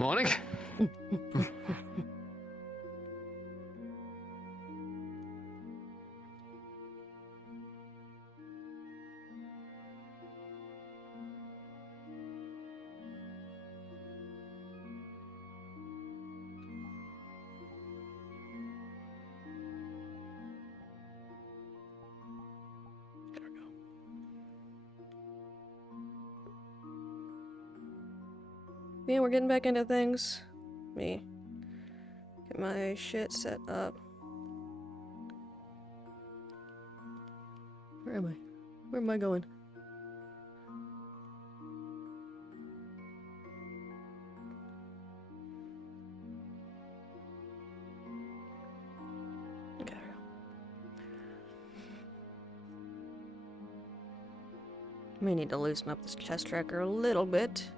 Morning. Yeah, we're getting back into things. Let me get my shit set up. Where am I? Where am I going? Okay. May need to loosen up this chest tracker a little bit.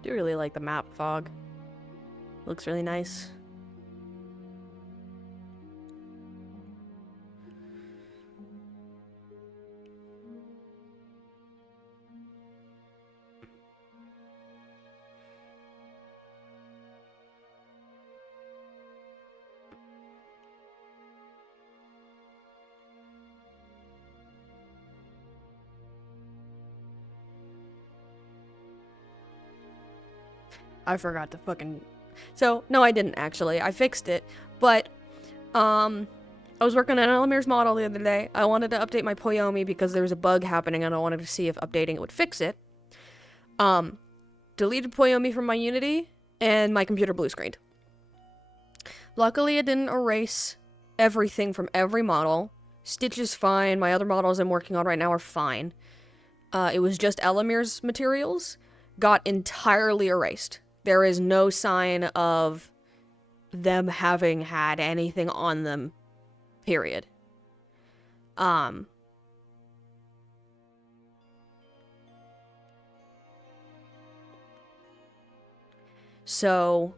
I do really like the map fog. Looks really nice. I forgot to fucking... So, no, I didn't actually. I fixed it. But, I was working on Elemire's model the other day. I wanted to update my Poyomi because there was a bug happening and I wanted to see if updating it would fix it. Deleted Poyomi from my Unity and my computer blue screened. Luckily, it didn't erase everything from every model. Stitch is fine. My other models I'm working on right now are fine. It was just Ellemire's materials got entirely erased. There is no sign of them having had anything on them, period. So,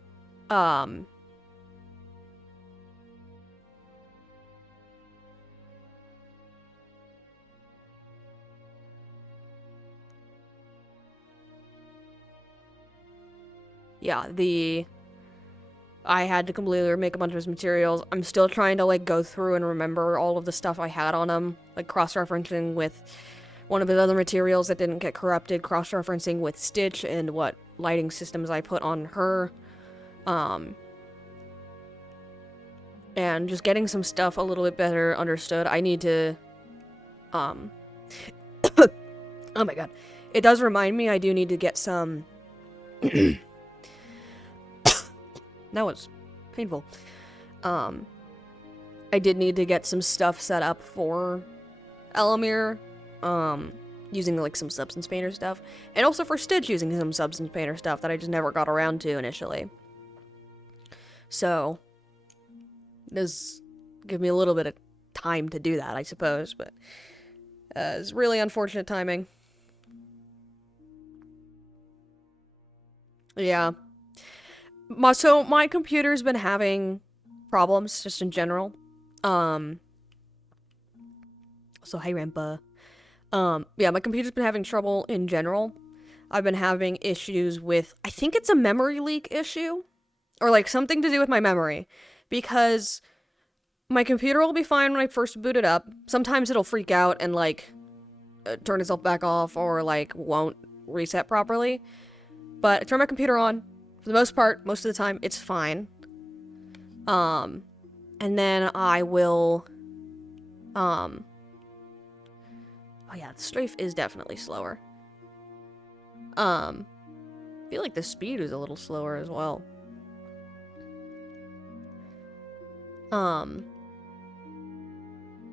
yeah, I had to completely remake a bunch of his materials. I'm still trying to, like, go through and remember all of the stuff I had on him, like, cross-referencing with one of his other materials that didn't get corrupted, cross-referencing with Stitch and what lighting systems I put on her, and just getting some stuff a little bit better understood. I need to, oh my god. It does remind me I do need to get some... That was painful. I did need to get some stuff set up for Elemmire, using, like, some Substance Painter stuff, and also for Stitch using some Substance Painter stuff that I just never got around to initially. So, this give me a little bit of time to do that, I suppose, but it's really unfortunate timing. Yeah. So, my computer's been having problems, just in general. So, hey, Rampa. Yeah, my computer's been having trouble in general. I've been having issues with, I think it's a memory leak issue, or, like, something to do with my memory, because my computer will be fine when I first boot it up. Sometimes it'll freak out and, like, turn itself back off, or, like, won't reset properly. But I turn my computer on. For the most part, most of the time, it's fine. And then I will, oh yeah, the strafe is definitely slower. I feel like the speed is a little slower as well.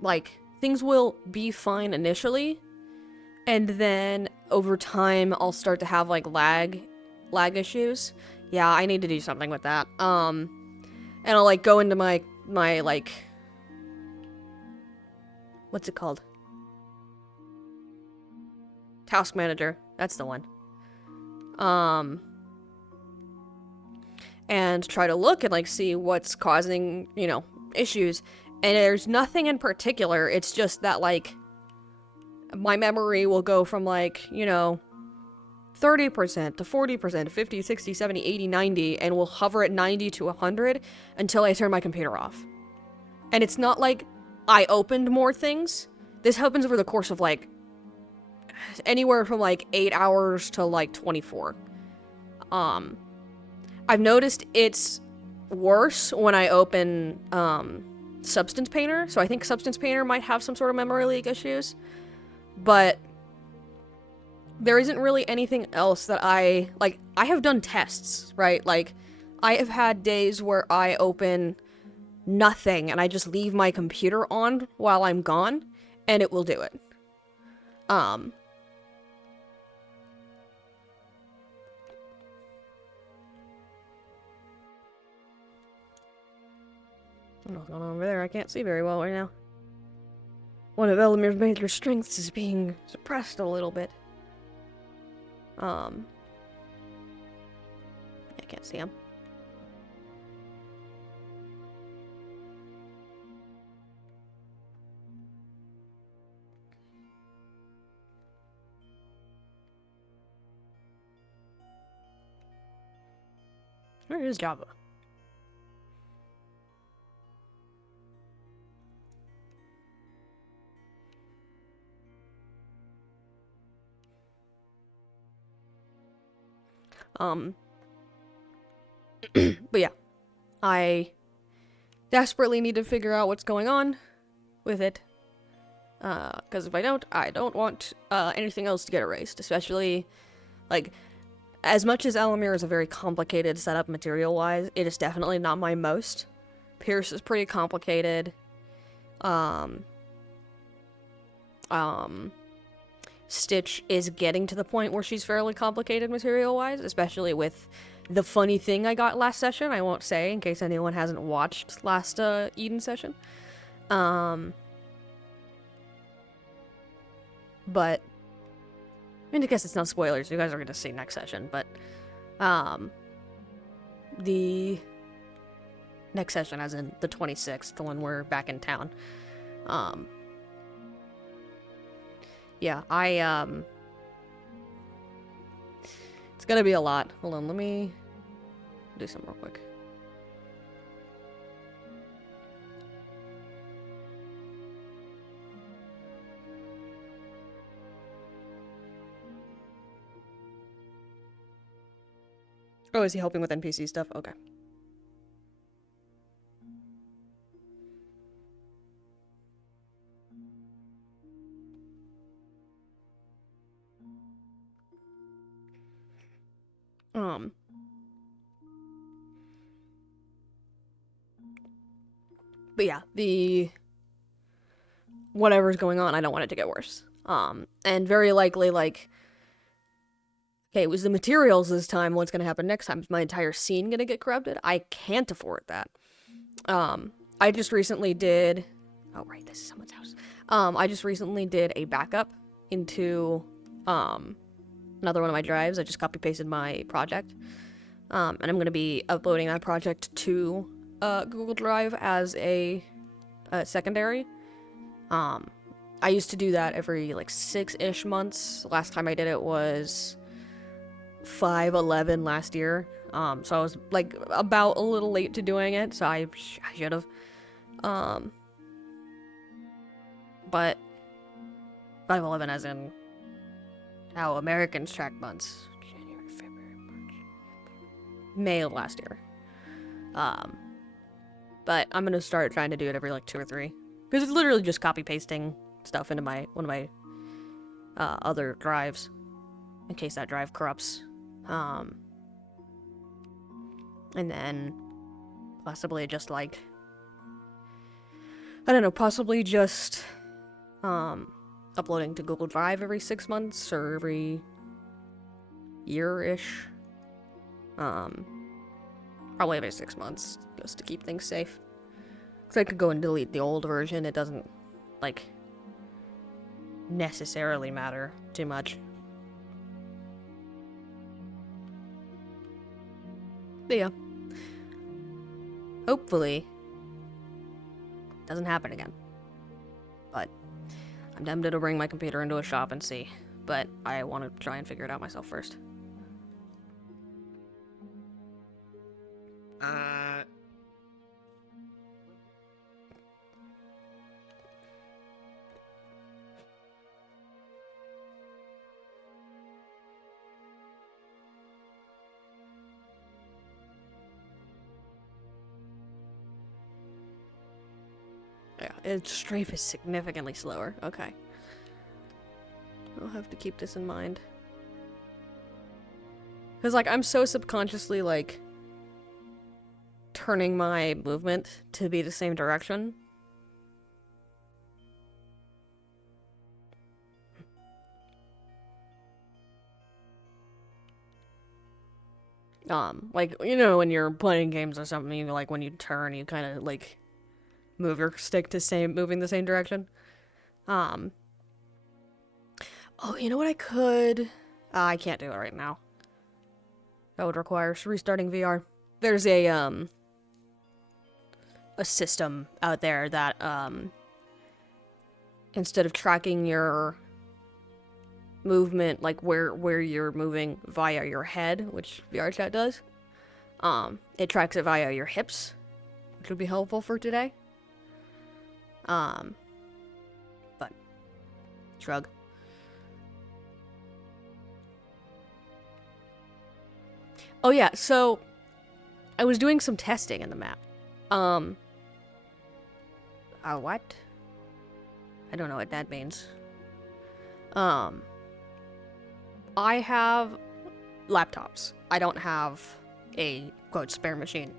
Like, things will be fine initially, and then over time, I'll start to have, like, lag issues. Yeah, I need to do something with that. And I'll, like, go into my, like... What's it called? Task Manager. That's the one. And try to look and, like, see what's causing, you know, issues, and there's nothing in particular. It's just that, like, my memory will go from, like, 30% to 40% to 50, 60, 70, 80, 90, and will hover at 90 to 100 until I turn my computer off. And it's not like I opened more things. This happens over the course of, like, anywhere from, like, 8 hours to, like, 24. I've noticed it's worse when I open, Substance Painter, so I think Substance Painter might have some sort of memory leak issues, but there isn't really anything else that I have done tests, right? Like, I have had days where I open nothing and I just leave my computer on while I'm gone, and it will do it. I don't know what's going on over there. I can't see very well right now. One of Elemire's major strengths is being suppressed a little bit. I can't see him. Where is Java? But yeah, I desperately need to figure out what's going on with it. Because if I don't want anything else to get erased, especially, like, as much as Elemmire is a very complicated setup material-wise, it is definitely not my most. Pierce is pretty complicated. Stitch is getting to the point where she's fairly complicated material-wise, especially with the funny thing I got last session. I won't say, in case anyone hasn't watched last Eden session. But, I mean, I guess it's not spoilers. You guys are going to see next session, but, the next session, as in the 26th, the one we're back in town. Yeah, it's gonna be a lot. Hold on, let me do something real quick. Oh, is he helping with NPC stuff? Okay. But yeah, whatever's going on, I don't want it to get worse. And very likely, like, okay, it was the materials this time. What's gonna happen next time? Is my entire scene gonna get corrupted? I can't afford that. I just recently did... Oh, right, this is someone's house. I just recently did a backup into, another one of my drives. I just copy-pasted my project. And I'm gonna be uploading that project to, Google Drive as a secondary. I used to do that every, like, 6-ish months. Last time I did it was 5/11 last year. So I was, like, about a little late to doing it, so I should have. But 5/11 as in how Americans track months. January, February, March. May of last year. But I'm gonna start trying to do it every, like, 2 or 3. Because it's literally just copy-pasting stuff into one of my other drives. In case that drive corrupts. And then possibly just, like, I don't know, possibly just uploading to Google Drive every 6 months or every year-ish. Probably every 6 months, just to keep things safe. Because I could go and delete the old version. It doesn't, like, necessarily matter too much. But yeah. Hopefully, doesn't happen again. But I'm tempted to bring my computer into a shop and see. But I want to try and figure it out myself first. Yeah, its strafe is significantly slower. Okay. I'll have to keep this in mind. Because, like, I'm so subconsciously, like, turning my movement to be the same direction. Like, you know, when you're playing games or something, like, when you turn, you kind of, like, move your stick to moving the same direction. Oh, you know what I could... I can't do it right now. That would require restarting VR. There's a system out there that, instead of tracking your movement, like where you're moving via your head, which VRChat does, it tracks it via your hips, which would be helpful for today. But shrug. Oh yeah, so I was doing some testing in the map. What? I don't know what that means. I have laptops. I don't have a, quote, spare machine.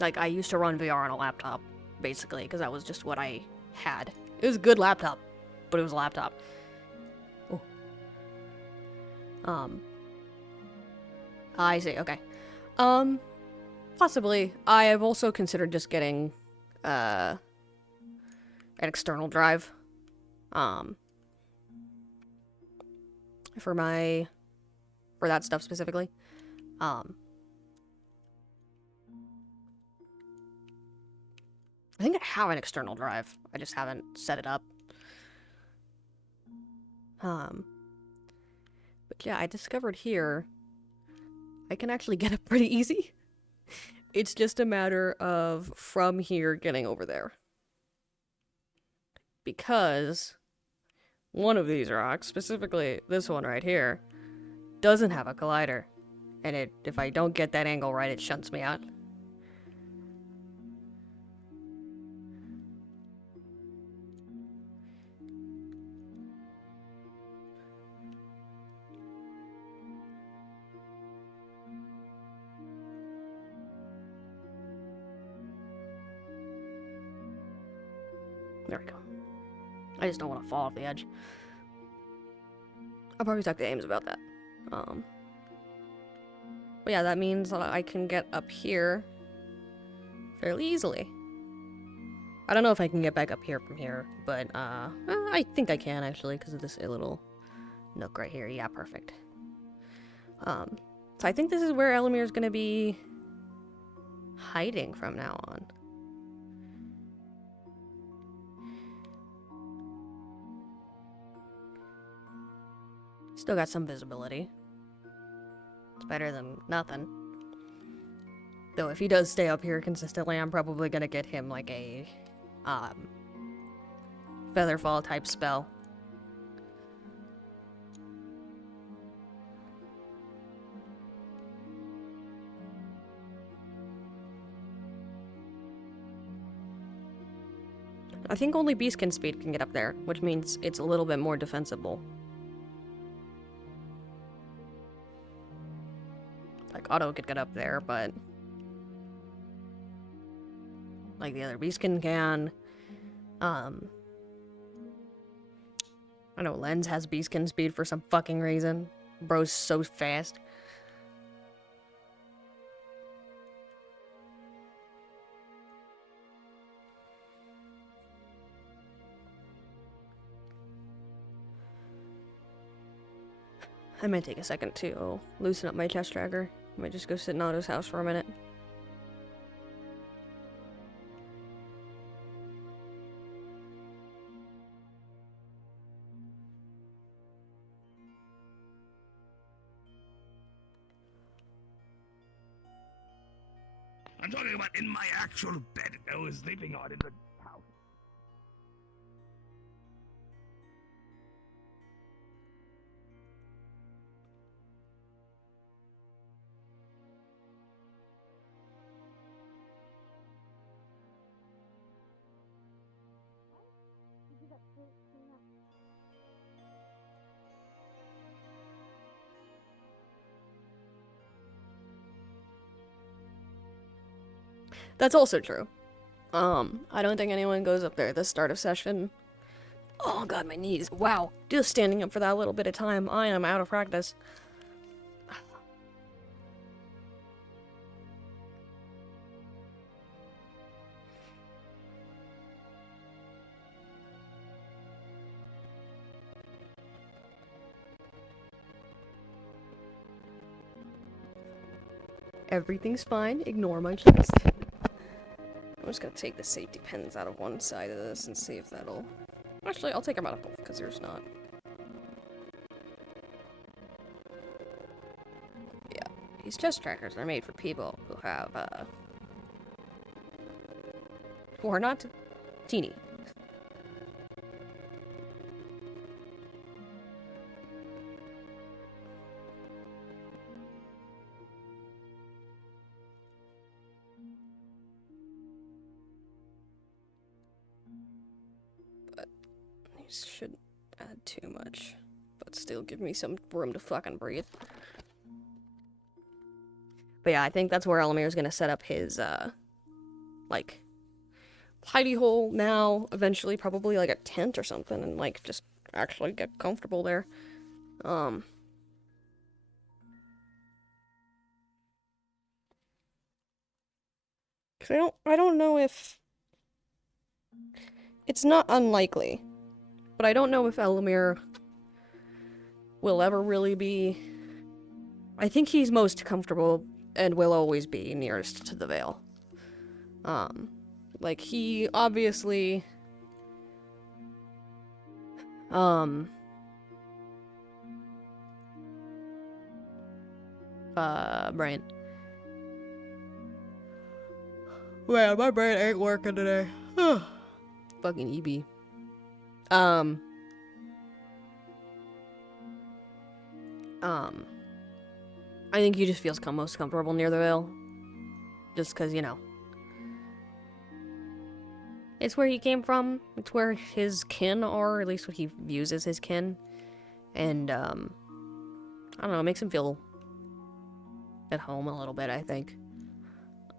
Like, I used to run VR on a laptop, basically, because that was just what I had. It was a good laptop, but it was a laptop. Oh. I see, okay. Possibly. I have also considered just getting, an external drive, for that stuff specifically. I think I have an external drive. I just haven't set it up. But yeah, I discovered here I can actually get it pretty easy. It's just a matter of from here getting over there. Because one of these rocks, specifically this one right here, doesn't have a collider. And if I don't get that angle right, it shunts me out. There we go. I just don't want to fall off the edge. I'll probably talk to Ames about that. But yeah, that means that I can get up here fairly easily. I don't know if I can get back up here from here, but I think I can actually because of this little nook right here. Yeah, perfect. So I think this is where Elemmire is going to be hiding from now on. Still got some visibility. It's better than nothing. Though if he does stay up here consistently, I'm probably gonna get him like a Featherfall type spell. I think only Beastkin Speed can get up there, which means it's a little bit more defensible. Like, Otto could get up there, but... like, the other Beastkin can. I know Lens has Beastkin Speed for some fucking reason. Bro's so fast. I might take a second to loosen up my chest dragger. Might just go sit in Otto's house for a minute. I'm talking about in my actual bed I was sleeping on in the house. That's also true. I don't think anyone goes up there at the start of session. Oh god, my knees. Wow. Just standing up for that little bit of time, I am out of practice. Everything's fine. Ignore my chest. I'm just gonna take the safety pins out of one side of this and see if that'll... Actually, I'll take them out of both, because there's not... Yeah. These chest trackers are made for people who have, who are not teeny. Shouldn't add too much, but still give me some room to fucking breathe. But yeah, I think that's where Elemmire is gonna set up his, like, hidey hole now, eventually probably like a tent or something, and like, just actually get comfortable there. Cause I don't know if... It's not unlikely. But I don't know if Elemmire will ever really be... I think he's most comfortable and will always be nearest to the Veil. Like, he obviously... brain. Man, my brain ain't working today. Fucking EB. I think he just feels most comfortable near the Veil. Just because, you know. It's where he came from. It's where his kin are, at least what he views as his kin. And, I don't know, it makes him feel at home a little bit, I think.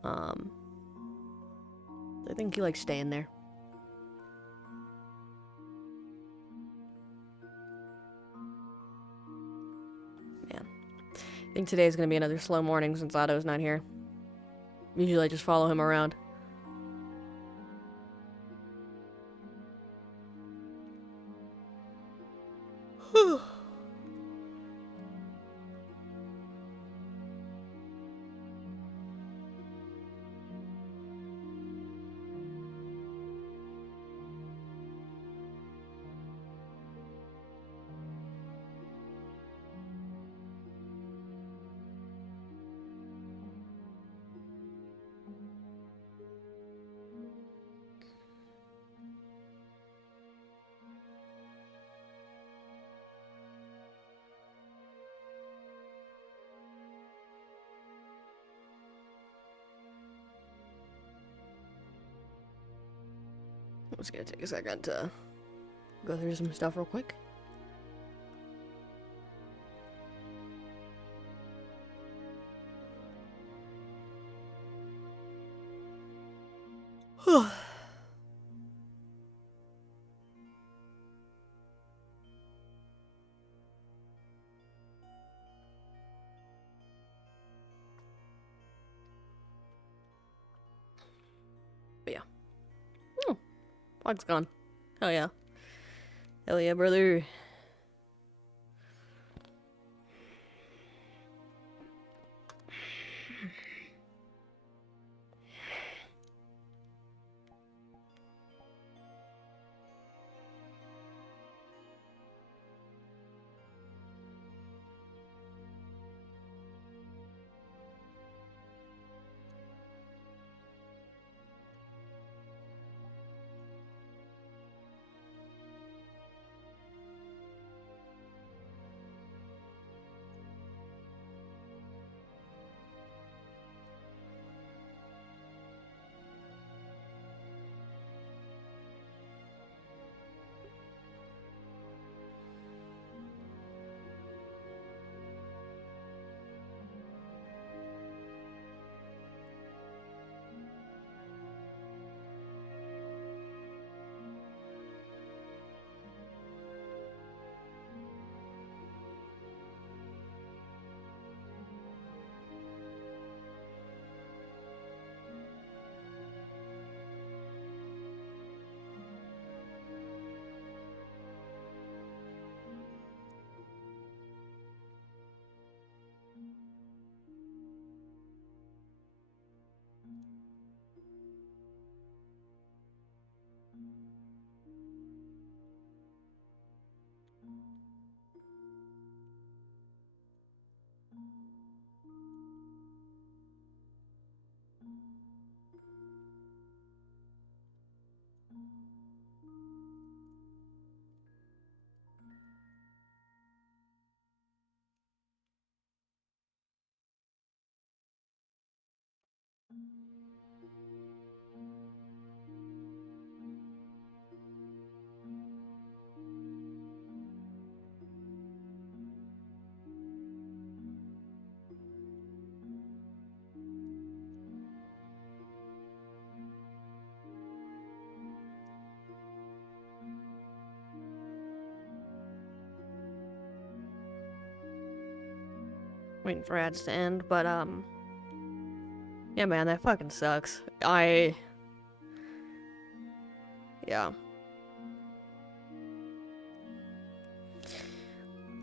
I think he likes staying there. Man. I think today's gonna be another slow morning since Otto's not here. Usually I just follow him around. I'm just gonna take a second to go through some stuff real quick. But yeah. Oh, fog's gone. Hell yeah. Hell yeah, brother. Waiting for ads to end, but yeah, man, that fucking sucks. Yeah.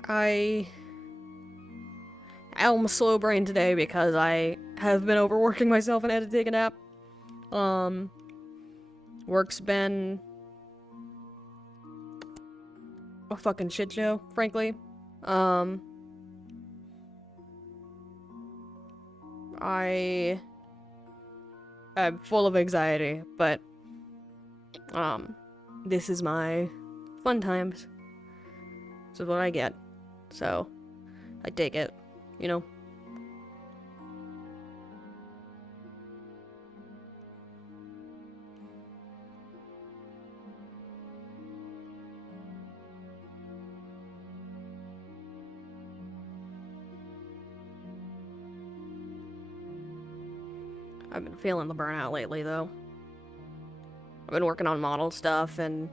I am slow brain today because I have been overworking myself and had to take a nap. Work's been a fucking shit show, frankly. I am full of anxiety, but this is my fun times. This is what I get. So, I take it, you know? I've been feeling the burnout lately, though. I've been working on model stuff, and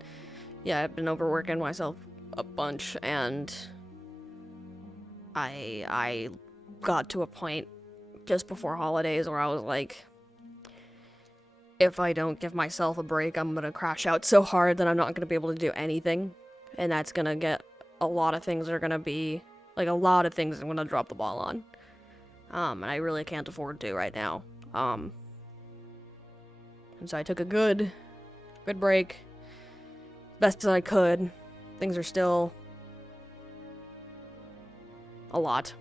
yeah, I've been overworking myself a bunch, and I got to a point just before holidays where I was like, if I don't give myself a break, I'm gonna crash out so hard that I'm not gonna be able to do anything, and that's gonna get a lot of things are gonna be, like, a lot of things I'm gonna drop the ball on. And I really can't afford to right now. And so I took a good break, best as I could. Things are still a lot.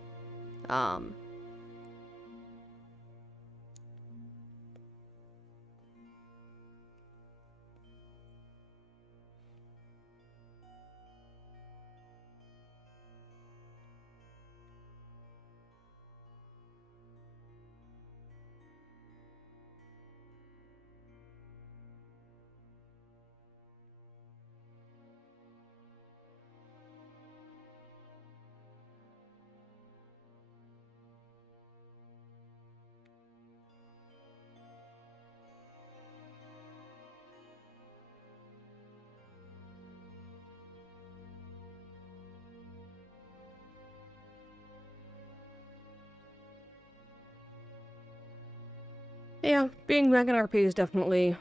Yeah, being back in RP is definitely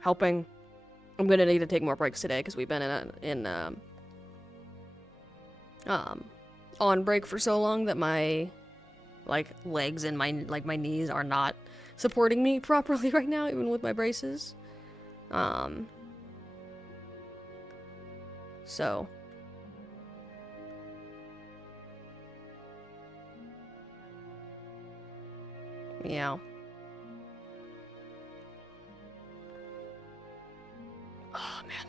helping. I'm gonna need to take more breaks today because we've been on break for so long that my legs and my knees are not supporting me properly right now, even with my braces. So yeah. Oh man.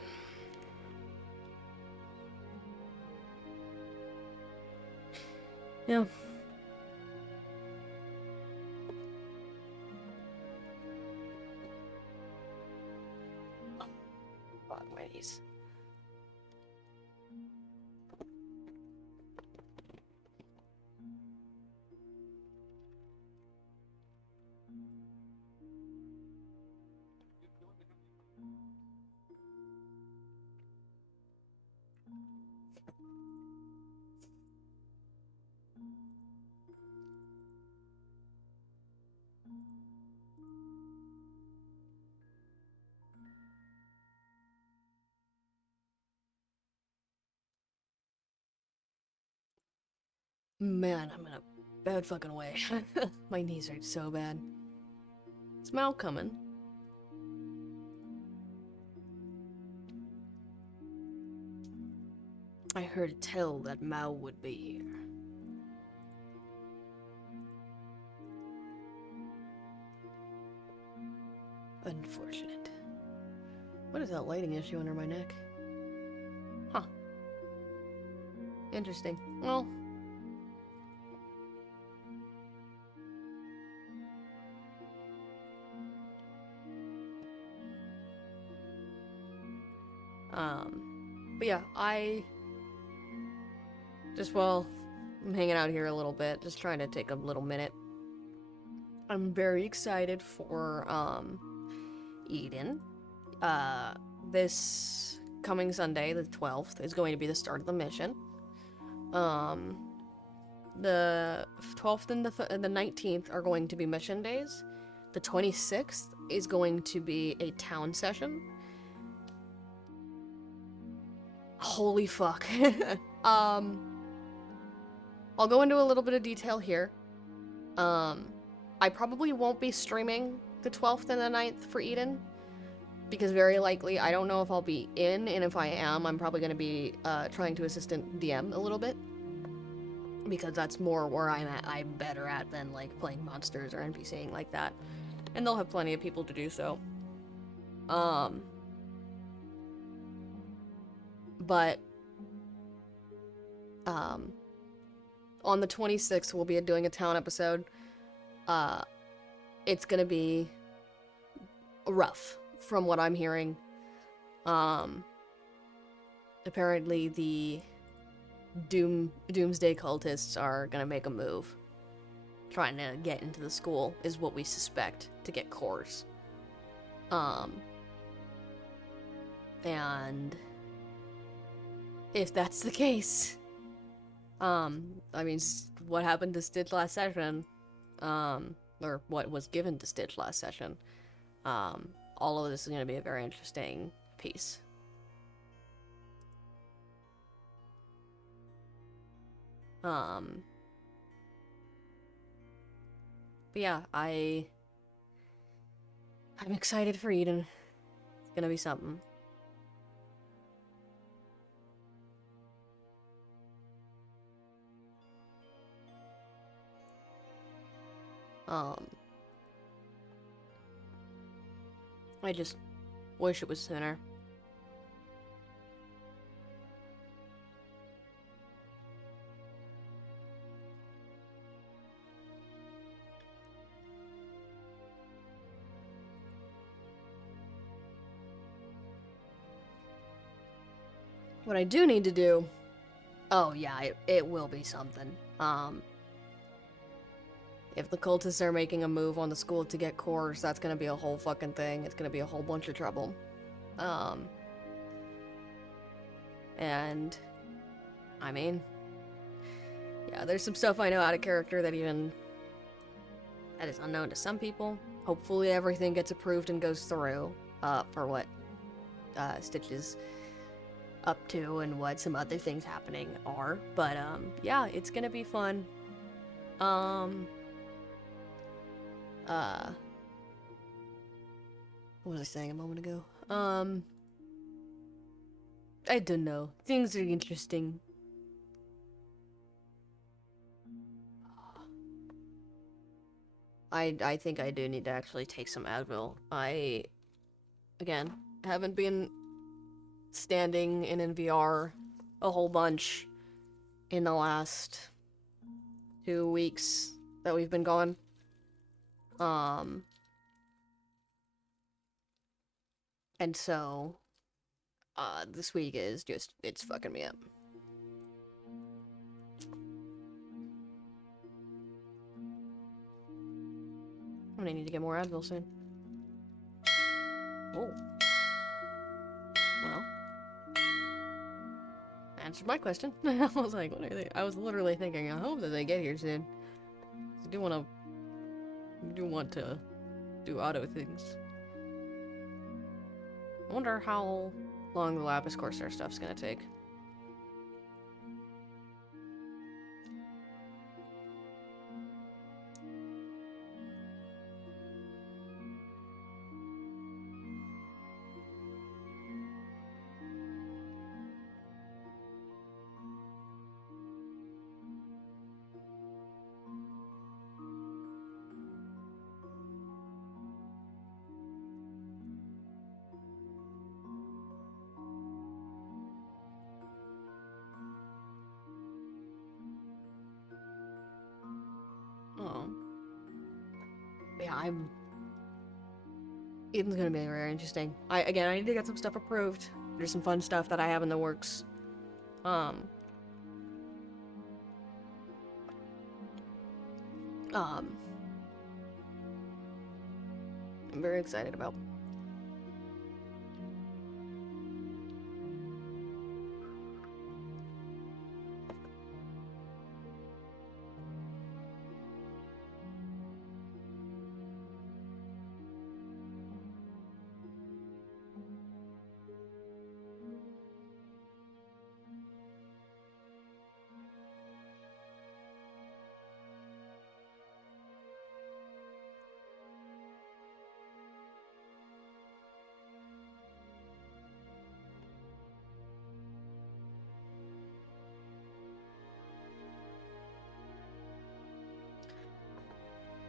Yeah. Fuck my knees. Man, I'm in a bad fucking way. My knees hurt so bad. Is Mal coming? I heard tell that Mal would be here. Unfortunate. What is that lighting issue under my neck? Huh. Interesting. Well... But yeah, I'm hanging out here a little bit, just trying to take a little minute. I'm very excited for, Eden. This coming Sunday, the 12th, is going to be the start of the mission. The 12th and the 19th are going to be mission days. The 26th is going to be a town session. Holy fuck. I'll go into a little bit of detail here. I probably won't be streaming the 12th and the 9th for Eden, because very likely I don't know if I'll be in, and if I am, I'm probably going to be trying to assistant DM a little bit, because that's more where I'm better at than like playing monsters or NPCing like that, and they'll have plenty of people to do so. But on the 26th, we'll be doing a town episode. It's gonna be rough, from what I'm hearing. Apparently the Doomsday cultists are gonna make a move. Trying to get into the school, is what we suspect, to get cores. And... if that's the case, I mean, what happened to Stitch last session, or what was given to Stitch last session, all of this is going to be a very interesting piece. But yeah, I'm excited for Eden. It's gonna be something. I just wish it was sooner. What I do need to do... oh yeah, it will be something. If the cultists are making a move on the school to get cores, that's gonna be a whole fucking thing. It's gonna be a whole bunch of trouble. And... I mean... yeah, there's some stuff I know out of character that is unknown to some people. Hopefully everything gets approved and goes through, for what, Stitch is up to and what some other things happening are. But, yeah, it's gonna be fun. What was I saying a moment ago? I don't know. Things are interesting. I think I do need to actually take some Advil. I, again, haven't been standing in VR a whole bunch in the last 2 weeks that we've been gone. And so, this week is just, it's fucking me up. I'm gonna need to get more Advil soon. Oh. Well. Answered my question. I was like, what are they? I was literally thinking, I hope that they get here soon. I do want to do auto things. I wonder how long the Lapis Corsair stuff's gonna take. Yeah, Eden's gonna be very interesting. I need to get some stuff approved. There's some fun stuff that I have in the works. I'm very excited about.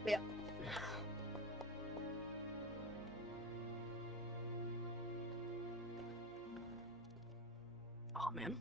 Yeah. Oh man.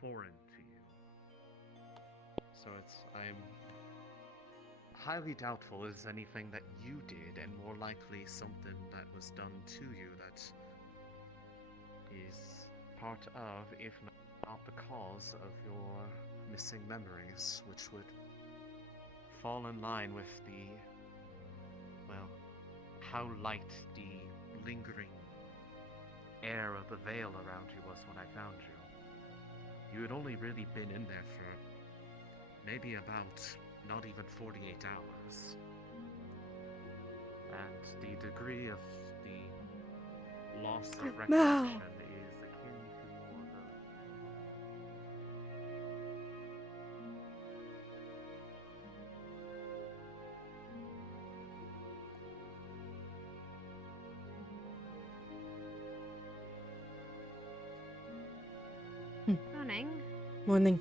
Foreign to you. So I'm highly doubtful it is anything that you did, and more likely something that was done to you that is part of, if not the cause of your missing memories, which would fall in line with how light the lingering air of the veil around you was when I found you. You had only really been in there for maybe about not even 48 hours. And the degree of the loss of recollection is akin to more of Morning. Morning.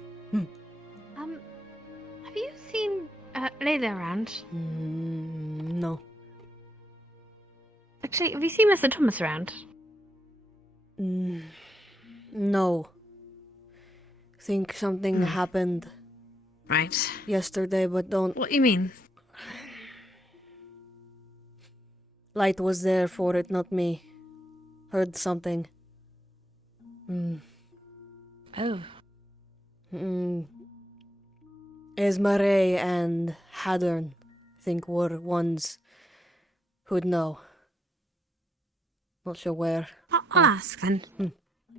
Have you seen Layla around? No. Actually, have you seen Mr. Thomas around? No. Think something happened Right. yesterday, but don't. What do you mean? Light was there for it, not me. Heard something. Oh. Elemmire and Haddern, think were ones who'd know. Not sure where. I'll ask then.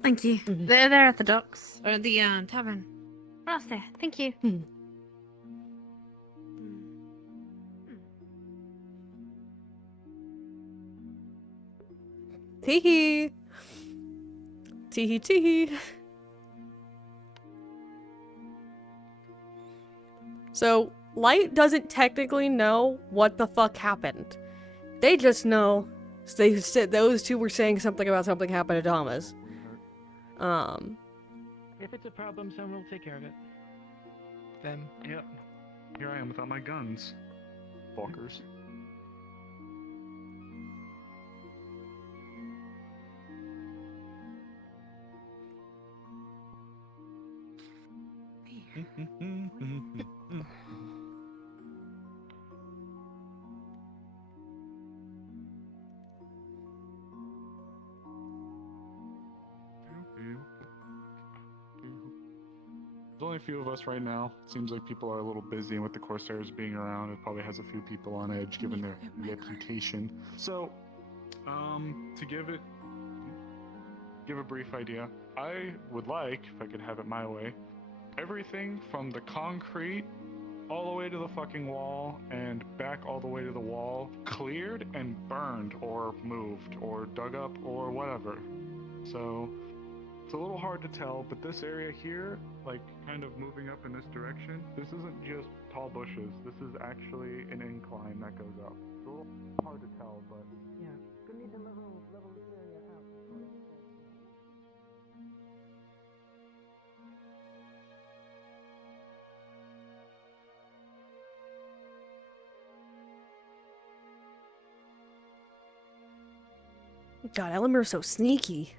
Thank you. They're at the docks or the tavern. What else there? Thank you. Teehee. Teehee teehee. So, Light doesn't technically know what the fuck happened. They just know they said those two were saying something about something happened to Thomas. If it's a problem, someone will take care of it. Then, yep. Here I am without my guns. Fuckers. There's only a few of us right now. Seems like people are a little busy, and with the Corsairs being around, it probably has a few people on edge given their reputation. So, to give a brief idea, I would like, if I could have it my way, everything from the concrete all the way to the fucking wall and back all the way to the wall cleared and burned or moved or dug up or whatever. So it's a little hard to tell, but this area here, like kind of moving up in this direction, this isn't just tall bushes. This is actually an incline that goes up. It's a little hard to tell, but Yeah. God, Elemmire so sneaky.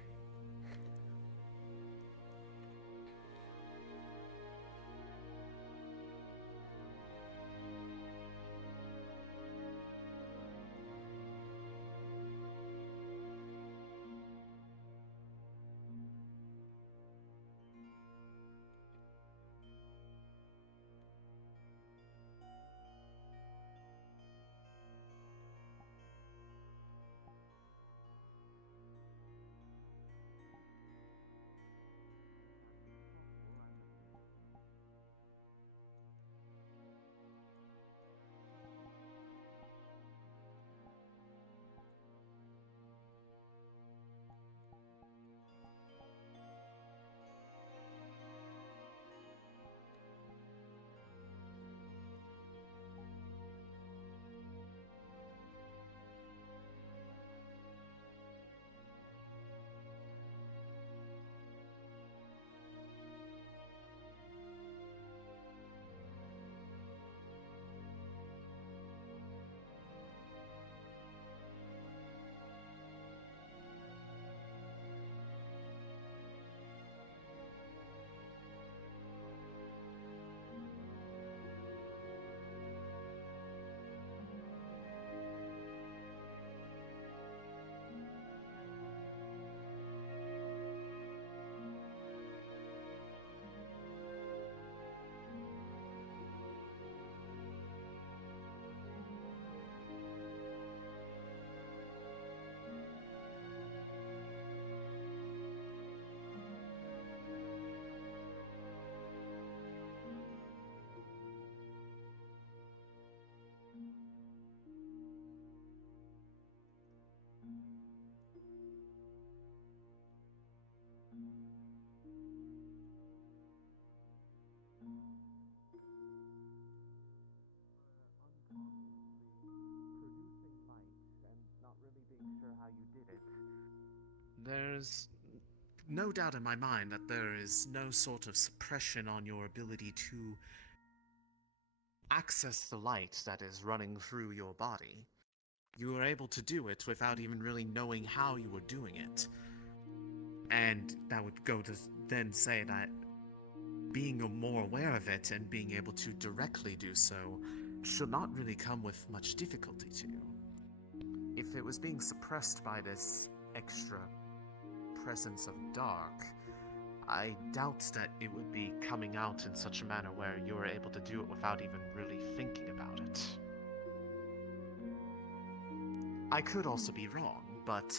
There's no doubt in my mind that there is no sort of suppression on your ability to access the light that is running through your body. You were able to do it without even really knowing how you were doing it. And that would go to then say that being more aware of it and being able to directly do so should not really come with much difficulty to you. If it was being suppressed by this extra presence of dark, I doubt that it would be coming out in such a manner where you were able to do it without even really thinking about it. I could also be wrong, but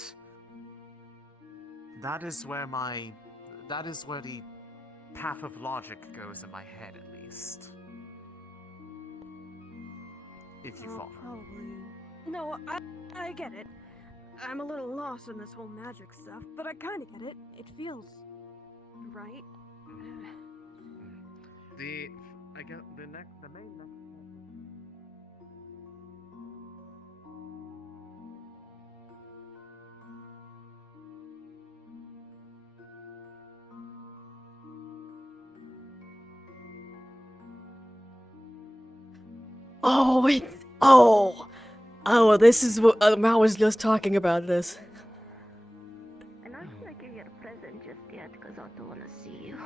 that is where the path of logic goes in my head, at least. If you follow. Probably. No, I get it. I'm a little lost in this whole magic stuff, but I kinda get it. It feels right. The main next. Oh, this is what Mal was just talking about this. I'm not gonna give you a present just yet, because I don't wanna see you.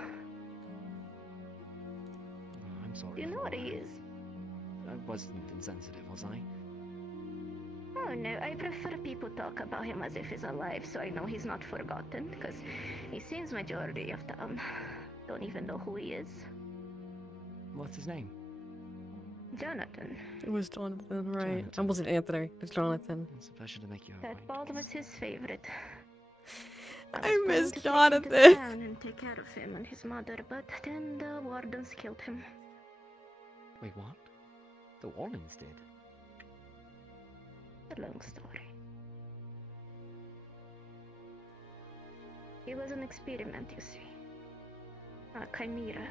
I'm sorry. Do you know what he is? I wasn't insensitive, was I? Oh no, I prefer people talk about him as if he's alive, so I know he's not forgotten, because he seems majority of them don't even know who he is. What's his name? Jonathan. It was Jonathan, right? Jonathan. I wasn't Anthony. It's Jonathan. It's a pleasure to make you That ball was his favorite. I miss was planning to take him to Jonathan. town and take care of him and his mother, but then the Wardens killed him. Wait, what? The Wardens did? A long story. It was an experiment, you see. A chimera.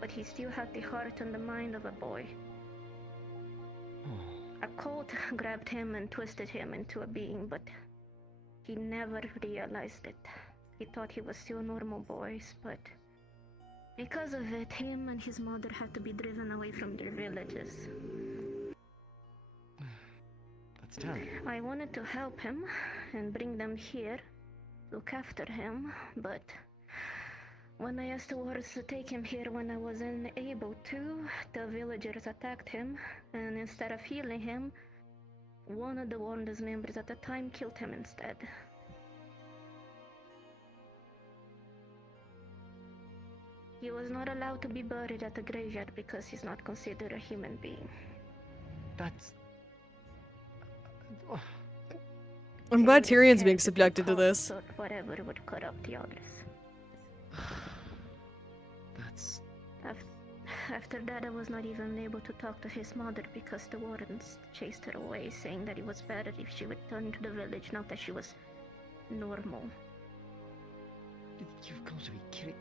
But he still had the heart and the mind of a boy. Oh, A cult grabbed him and twisted him into a being, but he never realized it. He thought he was still a normal boy, but because of it, him and his mother had to be driven away from their villages. That's terrible. I wanted to help him and bring them here, look after him, but when I asked the Wardens to take him here when I wasn't able to, the villagers attacked him, and instead of healing him, one of the Wardens members at the time killed him instead. He was not allowed to be buried at the graveyard because he's not considered a human being. That's... I'm glad Tyrion's being subjected to this. Thought whatever would cut up the others. That's... After that, I was not even able to talk to his mother because the Wardens chased her away, saying that it was better if she returned to the village now that she was normal. You've got to be kidding.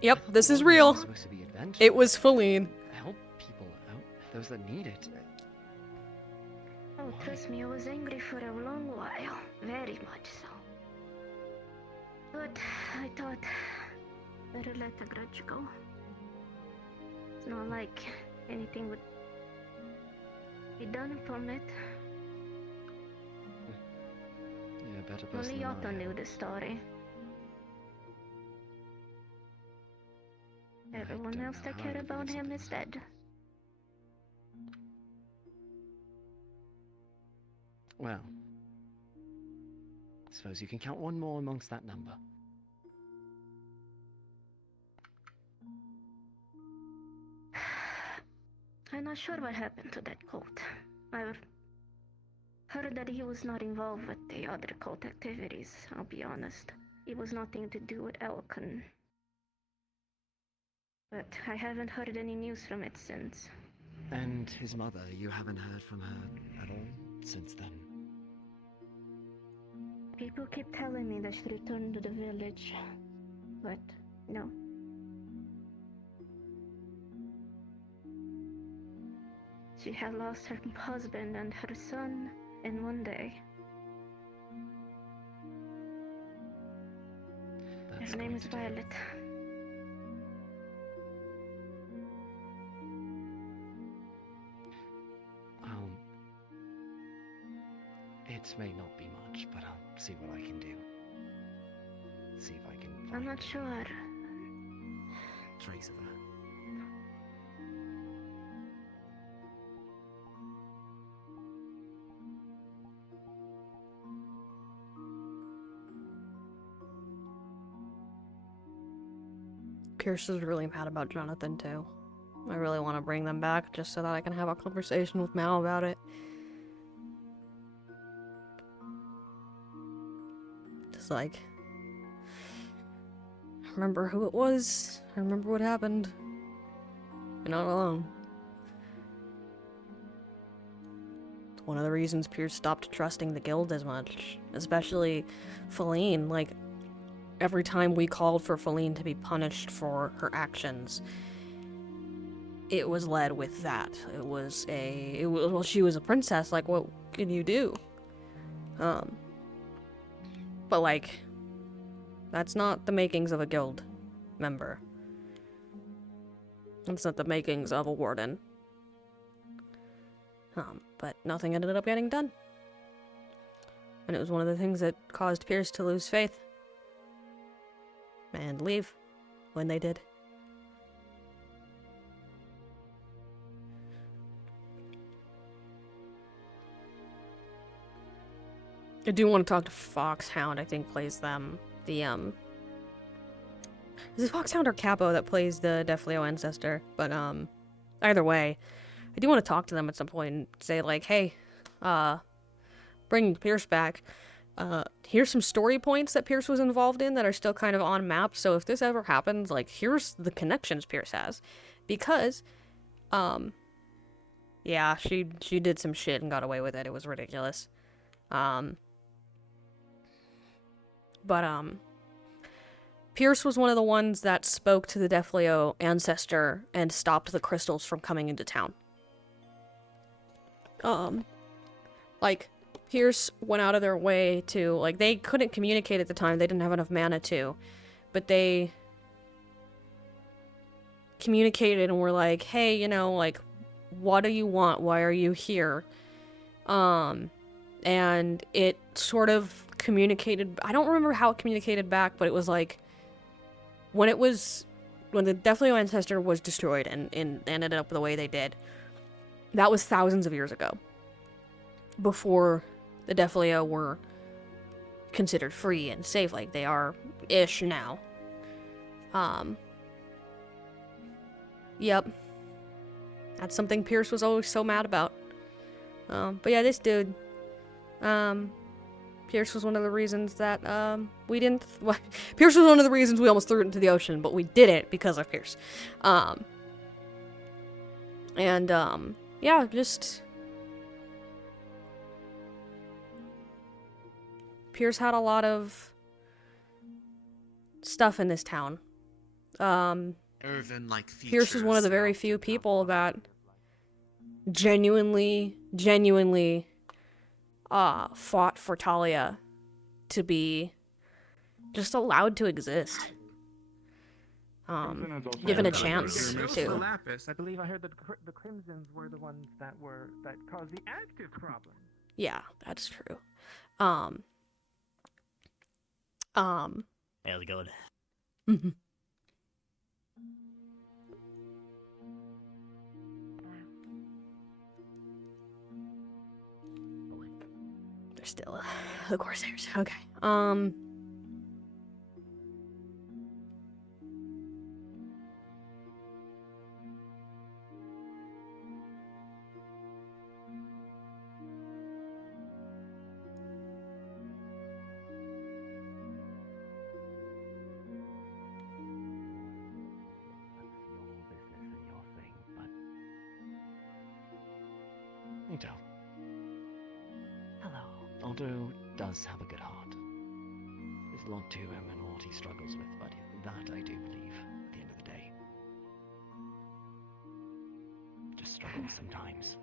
Yep, I thought this the is Wardens real. were supposed to be adventurous. It was Feline. Help people out, those that need it. Oh, Why? trust me, I was angry for a long while. Very much so. But I thought, better let the grudge go. It's not like anything would be done from it. Yeah, better person Only than Otto I. knew the story. I Everyone don't else know that how I cared could about forget him something is like dead. Well, I suppose you can count one more amongst that number. I'm not sure what happened to that cult. I've heard that he was not involved with the other cult activities, I'll be honest. It was nothing to do with Elkin. But I haven't heard any news from it since. And his mother, you haven't heard from her at all since then? People keep telling me that she returned to the village, but no. She had lost her husband and her son in one day. That's Her name going is to do. Violet. It may not be much, but I'll see what I can do. See if I can find I'm not any sure. trace of her. Pierce is really mad about Jonathan, too. I really want to bring them back just so that I can have a conversation with Mal about it. Just like, I remember who it was. I remember what happened. You're not alone. It's one of the reasons Pierce stopped trusting the guild as much. Especially Feline. Like, every time we called for Feline to be punished for her actions, it was led with that. Well, she was a princess, like, what can you do? But, like, that's not the makings of a guild member. That's not the makings of a warden. But nothing ended up getting done. And it was one of the things that caused Pierce to lose faith. And leave when they did. I do want to talk to Foxhound, I think plays them. Is it Foxhound or Capo that plays the Defleo ancestor? But either way, I do want to talk to them at some point and say like, hey, bring Pierce back. Here's some story points that Pierce was involved in that are still kind of on map, so if this ever happens, like, here's the connections Pierce has. Because, yeah, she did some shit and got away with it. It was ridiculous. Pierce was one of the ones that spoke to the Defleo ancestor and stopped the crystals from coming into town. like, Pierce went out of their way to, like, they couldn't communicate at the time, they didn't have enough mana to, but they communicated and were like, hey, you know, like, what do you want? Why are you here? And it sort of communicated, I don't remember how it communicated back, but it was like, when the Deathleo Ancestor was destroyed and ended up the way they did, that was thousands of years ago. Before the Deathleo were considered free and safe, like they are-ish now. Yep. That's something Pierce was always so mad about. But yeah, this dude, Pierce was one of the reasons that, we didn't, Pierce was one of the reasons we almost threw it into the ocean, but we did it because of Pierce. Yeah, just, Pierce had a lot of stuff in this town. Pierce was one of the very few people that genuinely fought for Talia to be just allowed to exist. Given a chance to. Lapis. I believe I heard that the Crimsons were the ones that caused the active problem. Yeah, that's true. How's it going? They're still the Corsairs. Okay. Nito. Hello. Aldo does have a good heart. There's a lot to him and what he struggles with, but that I do believe at the end of the day. Just struggles sometimes.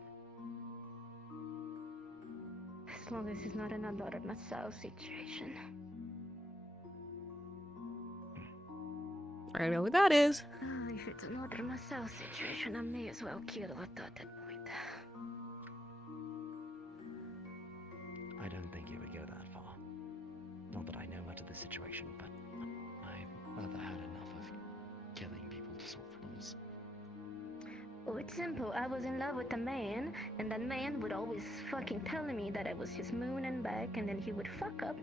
As long as it's not another Masao situation. I know what that is. If it's another Masao situation, I may as well kill Otto at that point. I don't think he would go that far. Not that I know much of the situation, but I've had enough of killing people to solve problems. Oh, it's simple. I was in love with a man, and that man would always fucking tell me that I was his moon and back, and then he would fuck up,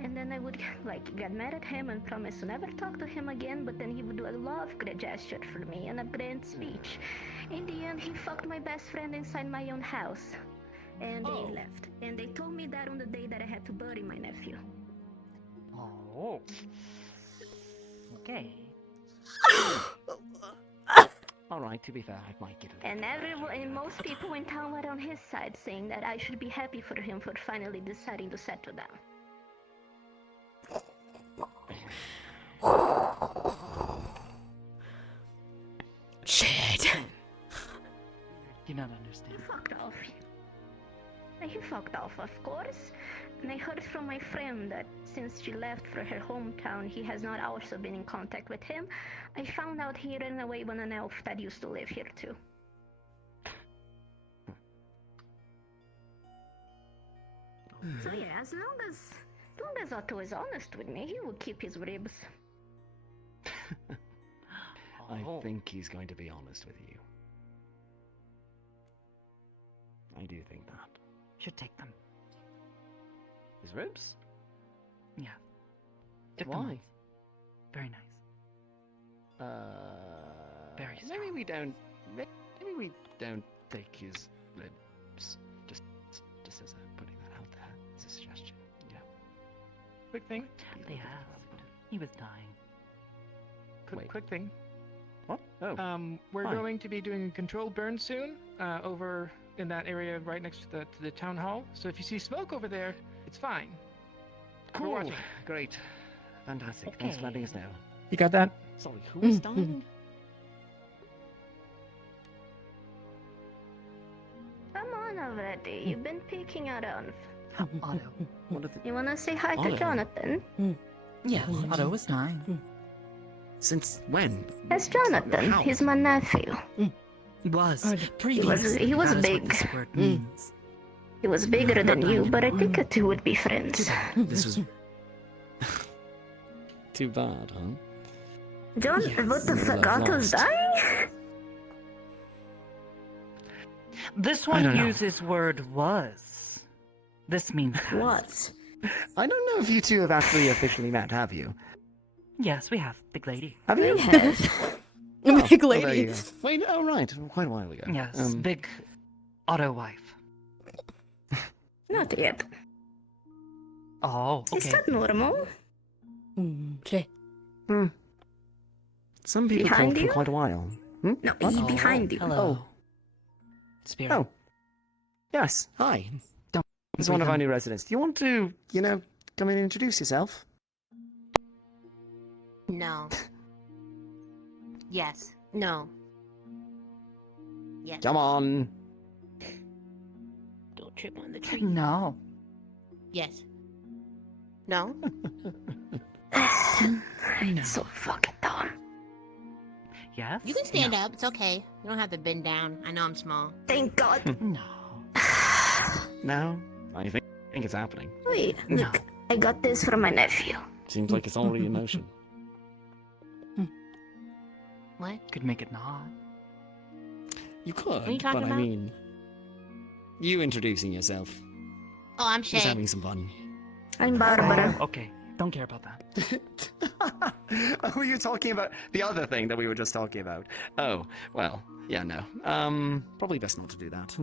and then I would, get mad at him and promise to never talk to him again, but then he would do a love gesture for me and a grand speech. In the end, he fucked my best friend inside my own house. And they left. And they told me that on the day that I had to bury my nephew. Oh. Okay. Alright, to be fair, I might get a little And most people in town were on his side, saying that I should be happy for him for finally deciding to settle down. Shit. You not understand. He fucked off. He fucked off, of course. And I heard from my friend that since she left for her hometown, he has not also been in contact with him. I found out he ran away with an elf that used to live here too. So yeah, as long as Otto is honest with me, he will keep his ribs. I think he's going to be honest with you. I do think that. Should take them. His ribs? Yeah. Took them Why? once. Very nice. Very strong. Maybe we don't take his ribs. Just as putting that out there as a suggestion. Yeah. Quick thing. They asked. He was dying. Quick thing. What? Oh. We're Hi. going to be doing a controlled burn soon, over in that area right next to the town hall. So if you see smoke over there, it's fine. We're Cool. watching. Great. Fantastic. Thanks for letting us know. You got that? Sorry, who is dying? Come on, already. You've been peeking around. Otto. What are the... You wanna say hi to Otto. Jonathan? Yes, Otto was mine. Since when? That's Jonathan. How? He's my nephew. Was. He was That is big. what this word means. He was bigger than you, but I think the two would be friends. This was... Too bad, huh? John, Yes. what the fuck? I've Otto's lost. dying? This I don't one know. uses word was. This means has. What? I don't know if you two have actually officially met, have you? Yes, we have, big lady. Have you? We have. Oh, Big oh, there lady. you go. Wait, oh right, quite a while ago. Yes, big Otto wife. Not yet. Oh, Is okay. that normal? Okay. Some people Behind talk for you? quite a while. Hmm? No, What? he behind you. Hello. Spirit. Oh. Yes, hi. Don't He's one of our breathe new residents. Do you want to, come in and introduce yourself? No. Yes. No. Yes. Come on. Don't trip on the in. tree. No. Yes. No. It's so fucking dumb. Yes? You can stand No. up. It's okay. You don't have to bend down. I know I'm small. Thank God. No. No? I think it's happening. Wait, No. look. I got this from my nephew. Seems like it's already in motion. What? Could make it not. You could, are you talking but about? I mean... You introducing yourself. Oh, I'm Just Shay. having some fun. I'm Barbara. Oh, okay. Don't care about that. Oh, were you talking about the other thing that we were just talking about? Oh, well, yeah, no. Probably best not to do that.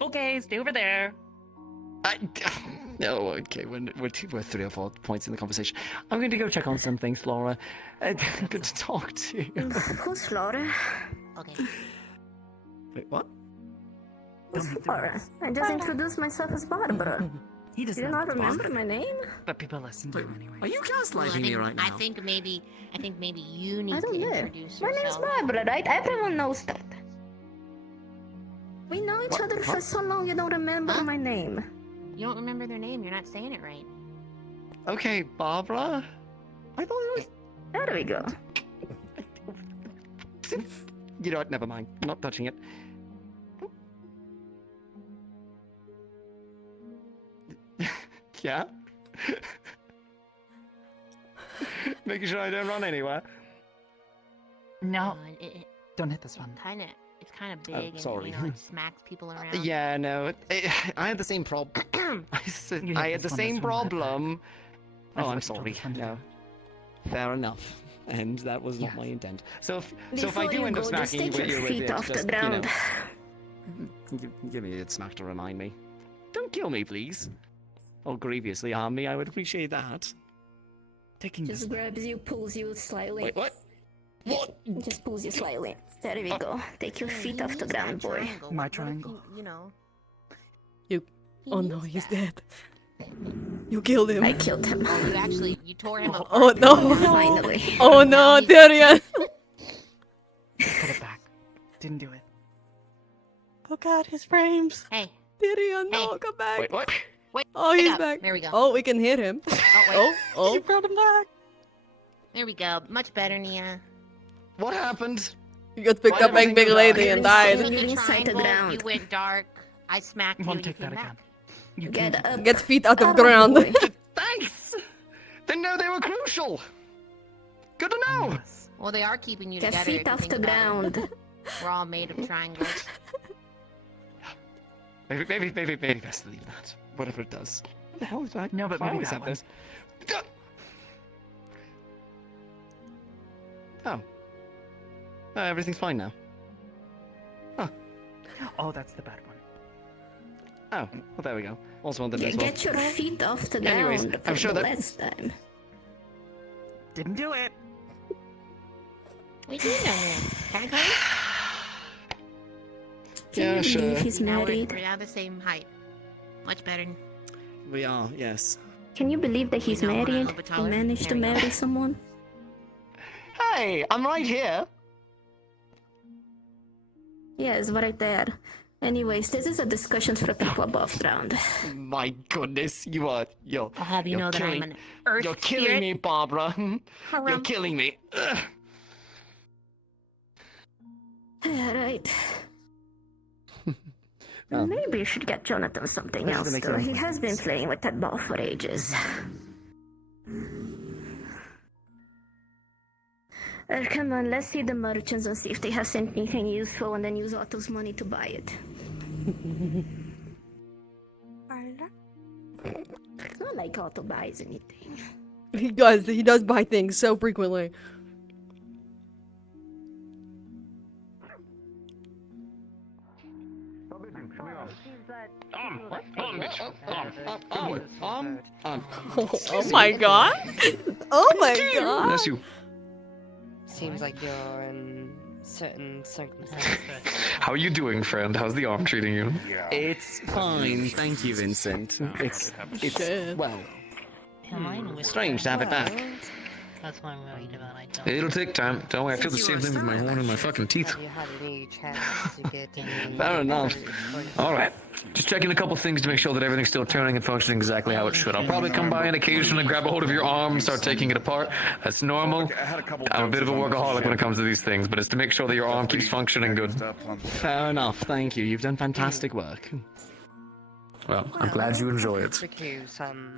Okay, stay over there. No, okay, we're 3 or 4 points in the conversation. I'm going to go check on some things, Laura. Good to talk to you. Who's Laura? Okay. Wait, what? Who's Laura? I just introduced myself as Barbara. He does Do you not remember my name? But people listen to him anyway. Are you Well, gaslighting me right now? I think maybe you need I don't to know. introduce My name's yourself. Barbara, right? Everyone knows that. We know each What? other for What? so long you don't remember Huh? my name. You don't remember their name. You're not saying it right. Okay, Barbara? I thought it was... There we go. You know what, never mind. I'm not touching it. Yeah? Making sure I don't run anywhere. No, It don't hit this one. it's kind of big, and sorry. you know, it smacks people around. Yeah, no, I had the same problem. You I hit had the this one, same this one, right back. problem. That's Oh, I'm what you told sorry. this one to No. Fair enough. And that was not Yes. my intent. So if I Before do you end up go, just smacking you take with your you feet with it, off the just, ground. give me a smack to remind me. Don't kill me, please. Or grievously harm me, I would appreciate that. Taking Just this. grabs you, pulls you slightly. Wait, what? What? Just pulls you slightly. There we go. Take your Yeah, feet he off the needs that ground, boy. triangle. My What if triangle. you know. You- He Oh no, needs he's that. dead. You killed him. I killed him. Oh, you tore him apart. Oh no. Finally. Oh no, Tyrion. Put it back. Didn't do it. Oh god, his frames. Hey, Tyrion, no, Hey. come back. Wait, what? wait. Oh, pick he's up. back. There we go. Oh, we can hit him. Oh, wait. Oh, You oh. brought him back. There we go. Much better, Nia. What happened? You got picked Why up by everything Big you Lady got? and You died. took You're the inside the triangle, ground. You went dark. I smacked you. Won't and you take that came again. back. You Get can. up. Get feet out of Out ground. boy. Thanks! Didn't know they were crucial. Good to know. Yes. Well, they are keeping you Get together. feet if you off think the about it. ground. We're all made of triangles. Maybe best to leave that. Whatever it does. What the hell is that? No, but I maybe always that have one. this. Oh. Everything's fine now. Oh, that's the bad one. Oh, well there we go. Also on the as well. Get your feet off the ground. Anyways, I'm for sure the that- last time. Didn't do it. We do know that. Can I come? Can Yeah, you sure. believe he's Now married? we're now the same height. Much better. We are, yes. Can you believe that he's You know, a married? little bit He taller. managed to There we go. marry someone? Hey, I'm right here. Yes, right there. Anyways, this is a discussion for the club off round. My goodness, you're I'll have you you're know that I'm killing, an earth you're killing spirit. me, Barbara. You're Harumph. killing me. Ugh. Right. Well, Maybe you should get Jonathan something This is else, gonna make though. sense. He has been playing with that ball for ages. Come on, let's see the merchants and see if they have sent anything useful and then use Otto's money to buy it. It's not like Otto buys anything. He does. He does buy things so frequently. Oh my god. Oh my god. Bless you. Seems like you're in certain circumstances. How are you doing, friend? How's the arm treating you? it's fine, thank you, Vincent. It's well, strange to have it back. That's what I'm worried about. I don't. It'll take time. Don't worry, I feel the same thing with my horn and my fucking teeth. Have you had any chance to get any... Fair enough. Alright. Just checking a couple things to make sure that everything's still turning and functioning exactly how it should. I'll probably come by on occasion and grab a hold of your arm and start taking it apart. That's normal. I'm a bit of a workaholic when it comes to these things, but it's to make sure that your arm keeps functioning good. Fair enough, thank you. You've done fantastic work. Well, I'm glad you enjoy it.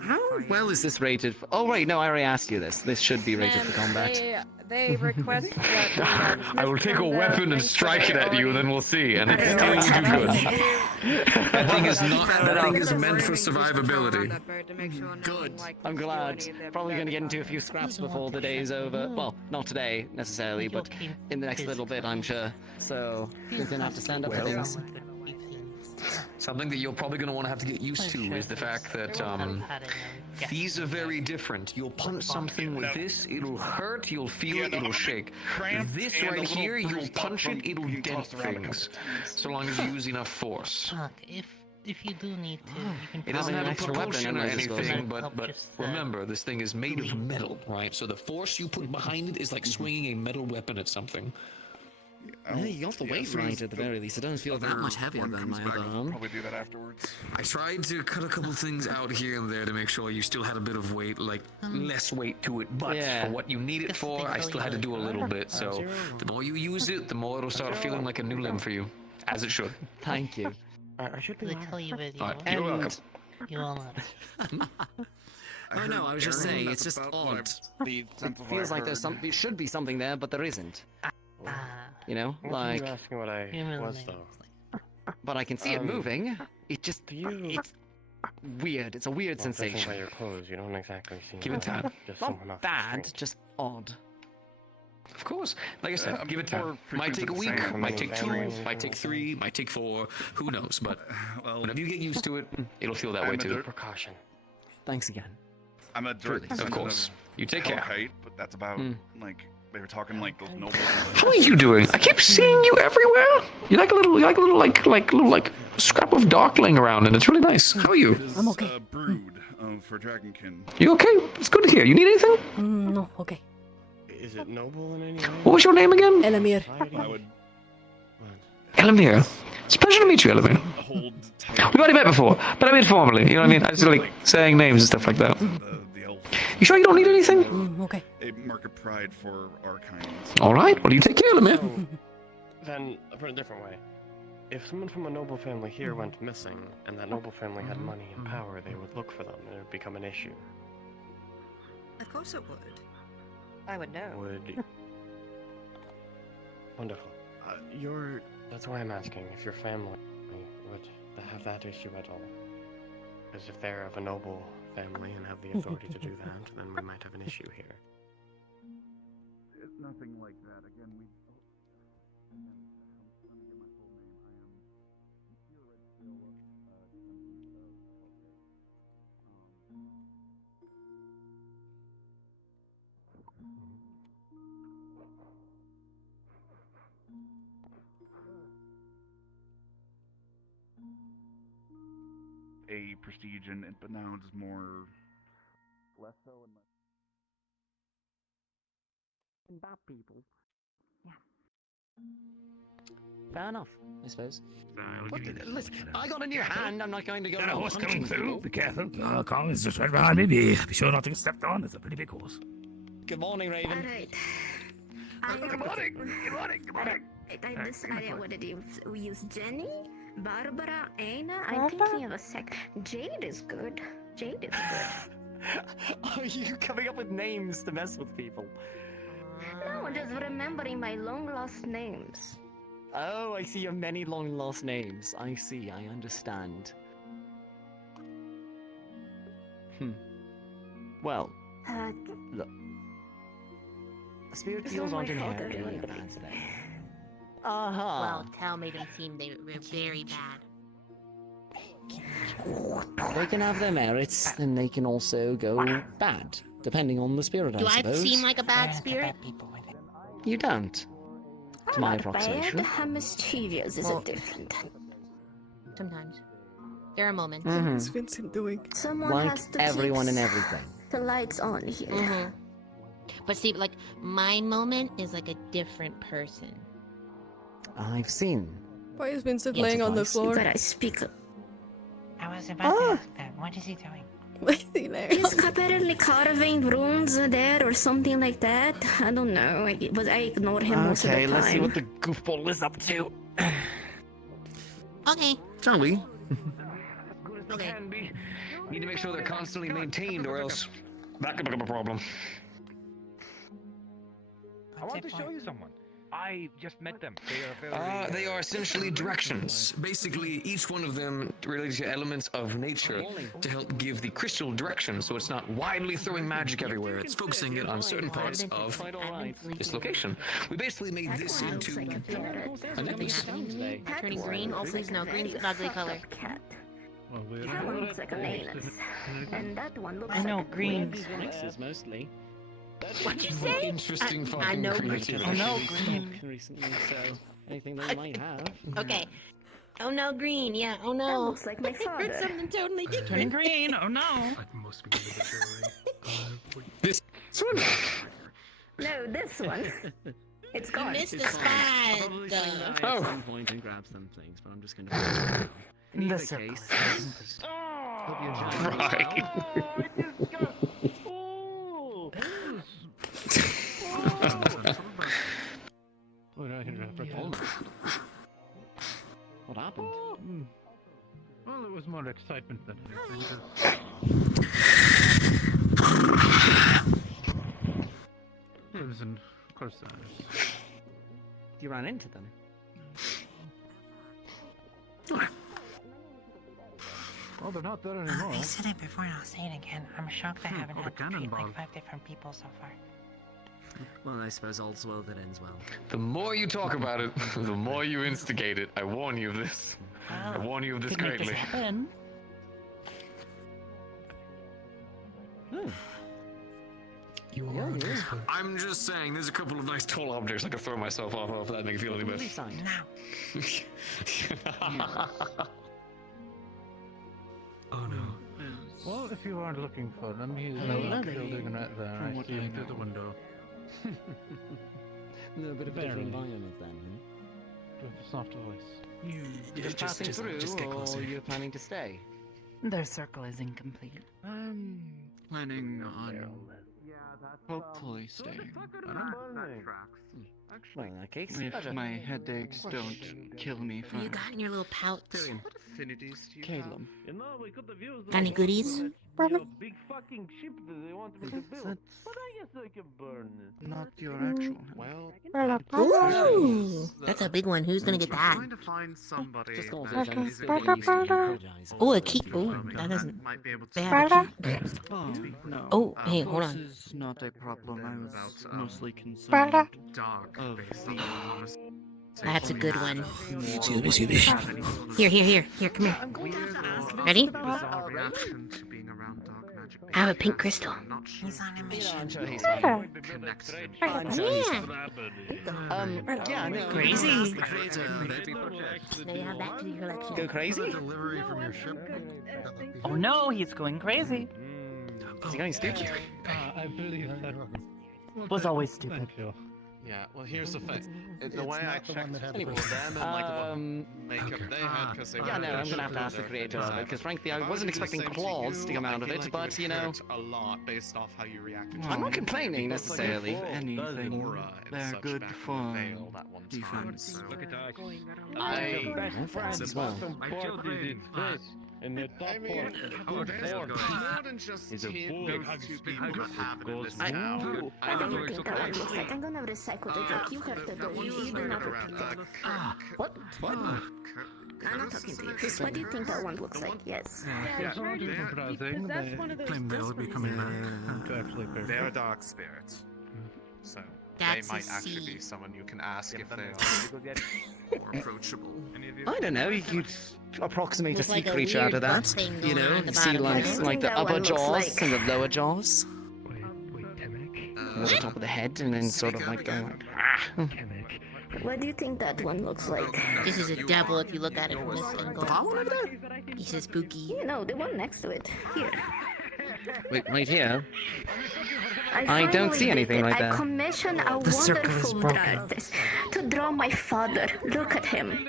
How well is this rated for... Oh, right, no, I already asked you this. This should be rated for combat. They request that I will take a weapon and strike it at you, and then we'll see. And it's still too good. That thing is not. That thing is meant for survivability. Good. I'm glad. Probably going to get into a few scraps before the day is over. Well, not today necessarily, but in the next little bit, I'm sure. So you're going to have to stand up for things. Something that you're probably going to want to have to get used to is the fact that these are very different. You'll punch something with this, it'll hurt, you'll feel it, it'll shake. This right here, you'll punch it, it'll dent things. So long as you use enough force. Look, if you do need to, you can. It doesn't have a extra weapon propulsion or at my disposal. anything, but remember, this thing is made of metal, right? So the force you put behind it is like swinging a metal weapon at something. Yeah, you got the weight right at the very least. It doesn't feel that much heavier than my other arm. Probably do that afterwards. I tried to cut a couple things out here and there to make sure you still had a bit of weight, like less weight to it, but Yeah. for what you need it for, I still had to do a little bit. So the more you use it, the more it'll start feeling like a new limb for you, as it should. Thank you. I should be. They tell you that you Alright, will. you're welcome. You will not. Oh no, I was just saying, it's just odd. It feels like there's some. There should be something there, but there isn't. You know, like. You asking what I was though? But I can see it moving. It just. It's weird. It's a weird sensation. By your clothes, you don't exactly seem. Give it time. Just someone Not else's bad, strength. just odd. Of course. Like I said, give it time. More Might take a frequent week, the same might take 2, families. might take 3, might take 4, who knows, but Well, whenever you get used to it, it'll feel that way I'm a too. dirt- Precaution. Thanks again. I'm a direct Of descendant course. You take care. Hellkite, but that's about like they were talking like those nobles. How are you doing? I keep seeing you everywhere. You like a little like scrap of darkling around, and it's really nice. How are you? I'm okay. Brood for Dragonkin. You okay? It's good to hear. You need anything? No, okay. Is it noble in any way? What was your name again? Elemmire. I would Elemmire. It's a pleasure to meet you, Elemmire. hold We've already met before, but I mean formally. You know what I mean? I just like saying names and stuff like that. the elf. You sure you don't need anything? Okay. A mark of pride for our kind. All right. Well, you take care, Elemmire. So, then, put it a different way. If someone from a noble family here went missing, and that noble family had money and power, they would look for them, and it would become an issue. Of course it would. I would know. Would... Wonderful. That's why I'm asking if your family would have that issue at all. Because if they're of a noble family and have the authority to do that, then we might have an issue here. It's nothing like that. Again, we. A prestige, but now it's more less so and less. And bad people. fair enough, I suppose. Listen, I got a new hand. I'm not going to go. Got a around horse punching coming through. people. Be careful. Kong is just right behind me. Be sure not to get stepped on. It's a pretty big horse. Good morning, Raven. Alright. Good morning. Good morning. Good morning. I decided what it is. We use Jenny, Barbara, Anna. I'm thinking of a sec. Jade is good. Jade is good. Are you coming up with names to mess with people? No, just remembering my long lost names. Oh, I see your many long lost names. I see, I understand. Well, look. The spirit feels aren't in here doing bad today. Well, Tal made them seem they were very bad. They can have their merits, and they can also go bad, depending on the spirit, Do I I suppose. seem like a bad spirit? You don't. To my approximation. Bad, mischievous is different. Sometimes. There are moments. What's Vincent doing? Someone Like has to everyone keep and everything. the lights on here. But see, like, my moment is like a different person. I've seen. Why is Vincent Yes, laying on the advice. floor? But I speak. I was about to ask that. What is he doing? Why is he there? He's apparently carving runes there or something like that. I don't know. I ignored him most of the Okay, time. let's see what the goofball is up to. Okay. Shall we? Okay. Need to make sure they're constantly maintained, or else that could become a problem. I want to show you someone. I just met them. They are very. They are essentially directions. Basically, each one of them related to elements of nature to help give the crystal direction, so it's not widely throwing magic everywhere. It's focusing it on certain parts of this location. We basically made this into an episode. Turning green? Oh, please no. Green's an ugly color. Cat. That one looks like an anus. And that one looks I know like green. Mixes mostly. What'd you say? Interesting fucking I know creativity. Oh no, green. Recently, so anything they might have. Okay. Oh no, green. Yeah. Oh no. That looks like my I heard father. something totally Turning different. green. Oh no. This one. No, this one. It's You gone. missed the spot. Probably swing by Oh. at some point and grab some things, but I'm just going to. In The either circle case, hope you enjoy it. Right. What happened? Well, it was more excitement than anything. Lives in Corsairs. You ran into them. Oh, they're not there anymore. I said it before and I'll say it again. I'm shocked I haven't had to treat cannonball. like 5 different people so far. Well, I suppose all's well that ends well. The more you talk about it, the more you instigate it. I warn you of this. I warn you of this Could make this greatly. happen. You are. I'm just saying, there's a couple of nice tall objects I could throw myself off of. That make you feel any better. Oh no. Well, if you aren't looking for them, he's building right there. I see him through the window. A little bit of a different environment then, With a soft voice. You're just passing through, or you're planning to stay? Their circle is incomplete. I'm planning on hopefully staying. Well, in that case, If my headaches don't kill me You from got in your little pouch. affinities to Caleb. Got any goodies? Big fucking ship that they want me to build. But I guess I can burn it. not your actual well. Ooh, that's a big one. Who's gonna get that? Trying to find somebody Just call that it is a Oh, a key. Oh, that doesn't. might be able to They have a key. Oh, no. Oh, hey, hold This on. is not a problem. I was mostly concerned dog of the That's a good one. Excuse me. Here, come here. Ready? bizarre reaction to being around dark magic. I have a pink crystal. He's on a mission. I'm sure he's fine. Connects them. I'm sure he's Yeah. fine. Yeah, no. Crazy. Now you have that to your collection. Go crazy? Delivery from your ship. Oh no, he's going crazy. Is he going stupid? I believe that Was always stupid. Yeah, well, here's the thing. The way I checked for them and like what makeup they had, because they were Yeah, no, I'm gonna have to ask the creator of it, because frankly, I wasn't expecting claws to come out of it, but you know. A lot based off how you reacted. I'm not complaining necessarily. Anything, Aura and they're such good back in the for veil that one time, defense. so- Look at us. As well. And the top part more than just those two people that have it in this town. What do you think that looks like? I'm gonna recycle the joke. You have to do it. You do not repeat it. What? What? I'm not talking to you. What do you think that one looks like? Yes. Claim they'll be coming back. They're dark spirits. So That's they might a actually C. be someone you can ask if they are more approachable. I don't know, you could approximate a With sea like a creature out of weird that. butt thing You going know, on the see bottom. What do you like think the that upper one looks jaws like? and the lower jaws. At the top of the head, and then sort of like going like. "Ah." What do you think that one looks like? This is a devil if you look at it from this angle. He's a spooky. You know, the one next to it. Here. Wait, right here. I don't see finally anything did it. like that. I commissioned a The circle is wonderful broken. artist to draw my father. Look at him.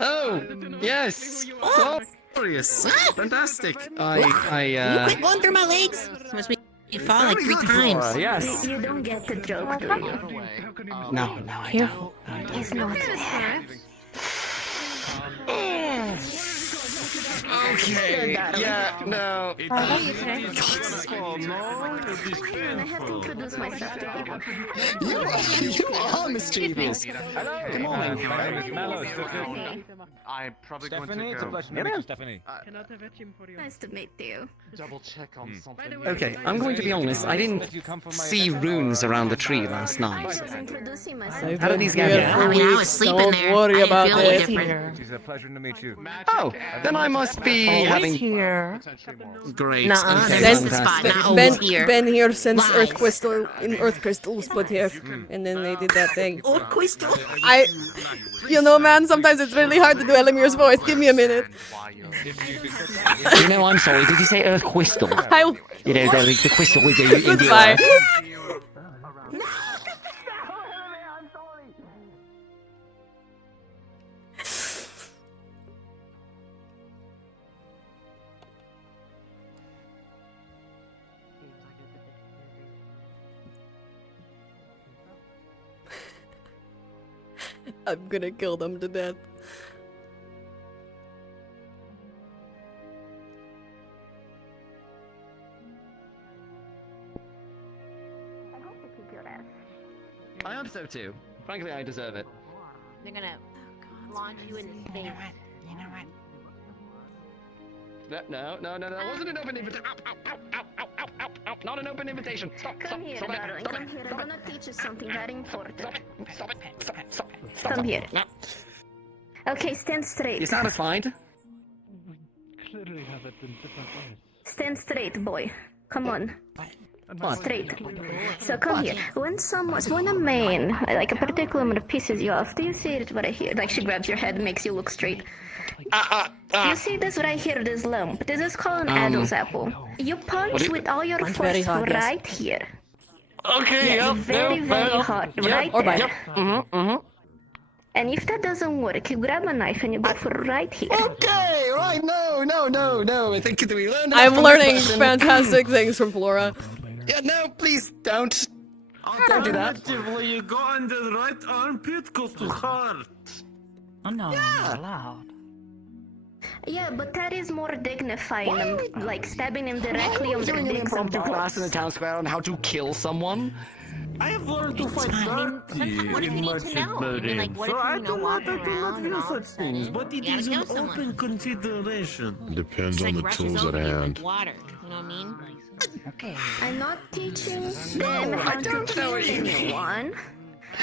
Oh, yes. Oh, glorious. Fantastic. You quit going through my legs. Must be you fall like 3 times. Yes. You don't get the joke, do you? No, I don't. I don't. He's not there. Okay. Yeah. No. Oh, and I have to introduce myself to people. You are mischievous. Good morning. I'm probably Stephanie, going it's to a go. pleasure to meet you, Stephanie. Nice to meet you. Double check on something. Okay, I'm going to be honest. I didn't see runes around the tree last I night. was introducing myself. How did these get here? I mean, I was sleeping Don't there. worry I didn't about feel any it. different. It's a pleasure to meet you. Oh, then I must be having. here. Great. Nuh-uh, Okay, that's the fantastic. spot, not always here. Been here since Lies. Earth Crystal was put here, and then they did that thing. Old crystal. You know, man, sometimes it's really hard to do Elemire's voice. Give me a minute. You know, I'm sorry. Did you say Earth Crystal? You know, the crystal with the. Goodbye. I'm gonna kill them to death. I hope you kick your ass. I hope so too. Frankly, I deserve it. They're gonna launch you into space. You know what? No, that wasn't an open invitation. Not an open invitation. Stop, Come here, stop it, darling. stop Come it, here. I'm stop gonna teach you something very important. Stop it. Come here. No. Okay, stand straight. You satisfied? Clearly have it in different ways. Stand straight, boy. Come on. What? Straight. So come here. When a man, like a particular member pisses you off, do you see it right here? Like she grabs your head and makes you look straight. You see this right here, this lump? This is called an Adam's apple. You punch with all your Punch very force hard, yes. right here. Okay, Yes, yep, very, yep, very yep, hard. yep, Right or there. Yep. And if that doesn't work, you grab a knife and you go for right here. Okay, right, no. I think that we learned I'm enough from learning this lesson. fantastic things from Flora. Yeah, no, please don't. Don't do that. Alternatively, you go under the right armpit, goes to heart. Oh no, Yeah. not allowed. Yeah, but that is more dignifying than like stabbing him directly Why are on we the doing an dicks and impromptu class in the balls. town square on how to kill someone? I have learned to fight dirty What if you need much to know? I mean, like, what so if I you do walking not around and view all of such a sudden things, but it you is gotta an kill someone? open consideration. Depends It's on like the rushes tools at over you hand. like water. You know what I mean? Okay. I'm not teaching them how to kill anyone.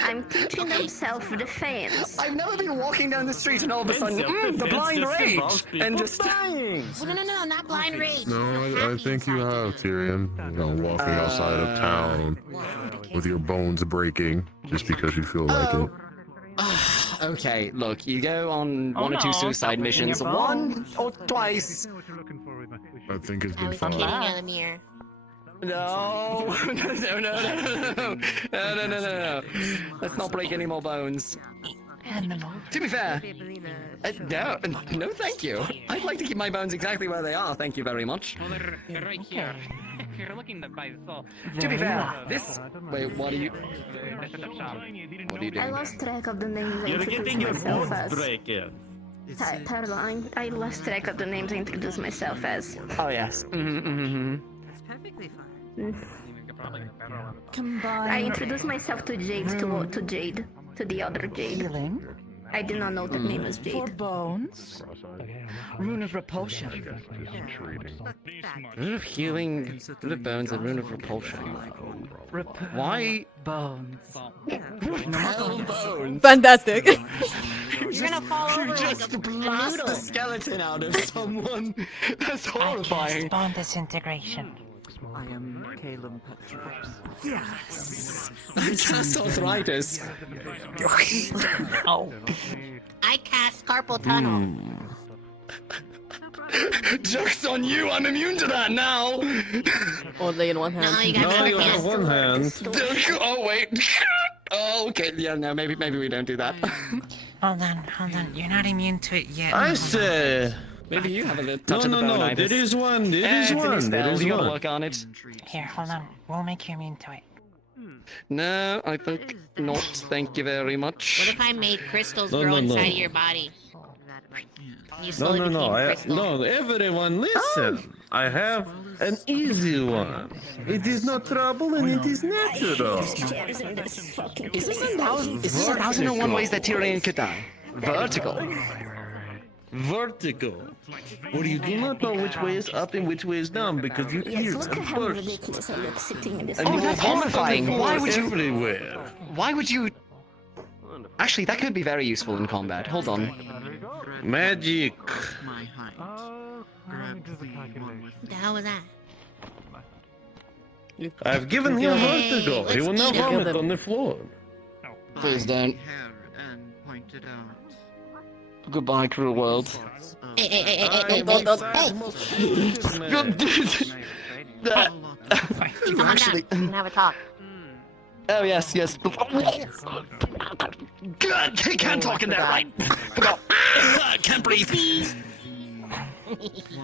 I'm teaching them self-defense. I've never been walking down the street and all of a sudden, the blind rage, and just dying. Well, no, not blind rage. No, I think you have, Tyrion. You know, walking outside of town with your bones breaking just because you feel like it. Okay, look, you go on Oh, one or two no, suicide stop licking missions your one bones. or twice. I think it's I been was fun. kidding, Elemmire. No. No. Let's not break any more bones. To be fair, no, thank you. I'd like to keep my bones exactly where they are. Thank you very much. Well, they're right here. If you're looking to buy salt. To be fair, this. Wait, what are you? What are you doing? I lost track of the names I You're introduced getting your myself bones as. breaking. I lost track of the names I introduced myself as. Oh yes. That's perfectly fine. Combine. I introduced myself to Jade to Jade, to the other Jade. Healing. I did not know that name was For Jade. bones. Rune of repulsion. Rune of healing, rune of bones, and rune of repulsion. Why? Bones. Repel bones. Fantastic. You're gonna fall over just like a blast noodle. the skeleton out of someone. That's horrifying. Bone disintegration. I am Caleb Petrus. Yes. I cast arthritis. Oh. I cast carpal tunnel. Joke's on you, I'm immune to that now! Only in one hand. No, you got one hand. Oh, wait. Oh, okay, yeah, no, maybe we don't do that. Hold on. You're not immune to it yet. I say. Maybe you have a touch of the No, bonitis. there is one, there is It's an one, spell, there is you gotta one. work on it. Here, hold on. We'll make you immune to it. No, I think not, thank you very much. What if I made crystals No, grow no, inside no. of your body? You No, slowly no, became no, crystal. no, everyone listen. I have an easy one. It is not trouble and it is natural. Is this 1,001 ways that Tyrion could die? Vertical. Vertical. Well, you do not know which way is up and which way is down because you hear Look at it how first. ridiculous I look sitting in this. Oh, that's horrifying. Why would you? Everywhere. Why would you? Actually, that could be very useful in combat. Hold on. Magic. My height. Grab the one with The hell was that? I've given him Hey, vertigo. He let's will not eat it. vomit on the floor. Please don't. hair and pointed out. Goodbye, cruel world. Hey. Actually, We can have a talk. oh yes. Good. Can't talk in there, right? Forgot. Can't breathe.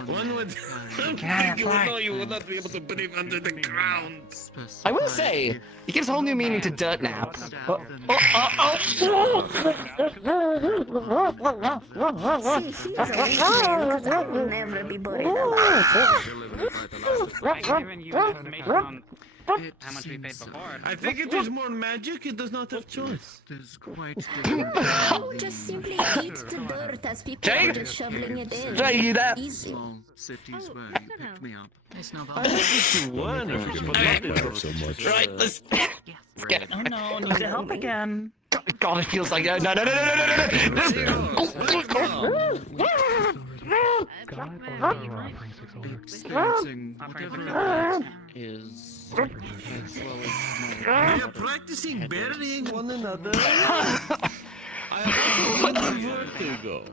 One would think you would know you would not be able to breathe under the ground. I will say, it gives a whole new meaning to dirt nap. See, he's a weak man, 'cause I will never be buried alive. How much we paid before? I think it is more magic. It does not have choice. There's quite I would just simply eat the dirt as people Jade? are just shoveling it in. Jade, you there? Easy. small cities where you picked me up. It's not I think you won, but not so much. Right, let's get it. Oh no, need to help again. God, it feels like no. Experiencing whatever is as well as We are practicing burying one another. I have also vertigo.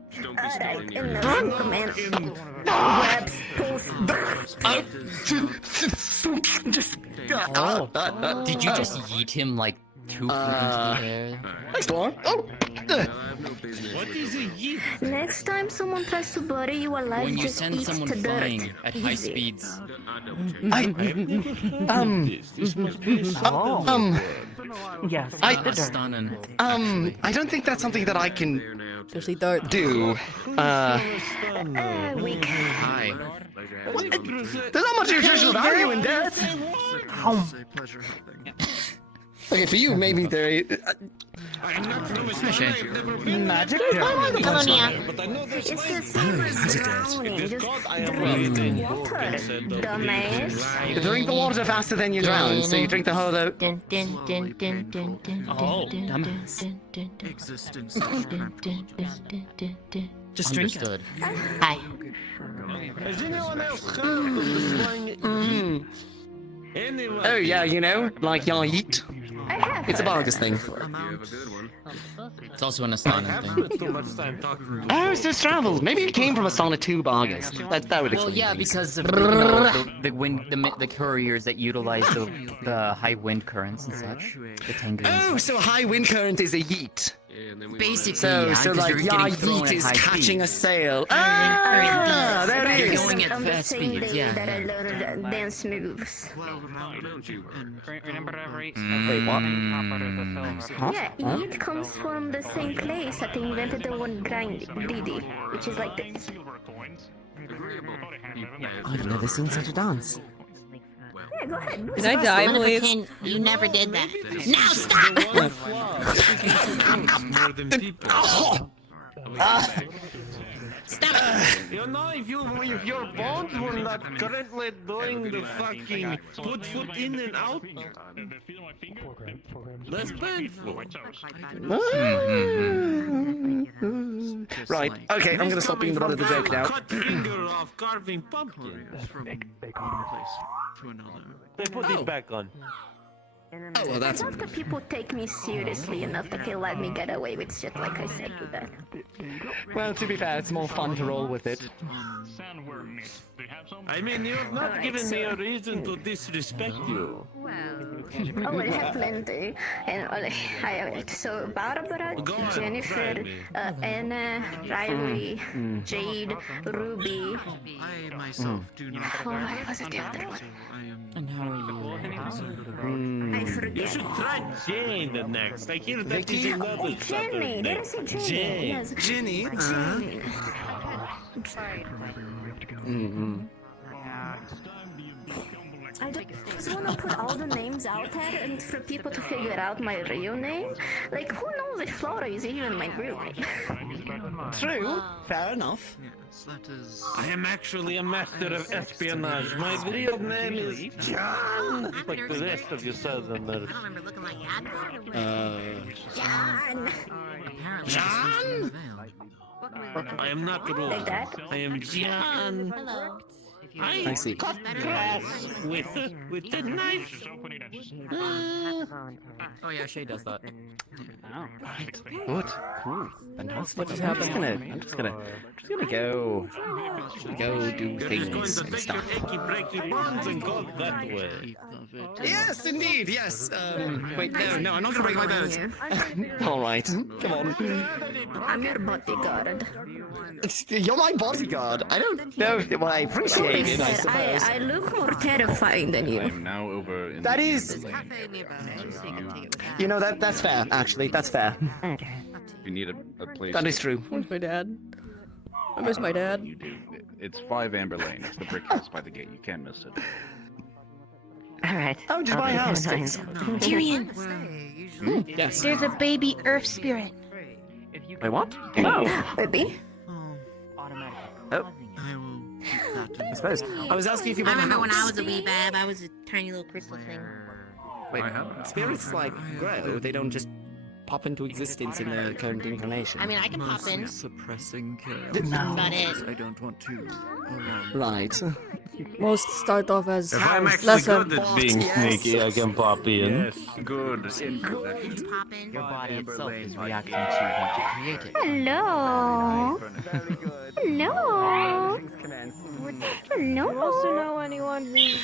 Alright, enough, man. Grabs, pulls. Did you just yeet him like 2 feet into the air? Thanks, Dora. Oh. What is a yeet? Next time someone tries to bury you alive, When you just send eat someone the dirt. flying at high Easy. speeds. This must be something. Yes, stunning. I don't think that's something that I can Especially dirt. do. Weak. Hi. There's not much nutritional value in death. say pleasure helping. Okay, for you, maybe there. I'm not from a city. I've never been Magic? Colonia. but I know there's It's the same as drowning. It is Just God I am drink reading. water, dumbass. You drink the water faster than you drown, so you drink the whole. Dun, dun, dun, dun, dun, dun, Oh, dun, dumbass. dun, dun, dun, Existence dun, is dun, dun, dun, dun, dun. Just drink it. Understood. Hi. Has anyone else heard of the slang yeet? Anyone? Oh yeah, you know, like y'all eat. I have It's a heard Bargus thing. It's also an Astana thing. Too much time talking. Oh, so travels. Maybe it came from Astana to Bargus. That would Well, explain yeah, things. because of the couriers that utilize the high wind currents and such. The Tengus. Oh, so high wind current is a yeet. Basically, So like, yeah, yeet is catching a sail. Ah, there it is. Going at on the fast same speed, day yeah. that I learned dance moves. Remember every Wait, what? Yeah, it comes from the same place that they invented the one grindidi, which is like this. I've never seen such a dance. Yeah, go ahead. Did I die, please? You never did that. Now stop! More than people. Stop! You know, if your bones were not currently doing the fucking put foot in and out, less painful. Right, okay, I'm gonna stop being the butt of the joke now. Cut finger off carving pumpkins. They put it back on. Oh, well, that's... I hope that people take me seriously enough that they let me get away with shit like I said to them. Well, to be fair, it's more fun to roll with it. I mean, you've not given me a reason to disrespect you. Oh, I have plenty. And so Barbara, Jennifer, Anna, Riley, Jade, Ruby. I myself do not. Oh, what was it the other one? And how are you? I forget. You should try Jane next. I hear that is another Jenny, there is a Jenny. Jane. Yes. Jenny? Jenny. I just want to put all the names out there and for people to figure out my real name. Like, who knows if Flora is even my real name? True, fair enough. Yes, that is. I am actually a master of espionage. My real name is John. Like the rest of you Southerners. I don't remember looking like that. John! John? I am not rude. Like that? I am John. Hello. I see. Cut grass with a knife. Oh yeah, Shay does that. Good, cool, fantastic. I'm just gonna go do things and stuff. Breaky bones and go that way. Yes, indeed, yes. Wait, no, I'm not gonna break my bones. All right, come on. I'm your bodyguard. You're my bodyguard. I don't know if I appreciate it, I suppose. I look more terrifying than you. I'm now over in That the is... Amberlane. You know, that's fair, actually. That's fair. If you need a place... That is true. Where's my dad? I miss my dad. You do. It's 5 Amberlane. It's the brick house by the gate. You can't miss it. Alright. Oh, just my house. Tyrion! Yes. There's a baby earth spirit. Wait, what? Oh, baby. Oh. I suppose. I was asking if you I want remember when I house. was a wee bab, I was a tiny little crystal thing. Wait, spirits like grow. They don't just pop into existence in their current incarnation. I mean, I can pop in. Suppressing care. That's about it. I don't want to. Right. Most start off as If I'm actually lesser. good at being sneaky, I can pop in. Yes, good. Pop in. Your body itself is reacting to what you created. Hello. Hello. You Hello. also know anyone who's...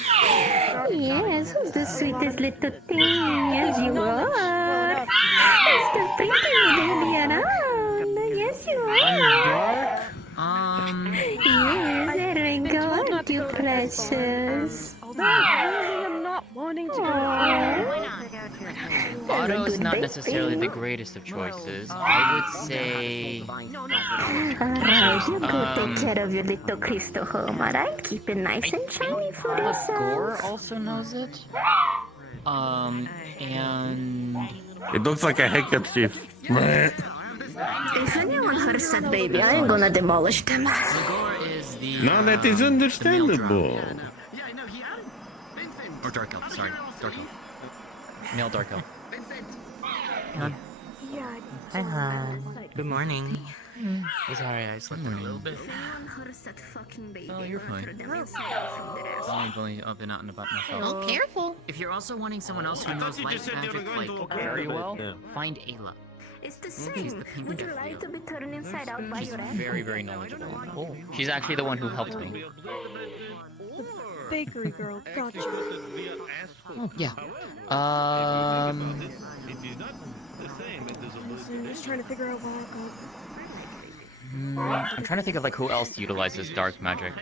Yes, who's the sweetest little thing as you are. It's the prettiest baby around. Yes, you are. Yes, Erengo, aren't you precious? Although I really am not wanting to go. Otto is not necessarily the greatest of choices. I would say... Alright, you go take care of your little crystal home, alright? Keep it nice and shiny for yourself. Gore also knows it. And... It looks like a handkerchief. If anyone hurts that baby, I ain't gonna demolish them. Now that is understandable. Or Dark Elf, sorry. Dark Elf. Male Dark Elf. Hi, hon. Good morning. Sorry, I slept in a little bit. Oh, you're fine. I've only been out and about myself. Oh, careful. If you're also wanting someone else who knows light magic like very well, find Ayla. It's the She's same. the pink Would you and like to be turned inside out by your aunt? very, very knowledgeable. Oh. She's actually the one who helped me. Bakery girl, gotcha. Oh, yeah. I'm just trying to figure out where I I'm trying to think of like who else utilizes dark magic.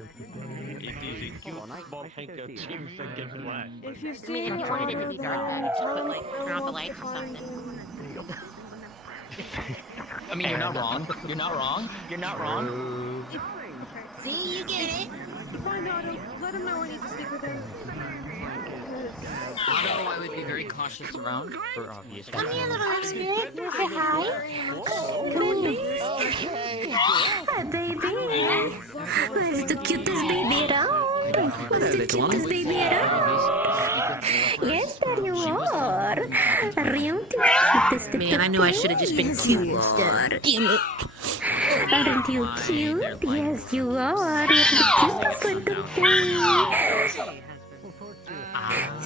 If you I mean, if you wanted it to be dark magic, just put like turn off the lights or something. I mean, you're not wrong. You're not wrong. You're not wrong. See, you get it. Find Otto. Let him know I need to speak with him. Otto, I would be very cautious around for obvious reasons. Come here, little Earth Spirit. You say hi. Come here. Hi, baby. Who's the cutest baby around? Who's the cutest baby around? Yes, there you are. Aren't you cutest? Man, I knew I should have just been cute instead. Damn it. Aren't you cute? Yes, you are. You're the cutest little thing.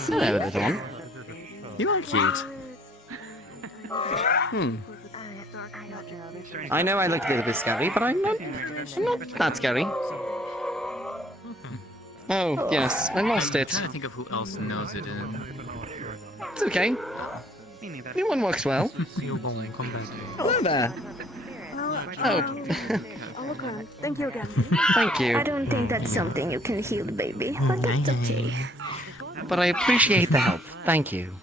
Hello, little one. You are cute. I know I look a little bit scary, but I'm not that scary. Oh, yes, I lost I'm it. trying to think of who else knows it. It's okay. Your one works well. Hello there. Oh. I'll look around. Thank you again. Thank you. I don't think that's something you can heal, baby, but that's okay. But I appreciate the help. Thank you.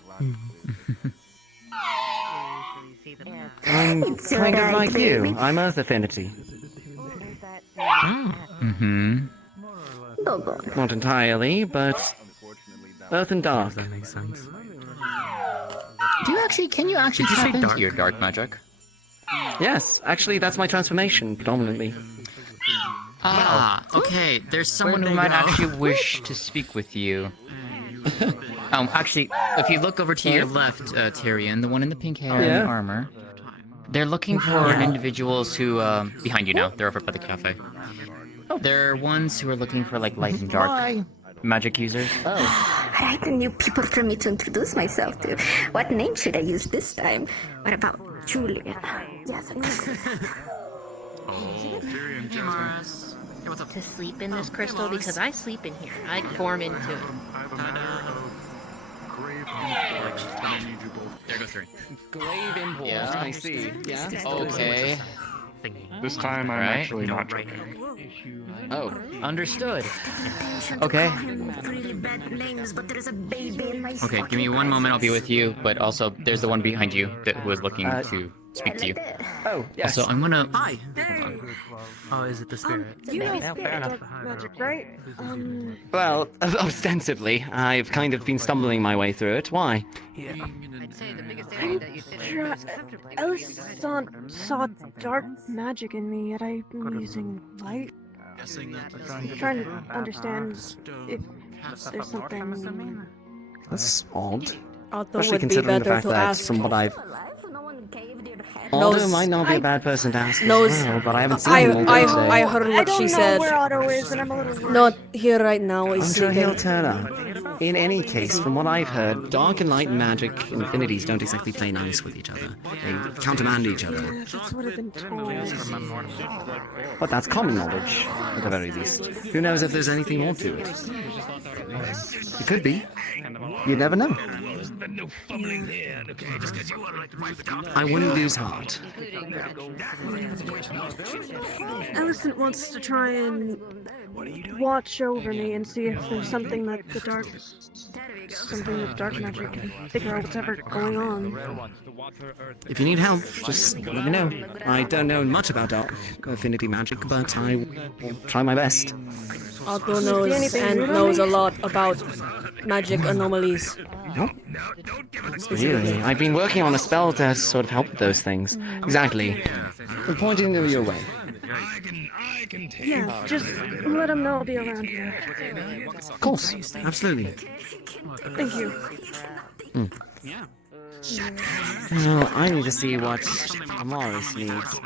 I'm It's kind of alright, like you. baby. I'm Earth Affinity. Mm-hmm. Doggone. Not entirely, but Earth and Dark. That makes sense. Can you actually tap into your dark magic? Yes, actually, that's my transformation, predominantly. Ah, okay. There's someone who might actually wish to speak with you. Actually, if you look over to your left, Tyrion, the one in the pink hair and the armor, they're looking for individuals who, behind you now. They're over by the cafe. They're ones who are looking for, like, light and dark magic users. Alright, the new people for me to introduce myself to. What name should I use this time? What about Julian? Yes, I know. Hey, Mars. Hey, what's up? To sleep in this crystal because I sleep in here. I form into it. There goes three. Glaive impulse, Yeah. I see. Yeah? Okay. This time I'm actually not joking. Oh, understood. Okay. Really bad names, but there's a baby in my Okay, give me one moment, I'll be with you, but also, there's the one behind you who is looking to speak to you. Oh, yes. Also, I'm gonna... Hi. Oh, is it the spirit? You know Yeah, fair enough. magic, right? Well, ostensibly, I've kind of been stumbling my way through it. Why? Alice saw dark magic in me, yet I'm using light. I'm trying to understand if there's something. That's odd. Otto Especially would be considering the better fact to that ask. from what I've... Knows- Otto might not be a bad person to ask knows- as well, but I haven't seen him all day today. I heard what she said. Where Otto is, and I'm a little worried. Not here right now. He's I'm sure sleeping. he'll turn up. In any case, from what I've heard, dark and light magic infinities don't exactly play nice with each other. They countermand each other. Yeah, that's what I've been told. But that's common knowledge, at the very least. Who knows if there's anything more to it? It could be. You never know. I wouldn't lose heart. Alicent wants to try and watch over me and see if there's something that the dark magic can figure out what's ever going on. If you need help, just let me know. I don't know much about dark affinity magic, but I will try my best. Otto knows and knows a lot about magic anomalies. Oh? Really? I've been working on a spell to sort of help with those things. Exactly. I'm pointing them your way. Yeah, just let him know I'll be around here. Of course, absolutely. Thank you. Yeah. Well, I need to see what Amaris needs.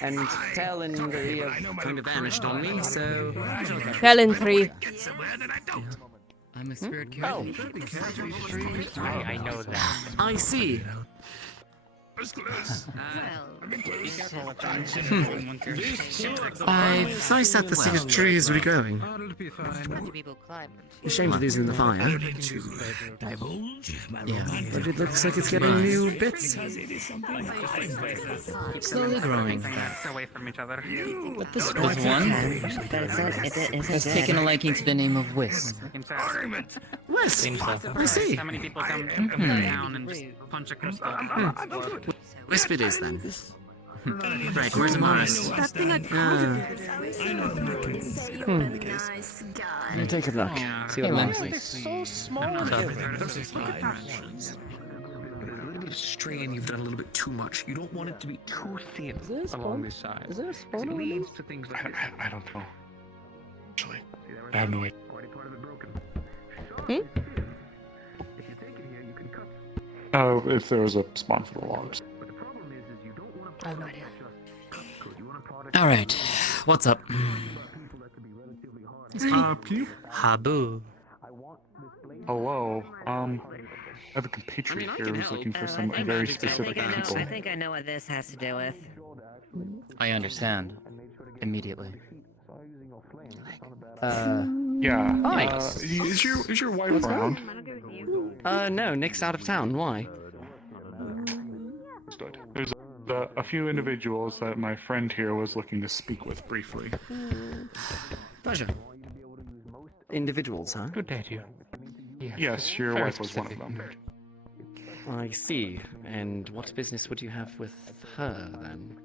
And Talon really Kind of vanished on me, so. Helen 3. I'm a spirit Oh. I know that. I see. It's nice that the secret tree is regrowing. A shame to lose it in the fire. Yeah, but it looks like it's getting new bits. Slowly growing. Away from each other. But this was one has taken a liking to the name of Wisp. Wisp! I see. How many people come down and just punch a crystal? Wisp it is then. Right, where's Amaris? That thing I called You take a look. See what Amaris needs. So small. A little bit of strain, you've done a little bit too much. You don't want it to be too thin along this side. Is there a spawn It on leads this? to things like this. I don't know. Actually, I have no idea. If there was a spawn for the logs. I have no idea. Alright, what's up? Habu. Hello. I have a compatriot here who's looking for some very specific people. I think I know what this has to do with. I understand. Immediately. Yeah. Hi. Is your wife around? No, Nick's out of town. Why? There's a few individuals that my friend here was looking to speak with briefly. Pleasure. Individuals, huh? Good day to you. Yes, your Very wife was one of specific. them. I see. And what business would you have with her, then?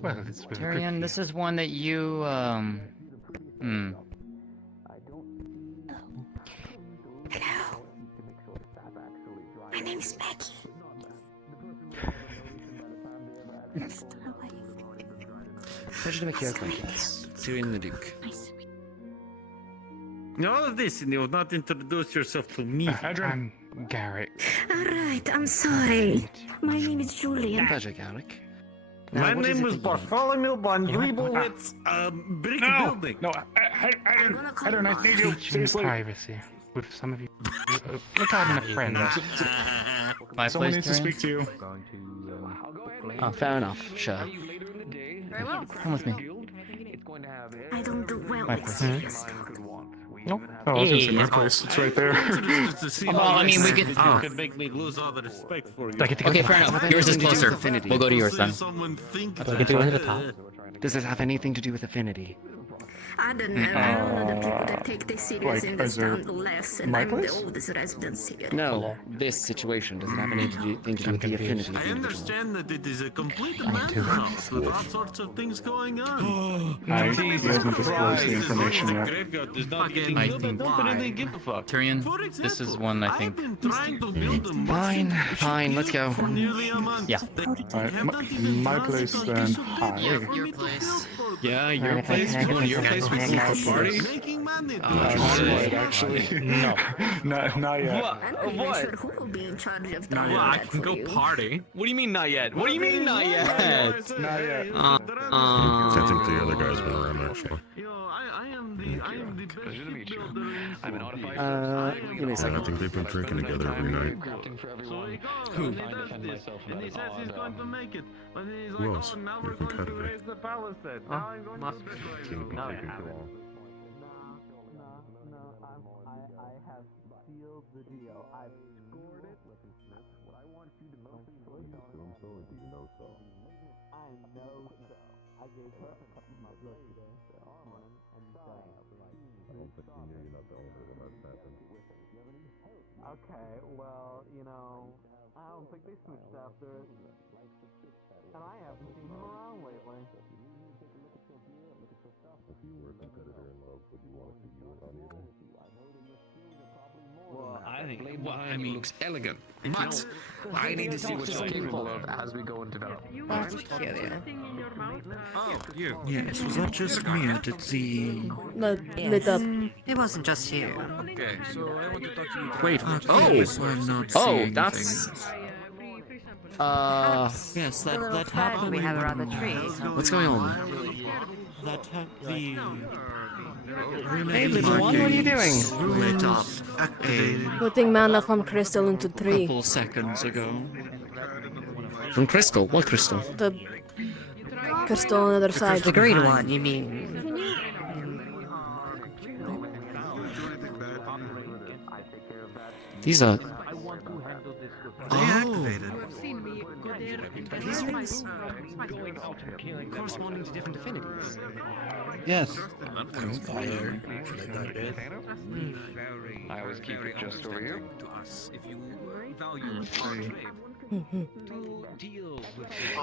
Well, it's very Tyrion, this is one that you, Hello. My name's Maggie. Pleasure to make your acquaintance. Tyrion the Duke. All of this, and you'll not introduce yourself to me. I'm Garrick. Alright, I'm sorry. My name is Julian. Pleasure, Garrick. My what is name it was that you want? Bartholomew von Riebowitz, brick building. No, I don't need you. Seriously. Privacy with some of you. We're talking to friends. my Someone place, needs to Tyrion? speak to you. Oh, fair enough. Sure. Very well. Come with me. I don't do well My with place. serious talk. Oh, I was gonna say my place. It's right there. Well, I mean, we could. You could make me lose all the respect for you. Okay, fair enough. Yours is closer. Affinity. We'll go to yours then. Someone think Do I get to go to the top? Does it have anything to do with affinity? I don't know. I don't know the people that take this serious Like, in this is there town less, and my I'm place? the oldest resident here. No, this situation doesn't have anything to do with the affinity of I the individual. understand that it is a complete madhouse with all sorts of things going on. He hasn't disclosed the information yet. Graveyard is not getting I built. think- I don't really give a fuck. Tyrion, this is one I think. I've been trying to build a Fine, massive fine, let's go. for nearly a month. Yeah. Alright, my place then. Hi. Your place. Yeah, your place? We're going to your place with you for party? Making money. Not quite, actually. No. Not yet. I'm not even sure who will be in charge of the Well, I can go party. What do you mean not yet? What do you mean not yet? Not yet. I think the other guy's been around, actually. You know, I am the best shipbuilder in I'm an Give me a I second. think they've been drinking together every night. So he goes, and he does this, and he says he's going to make it. But then he's like, Who else? oh, now Your we're going to competitor. raise the palisade. Now I'm going to do this right. Now they have it. Okay, well, you know, I don't think they switched after it. And I haven't seen him around lately. Well, I think I mean, looks elegant, but I need to see what you're capable of as we go and develop. That's peculiar. Oh, you. Yes, was that just me or did the... Lit up. It wasn't just you. Okay, so I want to talk to you. Wait, so I'm not Oh, seeing that's... Yes, that Fact, happened. we have around the trees. What's going on? That the... Hey, little one, what are you doing? Lit up Putting mana from crystal into a tree. couple seconds ago. From crystal? What crystal? The crystal on the other side. The green one, you mean? These are... Deactivated. These rings corresponding to different affinities. Yes. I always keep it just over here. To us, if you value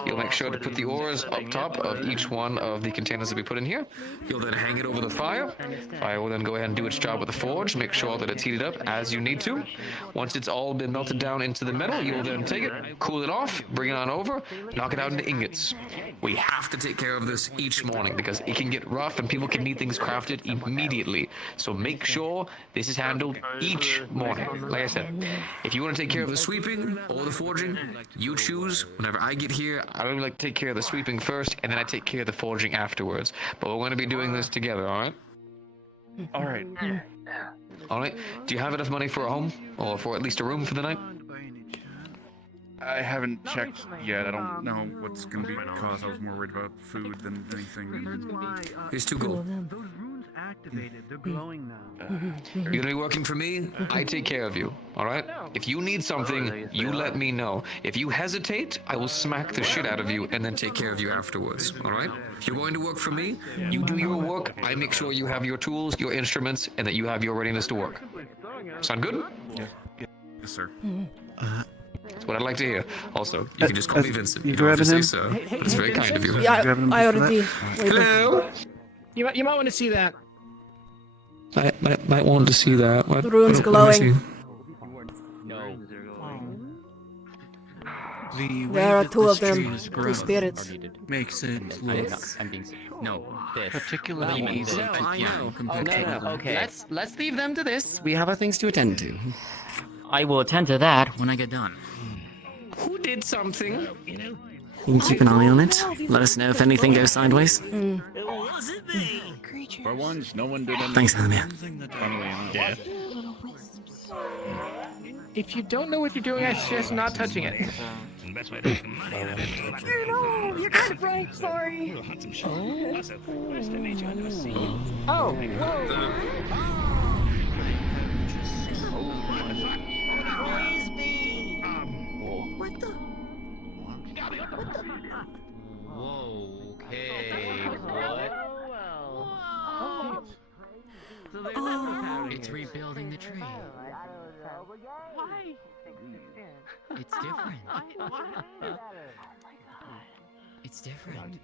You'll make sure to put the ores up top of each one of the containers that we put in here. You'll then hang it over the fire. Fire will then go ahead and do its job with the forge. Make sure that it's heated up as you need to. Once it's all been melted down into the metal, you'll then take it, cool it off, bring it on over, knock it out into ingots. We have to take care of this each morning because it can get rough and people can need things crafted immediately. So make sure this is handled each morning. Like I said, if you want to take care of the sweeping or the forging, you choose. Whenever I get here, I really like to take care of the sweeping first, and then I take care of the forging afterwards. But we're going to be doing this together, alright? Alright. Alright. Do you have enough money for a home? Or for at least a room for the night? I haven't checked yet. I don't know what's gonna be caused. I was more worried about food than anything. Here's 2 gold. Those runes activated. They're glowing now. You're gonna be working for me, I take care of you, alright? If you need something, you let me know. If you hesitate, I will smack the shit out of you and then take care of you afterwards, alright? If you're going to work for me, you do your work, I make sure you have your tools, your instruments, and that you have your readiness to work. Sound good? Yes, sir. That's what I'd like to hear. Also, you can just call me Vincent. You You don't have to say grabbing so, him? but it's very kind of you. Yeah, I already. Hello? You might want to see that. Might want to see that. What? The rune's What am I glowing. seeing? The way There are that 2 this of them. tree has 2 grown spirits. makes it look particularly easy. No, I know. compared to other- Okay. Let's leave them to this. We have our things to attend to. I will attend to that when I get done. Who did something? You can keep an eye on it. Let us know if anything goes sideways. For once, no one did anything. Thanks, Elemmire. Yeah. If you don't know what you're doing, I suggest not touching it. No, you're kind of right. Sorry. Oh. What the? Whoa, okay, what? It's rebuilding the tree. Why? It's different. It's different.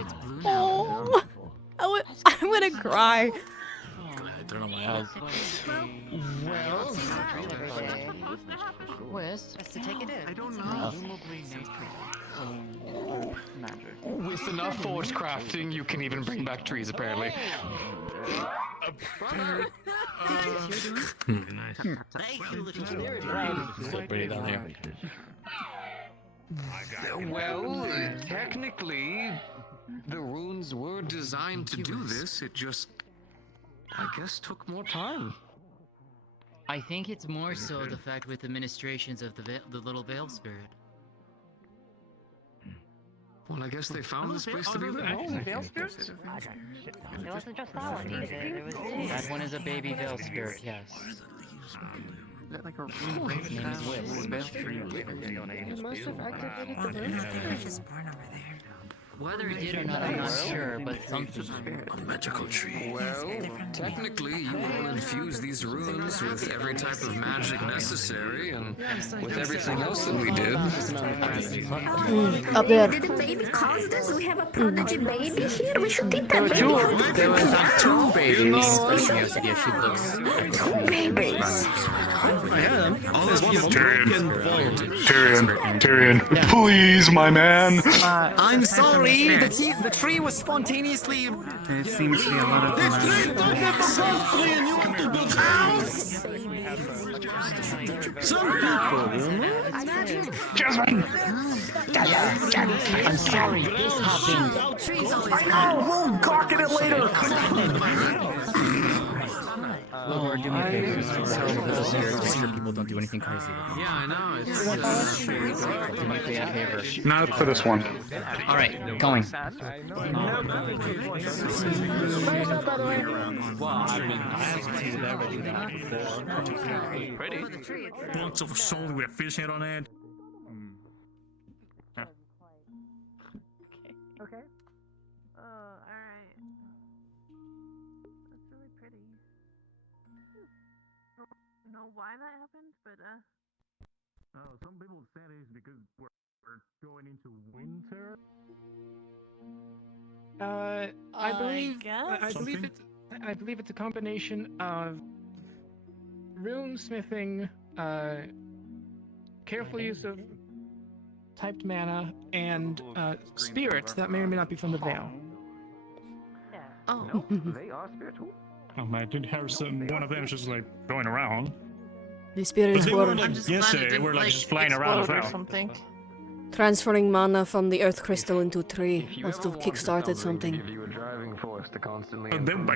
It's blue now. Oh, I'm gonna cry. Turn on my eyes. Well, Wes, just to take it in. I don't know. With enough forge crafting, you can even bring back trees, apparently. Still pretty down here. Well, technically, the runes were designed to do this. It just, I guess, took more time. I think it's more so the fact with administrations of the little Veil Spirit. Well, I guess they found this place to be their home. Veil spirits? It wasn't just that one either. There was this. That one is a baby Veil Spirit, yes. Is that like a His name is Wiz. You must have activated the rune. Whether it did or not, I'm not sure, but something. A magical tree. Well, technically, you will infuse these runes with every type of magic necessary, and with everything else that we did. Up there. Did the baby cause this? We have a prodigy baby here. We should take that baby. There were in fact two babies. Yes, she looks. Two babies. Tyrion, please, my man. I'm sorry. The tree was spontaneously. There seems to be a lot of. Some people, Jasmine! I'm sorry, this happened. we'll gawk at it later. Lord, do me a favor. Just make sure people don't do anything crazy. Yeah, I know. It's Do me a favor. Not for this one. All right, going. Bunch of soul with a fish head on it. Okay. Oh, alright. That's really pretty. I don't know why that happened, but Some people say it's because we're going into winter. I believe it's a combination of rune smithing, careful use of typed mana, and spirits that may or may not be from the Veil. Oh. They are spiritual. Oh man, I did have one of them just like going around. The spirits But they were weren't like yesterday, they were like just flying around as well. transferring mana from the earth crystal into a tree. Must have kickstarted something. I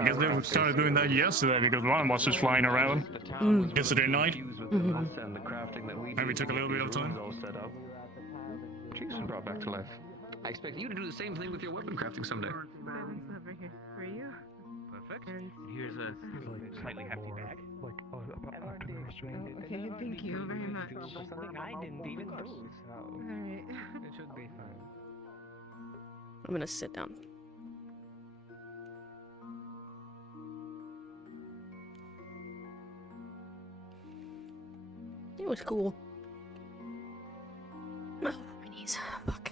guess they started doing that yesterday because one was just flying around. Yesterday night. Maybe took a little bit of time. Trees and brought back to life. I expect you to do the same thing with your weapon crafting someday. over here for you. Perfect. Here's a slightly hefty bag. Okay, thank you very much. Something I didn't even do. Alright. It should be fine. I'm gonna sit down. It was cool. Oh, my knees. Fuck.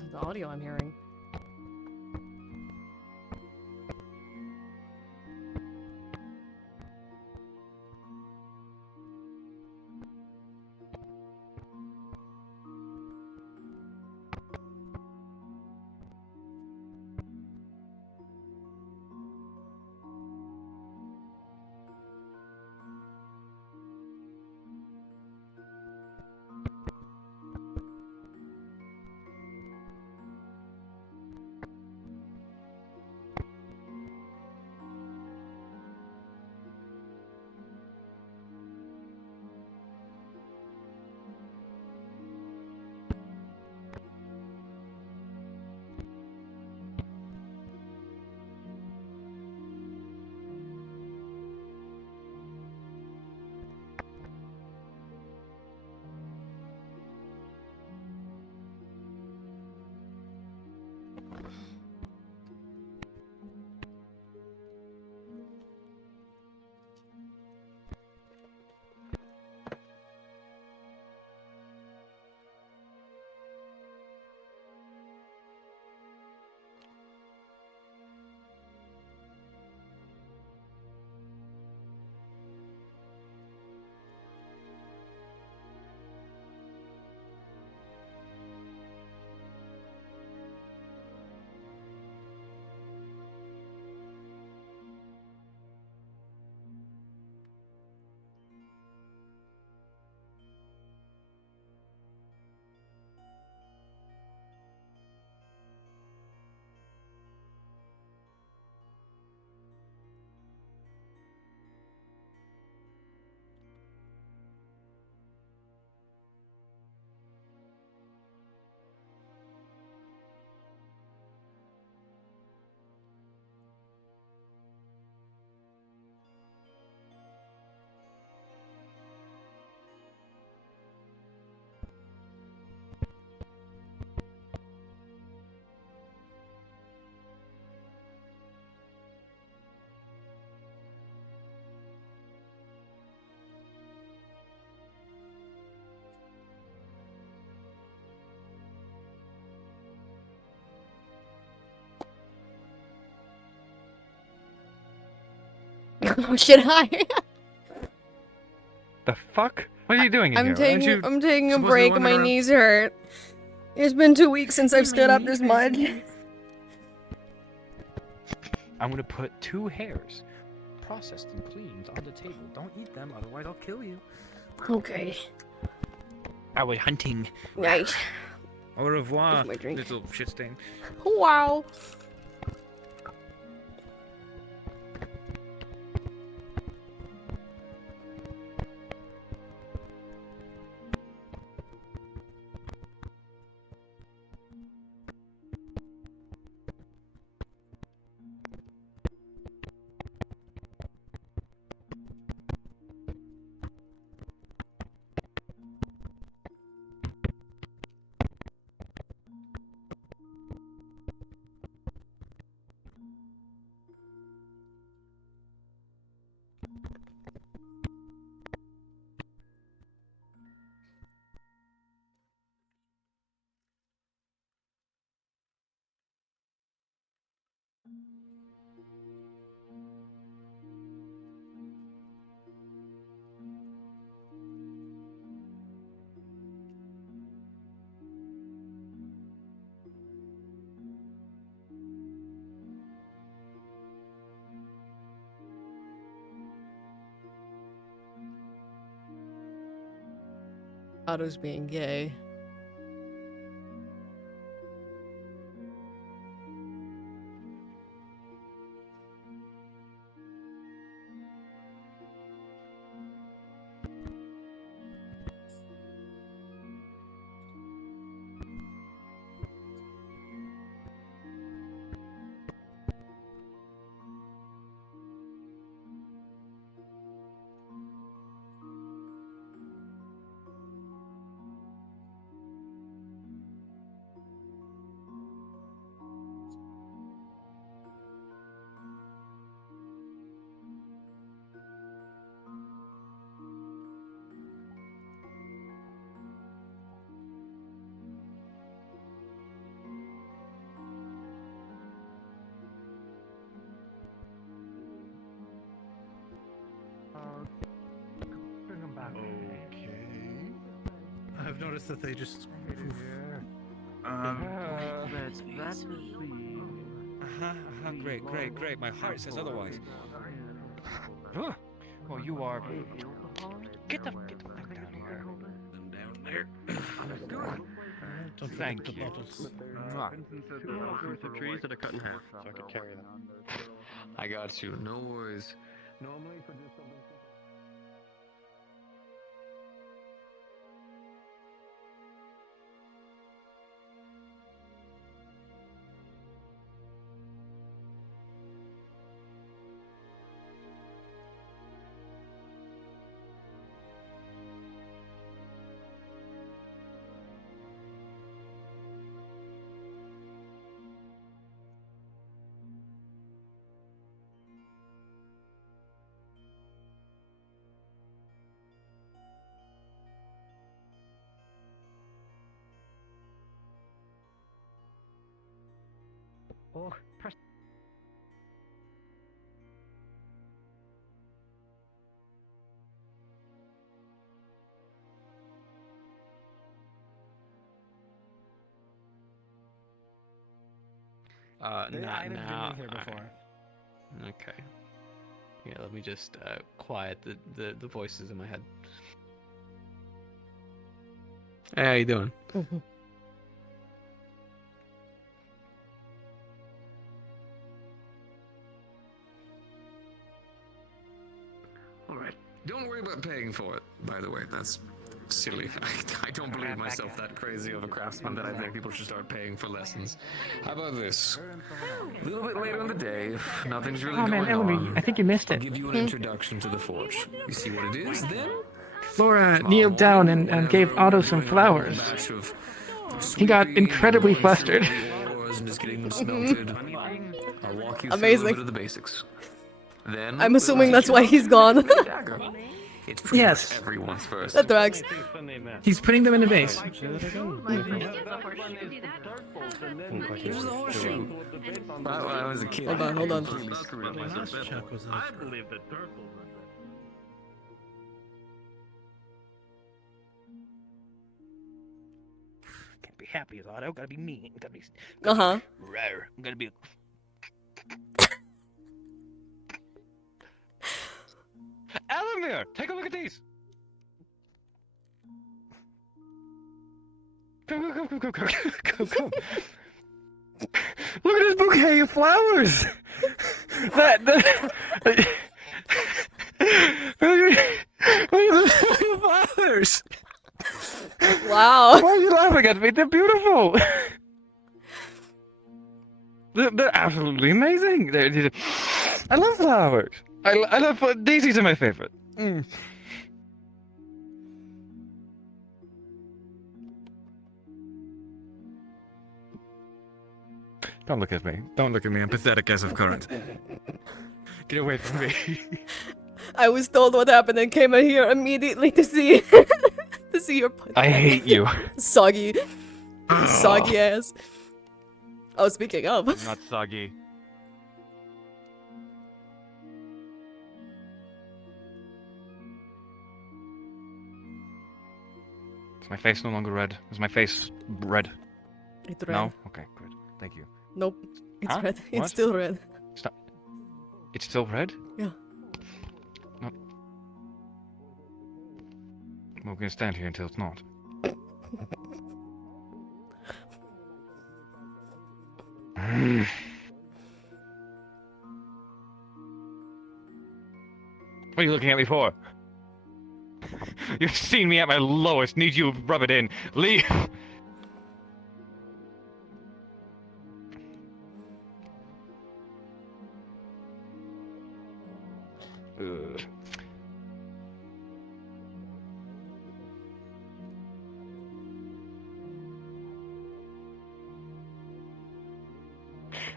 is the audio I'm hearing. Should I? The fuck? What are you doing in here? I'm taking a break and my knees hurt. It's been 2 weeks since I've stood up this much. I'm gonna put 2 hairs, processed and cleaned, on the table. Don't eat them, otherwise I'll kill you. Okay. I was hunting. Nice. Au revoir, Here's my drink. little shit stain. Wow. Otto's being gay. I've noticed that they just. Great. My heart says otherwise. Huh. Well, you are. Get the fuck down here. Down there. Thank you. The trees that are cut in half, so I could carry them. I got you. No worries. Normally for just something. Oh, press. Not I've now. been here before. Okay. Yeah, let me just quiet the voices in my head. Hey, how you doing? Alright. Don't worry about paying for it, by the way. That's silly. I don't believe myself that crazy of a craftsman that I think people should start paying for lessons. How about this? A little bit later in the day, if nothing's really Oh man, going Elemmire, on, I think you missed I'll it. give you an introduction to the forge. You see what it is, then? Flora kneeled down and gave Otto some flowers. He got incredibly flustered. And just getting them smelted. I'll walk you through a Amazing. little bit of the basics. Then I'm assuming that's why he's gone. it's pretty Yes. much everyone's first. That tracks. He's putting them in a vase. Here's the horseshoe. When I was a kid. Hold on. I believe that turtles are Can't be happy as Otto. Gotta be mean. Gotta be. Uh-huh. Rawr. I'm gonna be. Elemmire, take a look at these. Go. Look at this bouquet of flowers. Look at the flowers. Wow. Why are you laughing at me? They're beautiful. They're absolutely amazing. I love flowers. I love daisies are my favorite. Don't look at me. Don't look at me. I'm pathetic as of current. Get away from me. I was told what happened and came in here immediately to see to see your punch. I hate you. Soggy ass. Oh, speaking of. I'm not soggy. Is my face no longer red? Is my face red? It's red. No? Okay, good. Thank you. Nope. It's Huh? red. It's What? still red. Stop. It's still red? Yeah. No. We're gonna stand here until it's not. What are you looking at me for? You've seen me at my lowest. Need you to rub it in. Leave. Ugh.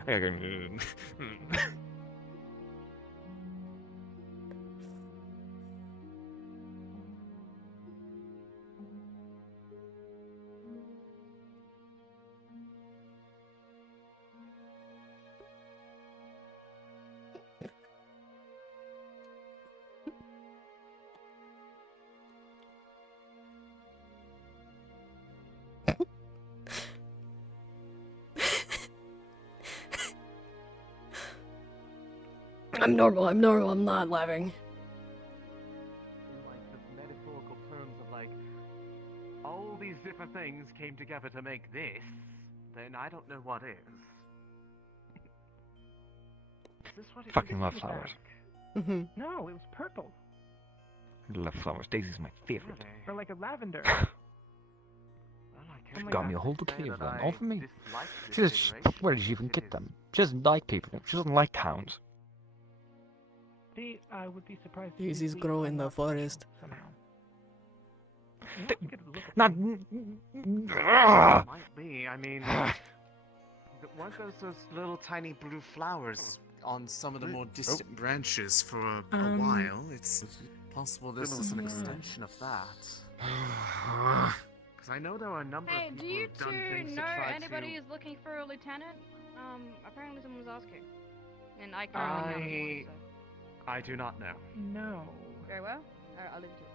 I gotta go. I'm normal, I'm not laughing. In like the metaphorical terms of like all these different things came together to make this, then I don't know what is. Is this what it Fucking is love to flowers. Mm-hmm. No, it was purple. I love flowers. Daisy's my favorite. Or like a lavender. She got me a whole bouquet of them, all for me. She just, where did she even get them? She doesn't like people. She doesn't like towns. See, I would be surprised. if Daisies we grow find in the out forest. somehow. Not. Might be. I mean, weren't those little tiny blue flowers on some of the more distant branches for a while? It's possible this is an extension of that. Because I know there are a number Hey, of do people you who've done two things know to try anybody to... who's looking for a lieutenant? Apparently someone was asking. And I currently have one, so. I do not know. No. Very well. Alright, I'll leave it to you.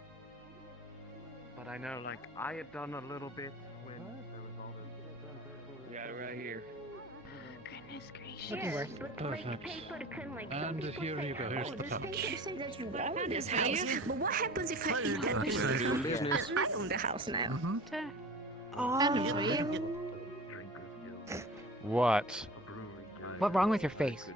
But I know, like, I had done a little bit when there was all those... Yeah, right here. Goodness gracious. Looking worse. And here you go, here's the pouch. That you own this house, but what happens if I eat that business? I own the house now. What? What's wrong with your face?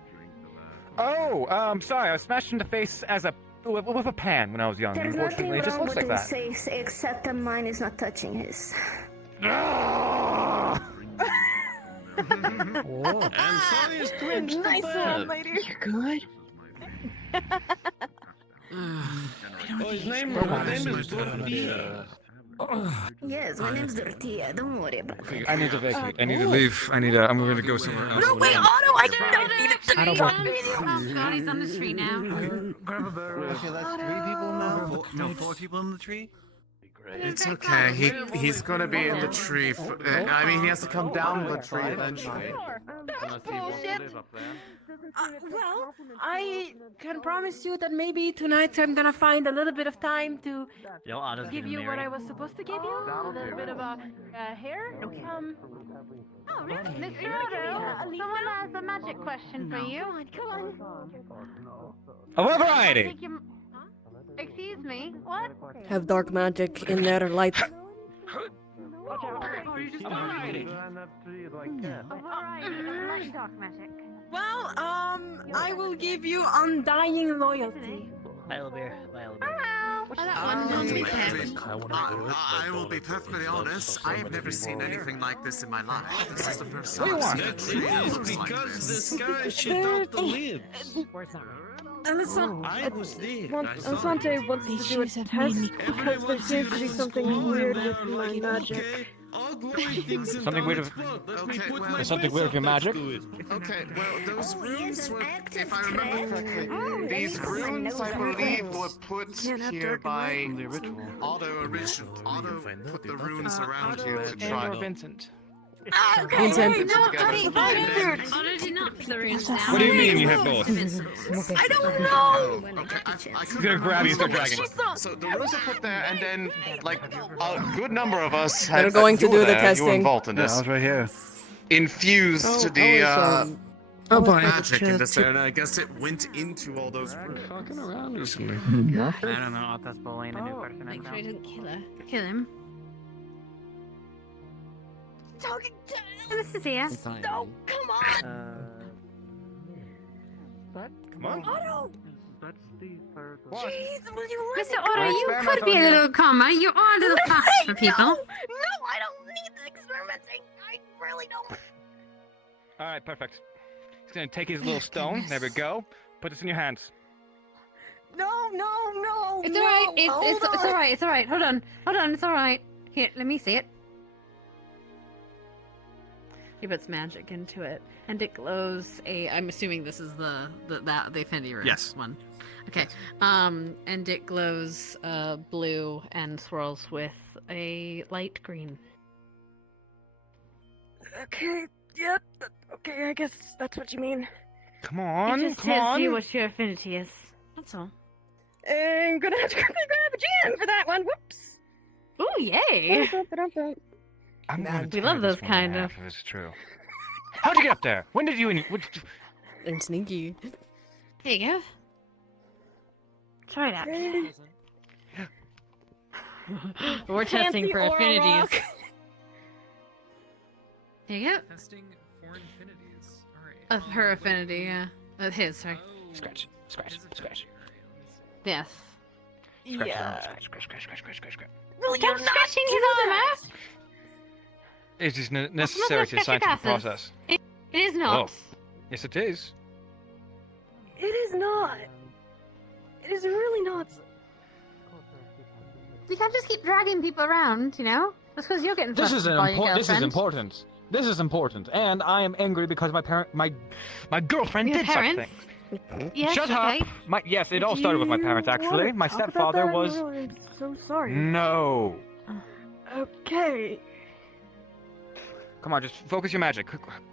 Oh, sorry. I was smashed in the face as a with a pan when I was young. There's nothing Unfortunately, it just wrong looks with like his that. face except that mine is not touching his. And Sonya's twins to Nice death. one, lady. You're good? Oh, his name is Dorothea. Yes, my name's Dorothea. Don't worry about it. I need to vacate. I need to leave. I'm gonna go somewhere else. No, wait, Otto, I don't need it to Otto, be what? on God, he's on the tree now. Grab a barrel. Okay, that's 3 people now. No, 4 people in the tree. It's okay. He's gonna be in the tree. I mean, he has to come down the tree eventually. That's bullshit. Well, I can promise you that maybe tonight I'm gonna find a little bit of time to give you what I was supposed to give you. A little bit of a hair. Oh, really? Mr. Otto, someone has a magic question for you. Come on. Of a variety. Excuse me, what? Have dark magic in their light. Oh, you just Alright, dark magic. Well, I will give you undying loyalty. Elemmire. I will be perfectly honest. I have never seen anything like this in my life. This is the first time I've seen a tree that looks like Because this. this guy shit off the lips. Alessandro I was there. Alessandro wants to do a test because there seems to be something weird with my magic. Something weird with something weird with your magic. Okay, well, those runes were, if I remember correctly, these runes, I believe, were put here by Otto put the runes around here to try. Vincent. Vincent. Otto did not put the runes down. What do you mean you have both? I don't know! Okay, I He's gonna grab you and start dragging. So the runes are put there, and then, like, a good number of us They're had. going to you were do the there, You were testing. involved in Yeah, I this. was right here. Infused the Oh boy. magic in this there, and I guess it went into all those runes. Fucking around recently. I don't know. Otto's bullying a new person. Make sure he doesn't kill her. Kill him. Talking to This is here. No, come on! Come on. Otto! That's the third. Jeez, will you let Mr. me Otto, go? you could be a little calmer. You are a little fast for people. No, I don't need the experimenting. I really don't. All right, perfect. He's gonna take his little stone. There we go. Put this in your hands. No. It's no, alright. It's hold on. alright. It's alright. Hold on. It's alright. Here, let me see it. He puts magic into it, and it glows I'm assuming this is the Affinity Rune one. Okay. And it glows blue and swirls with a light green. Okay, yep. Okay, I guess that's what you mean. Come on, It just come tells on. you what your affinity is. That's all. I'm gonna have to quickly grab a gem for that one. Whoops. Ooh, yay! I'm gonna We tear love this those one kind in of. half if it's true. How'd you get up there? When did you? And sneaky. Here you go. Try that. We're testing for affinities. There you go. Testing for affinities. Alright. Of her affinity, yeah. Of his, sorry. Scratch, scratch, scratch. Yes. Scratch, Yeah. scratch. Stop scratching his armor! It is necessary to the scientific process. It is not. Oh. Yes, it is. It is not. It is really not. You can't just keep dragging people around, you know? Just because you're getting This is flustered by your important. This is girlfriend. important. This is important, and I am angry because my girlfriend Your did parents? something. Yes, Shut okay. up. Yes, it all started with my parents. Actually, my stepfather was. I'm so sorry. No. Okay. Come on, just focus your magic.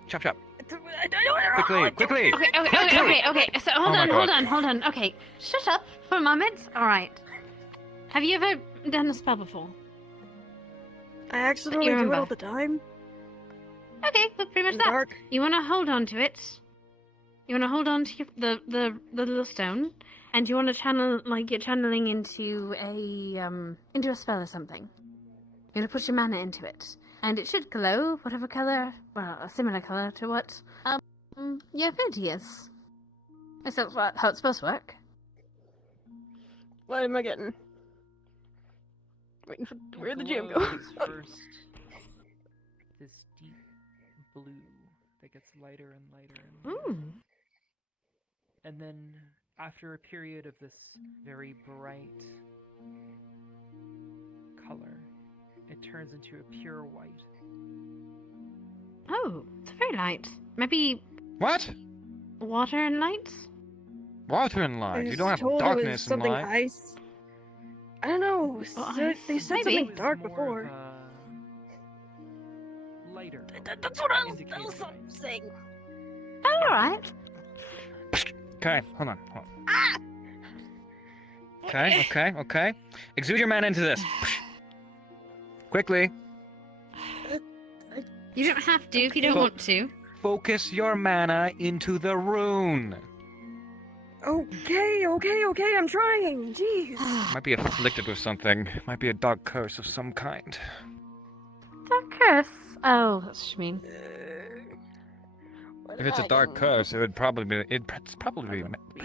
Chop, chop. I don't know. Quickly. Okay. So Oh my hold on. Okay, shut up for a moment. All right. Have you ever done a spell before? I accidentally do it all the time. Okay, but pretty much that. Dark. You want to hold on to it. You want to hold on to the little stone, and you want to channel like you're channeling into a spell or something. You're gonna put your mana into it, and it should glow whatever color, well, a similar color to what your affinity is. That's how it's supposed to work. What am I getting? Waiting for where'd the gym go? First, this deep blue that gets lighter and lighter and lighter. And then, after a period of this very bright color, it turns into a pure white. Oh, it's very light. Maybe What? water and light? Water and I light. You was don't have told it was darkness and something light. ice. I don't know. They said Maybe. something dark before. Lighter. That's what I was saying. All right. Okay, hold on. Okay. Exude your mana into this. Quickly. You don't have to if you don't want to. Focus your mana into the rune. Okay, I'm trying. Jeez. Might be afflicted with something. Might be a dark curse of some kind. Dark curse. Oh, that's what you mean. If it's a dark curse, it would probably be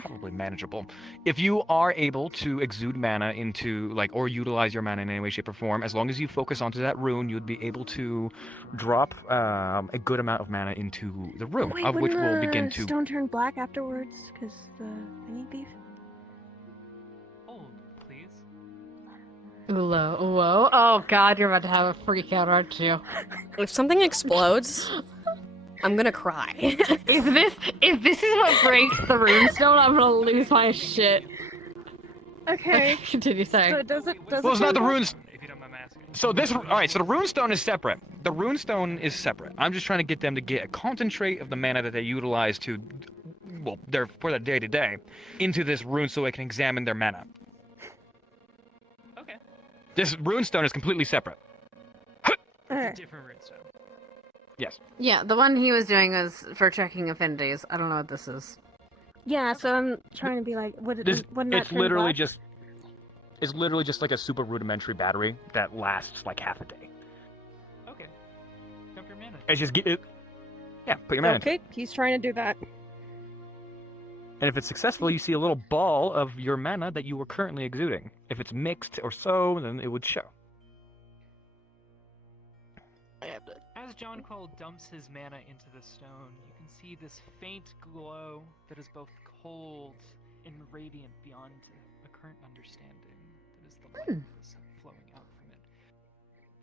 probably manageable. If you are able to exude mana into or utilize your mana in any way, shape, or form, as long as you focus onto that rune, you'd be able to drop a good amount of mana into the rune, Wait, of which wouldn't we'll begin the to. stone turn black afterwards because the thingy beef. Hold, please. Whoa. Oh god, you're about to have a freak out, aren't you? If something explodes, I'm gonna cry. If this is what breaks the runestone, I'm gonna lose my shit. Okay. Continue, sorry. So does it? Well, it's not the runes. So this, all right. So the runestone is separate. The runestone is separate. I'm just trying to get them to get a concentrate of the mana that they utilize to, well, for their day to day, into this rune so they can examine their mana. Okay. This runestone is completely separate. It's a different runestone. Yes. Yeah, the one he was doing was for checking affinities. I don't know what this is. Yeah, so I'm trying to be like, wouldn't that It's turn literally black? it's literally just like a super rudimentary battery that lasts like half a day. Okay. Dump your mana. It's just yeah, put your mana. into it. Okay, he's trying to do that. And if it's successful, you see a little ball of your mana that you were currently exuding. If it's mixed or so, then it would show. As John Cole dumps his mana into the stone, you can see this faint glow that is both cold and radiant beyond a current understanding. That is the light that is flowing out from it.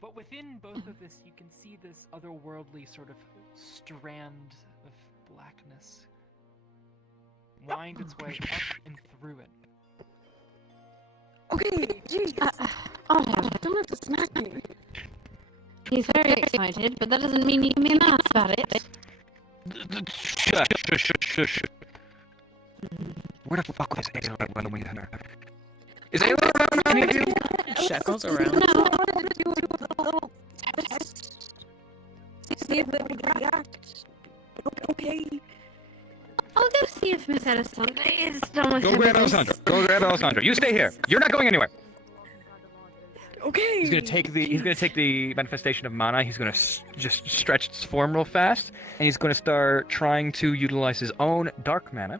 But within both of this, you can see this otherworldly sort of strand of blackness wind its way up and through it. Okay, jeez. Don't have to smack me. He's very excited, but that doesn't mean you can be an ass about it. Shush. Where the fuck is Ayla when we had her? Is Ayla around any of you? Shackles around. No. See if they react. Okay. I'll go see see if Miss Alessandra is done with Go her grab business. Alessandra. Go grab Alessandra. You stay here. You're not going anywhere. Okay. He's gonna take the manifestation of mana. He's gonna just stretch its form real fast, and he's gonna start trying to utilize his own dark mana,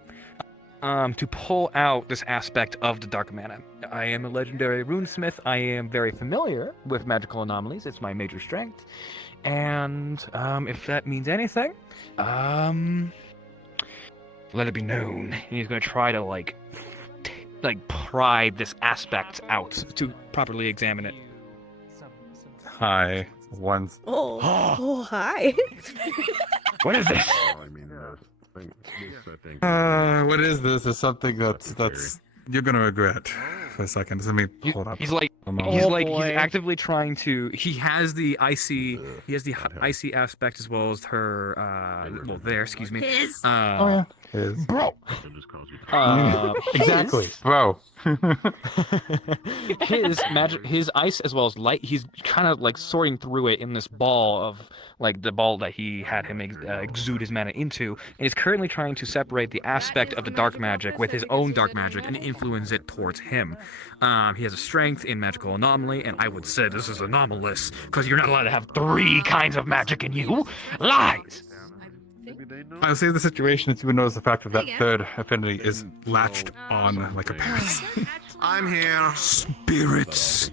to pull out this aspect of the dark mana. I am a legendary runesmith. I am very familiar with magical anomalies. It's my major strength, and if that means anything, let it be known. And he's gonna try to like pry this aspect out to properly examine it. Hi. Once. Oh, hi. What is this? What is this? Is something that's you're gonna regret for a second. Let me hold up. He's actively trying to. He has the icy aspect as well as her. Excuse me. Bro. Exactly, bro. his ice as well as light. He's kind of like sorting through it in this ball of like the ball that he had him exude his mana into, and is currently trying to separate the aspect of the dark magic with his own dark magic and influence it towards him. He has a strength in magical anomaly, and I would say this is anomalous because you're not allowed to have 3 kinds of magic in you. Lies. I'll say the situation is you would notice the fact that that third affinity is latched on like a parasite. I'm here. Spirits.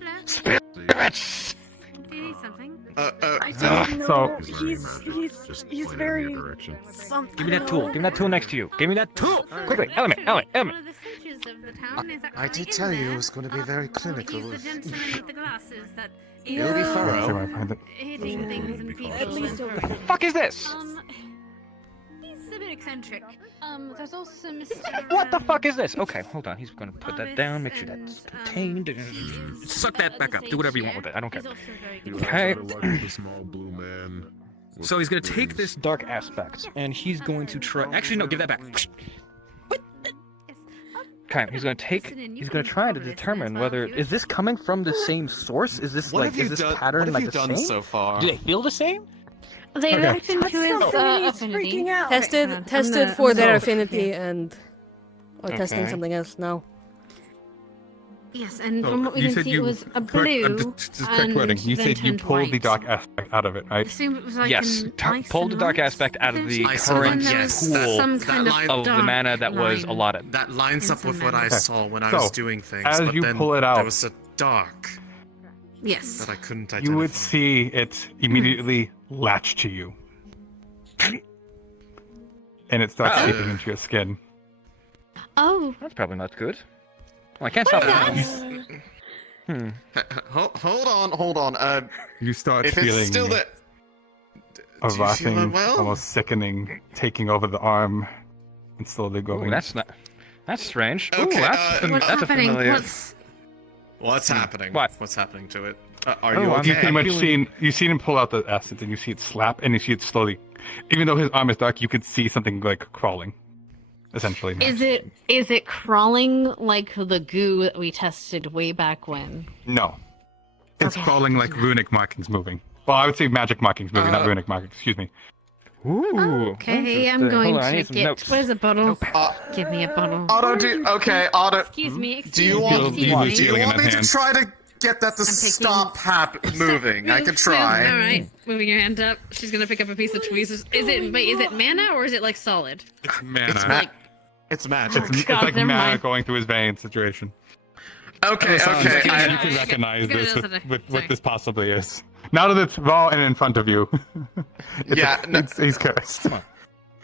I don't know. He's very something. Give me that tool. Give me that tool next to you. Give me that tool. Quickly, Elemmire. I did tell you it was going to be very clinical. He's the gentleman with the glasses that It'll be thorough. hitting things and people. At least What the fuck is this? He's a bit eccentric. There's also Mr. What the fuck is this? Okay, hold on. He's gonna put that down. Make sure that's contained. Suck that back up. Do whatever you want with it. I don't care. Okay. So he's gonna take this dark aspect, and he's going to try. Actually, no. Give that back. Okay, he's gonna try to determine whether is this coming from the same source? Is this What have you this done- pattern what have like you the done same? so far? Do they feel the same? They looked into his He's affinity. freaking out. Tested for their affinity and testing something else now. Yes, and So from what we you can said see, you- it was a correct- blue. just correct wording. You then said you turned pulled the white. dark aspect out of it, right? I assume it was like Yes, an ice pull the and dark light, aspect out of the essentially. current Then there was pool some kind of the dark mana that was line. allotted. That lines up with what I Okay. saw when I So, was doing things, as but you then pull it out, there was a dark Yes. that I couldn't identify. you would see it immediately latch to you. And it starts seeping into your skin. Oh. That's probably not good. Well, I can't stop that. Hold on. You start if feeling it's still there, a do you feel rotting, unwell? almost sickening, taking over the arm and slowly going. Ooh, that's strange. Okay, Ooh, that's What's that's a happening? familiar. What's happening? What? What's happening to it? Are Oh, you okay? You've pretty much seen him pull out the acid, and you see it slap, and you see it slowly. Even though his arm is dark, you could see something like crawling, essentially. Is it crawling like the goo that we tested way back when? No, it's crawling like runic markings moving. Well, I would say magic markings moving, not runic markings. Excuse me. Ooh. Okay, I'm going to get. Where's a bottle? Give me a bottle. Otto. Excuse me. Do you want me to hand. try to get that to stop moving? I can try. All right, moving your hand up. She's gonna pick up a piece of tweezers. Is it mana or is it like solid? It's mana. It's magic. It's God, like never mana mind. going through his veins situation. Okay. You can recognize this with what this possibly is. Now that it's raw and in front of you. He's cursed.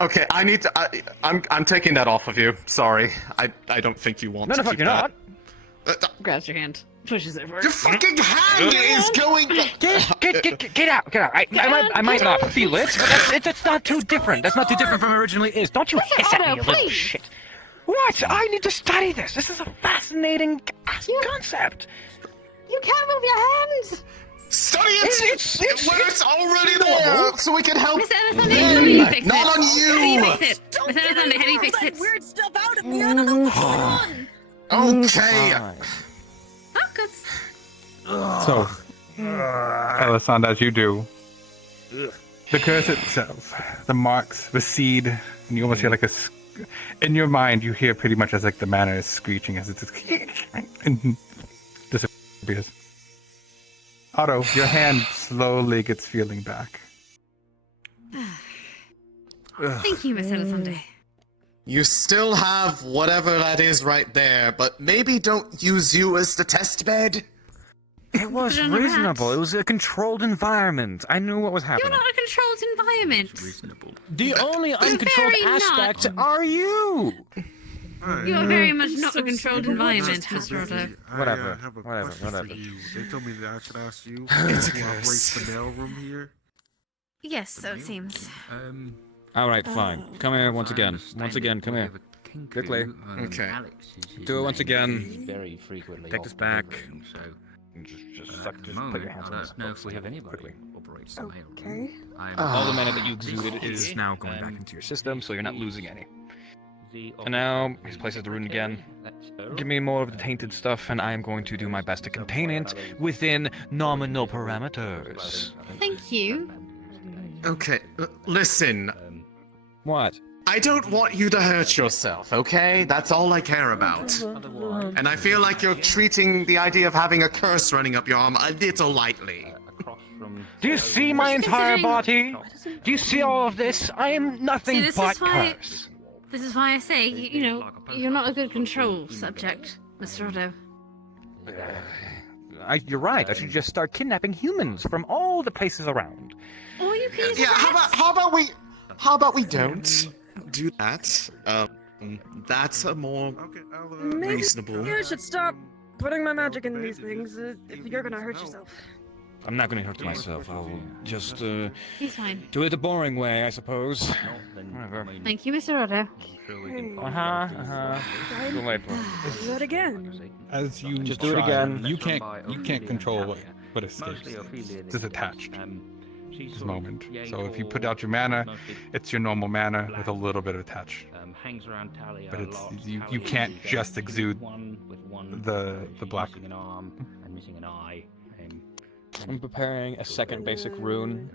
Okay, I need to. I'm taking that off of you. Sorry, I don't think you want No, to the fuck keep you're that. not. Grabs your hand, pushes it forward. Your fucking hand is going. Get out! I might not feel it, but that's not too different. That's not too different from it originally is. Don't you hiss at me, you little shit. What? I need to study this. This is a fascinating concept. You can't move your hands. Study it when it's already there, so we can help. Miss Alessandra, how do you fix it? Not on How do you you. fix it? Miss Alessandra, how do you fix it? Weird stuff out of me. I don't know what's going on. Okay. Oh, good. So, Alessandra, as you do, the curse itself, the marks, the seed, and you almost hear like a in your mind, you hear pretty much as like the mana is screeching as it's and disappears. Otto, your hand slowly gets feeling back. Thank you, Miss Sunday. You still have whatever that is right there, but maybe don't use you as the test bed. It was reasonable. It was a controlled environment. I knew what was happening. You're not a controlled environment. Reasonable. The only uncontrolled very aspect not. are you. You are very much not a controlled environment, Mr. Otto. Whatever. I have a Whatever. question Whatever. for you. They told me that I should ask you It's who okay. operates the mailroom here. Yes, so it seems. All right, fine. Come here once again. Once again, come here. Quickly. Okay. Do it once again. Very frequently. Take this back. Just put your hands on this. No, if we have anybody Quickly. operates the mail. Okay. All the mana that you exuded is now going back into your system, so you're not losing any. And now, he's places the rune again. Give me more of the tainted stuff, and I am going to do my best to contain it within nominal parameters. Thank you. Okay, listen. What? I don't want you to hurt yourself, okay? That's all I care about. And I feel like you're treating the idea of having a curse running up your arm a little lightly. Do you see my entire body? Do you see all of this? I am nothing See, this but is why- curse. This is why I say, you know, you're not a good control subject, Mr. Otto. You're right. I should just start kidnapping humans from all the places around. Or you can use Yeah, how about we don't do that? That's a more Maybe reasonable. you should stop putting my magic in these things if you're gonna hurt yourself. I'm not going to hurt myself. I'll just He's fine. do it the boring way, I suppose. Whatever. Thank you, Mr. Otto. Go wait for it. Do that again. As you Just do it try, again. You can't control what escapes. It's detached. This moment. So if you put out your mana, it's your normal mana with a little bit of attach. But it's you can't just exude the black. I'm preparing a second basic rune,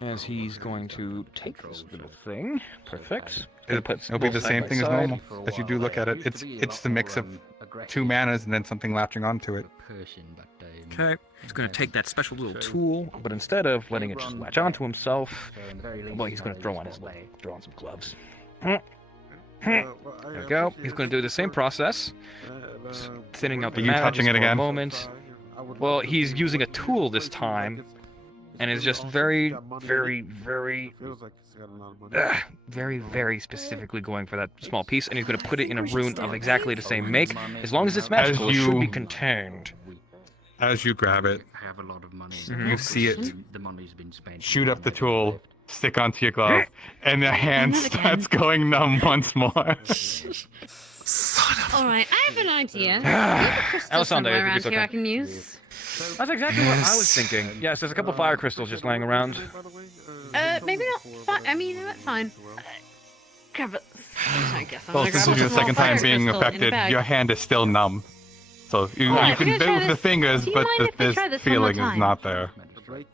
as he's going to take this little thing. Perfect. It'll be the same thing as normal. As you do look at it, it's the mix of 2 manas and then something latching onto it. Okay, he's going to take that special little tool, but instead of letting it just latch onto himself, well, he's going to throw on some gloves. There we go. He's going to do the same process, thinning out the Are you mana touching just it for a again? moment. Well, he's using a tool this time, and is just very, very, very, very specifically going for that small piece, and he's going to put it in a rune of exactly the same make. As long as it's magical, it should be contained. As you grab it, have a lot of money. you see it The money's been spent. shoot up the tool, stick onto your glove, and the hand starts going numb once more. Alright, I have an idea. There's a crystal Alessandro, somewhere if around it's here okay. I can use. That's exactly what I was thinking. Yes, there's a couple fire crystals just laying around. Maybe not. I mean, that's fine. Grab it. I guess I'm Well, gonna since grab it's a your small second fire time being crystal in a affected, bag. your hand is still numb. So you Alright, can we're do gonna it try with the fingers, Do you but mind if we this try this one more feeling is time? not there.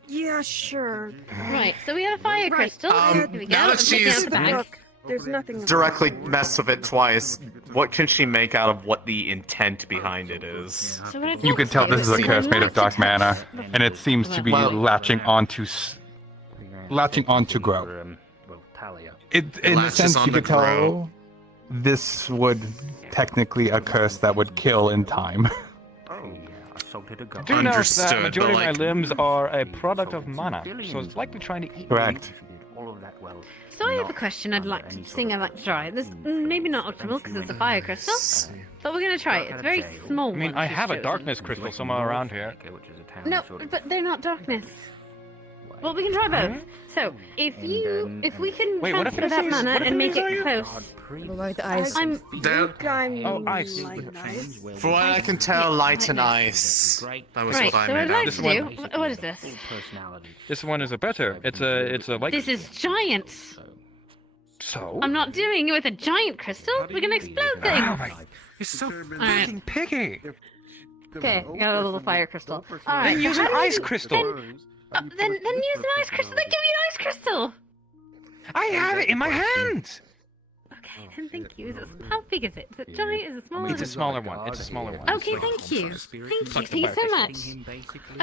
Yeah, sure. Right, so we have a fire crystal. Here we go. now that I'm taking out she's- the bag. Look, there's nothing. Directly mess with it twice. What can she make out of what the intent behind it is? So what I'd You like can to tell do this is a is curse made of not dark to touch mana, and it seems to be Well- latching onto grow. In the latches sense, you onto could grow. tell this would technically a curse that would kill in time. Do note Understood, that majority but, of my limbs are a product of mana, so it's likely trying to eat me. Correct. So I have a question I'd like to try. This maybe not optimal because it's a fire crystal, but we're gonna try it. It's very small. I mean, one I she's have a chosen. darkness crystal somewhere around here. No, but they're not darkness. Well, we can try both. So if we can Wait, what transfer that affinities- mana what and make affinities it are you? close, Like the ice. I'm Oh, ice. For what I can tell, light and ice. That was right. what I So what I'd made like out. to do. What is this? This one is a better. It's a like. This is giant. So. I'm not doing it with a giant crystal. We're gonna explode things. Oh my! You're so Alright. fucking picky. Okay, got a little fire crystal. Alright. Then use so an how do ice we- crystal. Then use an ice crystal. Then give me an ice crystal. I have it in my hand. then thank you. How big is it? Is it giant? Is it small? It's a smaller one. It's a smaller one. Okay, thank you. Thank you so much.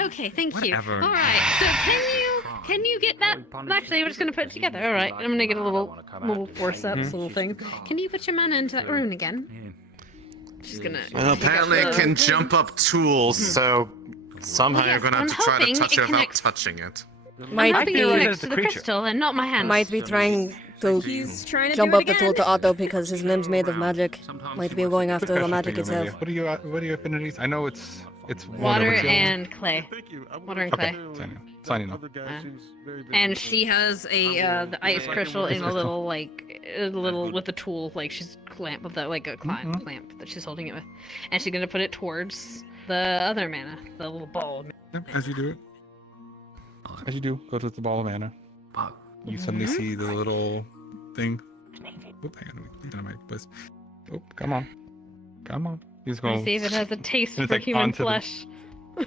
Okay, thank you. Whatever. All right. So can you get that? Actually, we're just gonna put it together. All right. I'm gonna get a little forceps, little thing. Can you put your mana into that rune again? She's gonna. Well, apparently it can jump up tools, so somehow you're gonna have to try to touch it without touching it. Might I'm hoping be it connects to the crystal and not my hand. Might be trying to jump up the tool to auto because his limb's made of magic. Might be going after the magic itself. What are your affinities? I know it's Water and clay. Water and clay. Signing up. And she has the ice crystal in a little with the tool, like she's clamp with that, like a clamp that she's holding it with, and she's gonna put it towards the other mana, the little ball. Yep, as you do it. As you do, go to the ball of mana. You suddenly see the little thing. Oop, hang on, dynamite buzz. Oh, come on. Come on. He's going. See if it has a taste and it's for like human onto flesh.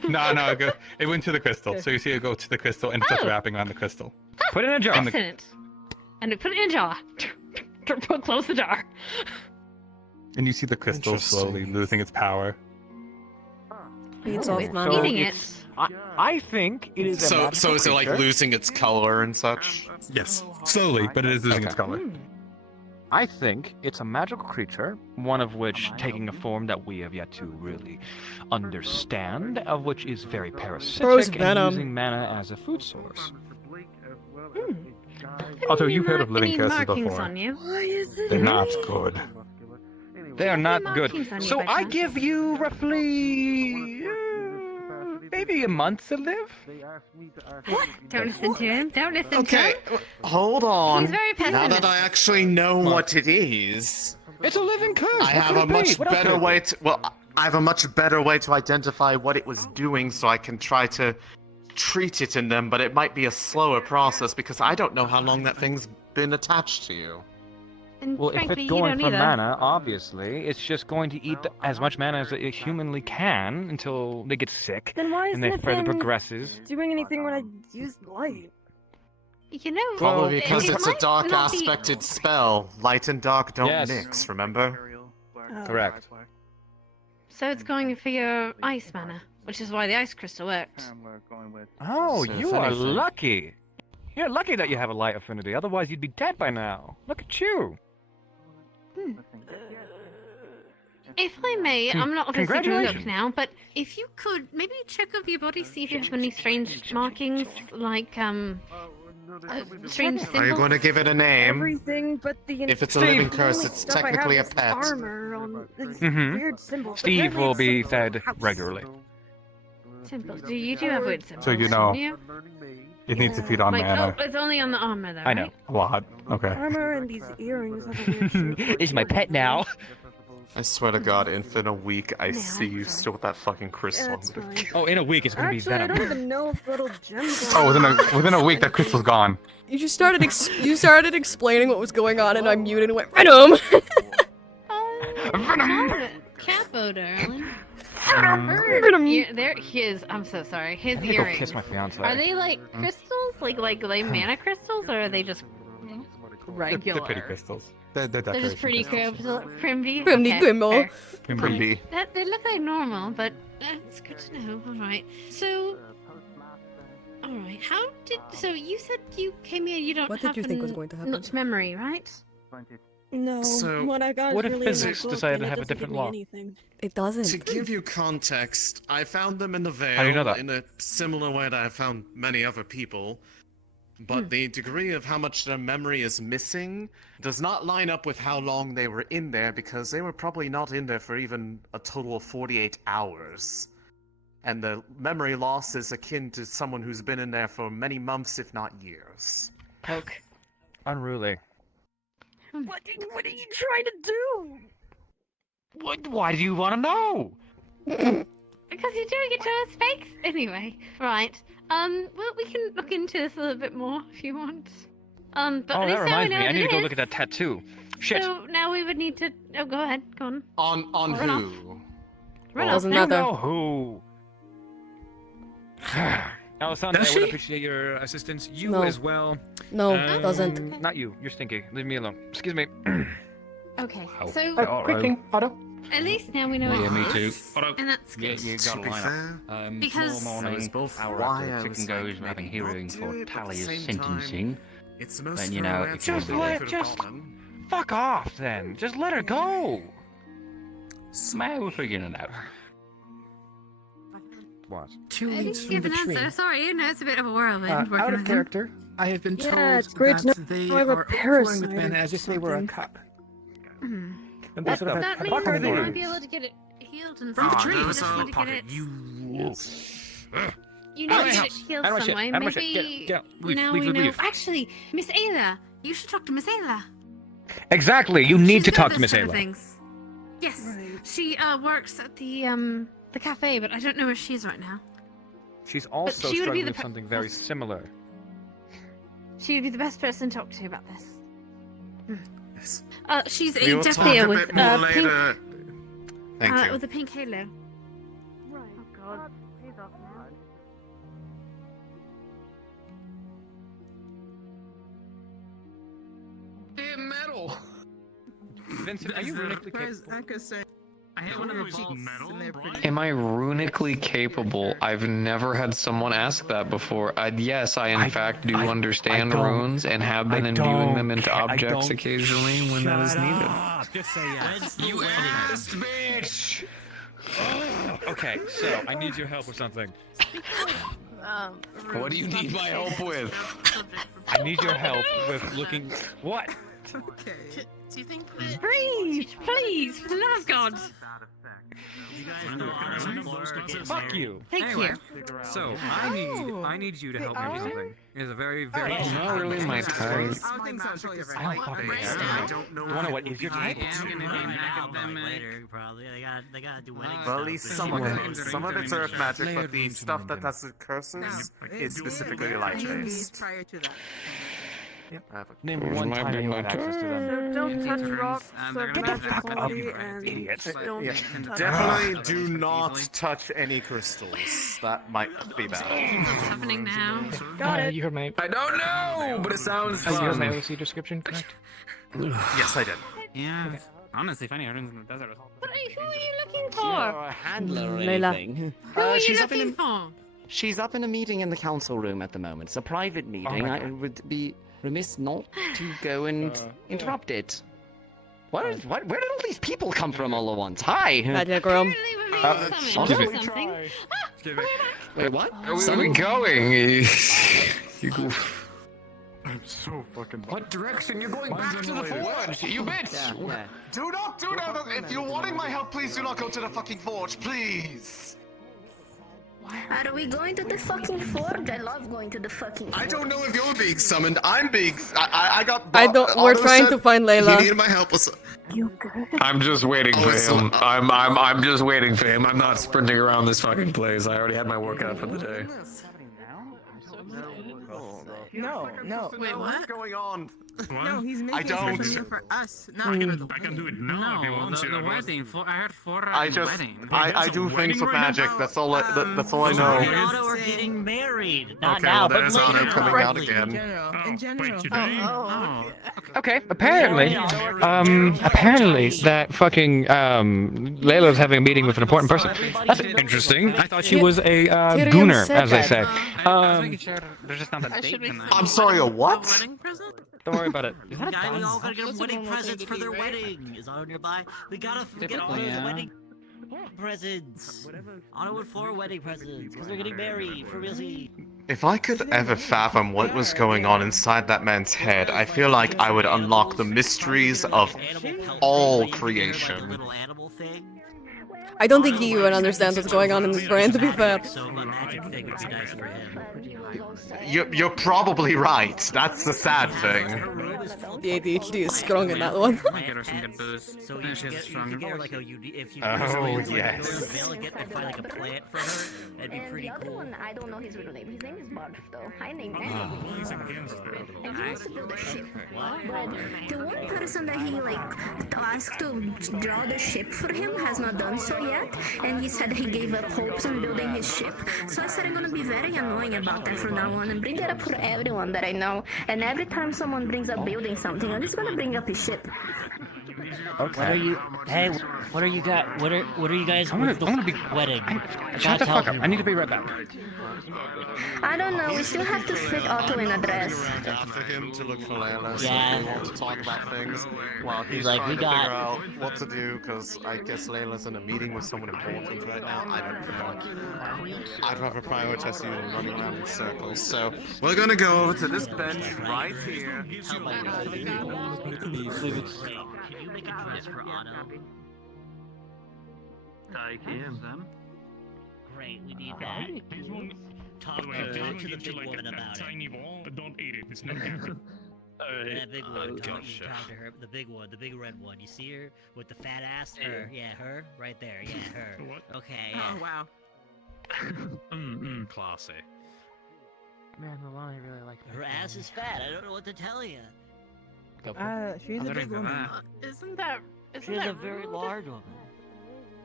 No, it went to the crystal. So you see it go to the crystal and it starts wrapping around the crystal. Put it in a jar. Excellent. And put it in a jar. Close the jar. And you see the crystal slowly losing its power. It's off, man. Eating it. I think it is. So is it like losing its color and such? Yes, slowly, but it is losing its color. I think it's a magical creature, one of which taking a form that we have yet to really understand, of which is very parasitic and using mana as a food source. Also, you've heard of living curses before. They're not good. They are not good. So I give you roughly maybe a month to live. What? Don't listen to him. Don't listen to him. Okay, hold on. He's very Now pessimist. that I actually know what it is, it's a living curse. I have a much better way to. Well, I have a much better way to identify what it was doing, so I can try to treat it in them. But it might be a slower process because I don't know how long that thing's been attached to you. And Well, if frankly, it's you going don't for either. mana, obviously, it's just going to eat as much mana as it humanly can until they get sick, Then why and isn't then it further been progresses. doing anything when I used light? You know, Probably because it it's a might dark not be- aspected spell. Light and dark don't Yes. mix, remember? Correct. So it's going for your ice mana, which is why the ice crystal worked. Oh, So you if are anything- lucky. You're lucky that you have a light affinity, otherwise you'd be dead by now. Look at you. If I may, I'm not going to look Congratulations. now, but if you could maybe check over your body, see if you have any strange markings, like strange symbols. Are you going to give it a name? Everything but the If it's a living only curse, it's stuff I have technically a is pet. Armor on these Mhm. weird symbols. Steve Apparently will it's be a fed house. regularly. Symbols. You do have weird symbols. So you know, don't you? it needs to feed on Like, mana. oh, it's only on the armor though. I know. Right? A lot. Okay. Armor and these earrings have a weird shape. It's my pet now. I swear to God, if in a week I see you still with that fucking crystal, Yeah, I'm it's gonna fine. Oh, in a week it's gonna be Actually, I venom. don't even know if little gems. Oh, within a week, that crystal's gone. You just started explaining what was going on, and I muted and went Venom. Capo, darling. Venom. There, his. I'm so sorry. His I'm gonna go earrings. kiss my fiance. Are they like crystals? Like are they mana crystals, or are they just regular? They're pretty crystals. They're They're decoration just pretty crystals. primby. Primby, Okay, Grimble. fair. Primby. That they look like normal, but that's good to know. All right. So, all right. How did? So you said you came here. You don't What have did you think was going to happen? much memory, right? No, So, what I got what is if really in physics my book, decided and to it have a doesn't different give me law? anything. It doesn't. To give you context, I found them in the Vale How do you know that? in a similar way that I found many other people, but the degree of how much their memory is missing does not line up with how long they were in there, because they were probably not in there for even a total of 48 hours. And the memory loss is akin to someone who's been in there for many months, if not years. Poke. Unruly. What are you trying to do? Why do you want to know? Because you're doing it to us fakes. Anyway, right. Well, we can look into this a little bit more if you want. But Oh, at that least now we reminds know me. I what need it to go is. look at that tattoo. Shit. So now we would need to. Oh, go ahead. Go on. On Run off. who? Run That off. was You another. know who? Alessandra, I Does would she? appreciate your assistance. You No. as well. No, Um, doesn't. Not you. You're stinky. Leave me alone. Excuse me. Okay, Oh, so quick thing, Otto. at least now we know Yeah, it me is, too. and that's Yeah, good. you got a lineup. Because- Tomorrow morning, both hour why after I the was chicken like, goes, we're having maybe not hearing do for it, but at the Talia's same sentencing. It's the most Then, you know, thorough it's answer just I let could've just gotten. fuck off then. Just let her go. Man, we're figuring it out. What? 2 I weeks didn't from give the an tree. answer. Sorry, you know, it's a bit of a whirlwind working Out with of him. character, I have been Yeah, told it's great to know that they I have a are parasite overflowing with mana or as if they were a something. cup. Hmm. And they sort of That have means bucket we there. might be able to get it healed and From the stuff. tree. We Those just are need to get pocket. it. You You need to get it healed Out of my shit, some way. out of my shit. Maybe Get out. Leave, now leave, we leave, know. leave. Actually, Miss Ayla, you should talk to Miss Ayla. Exactly. You need She's to good talk at to this Miss sort of Ayla. things. Yes, she works at the cafe, but I don't know where she is right now. She's also she would be struggling the with something very best- similar. She would be the best person to talk to about this. Yes. She's We a will deaf talk ear a with bit more pink, later. Thank you. with a pink halo. Right. Oh God. Damn metal. Vincent, are you runically capable? I hit one of the balls and they're pretty. Am I runically capable? I've never had someone ask that before. Yes, I in fact do understand runes and have been imbuing them into objects occasionally when that is needed. Just say yes. You asked, bitch! Okay, so I need your help with something. What do you need my help with? I need your help with looking. What? Okay. Do you think Breathe, please, for the love of God. Fuck you. Thank Anyway, you. So I need you to help me with something. It's a very, very. Not really my type. I don't think so. I don't fucking care. I don't know. You wanna know what is your type? Later, probably. They gotta do wedding Well, at least some of it. Some of it's earth magic, Layered but the runes stuff that among does the curses is specifically light based. prior to that. Name one time you had access to them. So don't touch rocks they're of gonna magic be back up, quality you and idiots. don't Yeah, touch definitely do not touch any crystals. That might be bad. What's happening now? Got it. You heard my. I don't know, but it sounds You heard my fun. OC description, correct? Yes, I did. Yeah. Honestly, finding items in the desert. What who are you looking for? a handler or Layla. anything. Who are you she's up looking for? She's up in a meeting in the council room at the moment. It's a private meeting. my I God. would be remiss not to go and interrupt it. Where did all these people come from all at once? Hi. Magic room. Apparently we're being summoned excuse or me. something. Wait, what? Where are we going? You go. I'm so fucking. What direction? You're going back to the forge, you bitch! Yeah. Do not. If you're wanting my help, please do not go to the fucking forge, please. Are we going to the fucking forge? I love going to the fucking forge. I don't know if you're being summoned. I'm being. I got. I don't. We're Otto trying said to find He Layla. needed my help. You good? I'm just waiting for him. I'm just waiting for him. I'm not sprinting around this fucking place. I already had my workout for the day. No. Wait, What's going on? No, he's making I don't. something for us. Not I can do it now if you want to. the wedding. I heard for I just. wedding. I do things with magic. That's all. That's all I know. Otto are getting married. Okay, well, there's Otto coming out again. In general. Wait, today? Okay, apparently that fucking Layla's having a meeting with an important person. That's interesting. I thought she was a Tyrion gooner, said as they that. say. There's just not a date tonight. I'm sorry. A what? Don't worry about it. Is that a Guys, we gun? all gotta get them wedding presents for their wedding. Is Otto nearby? We gotta get all those wedding presents. Otto with 4 wedding presents because they're getting married for realsy. If I could ever fathom what was going on inside that man's head, I feel like I would unlock the mysteries of all creation. Little animal thing. I don't think he even understands what's going on in his brain, to be fair. So a magic thing would be nice for him. You're probably right. That's the sad thing. The ADHD is strong in that one. Get her some good booze. So Then you she has could stronger. get her like a if you Oh, go to yes. Veil and find like a plant for her, that'd be And pretty the other cool. one, I don't know his real name. His name is Barf, though. I named him. He's against it. And he wants to build a ship. But the one person that he asked to draw the ship for him has not done so yet, and he said he gave up hopes on building his ship. So I said I'm gonna be very annoying about that from now on and bring that up for everyone that I know. And every time someone brings up building something, I'm just gonna bring up his ship. What are you? Hey, what are you guys? What are you guys? I'm gonna be wedding. Shut the fuck up. I need to be right back. I don't know, we still have to fit Otto in a dress. For him to look for Layla, so Yeah. we want to talk about things while he's Like, trying we to got- figure out what to do, because I guess Layla's in a meeting with someone important right now. I don't know. I'd rather prioritize you than running around in circles, so we're gonna go over to this bench right here. Can you make a dress for Otto? I can. Them. Great, we need that. Talk to the big woman about it. Tiny wall, but don't eat it. It's not good. That big one. Talk to her. The big one, the big red one. You see her with the fat ass? Her. Yeah, her. Right there. Yeah, her. What? Okay. Yeah. Oh wow. Classy. Man, Milani really likes Her ass is fat. I don't know what to tell you. She's a big woman. Isn't that She's a very large woman.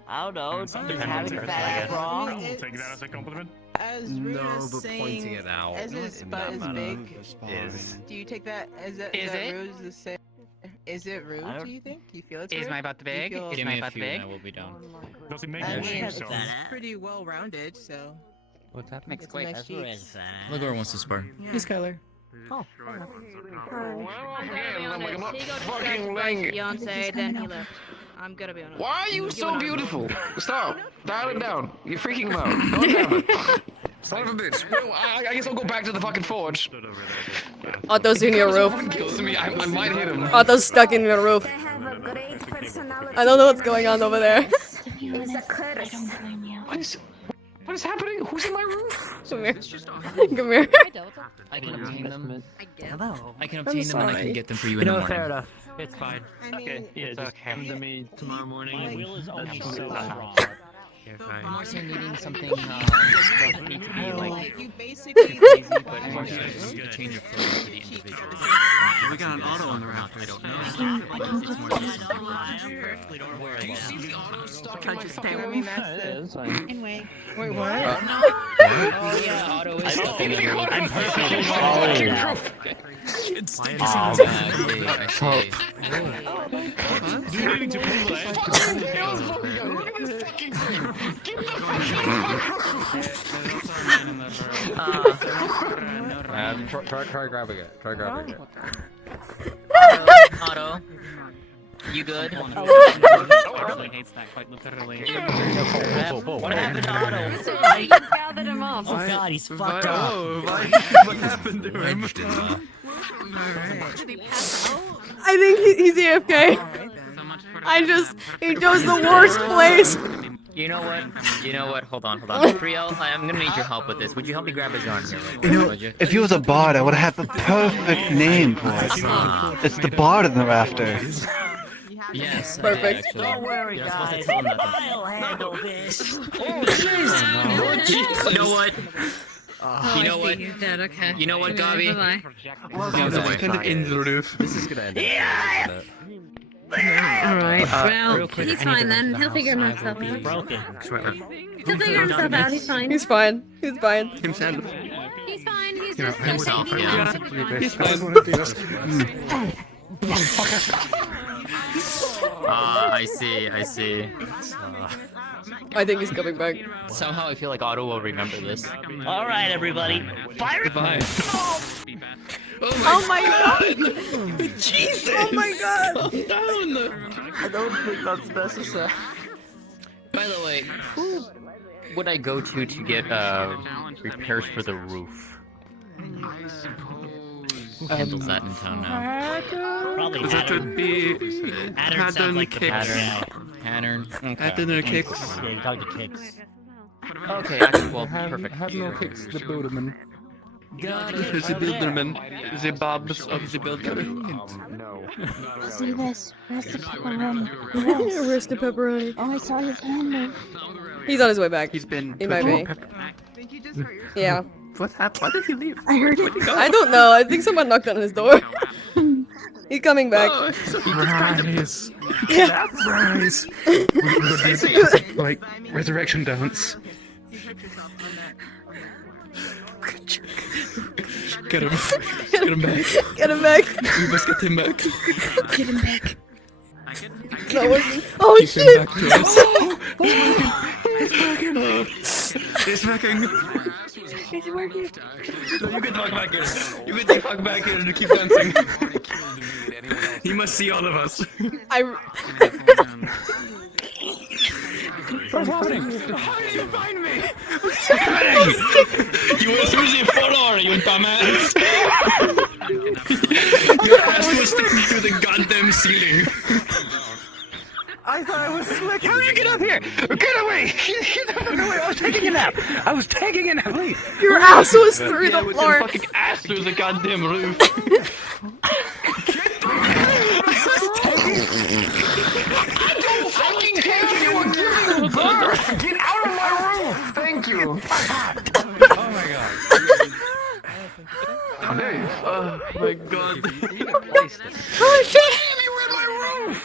I don't know. Is Something having interesting, fat I ass guess. wrong? We'll take that as a compliment. As Rude is saying, as his butt is big, Is do you take that as a, Is it? Rude is say? Is it rude? I don't- Do you think? Do you feel it's Is rude? my butt Do you big? feel- Is my butt big? we'll be done. Does it make I you mean, think it's so? pretty well rounded, so. What's that? It's a nice That's where cheeks. it's fat. Lagor wants to spar. Yeah. Hey, Skylar. Oh. Fucking Lang. Fiance, then he left. I'm gonna be honest. Why are you so beautiful? Stop. Dial it down. You're freaking him out. God damn it. Son of a bitch. Well, I guess I'll go back to the fucking forge. Otto's in your roof. Kills me. I might hit him. Otto's stuck in your roof. They have a great personality. I don't know what's going on over there. It's a curse. What is happening? Who's in my roof? Come here. Come here. I can obtain them. Hello. I can I'm obtain them and I sorry. can get them for you in the morning. fair enough. It's fine. I mean, It's okay. Come to me tomorrow morning. Will is only so strong. You're fine. I'm also needing something doesn't need to be like you basically. crazy, but more just change your clothes for the individual. We got an auto on the raft. I don't know. It's more just Perfectly don't worry about it. Can't you stay with me, Master? Anyway. Wait, what? Oh yeah, Otto is stuck in your roof. I'm perfectly fine. I see. You need to prove Look at this fucking thing. Get the Try grabbing it. Try grabbing it. Otto, you good? He hates that quite literally. What happened to Otto? I gathered him up. Oh god, he's fucked up. What happened to him? Did he pass out? I think he's AFK. He chose the worst place. You know what? Hold on. Friel, I'm gonna need your help with this. Would you help me grab his arm here? You know, if he was a bard, I would have the perfect name for it. It's the bard in the rafters. Yes. Perfect. Actually. Don't worry, You're supposed to guys. tell him that. I'll handle this. You know what? You know what? You're dead, okay. You know what, Gabi? Kind of in the roof. This is gonna end up. Alright, well, real quick, he's I need to fine then. leave the He'll figure house. himself out. Broken. He'll figure himself out. He's fine. He's fine. He's fine. Himself. He's fine. He's just himself, taking yeah. it. He's fine. I see. I think he's coming back. Somehow I feel like Otto will remember this. All right, everybody, fire! Goodbye. Oh my god! Jesus! Oh my god! I don't think that's necessary. By the way, who would I go to get repairs for the roof? Who handles that in town now? Probably That would be Pattern sounds like the Kicks. Pattern. Okay. Pattern or Kicks. Yeah, you talk to Kicks. Okay, actually, well, perfect. Have no kicks the Builderman. Who's the Builderman? The Bobs of the Builderman. See this? Rest of pepperoni. Where's the pepperoni? Oh, I saw his hand move. He's on his way back. He's been. He might be. Think you just hurt yourself? Yeah. What happened? Why did he leave? I heard it. I don't know. I think someone knocked on his door. He's coming back. Oh, so he just kind of. Yeah. Rise. Like, resurrection dance. You hurt yourself on that. Get him. Get him back. Get him back. We must get him back. Get him back. I can not working. Oh Keep him shit! back to us. It's working. It's working. No, you can talk back in. You can take fuck back in and keep dancing. He must see all of us. What's happening? How did you find me? What's happening? You were through the floor, you dumbass. Your ass was sticking through the goddamn ceiling. I thought I was slick. How did you get up here? Get away! Get away! I was taking a nap. I was taking a nap. Please. Your ass was through the with floor. your fucking ass through the goddamn roof. I don't fucking care if you were giving birth! Get out of my roof! Thank you! Oh my god. How dare you? Oh my god. Oh shit! You were in my roof!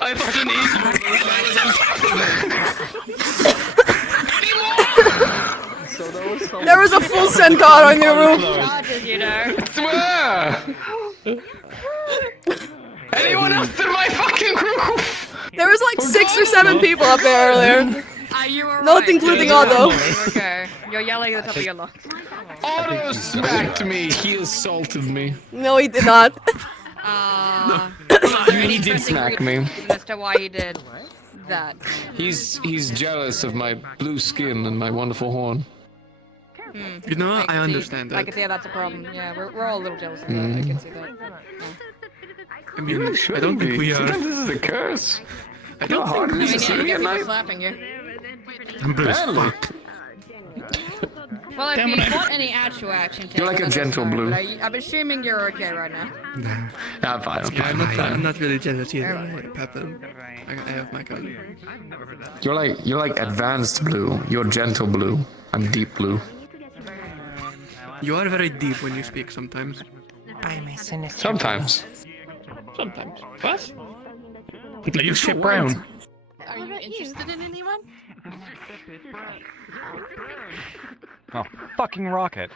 I fucking eat you. I was on top of it. There was a full Senkar on your roof. Dodges, you know. Swear! Anyone else in my fucking roof? There was like 6 or 7 people up there earlier. You were Not right. including Otto. Okay, you're yelling at the top of your lungs. Otto smacked me. He assaulted me. No, he did not. He did smack me. As to why you did that. He's jealous of my blue skin and my wonderful horn. You know what? I understand I that. can see how that's a problem. Yeah, we're all a little jealous of that. I can see that. I mean, I don't think we are. Sometimes this is a curse. I don't How think hard we is it to Yeah, sleep you at get people night? slapping you. I'm blue as Badly. fuck. Well, if Damn you it. want any actual action, You're like a then gentle that's fine, blue. but I'm assuming you're okay right now. I'm fine. I'm Yeah, fine. I'm not really jealous either, Pepper. I have my gun. You're like advanced blue. You're gentle blue. I'm deep blue. You are very deep when you speak sometimes. Sometimes. Sometimes. What? Are you shit brown? Are you interested in anyone? Oh, fucking rocket.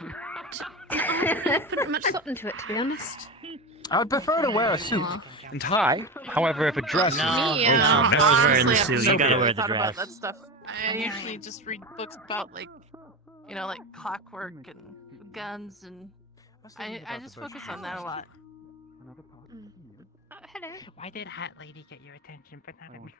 Put much thought into it, to be honest. I would prefer to wear a suit. And tie. However, if a dress is... No, Me, no, I was wearing the Honestly, suit. I've You gotta never wear the thought about dress. that stuff. I usually just read books about like, you know, like clockwork and guns, and I just focus on that a lot. Hello. Why did Hat Lady get your attention, but not me?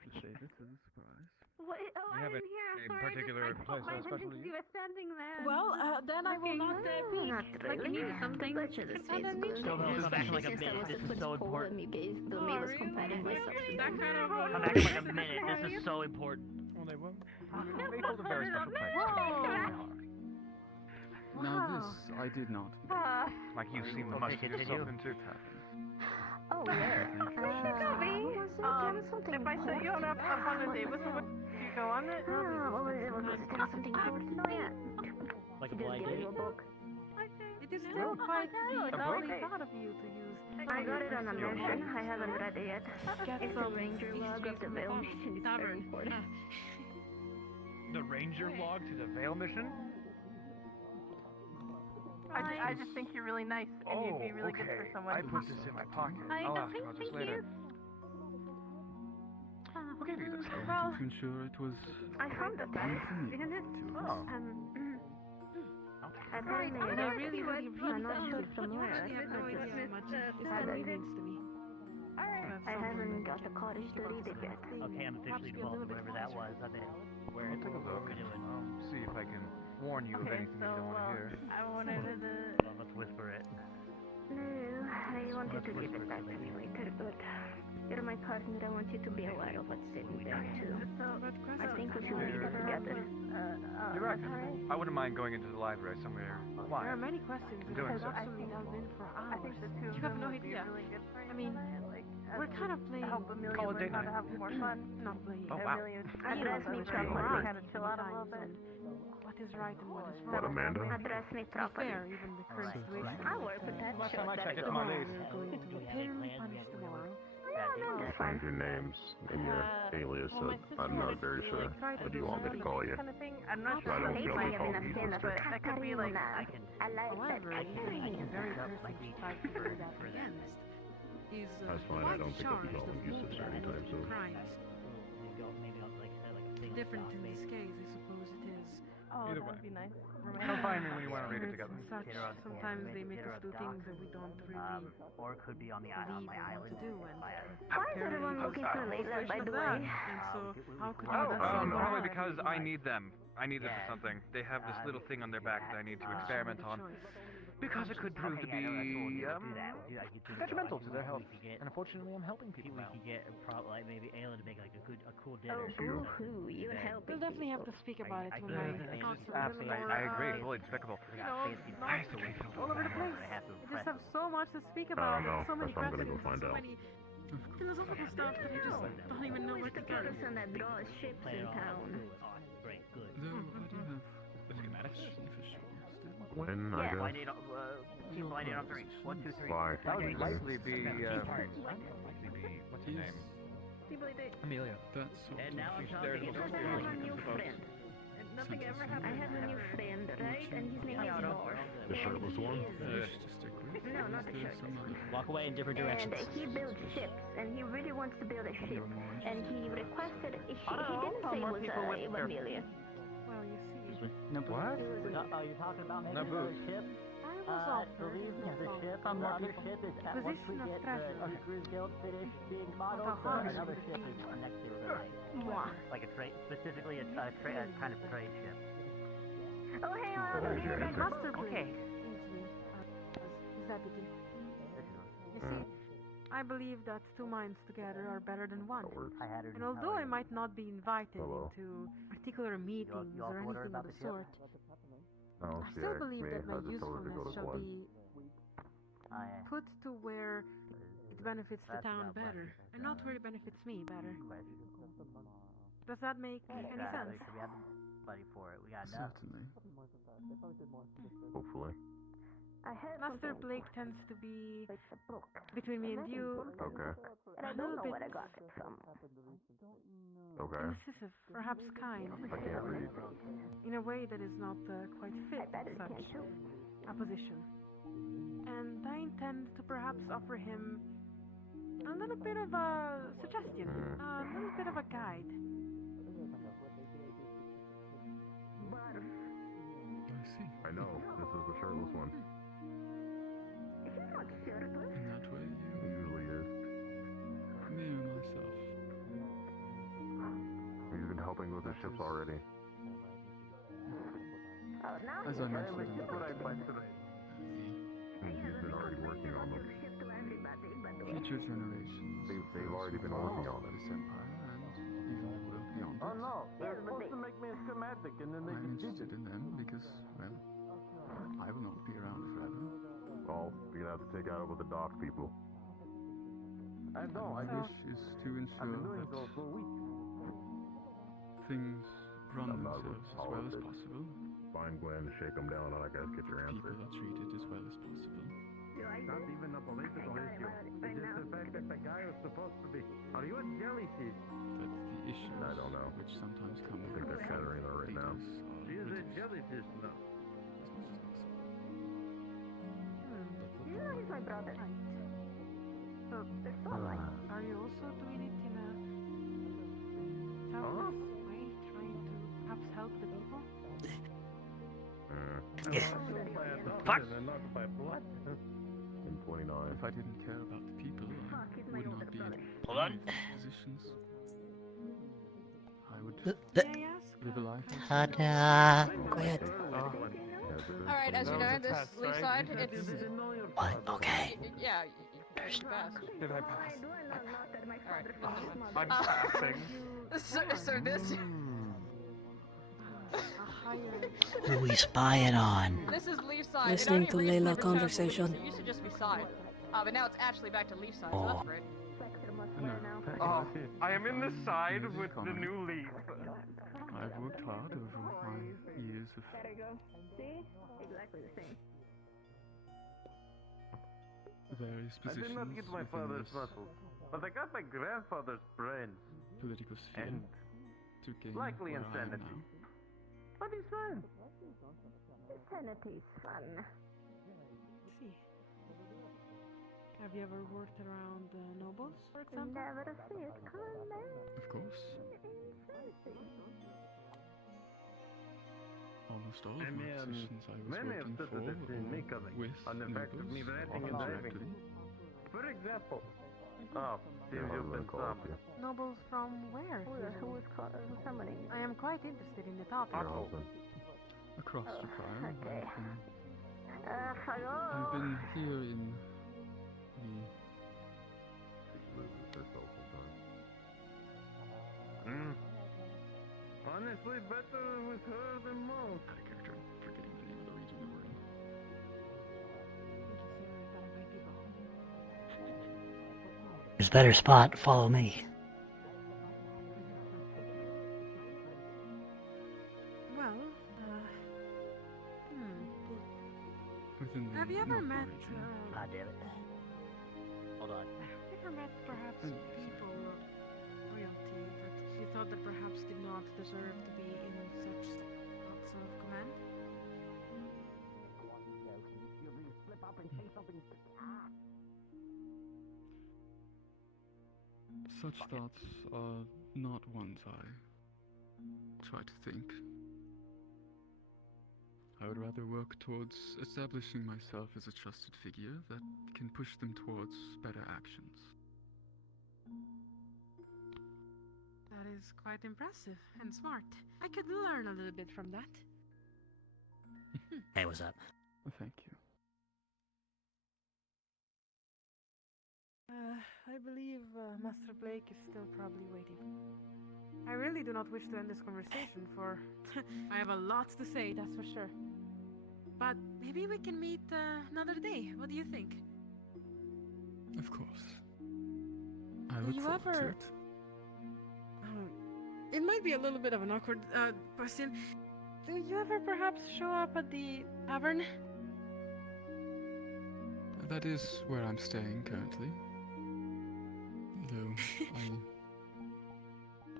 What? Oh, You have I'm a- here. a Sorry, particular I just place my that's attention special to because you were standing there. Well, then I will not peek. Not Like, really. you need something. Such as a It's face not good. Still don't come back in like a Since I minute. was the This is first so poem important. you gave, the me was comparing myself to That you. kind of Come back in like a minute. This is so important. Well, they hold a very special place. Now this I did not. Like you seem to muster yourself into tapping. Oh, yeah. If I set you on up on a date with someone, do you go on it? What was it? Was it something important? Oh, yeah. Like a Just blind give date. you a book. It is still quite sweet. I really thought of you to use. I got it on a mission. I haven't read it yet. It's the Ranger log of the Veil mission. It's very important. The Ranger log to the Veil mission? I just think you're really nice, and you'd be really good for someone. I put this in my pocket. I'll ask about this later. Who gave you this? Well, To ensure it was I found it. Isn't it? Oh. I and I really, really, I'm not sure really somewhere. actually have no idea how much this had story it. means to me. I haven't got the cottage to read it yet. Okay, I'm officially involved, whatever that was. I'm in. Where I'll take a look. we're doing. See if I can warn you of anything you don't want to hear. I wanted to. Well, let's whisper it. No, I wanted to give it back to you later, but you're my partner. I want you to be aware of what's sitting there too. I think we should read it together. You're right. I wouldn't mind going into the library somewhere There quiet. are many questions I'm that doing I've so. actually delved in for hours. You have no idea. I mean, we're kind of playing. Call it date night. Not playing. Oh, wow. Address me properly. Kind of chill out a little bit. What is right and what is wrong. What, Amanda? Address me To be properly. fair, even the current situation. I work with that Last shit. time I checked, it's There my you days. We're going to pin punish tomorrow. That's fine. Your names and your alias. I'm not very sure. What do you want me to call you? Kind of thing. I'm not I don't feel like calling you Cena, sister. but that could be like. I like that However, you Katarina. the very person who tried to do that against is That's fine, I quite don't think I'll be charged calling of you sister multiple anytime soon. crimes. Maybe I'll like say like a thing. Different in this case, I suppose it is. Oh, Either that way. would be nice. Come find me when you want to read it Spirits together. and such, sometimes they make us do things that we don't really Or it could be on believe or want to do, and Why is everyone looking for Layla, by the that. way? And so, how could Oh, we not see probably why? because I need them. I need them for something. They have this little thing on their back that I need to experiment on. Because it could prove to be detrimental to their health. And unfortunately, I'm helping people now. We could get like maybe Ayla to make like a cool Oh, dinner. boo-hoo, you're helping. We'll definitely have to speak about it when I talk to a little more. I agree. Totally despicable. You know, not all over the place. I just have so much to speak about, and so many That's what I'm gonna go questions, find so out. many philosophical stuff that you just don't even know where to The start. person that draws ships in town. Great, good. Though, I do have the schematics. for sure still. When, I Yeah. guess? Blind eight, team blind eight on 3. 1, 2, 3. Why? That would Reason. likely be, what's her name? Amelia. That's what And now I'm there talking is Because what I have a I'm new about. friend. Nothing ever happened. I have a new friend, right? And his name is Lord. The shirtless one? No, not the shirt. Walk away in different directions. And he builds ships, and he really wants to build a ship. And he requested a ship. He didn't say it was Amelia. Well, you see, What? Oh, you're talking about making Naboo. another ship? I was offered believe not the long ship, ago. the other ship is once we Position of get treasure. the Crews Guild finished being modeled, What a harsh another would ship be. is next year we're gonna make. Mwah. Like a trade, specifically a kind of trade ship. Oh, hey, There's your answer. Master Blade Okay. needs me as deputy. You see, I believe that two minds together are better than one. I had her. And although I might not be invited Hello. into particular meetings you or also wondering anything of about the the ship? sort, No, I she still asked believe me. that my I just told her to go usefulness to shall one. be put to where it benefits the town better, and not where it benefits me better. Does that make any sense? We have the money for it. We got enough. Certainly. Hopefully. Master Blake tends to be between me and you Okay. And I a don't little know bit where I got it from. Okay. incisive, perhaps kind, I can't read. in a way that is not quite fit I bet it such can too. a position. And I intend to perhaps offer him a little bit of a suggestion, a little bit of a guide. I see. I know. This is the shirtless one. Is he not shirtless? In that way, He usually is. me and myself. He's been helping with the ships already. Oh, now As he's I a mentioned, shirtless too. He's been already working on them. Ship to everybody, by the way. Future generations. They've already been working on This it. empire and even the world beyond it. no, they're supposed to make me a schematic and then I'm interested in them because, well, I will not be around forever. Well, you're gonna have to take out with the dock people. I know, My wish is to ensure that things run I'm not with themselves as well as politics. possible. Find Gwen, shake them down, and I guess get your People answer. are treated as well as possible. You like not this? even a political I issue. right It's just now. the fact that the guy was supposed to be. Are you a jellyfish? That the issues I don't know. which sometimes come I think they're shattering her right now. She is a jellyfish now. as much as possible. You know he's my brother. So, They're so alike. are you also doing it in a selfless way, trying to perhaps help the people? Fuck! Not by blood. In 29. If I didn't care about the people, Fuck, he's I my would older not be brother. in on. positions. I would May I ask? live a life. Ta-da! Quiet. Alright, as you know, this leaf side, it's. What? Okay. Yeah, you passed. Did I pass? Do I not knock at my father's house? I'm passing. So this. Who we spying on? This is leaf side. Listening to Layla It conversation. used to just be side. But now it's actually back to leaf side, so that's great. Oh, I am in the side with the new leaf. I've worked hard over my years of There you go. See? Exactly the same. various I positions did not get my within father's this muscles, but I got my grandfather's brains. political sphere And to gain likely where I am insanity. now. What is fun? Insanity's fun. See. Have you ever worked around nobles, for example? Never see it coming. Of course. Almost all of my positions I was working for with nobles, or often directly. For example. Oh, there's open some. Nobles from where? Who's summoning? I am quite interested in the topic. Across Japan, Okay. I've been here in Honestly, better with her than most. Out of character, I'm forgetting the name of the region that we're in. There's a better spot. Follow me. Well, Within the have you ever met? Ah, damn it. Hold on. Have you ever met perhaps people of royalty that you thought that perhaps did not deserve to be in such spots of command? Such thoughts are not ones I try to think. I would rather work towards establishing myself as a trusted figure that can push them towards better actions. That is quite impressive and smart. I could learn a little bit from that. Hey, what's up? Thank you. I believe Master Blake is still probably waiting. I really do not wish to end this conversation, for I have a lot to say, that's for sure. But maybe we can meet another day. What do you think? Of course. I look forward to it. It might be a little bit of an awkward question. Do you ever perhaps show up at the tavern? That is where I'm staying currently. Though I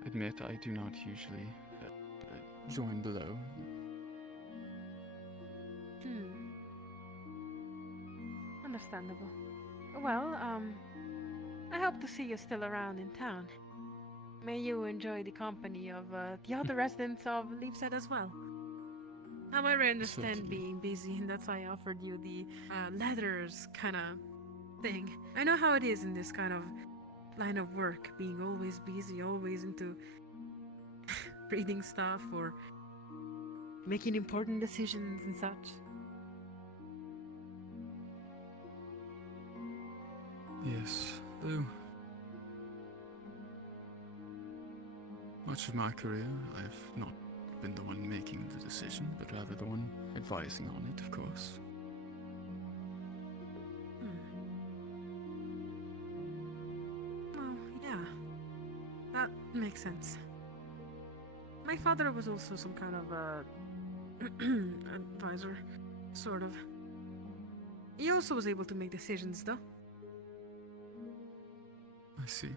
admit I do not usually join below. Understandable. Well, I hope to see you still around in town. May you enjoy the company of the other residents of Leafside as well. However, I understand being busy, and that's why I offered you the letters kind of thing. I know how it is in this kind of line of work, being always busy, always into reading stuff or making important decisions and such. Yes, though much of my career I've not been the one making the decision, but rather the one advising on it, of course. Well, yeah. That makes sense. My father was also some kind of advisor, sort of. He also was able to make decisions, though. I see.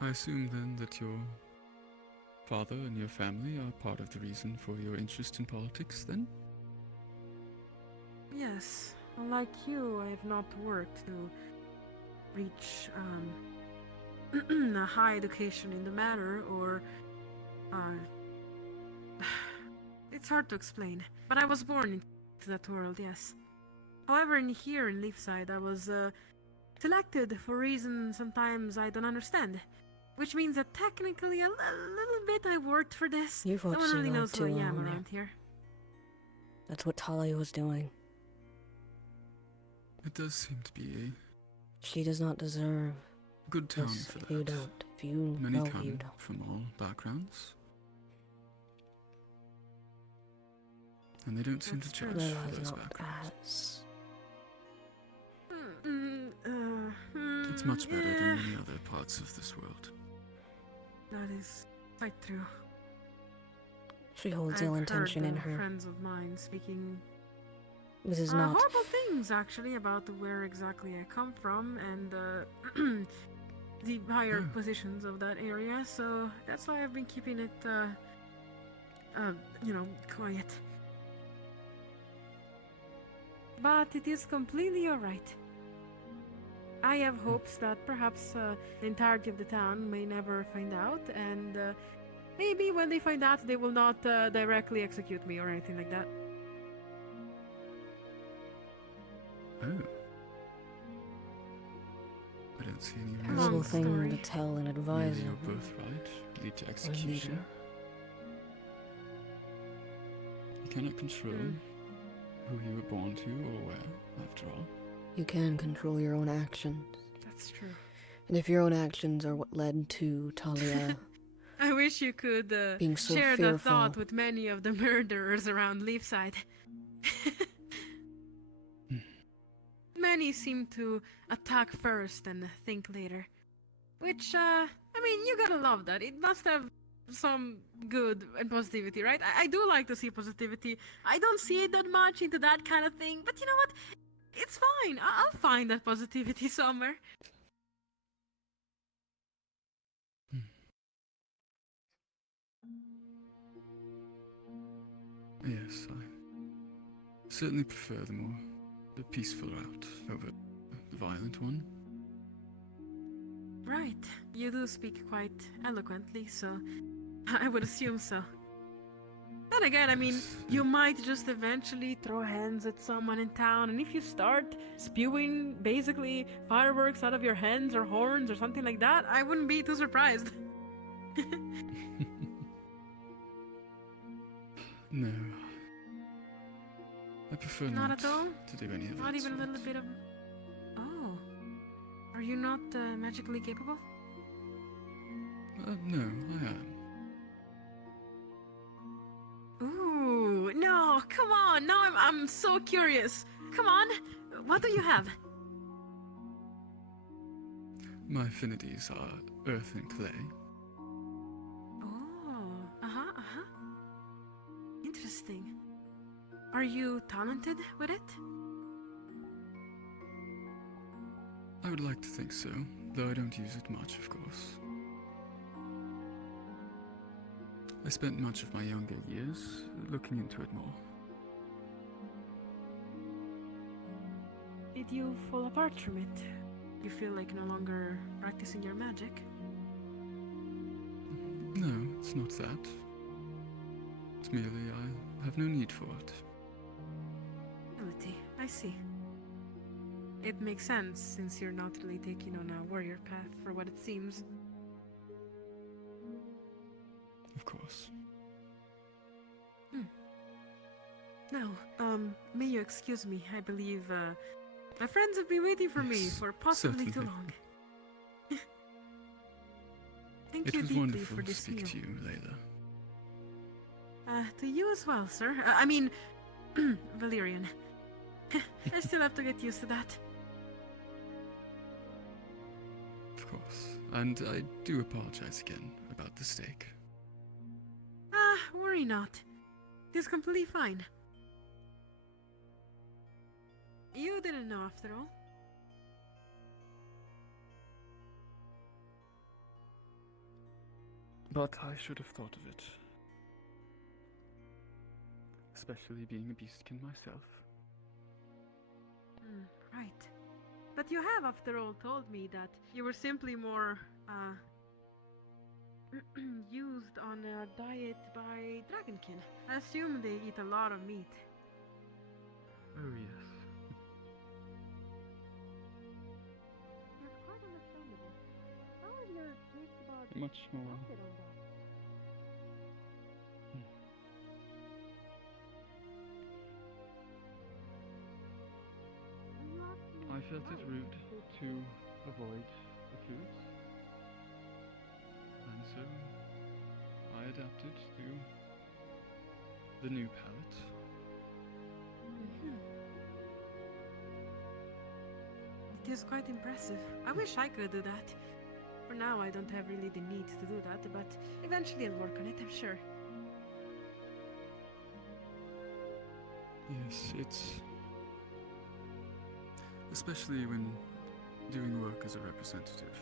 I assume then that your father and your family are part of the reason for your interest in politics, then? Yes. Like you, I have not worked to reach a high education in the matter, or it's hard to explain. But I was born into that world, yes. However, here in Leafside, I was selected for reasons sometimes I don't understand. Which means that technically a little bit I worked for this. You've no one watched really it knows too who I am long around here. That's what Talia was doing. It does seem to be She does not deserve a good town this for if that. you don't. If you Many know come you don't. from all backgrounds. And they don't seem to judge for those backgrounds. It's much better than many other parts of this world. That is quite true. She holds ill intention in her. Friends of mine speaking This is not. horrible things actually about where exactly I come from and the higher positions of that area. So that's why I've been keeping it quiet. But it is completely alright. I have hopes that perhaps the entirety of the town may never find out, and maybe when they find out, they will not directly execute me or anything like that. Oh. I don't see any Terrible reason. thing to tell an advisor. Merely your birthright lead to execution. You cannot control who you were born to or where, after all. You can control your own actions. That's true. And if your own actions are what led to Talia I wish you could being so share that fearful. thought with many of the murderers around Leafside. Many seem to attack first and think later. Which, you gotta love that. It must have some good and positivity, right? I do like to see positivity. I don't see it that much into that kind of thing, but you know what? It's fine. I'll find that positivity somewhere. Yes, I certainly prefer the peaceful route over the violent one. Right. You do speak quite eloquently, so I would assume so. Then again, you might just eventually throw hands at someone in town, and if you start spewing, basically, fireworks out of your hands or horns or something like that, I wouldn't be too surprised. No. I prefer Not at all? to do any of that. Not even a little bit of... Oh. Are you not magically capable? No, I am. Ooh, no, come on. Now I'm so curious. Come on. What do you have? My affinities are earth and clay. Oh, interesting. Are you talented with it? I would like to think so, though I don't use it much, of course. I spent much of my younger years looking into it more. Did you fall apart from it? You feel like no longer practicing your magic? No, it's not that. It's merely I have no need for it. Ability, I see. It makes sense, since you're not really taking on a warrior path for what it seems. Of course. Now, may you excuse me, I believe, my friends have been waiting for me for possibly too certainly. long. Thank It you was deeply wonderful for to this speak meal. to you, Layla. To you as well, sir. Valerian. I still have to get used to that. Of course. And I do apologize again about the steak. Worry not. It is completely fine. You didn't know after all. But I should have thought of it. Especially being a beastkin myself. Right. But you have, after all, told me that you were simply more, used on a diet by dragonkin. I assume they eat a lot of meat. Oh, yes. That's quite understandable. How is your taste about Much more. acid on that? I felt it rude to avoid the foods. And so I adapted to the new palate. It is quite impressive. I wish I could do that. For now, I don't have really the need to do that, but eventually I'll work on it, I'm sure. Yes, it's... especially when doing work as a representative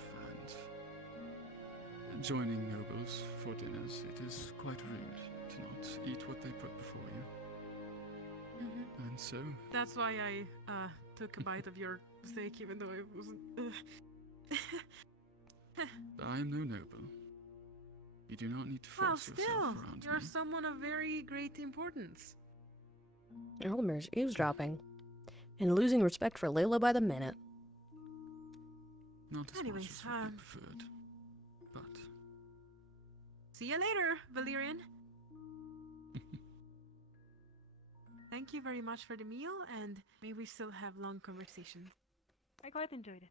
and joining nobles for dinners, it is quite rude to not eat what they put before you. And so, That's why I took a bite of your steak, even though it wasn't. I am no noble. You do not need to Well, force still, yourself around you're me. someone of very great importance. Ellemire's eavesdropping and losing respect for Layla by the minute. Not as Anyways, much as would be preferred, but see you later, Valyrian. Thank you very much for the meal, and may we still have long conversations. I quite enjoyed it.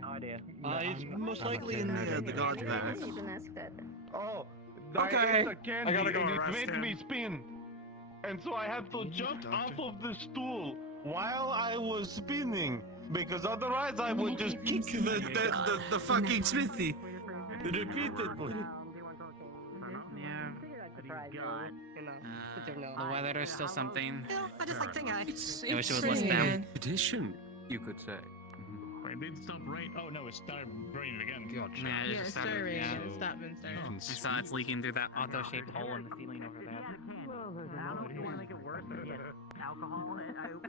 No idea. It's most likely in the guard pack. You can ask that. Oh, Okay. I gotta go and it made me spin. And so I had to jump off of the stool while I was spinning. Because otherwise I would just kick the fucking smithy repeatedly. The weather is still something. I just like singing. I wish it was less down. Tradition, you could say. It didn't stop raining. Oh no, it started raining again. Yeah, it just started. Yeah. I saw it's leaking through that auto-shaped hole in the ceiling over there. Do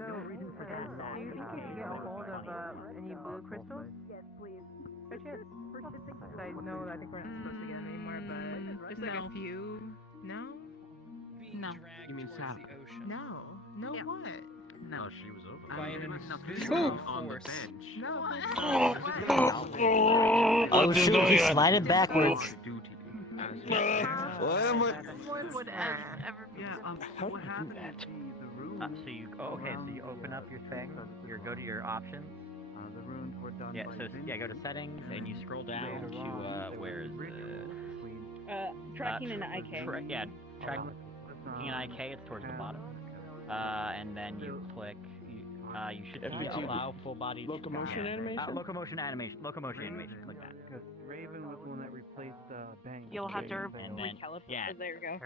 you think you can get a hold of any blue crystals? Yes, please. I know I think we're not supposed to get any more, but just like a few. No? No. You mean Sally? No. No what? No, she was over. By an invisible on the force. bench. No. Oh shoot, he slided backwards. Would ever be What happened? So you open up your thing. You go to your options. The runes were done. Yeah, so go to settings and you scroll down to where is Tracking an IK. Tracking an IK. It's towards the bottom. And then you click. You should see allow full body locomotion animation. Locomotion animation. Click that. Because Raven was the one that replaced Bang. You'll have to And then recalibrate. There you go.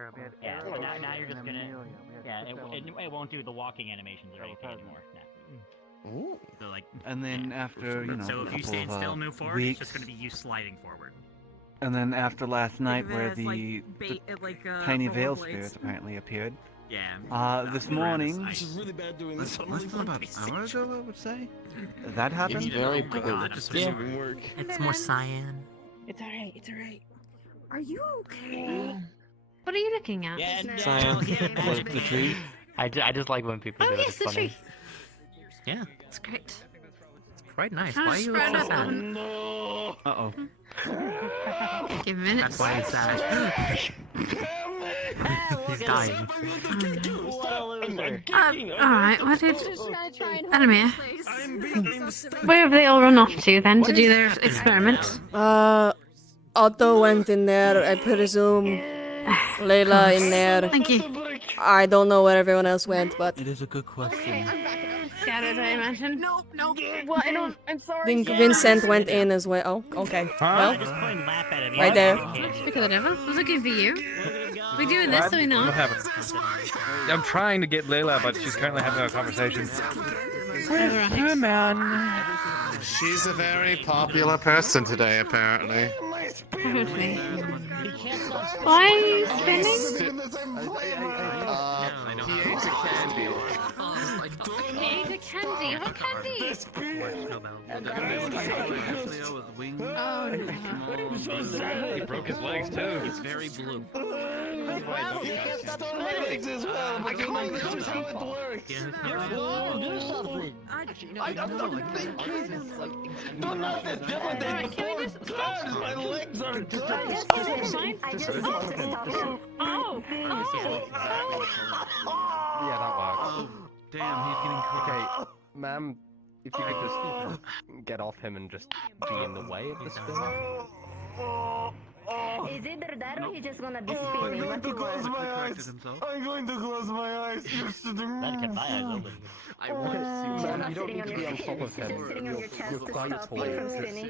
Yeah. So now you're just gonna. Yeah. It won't do the walking animations or anything anymore. No. So like. And then after So a if you couple stand of still, move forward. weeks, It's just going to be you sliding forward. and then after last night, of it where as, the, like, bait- the like, tiny rollerblades. veil spirits apparently appeared. Yeah. This morning. This is really bad doing this. Less than about an hour ago, I would say. That happened. It's very good. Just doing work. It's more cyan. It's alright. It's alright. Are you okay? What are you looking at? Yeah, Like the tree. I just like when people Oh do it. yes, It's the funny. tree. Yeah, It's great. it's quite nice. How Why are you spread so out sad? No. Uh-oh. Give minutes. That's why he's sad. He's dying. Alright, what did... Elemmire, where have they all run off to then to do their experiment? Otto went in there, I presume. Layla in there. Thank you. I don't know where everyone else went, but It is a good question. Scattered, I imagine. No. Well, I don't. I'm I sorry. think Vincent went in as well. Oh, okay. Well, Just point and laugh at him. right there. Speak of the devil. I was looking for you. We doing this so we know. What happened? I'm trying to get Layla, but she's currently having a conversation. Hey, man. She's a very popular person today, apparently. Apparently. Why are you spinning? He ate a candy. He ate a candy. What candy? Oh no. He broke his legs too. It's very blue. Well, he can't stop on my legs as well, but you know, this is how it works. No, do something. I'm not thinking. Do not intimidate the poor bird. My legs are good. I just have to stop him. Oh! Yeah, that works. Oh, damn, he's getting okay. Ma'am, if you could just get off him and just be in the way of the spin. Is either that or he's just gonna be I'm spinning. going What to you close want? my eyes. I'm going to close my eyes. That kept my eyes open. I want to see. Man, you don't need to be on top of him. Just sitting on your chest to stop you from spinning.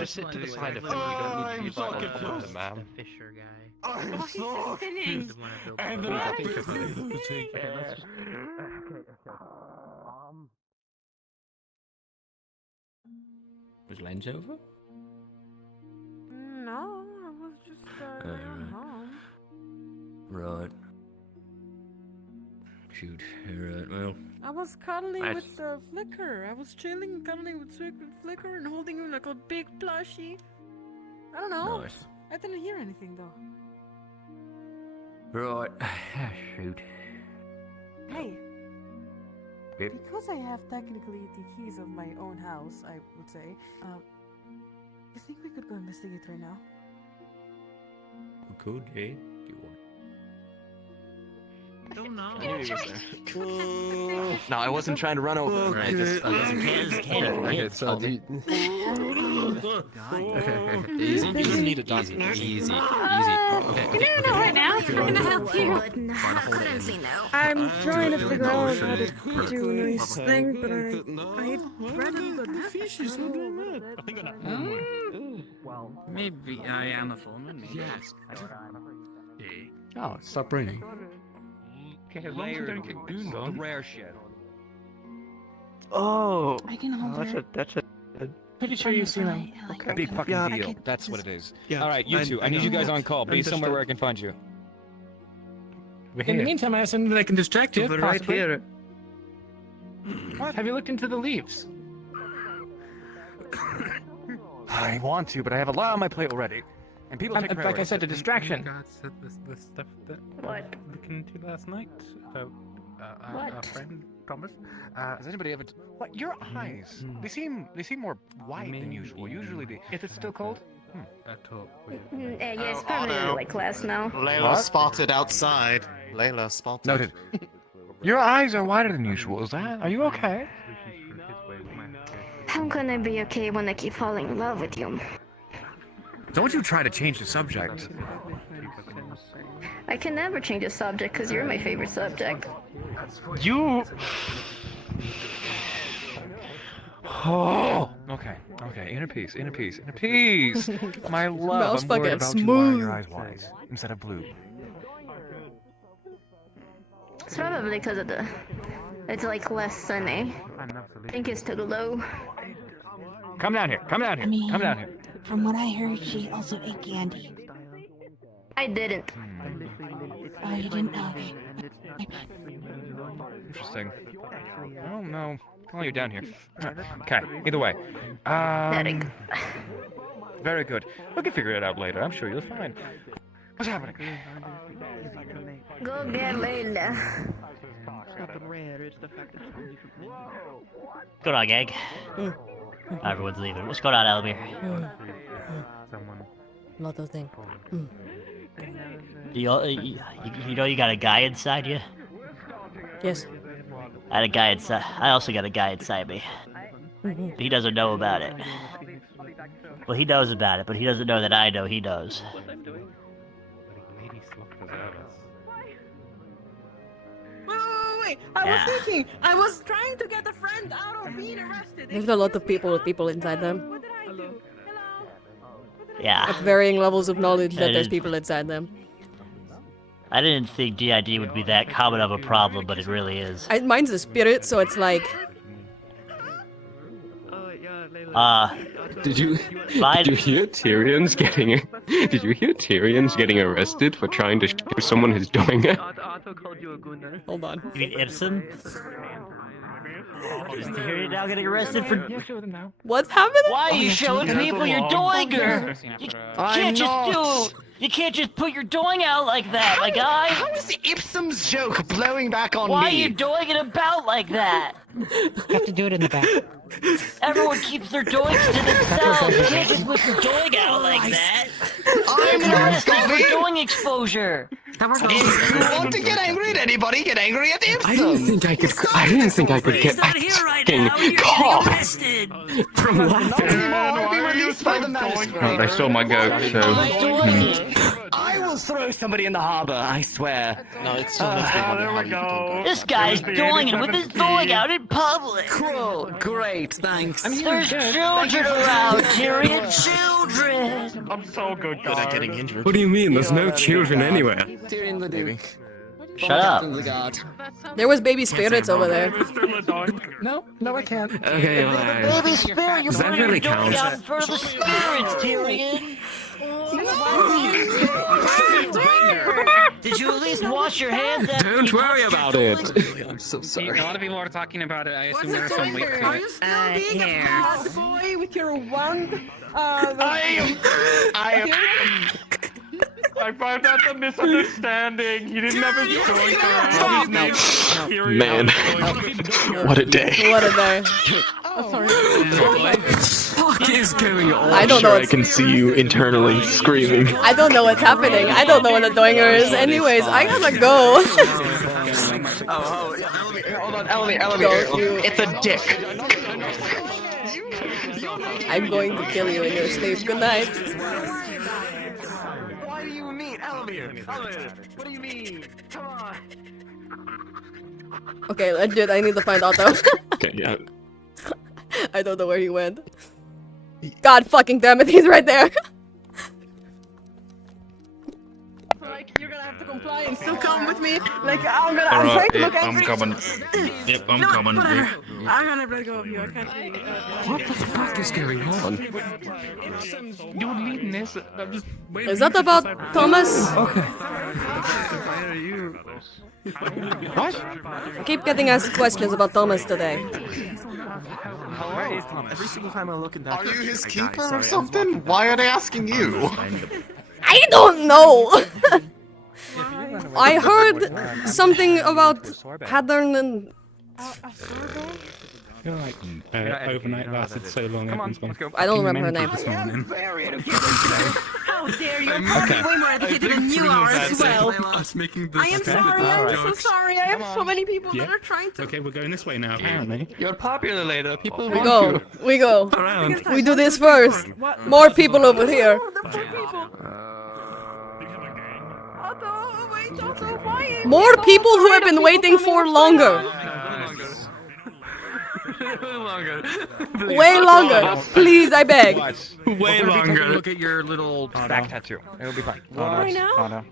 Just sit to the side of him. You don't need to be so on top close. of him, ma'am. The Fisher guy. I'm Oh, he's so just spinning. The one that built And the the boat. rapid is Okay, let's just... Was Lens over? No, I was just home. Right. Shoot. Alright, well. I was cuddling Nice. with Flicker. I was chilling, cuddling with Flicker and holding him like a big plushie. I don't know. Nice. I didn't hear anything though. Right. Shoot. Hey, Yep. because I have technically the keys of my own house, I would say, you think we could go investigate right now? We could, eh? Do what? Don't know. No, I wasn't trying to run over. I just Okay, so do you... Easy. You just need a doggy. Easy. You don't know right now. I'm gonna help you. I'm trying to figure out how to do a nice thing, but I'd rather the fish is so mad. I think maybe I am a foreman. Yes. Oh, stop raining. Okay, layered the rare shit. Oh. I can hold her. That's a. Pretty sure you've seen him. A big fucking Yeah, deal. That's what it is. Yeah, All right, you two. I need you guys on call. Be somewhere where I can find you. In the meantime, I have something that can distract you. Over right possibly. here. What? Have you looked into the leaves? I want to, but I have a lot on my plate already. And people take Like I priority. said, a distraction. The stuff that What? looking into last night about What? our friend Thomas. Has anybody ever? What? Your eyes? They seem more wide than usual. Usually, if it's still cold. Yeah, it's probably like last now. Layla What? spotted outside. Layla spotted. Noted. Your eyes are wider than usual. Is that? Are you okay? How can I be okay when I keep falling in love with you? Don't you try to change the subject. I can never change the subject because you're my favorite subject. You. Oh. Okay. Inner peace. My love. Smells I'm worried fucking about you. Why are smooth. your eyes wide instead of blue? It's probably because of it's like less sunny. I think it's too low. Come down here. Come down here. From what I heard, she also ate candy. I didn't. Oh, you didn't? Okay. Interesting. Oh no. Oh, you're down here. Okay. Either way. Very good. We can figure it out later. I'm sure you'll find. What's happening? Go get Layla. Good on, gang. Everyone's leaving. What's going on, Elemmire? Lot of things. You know you got a guy inside you? Yes. I had a guy inside. I also got a guy inside me. He doesn't know about it. Well, he knows about it, but he doesn't know that I know he knows. Wait! I was thinking! I was trying to get a friend out of being arrested! There's a lot of people with people inside them. Yeah. At varying levels of knowledge that It there's is- people inside them. I didn't think DID would be that common of a problem, but it really is. Mine's a spirit, so it's like. Did you hear Tyrion's getting? Did you hear Tyrion's getting arrested for trying to show someone his doing? Hold on. You mean Ibsen? Is Tyrion now getting arrested for? What's happening? Why are you showing people your doinger? You can't just put your doing out like that, my guy. How is the Ipsum's joke blowing back on Why me? are you doing it about like that? You have to do it in the back. Everyone keeps their doings to themselves. You can't just put your doing out like that. I'm You're not arrested for Scotty. doing exposure. If you want to get angry at anybody, get angry at Ipsum. I didn't think I could get He's not here right fucking now. You're getting caught arrested. from laughing. released by the magistrate. Well, they stole my goat, so. I will throw somebody in the harbor, I swear. No, it's still makes me wonder how you can go. This guy's doing it with his doing out in public. Cool, great, thanks. There's children around, Tyrion, children. I'm so good at getting injured. What do you mean? There's no children anywhere. Tyrion the Duke. Shut up. There was baby spirits over there. No, I can't. Okay, Baby spirit, you're Does that putting really your doing count? out in front of the spirits, Tyrion. Did you at least wash your hands after Don't you worry touched about your it. toilet? I'm so A sorry. lot of people are talking about it. I assume there's some weight to Are it. you still being a bad boy with your wand? I found out the misunderstanding. He didn't have his choice. Man, what a day. What a day. Oh, sorry. What the fuck is going on? I don't know I what's- can see you internally screaming. I don't know what's happening. I don't know what the doinger is. Anyways, I gotta go. Hold on, Elemmire. It's a dick. I'm going to kill you in your sleep. Good night. Why do you mean, Elemmire? What do you mean? Come on. Okay, legit, I need to find Otto. Okay, yeah. I don't know where he went. God fucking damn it, he's right there. Like, you're gonna have to comply and still come with me. Like, I'm trying to look angry. I'm coming. Yep, I'm coming. Whatever. I'm gonna let go of you. I can't see. What the fuck is going on? You're leading this. I'm just waiting. Is that about Thomas? Okay. What? I keep getting asked questions about Thomas today. Every single time I look in that. Are you his keeper or something? Why are they asking you? I don't know! I heard something about Haddern and... I feel like overnight lasted so long. Everyone's gone I don't remember her fucking name. mental this morning. How dare you? I'm probably way more educated than you are as well. I am sorry. I'm so sorry. I have so many people that are trying to. Okay, we're going this way now. Apparently. You're popular later. People We go. We go. Around. We do this first. More people over here. Otto, wait, Otto, why? More people who have been waiting for longer. Way longer. Please, I beg. Way longer. Look at your little Back tattoo. It'll be fine. Right now? Anna.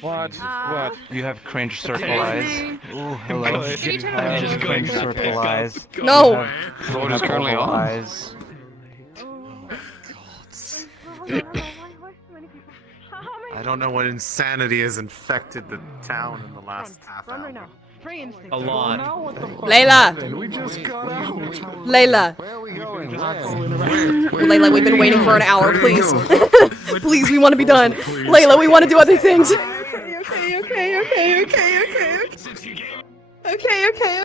What? What? You have cringe circle eyes. Ooh, hello. Good. You have cringe circle eyes. No. Vote is You have currently oval on. eyes. I don't know what insanity has infected the town in the last half Run hour. right now. Pray instinct. A lot. Layla. We just got out. Layla. Where are we going? Layla, we've been waiting for an hour, please. Please, we want to be done. Layla, we want to do other things. Okay.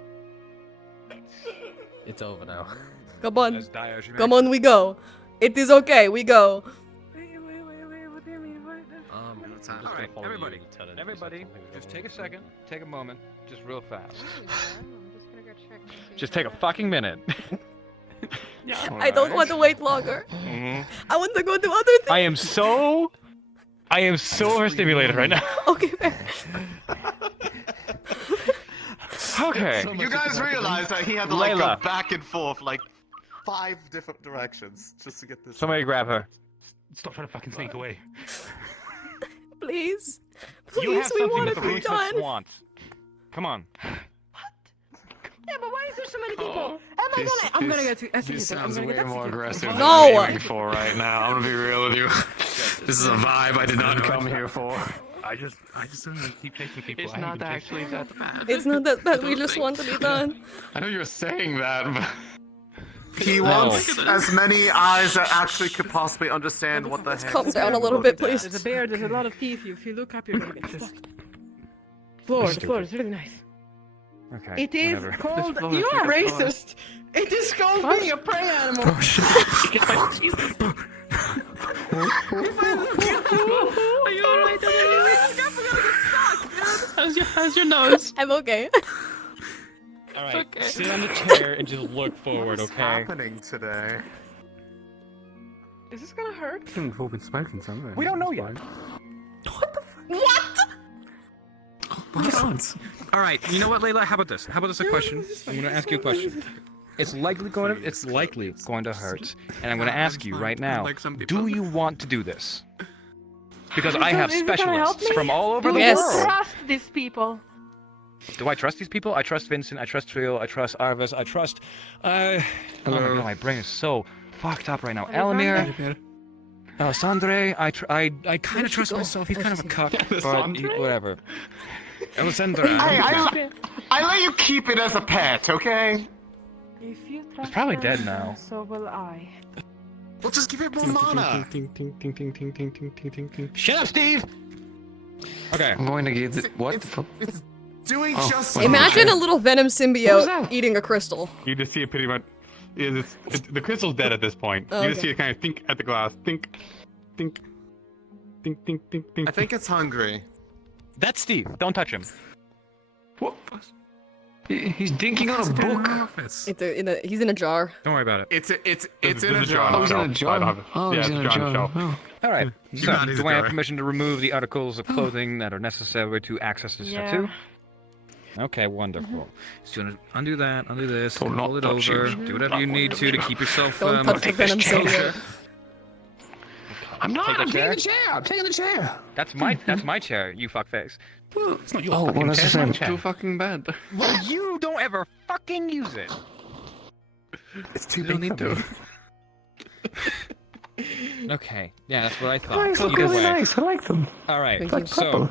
It's over now. Come on. Come on, we go. It is okay, we go. Alright, everybody, just take a second, take a moment, just real fast. Just take a fucking minute. I don't want to wait longer. I want to go do other things. I am so overstimulated right now. Okay, fair. Okay. You guys realize that he had to like go Layla. back and forth like 5 different directions just to get this. Somebody grab her. Stop trying to fucking sneak away. Please. You have Please, we something want that to the be princess done. wants. Come on. Yeah, but why is there so many people? I'm gonna get to. This sounds way more aggressive than No. I'm aiming for right now. I'm gonna be real with you. This is a vibe I did not come here for. I just don't want to keep taking people. It's not actually that bad. It's not that bad, we just want to be done. I know you're saying that, but... He wants as many eyes that actually could possibly understand what the heck. Calm down a little bit, please. There's a bear. There's a lot of teeth. If you look up, you're gonna get stuck. The floor is really nice. Okay. It is whatever. called. You are racist. It is called being a prey animal. Oh shit. Are you alright? How's your nose? I'm okay. Alright, sit on the chair and just look forward, What's okay? happening today? Is this gonna hurt? I think we've all been smoking somewhere. We don't know yet. All right, you know what, Layla? How about this? How about this a question? I'm going to ask you a question. It's likely going to hurt, and I'm going to ask you right now: do you want to do this? Because I have Is it gonna help specialists me? from all over Do the you world. trust these people? Do I trust these people? I trust Vincent. I trust Trill. I trust Arvis. I trust. Oh my god, my brain is so fucked up right now. Elemmire. Sandre. I kind of trust myself. He's kind of a cuck, but whatever. Alessandra. I let you keep it as a pet, okay? If you trust probably them, dead now. So will I. We'll just give it more mana. Shut up, Steve. Okay. I'm going to give it. What the fuck? It's doing Oh, just. Imagine a little venom What was symbiote that? eating a crystal. You just see it pretty much. The crystal's dead at this point. Oh, you just okay. see it kind of think at the glass. Think. I think it's hungry. That's Steve. Don't touch him. What? He's dinking on a book. He's in a jar. Don't worry about it. It's There's in a a jar. jar. Oh, he's in a jar. Oh, Yeah, he's it's in a a jar on the jar. shelf. Oh. All right. You So, got his do I have jar. permission to remove the articles of clothing that are necessary to access this Yeah. tattoo? Okay, wonderful. So you want to undo that, undo this, Don't fold it touch over, you. do whatever you need to keep yourself Don't touch the venom kosher. symbiote. I'm not. Take a I'm chair. taking the chair. I'm taking the chair. That's my chair, you fuckface. It's not your Oh, fucking well, that's the chair, same. it's my chair. Too fucking bad. Well, you don't ever fucking use it. It's too You don't big need for to. me. Okay, yeah, that's what I thought. Nice, look Either really way. nice. I like them. All right, Thank you. so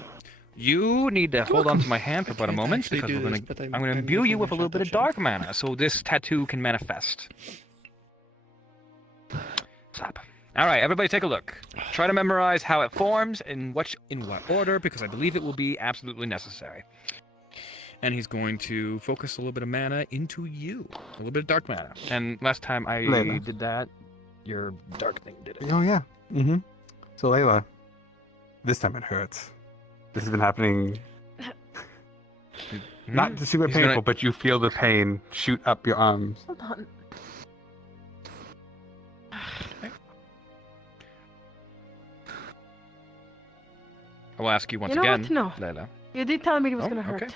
you need to hold on to my hand for about a moment actually because do we're this, gonna, but I'm I'm going to gonna imbue you with a finish little out bit the of dark mana, so this tattoo can manifest. Stop. All right, everybody, take a look. Try to memorize how it forms and in what order, because I believe it will be absolutely necessary. And he's going to focus a little bit of mana into you, a little bit of dark mana. And last time I Layla. did that, your dark thing did it. Oh yeah. Mm-hmm. So Layla, this time it hurts. This has been happening. Not super He's painful, gonna- but you feel the pain shoot up your arms. Hold on. I will ask you once You know again, what? No. Layla. You did tell me it was Oh, gonna hurt. okay.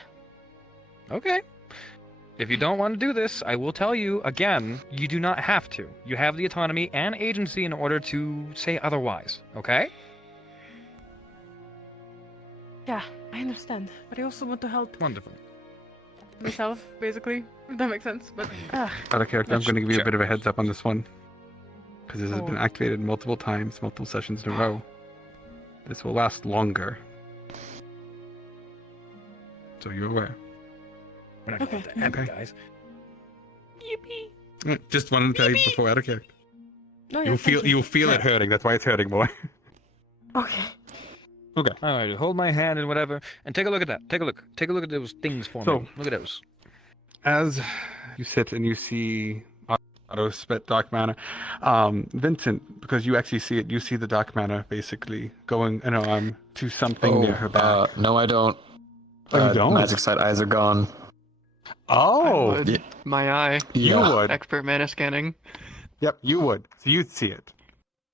Okay. If you don't want to do this, I will tell you again, you do not have to. You have the autonomy and agency in order to say otherwise, okay? Yeah, I understand, but I also want to help Wonderful. myself, basically. If that makes sense. But Out of character, I'm Let's going to give you a check. bit of a heads up on this one. Because this has been Oh. activated multiple times, multiple sessions in a row. This will last longer. So you're aware. We're not going to let that happen, guys. yippee! Just wanted to tell you before out of character. No, yeah, You'll thank feel you. it hurting. That's why it's hurting more. Okay. Okay. All right, hold my hand and whatever, and take a look at that. Take a look. Take a look at those things for So- me. Look at those. As you sit and you see auto spit dark mana, Vincent, because you actually see it, you see the dark mana basically going an arm to something near her back. No, I don't. Oh, you don't? Magic side eyes are gone. Oh, Yeah. My eye. you would. Expert mana scanning. Yep, you would. So you'd see it.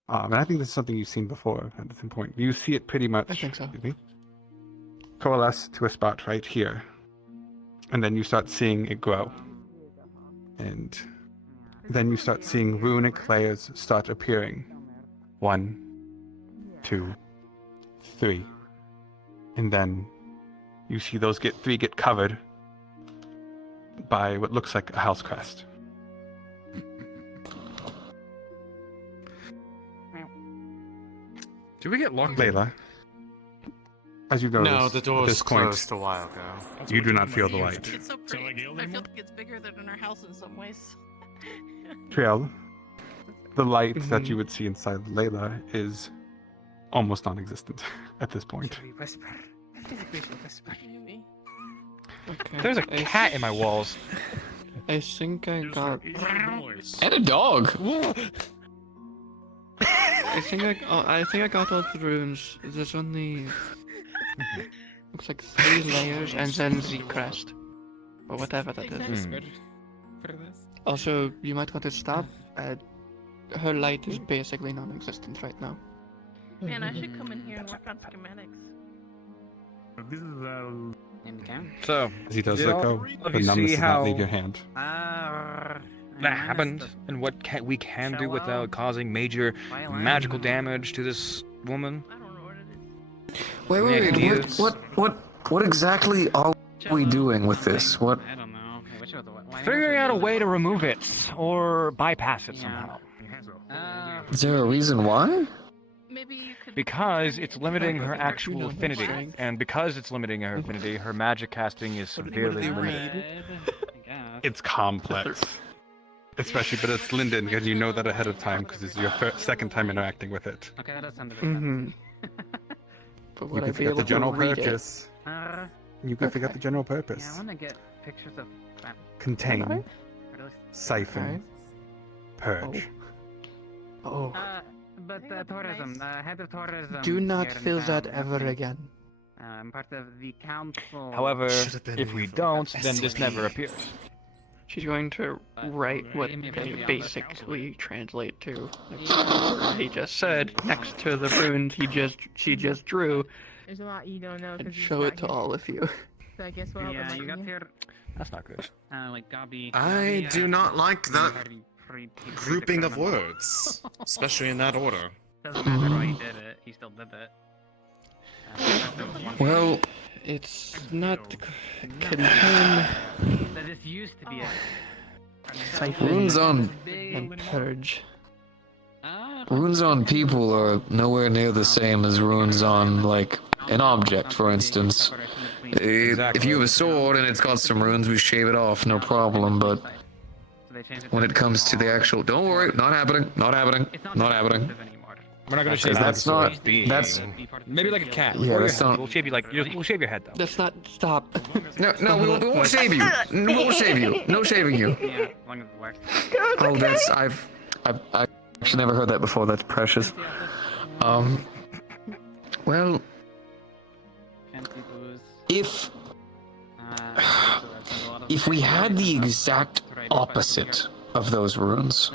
And I think this is something you've seen before at some point. You see it pretty much. I think so. excuse me, coalesce to a spot right here. And then you start seeing it grow. And then you start seeing runic layers start appearing. 1, 2, 3. And then you see those three get covered by what looks like a house crest. Do we get locked? Layla, as you go No, the door at was this point, closed a while ago. you do not feel the light. It's so pretty. I feel like it's bigger than in our house in some ways. Trail, the light that Mm-hmm. you would see inside Layla is almost non-existent at this point. Maybe. Okay. There's a cat in my walls. I think I got. And a dog. I think I got all the runes. There's only looks like 3 layers and then the crest, or whatever that is. Hmm. Also, you might want to stop at her light is basically non-existent right now. Man, I should come in here and work on schematics. This is So, As he does did let all go, of the you numbness see does not leave how your hand. that happened and what we can do without causing major magical damage to this woman? Wait, Any ideas? what exactly are we doing with this? What? Figuring out a way to remove it or bypass it somehow. Is there a reason why? Because it's limiting her actual affinity, and because it's limiting her affinity, her magic casting is severely limited. It's complex. Especially, but it's Linden, because you know that ahead of time, because it's your second time interacting with it. Okay, that does sound Mm-hmm. But You would I can be forget able the general to read purpose. You can forget the general purpose. Yeah, I want to get pictures of. Contain, siphon, purge. Oh. But tourism, head of tourism. Do not here in feel town, that ever okay? again. I'm part of the council. However, if we don't, then this never appears. She's going to write what they basically translate to what he just said next to the runes she just drew, There's a lot you don't know. and show it to all of you. So I guess we'll help Yeah, you got enlighten here. That's not good. Like Gabi. I do not like that grouping of words, especially in that order. Doesn't matter how he did it. He still did it. Well, it's not contain That this used to be a. siphon Runes on and purge. runes on people are nowhere near the same as runes on like an object, for instance. If you have a sword and it's got some runes, we shave it off, no problem. But when it comes to the actual, don't worry, not happening, not happening, not happening. We're not going to shave That's your not. head. That's Maybe like a cat. Yeah, Or that's your head. not- We'll shave you we'll shave your head though. That's not stop. no, we won't shave you. We won't shave you. No shaving you. Yeah, as long as it works. Oh, that's I've actually never heard that before. That's precious. Well, if we had the exact opposite of those runes,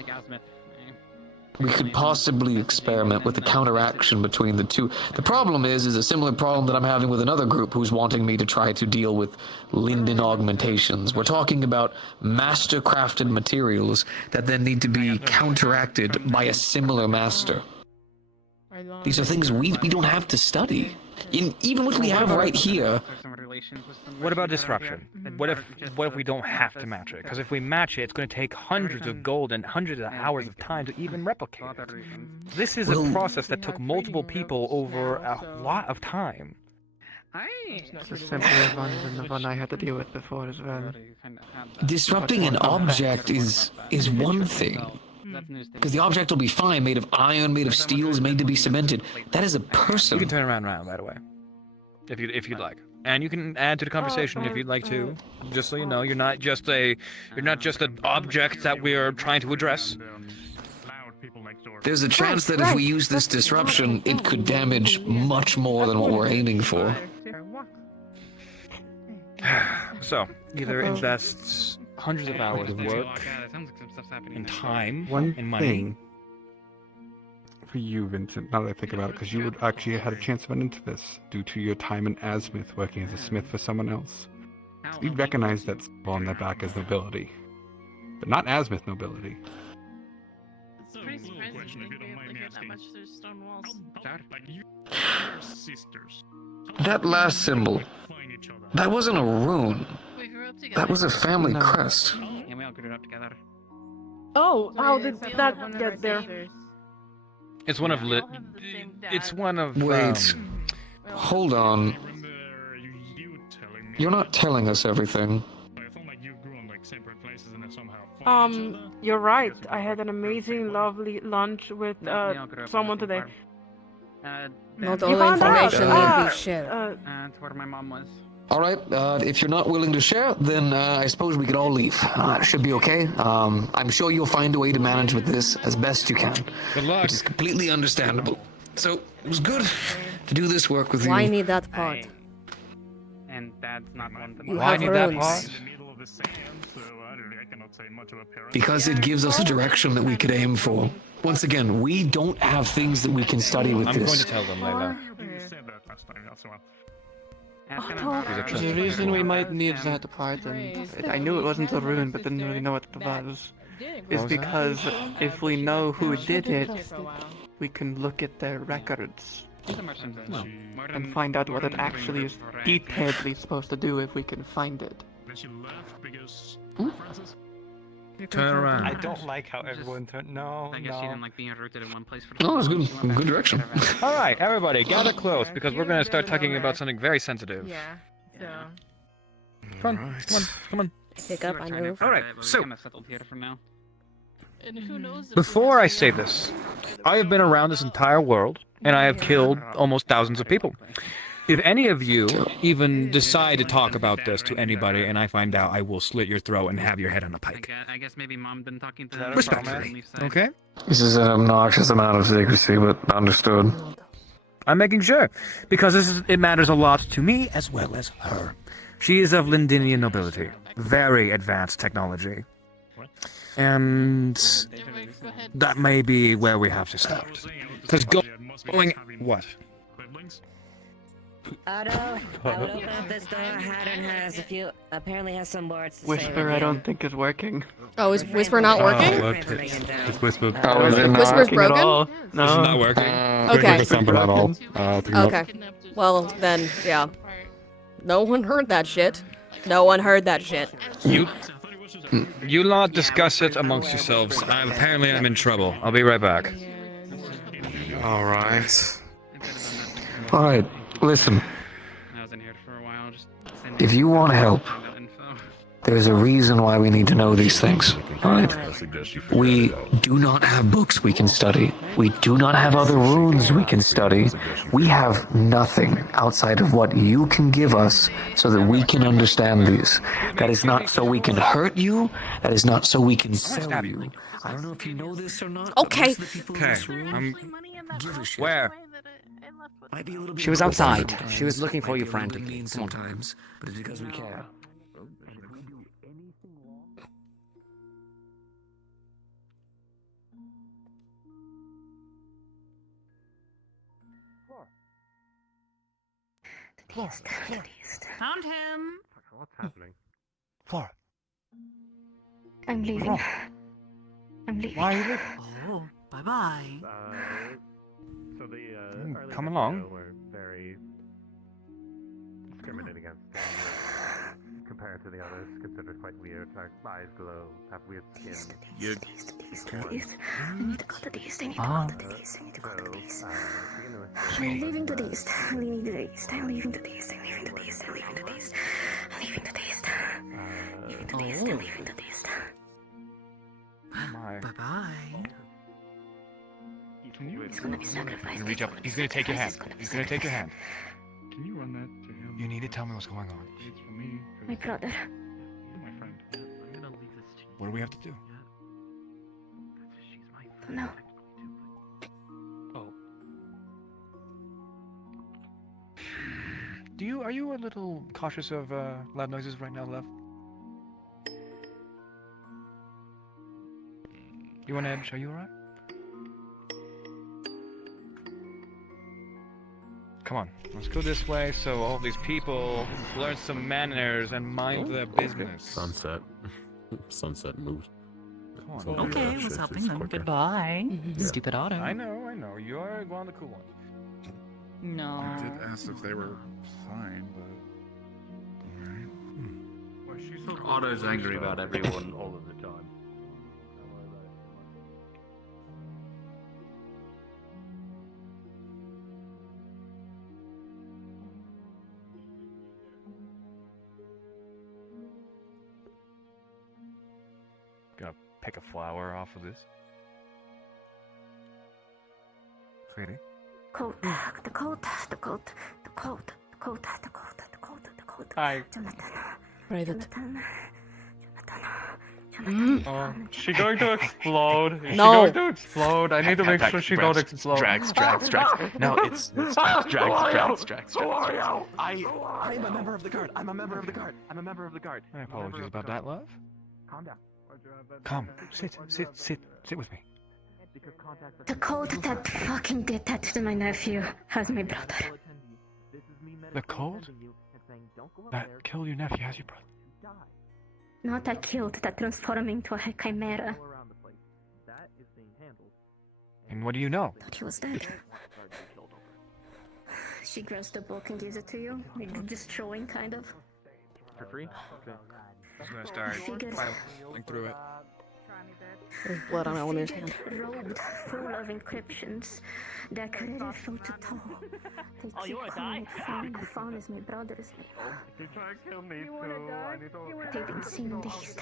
we could possibly experiment with the counteraction between the two. The problem is a similar problem that I'm having with another group who's wanting me to try to deal with Linden augmentations. We're talking about master-crafted materials that then need to be counteracted by a similar master. These are things we don't have to study. Even what we have right here. What about disruption? What if we don't have to match it? Because if we match it, it's going to take hundreds of gold and hundreds of hours of time to even replicate it. This is a process that took multiple people over a lot of time. It's a simpler one than the one I had to deal with before as well. Disrupting an object is one thing. Because the object will be fine, made of iron, made of steel, is made to be cemented. That is a person. You can turn around, by the way, if you'd like, and you can add to the conversation if you'd like to. Just so you know, you're not just an object that we're trying to address. There's a chance that if we use this disruption, it could damage much more than what we're aiming for. So, either invest hundreds of hours of work and time and money. Thing for you, Vincent, now that I think about it, because you would actually had a chance to run into this due to your time in Asmith working as a smith for someone else. You'd recognize that symbol on their back as nobility, but not Asmith nobility. It's pretty surprising to be able to get that much through stone walls. That last symbol, that wasn't a rune. That was a family crest. And we all grew up together. Oh, how did that get there? It's one of It's one of. Wait. Hold on. You're not telling us everything. You're right. I had an amazing, lovely lunch with someone today. Not You all the found out? information will be shared. That's where my mom was. All right, if you're not willing to share, then I suppose we could all leave. It should be okay. I'm sure you'll find a way to manage with this as best you can. Good luck. Which is completely understandable. So, it was good to do this work with you. Why need that part? And that's not one of them. You Why have need that runes. part? Because it gives us a direction that we could aim for. Once again, we don't have things that we can study with I'm this. going to tell them, Layla. The reason we might need that part, and I knew it wasn't a rune, but didn't really know what it was, is because if we know who did it, we can look at their records and find out what it actually is detailedly supposed to do if we can find it. Turn around. I don't like how everyone turned. No, I guess no. she didn't like being rooted in one place for Oh, that's good. Good direction. All right, everybody, gather close because we're going to start talking about something very sensitive. Yeah. So. Come on, come on, come on. Pick up, I move. All right, so settled here for now. And who knows if before I say this, I have been around this entire world and I have killed almost thousands of people. If any of you even decide to talk about this to anybody and I find out, I will slit your throat and have your head on a pike. I guess maybe Mom been talking to them. Respectfully. Okay? This is an obnoxious amount of secrecy, but understood. I'm making sure, because it matters a lot to me as well as her. She is of Lindinian nobility, very advanced technology. And that may be where we have to start. Because going... What? Otto, I would open up this door. Haddon has a few, apparently has some words to say. Whisper, I don't think is working. Oh, is Whisper not working? It's Whisper. Oh, is it not Whisper's working at broken? all? No. It's not working. Okay. At all. Okay. Well, then, yeah. No one heard that shit. No one heard that shit. You lot discuss it amongst yourselves. Apparently I'm in trouble. I'll be right back. Alright. Alright, listen. I was in here for a while, just If you want help, there's a reason why we need to know these things, alright? We do not have books we can study. We do not have other runes we can study. We have nothing outside of what you can give us so that we can understand these. That is not so we can hurt you. That is not so we can sell you. I don't know if you know this or not. Okay. Okay. Where? She was outside. She was looking for you frantically. Come on. Sometimes, but it's because we care. Found him. What's happening? Flora. I'm leaving. I'm leaving. Why are you leaving? Oh, bye-bye. So the come along. were very discriminated against. Compared to the others, considered quite weird. Our eyes glow, have weird skin. I need to go to the east. I need to go to the east. I need to go to the east. I'm leaving to the east. I'm leaving to the east. I'm leaving to the east. I'm leaving to the east. I'm leaving to the east. I'm leaving to the east. Leaving to the east. I'm leaving to the east. Bye-bye. He's gonna be sacrificed. Reach up. He's gonna take your hand. He's gonna take your hand. Can you run that to him? You need to tell me what's going on. It's for me. My brother. You're my friend. I'm gonna leave this to you. What do we have to do? She's my No. Oh. Are you a little cautious of loud noises right now, Lev? You on edge? Are you alright? Come on, let's go this way so all these people learn some manners and mind their business. Sunset. Sunset moved. Come on. Okay, was helping them. Goodbye. Stupid Otto. I know. You're one of the cool ones. No. I did ask if they were fine, but... Alright. Otto's angry about everyone all of the time. Gonna pick a flower off of this. Sweetie? Coat, the coat, the coat, the coat, the coat, the coat, the coat, the coat. Hi. Jonathan. Private. She going to explode? Is she No. going to explode? I need to make sure she don't explode. Drags. No, it's drags. Who are you? I'm a member of the guard. I'm a member of the guard. I apologize about that, love. Calm down. Come, sit with me. The code that fucking did that to my nephew has my brother. The cold? That killed your nephew has your brother. Not that killed, that transformed him into a chimera. And what do you know? Thought he was dead. She grabs the book and gives it to you, like destroying, kind of. For free? Okay. I'm gonna start Figures. going through it. There's blood on Elemire's hand. Robed, full of encryptions, decorated from to toe. They Oh, you keep wanna calling die? it Fawn. Fawn is my brother's name. You try to kill me too. They've been seen these.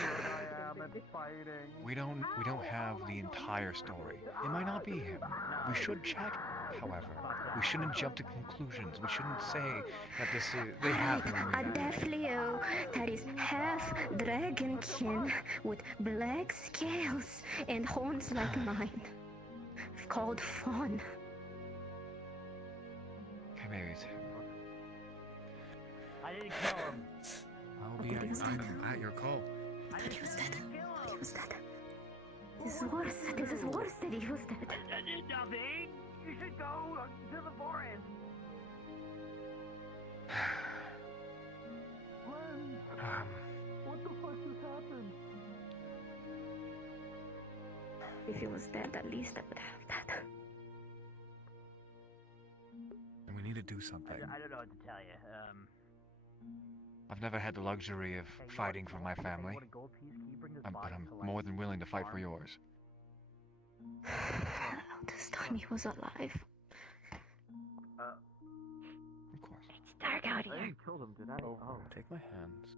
We don't have the entire story. It might not be him. We should check, however. We shouldn't jump to conclusions. We shouldn't say that this is they have him. A death Leo that is half dragonkin with black scales and horns like mine. Called Fawn. Okay, maybe it's him. I didn't kill him. I'm at your call. I thought he was dead. I thought he was dead. This is worse. This is worse than he was dead. I did nothing. You should go to the forest. What the fuck just happened? If he was dead, at least I would have that. And we need to do something. I don't know what to tell you. I've never had the luxury of fighting for my family, but I'm more than willing to fight for yours. This time he was alive. Of course. It's dark out here. Killed him, did I? Oh, take my hands.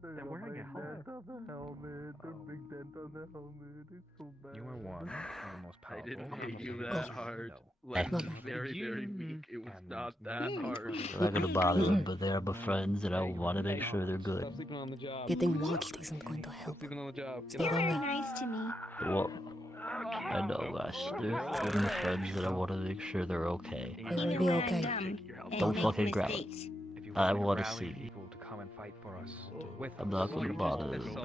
They're wearing a helmet. The big dent on the helmet. It's so bad. You are one of the most powerful. I didn't hit you that hard. Like, very, very weak. It was not that hard. I'm not gonna bother them, but they're my friends, and I want to make sure they're good. Sleeping on the job. Getting watched isn't going to help. Sleeping on the job. Stay lonely. Nice to me. Well, I know, guys. They're my friends, and I want to make sure they're okay. It'll be okay. Don't fucking grab them. I want to see. People to come and fight for us. With I'm not gonna bother them.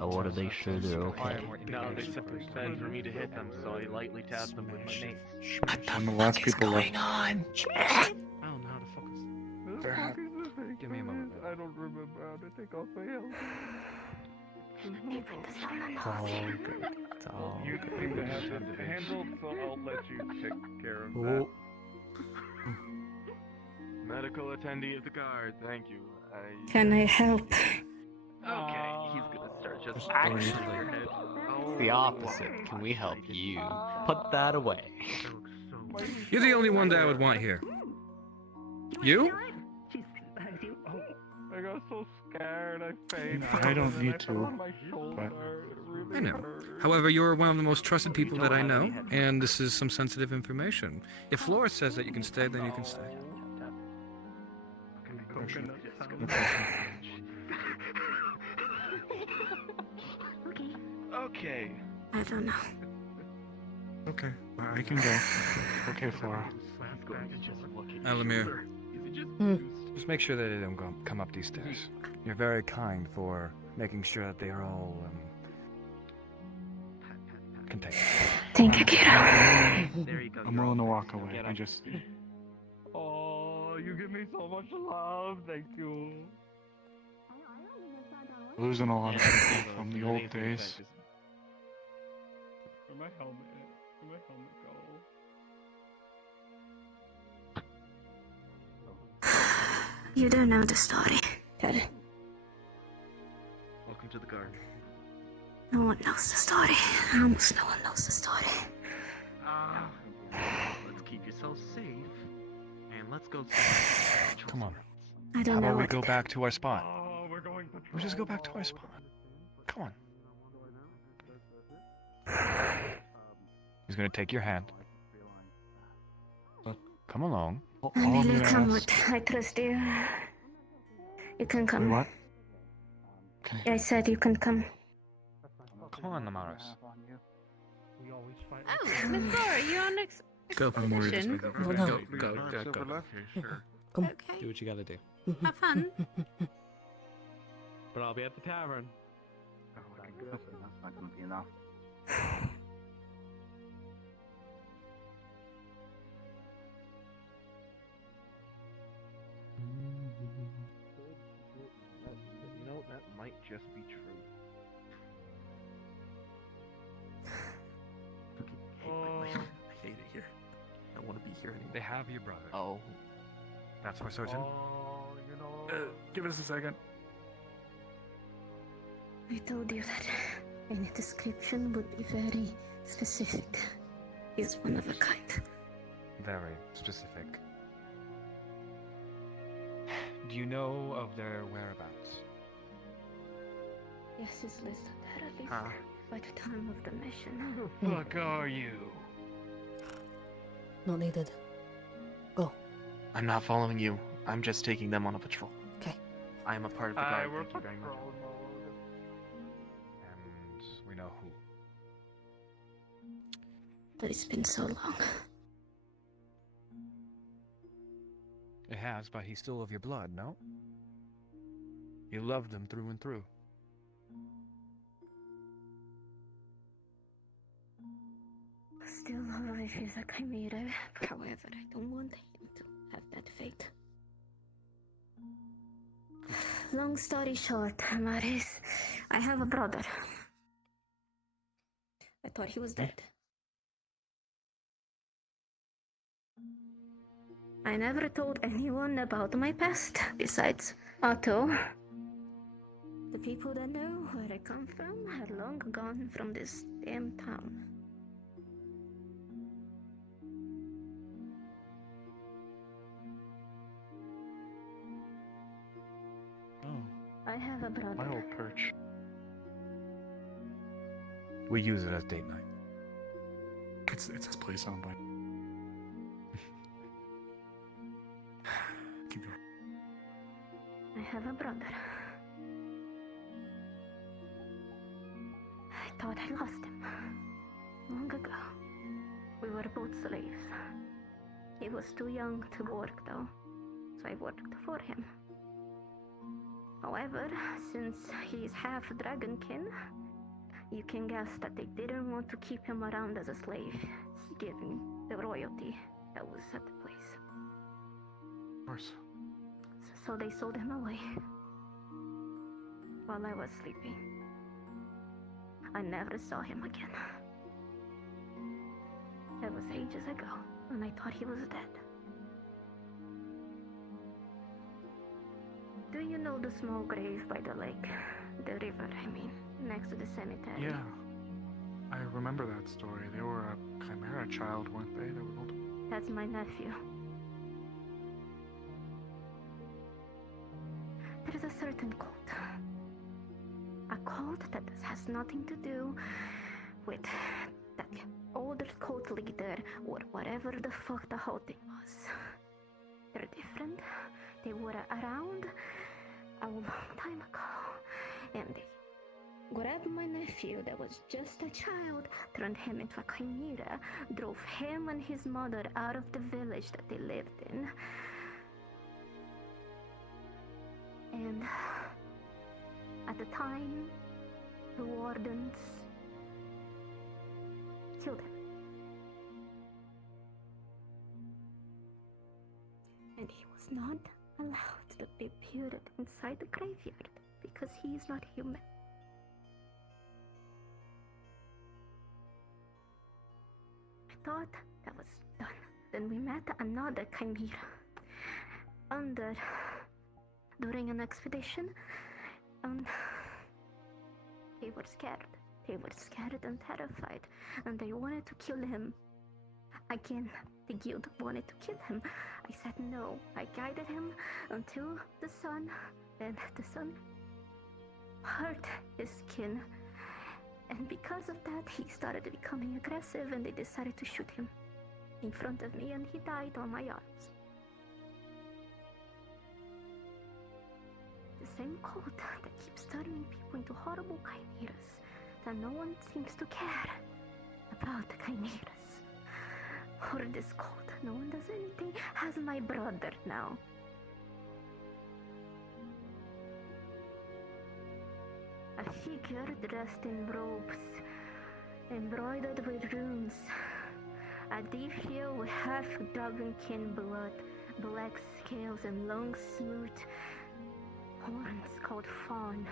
I want to make sure they're okay. Now they simply said for me to hit them, so I lightly tapped them with my mace. When the last people left. on? I don't know how to focus. The fuck is this thing? Give me a moment. I don't remember how to take off my helmet. It's all good. It's all You good. seem to have it handled, so I'll let you take care of that. Oh. Medical attendee of the guard, thank you. Can I help? Okay, he's gonna start just Actually, your head. It's the opposite. Can we help you? Put that away. You're the only one that I would want here. You? I got so scared, I fainted. I don't need to, On my but shoulder. It really I know. hurt. However, you're one of the most trusted people that I know, and this is some sensitive information. If Flora says that you can stay, then you can stay. Okay. I don't know. okay, I can go. Okay, Flora. Elemmire, just make sure that they don't come up these stairs. You're very kind for making sure that they are all contained. Thank you, kiddo. There you go. I'm willing to walk away. I just Oh, you give me so much love. Thank you. losing a lot of people from the old days. Where'd my helmet? Where'd my helmet go? You don't know the story. Good. Welcome to the guard. No one knows the story. Almost no one knows the story. Let's keep yourself safe. And let's go. Come on. I How don't know about we what go back to our spot? Oh, we're going to. We'll just go back to our spot. Come on. He's gonna take your hand. Come along. Amelia, come with. I trust you. You can come. What? I said you can come. Come on, Namaris. Oh, Miss Laura, you're on Go. I'm worried. Go. Come. Do what you gotta do. Have fun. But I'll be at the tavern. guess that's not gonna be enough. You know, that might just be true. I hate it here. I don't want to be here anymore. They have your brother. Oh. That's for certain. Give us a second. I told you that any description would be very specific. He's one of a kind. Very specific. Do you know of their whereabouts? Yes, he's listed there at least Huh? by the time of the mission. Who the fuck are you? Not needed. Go. I'm not following you. I'm just taking them on a patrol. Okay. I am a part of the guard. we're Thank you very much. And we know who. But it's been so long. It has, but he's still of your blood, no? You loved him through and through. Still, if he's a chimera, however, I don't want him to have that fate. Long story short, Maris, I have a brother. I thought he was dead. I never told anyone about my past, besides Otto. The people that know where I come from had long gone from this damn town. I have a brother. My old perch. We use it as date night. It's his play soundbite. Keep going. I have a brother. I thought I lost him long ago. We were both slaves. He was too young to work though, so I worked for him. However, since he's half dragonkin, you can guess that they didn't want to keep him around as a slave, given the royalty that was at the place. Of course. So they sold him away while I was sleeping. I never saw him again. That was ages ago, and I thought he was dead. Do you know the small grave by the lake? The river, I mean, next to the cemetery. Yeah. I remember that story. They were a chimera child, weren't they? They were old. That's my nephew. There's a certain cult. A cult that has nothing to do with that older cult leader or whatever the fuck the whole thing was. They're different. They were around a long time ago, and they grabbed my nephew that was just a child, turned him into a chimera, drove him and his mother out of the village that they lived in. And at the time, the Wardens killed him. And he was not allowed to be buried inside the graveyard because he is not human. I thought that was done. Then we met another chimera during an expedition, and they were scared. They were scared and terrified, and they wanted to kill him. Again, the guild wanted to kill him. I said no. I guided him until the sun, and the sun hurt his skin. And because of that, he started becoming aggressive, and they decided to shoot him in front of me, and he died on my arms. The same cult that keeps turning people into horrible chimeras, that no one seems to care about the chimeras. Or this cult, no one does anything, has my brother now. A figure dressed in robes, embroidered with runes. A deep heel with half dragonkin blood, black scales and long smooth horns called fawn.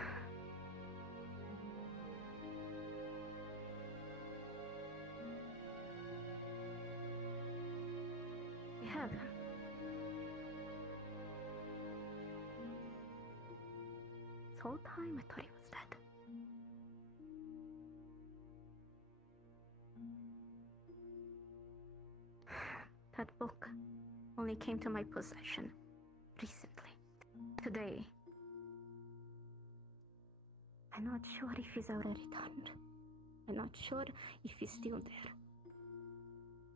We have him. This whole time I thought he was dead. That book only came to my possession recently. Today. I'm not sure if he's already turned. I'm not sure if he's still there.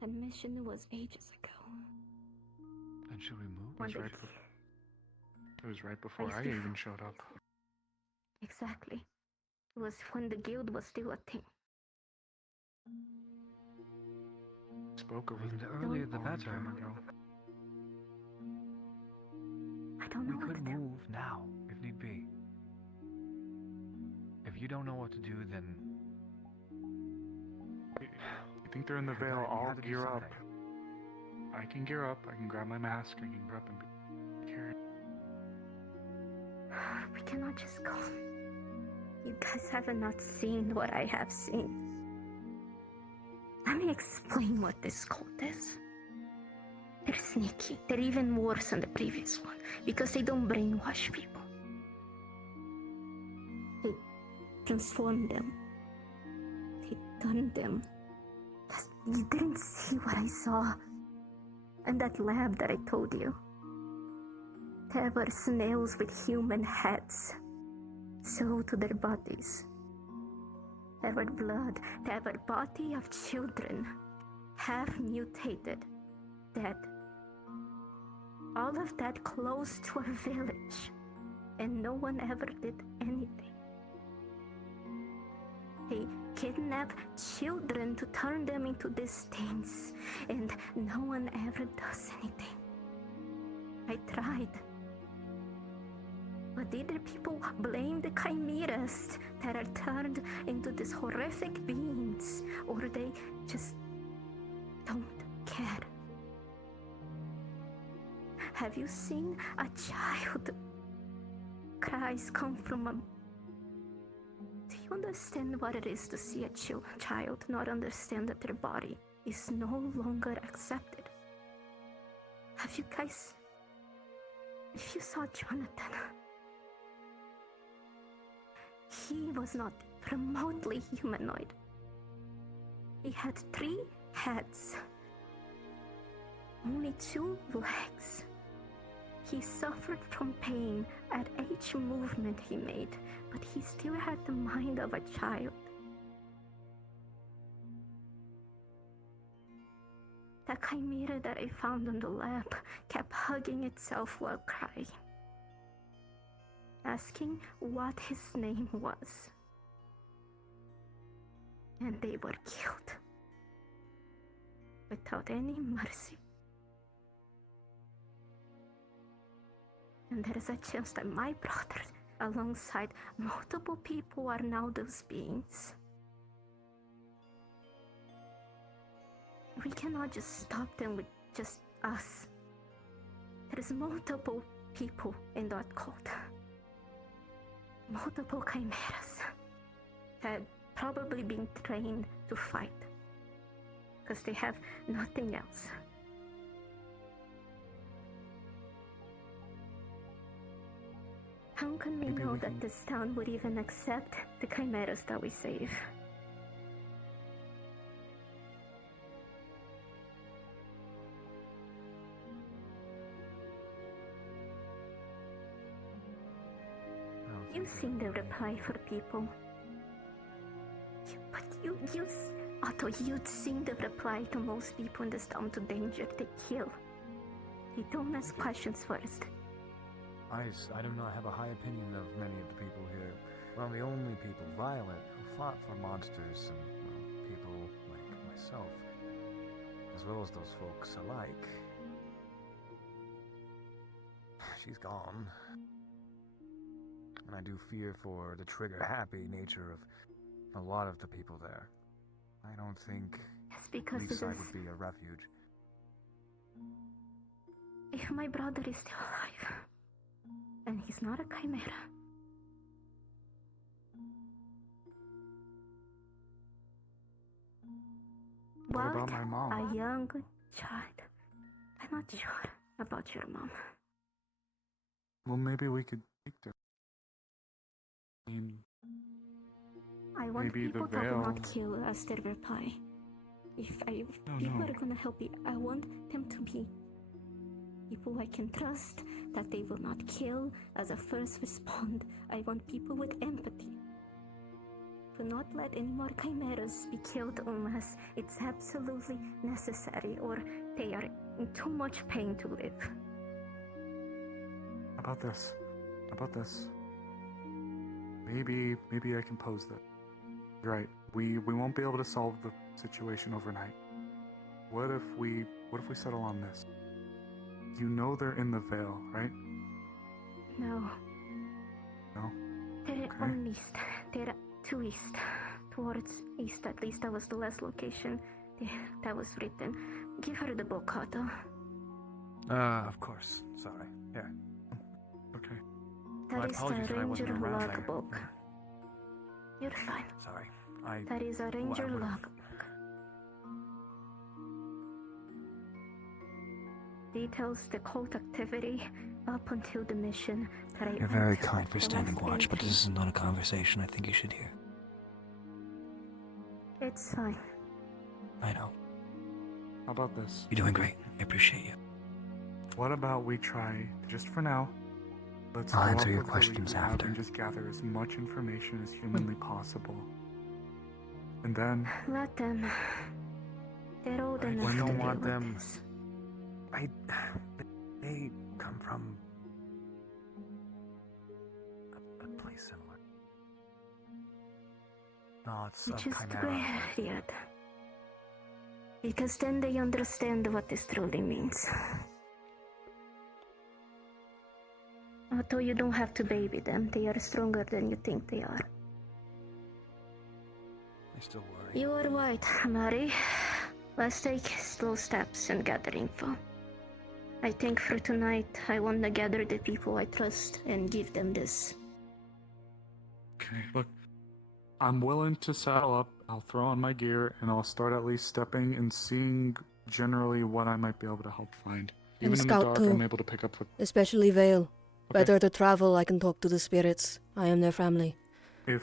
That mission was ages ago. Then should we move? One It day was right before I before- even showed up. Exactly. It was when the guild was still a thing. Spoke over The earlier the better. I don't know We what could to do. move now, if need be. If you don't know what to do, then You think they're in the Vale? I'll gear up. I can gear up. I can grab my mask. I can gear up and be carrying. We cannot just go. You guys have not seen what I have seen. Let me explain what this cult is. They're sneaky. They're even worse than the previous one because they don't brainwash people. They transform them. They turn them. You didn't see what I saw in that lab that I told you. There were snails with human heads sewed to their bodies. There were blood. There were body of children, half mutated, dead. All of that close to a village, and no one ever did anything. They kidnap children to turn them into these things, and no one ever does anything. I tried. But either people blame the chimeras that are turned into these horrific beings, or they just don't care. Have you seen a child cries come from a... Do you understand what it is to see a child not understand that their body is no longer accepted? Have you guys... If you saw Jonathan... He was not remotely humanoid. He had 3 heads, only 2 legs. He suffered from pain at each movement he made, but he still had the mind of a child. The chimera that I found in the lab kept hugging itself while crying, asking what his name was. And they were killed without any mercy. And there is a chance that my brother, alongside multiple people, are now those beings. We cannot just stop them with just us. There's multiple people in that cult. Multiple chimeras that probably been trained to fight because they have nothing else. How can we know that this town would even accept the chimeras that we save? You've seen the reply for people. But Otto, you'd seen the reply to most people in this town to danger. They kill. They don't ask questions first. I do not have a high opinion of many of the people here. Well, the only people violent who fought for monsters and, well, people like myself, as well as those folks alike. She's gone. and I do fear for the trigger-happy nature of a lot of the people there. I don't think because Leaside would be a refuge. If my brother is still alive, and he's not a chimera, What about my mom? a young child. I'm not sure about your mom. Well, maybe we could take her. I mean, I want maybe people the that will veil. not kill a stirver pie. If No, people no. are gonna help me, I want them to be people I can trust, that they will not kill as a first respond. I want people with empathy. Do not let any more chimeras be killed unless it's absolutely necessary or they are in too much pain to live. How about this? How about this? Maybe I can pose that. You're right. We won't be able to solve the situation overnight. What if we settle on this? You know they're in the Vale, right? No. No? They're on east. They're to east. Towards east, at least that was the last location that was written. Give her the book, Otto. Of course. Sorry. Here. Okay. My That is apologies the that I wasn't ranger around there. logbook. You're fine. Sorry. That is a ranger would've- logbook. Details the cult activity up until the mission that I You're very went kind for the standing last watch, but anything. this is not a conversation I think you should hear. It's fine. I know. How about this? You're doing great. I appreciate you. What about we try, just for now, let's I'll go answer off your with the lead questions we have after. and just gather as much information as humanly possible. And then, Let them. They're old I enough to don't deal want with them. this. They come from a place similar. Thoughts Which of is chimera. weird. Because then they understand what this truly means. Although you don't have to baby them, they are stronger than you think they are. I still worry. You are right, Mary. Let's take slow steps and gather info. I think for tonight, I want to gather the people I trust and give them this. okay, look, I'm willing to saddle up. I'll throw on my gear and I'll start at least stepping and seeing generally what I might be able to help find. And Even in the scout dark, too. I'm able to pick up what. Especially Vale. Okay. Better to travel, I can talk to the spirits. I am their family. If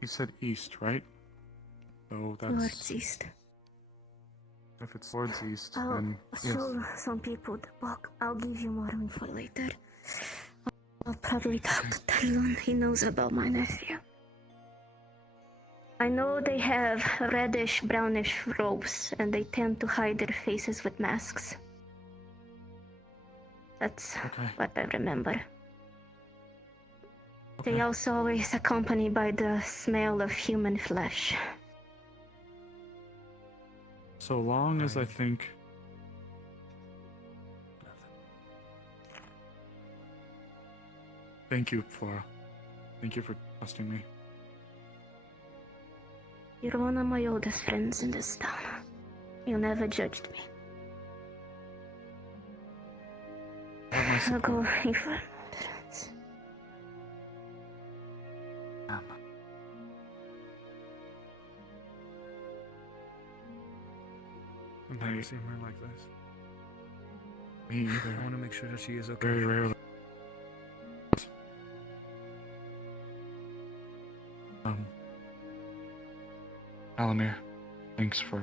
you said east, right? So that's Towards east. if it's towards east, I'll then show some people the book. I'll give you more info later. I'll probably talk to Talon. He knows about my nephew. I know they have reddish, brownish robes, and they tend to hide their faces with masks. That's what I remember. They also always accompanied by the smell of human flesh. so long as I think. Thank you, Flora. Thank you for trusting me. You're one of my oldest friends in this town. You never judged me. I'll go in for I've never seen her like this. Me either. I want to make sure that she is okay. Very rarely. Elemmire, thanks for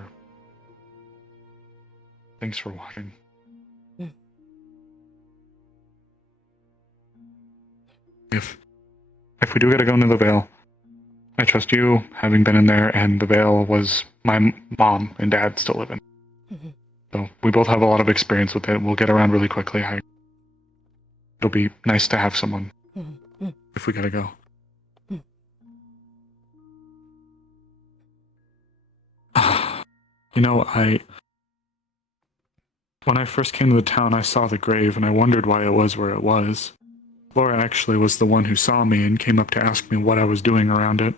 watching. If we do gotta go into the Vale, I trust you, having been in there, and the Vale was my mom and dad still live in. Mhm. So we both have a lot of experience with it. We'll get around really quickly. It'll be nice to have someone Mhm. if we gotta go. You know, when I first came to the town, I saw the grave and I wondered why it was where it was. Laura actually was the one who saw me and came up to ask me what I was doing around it.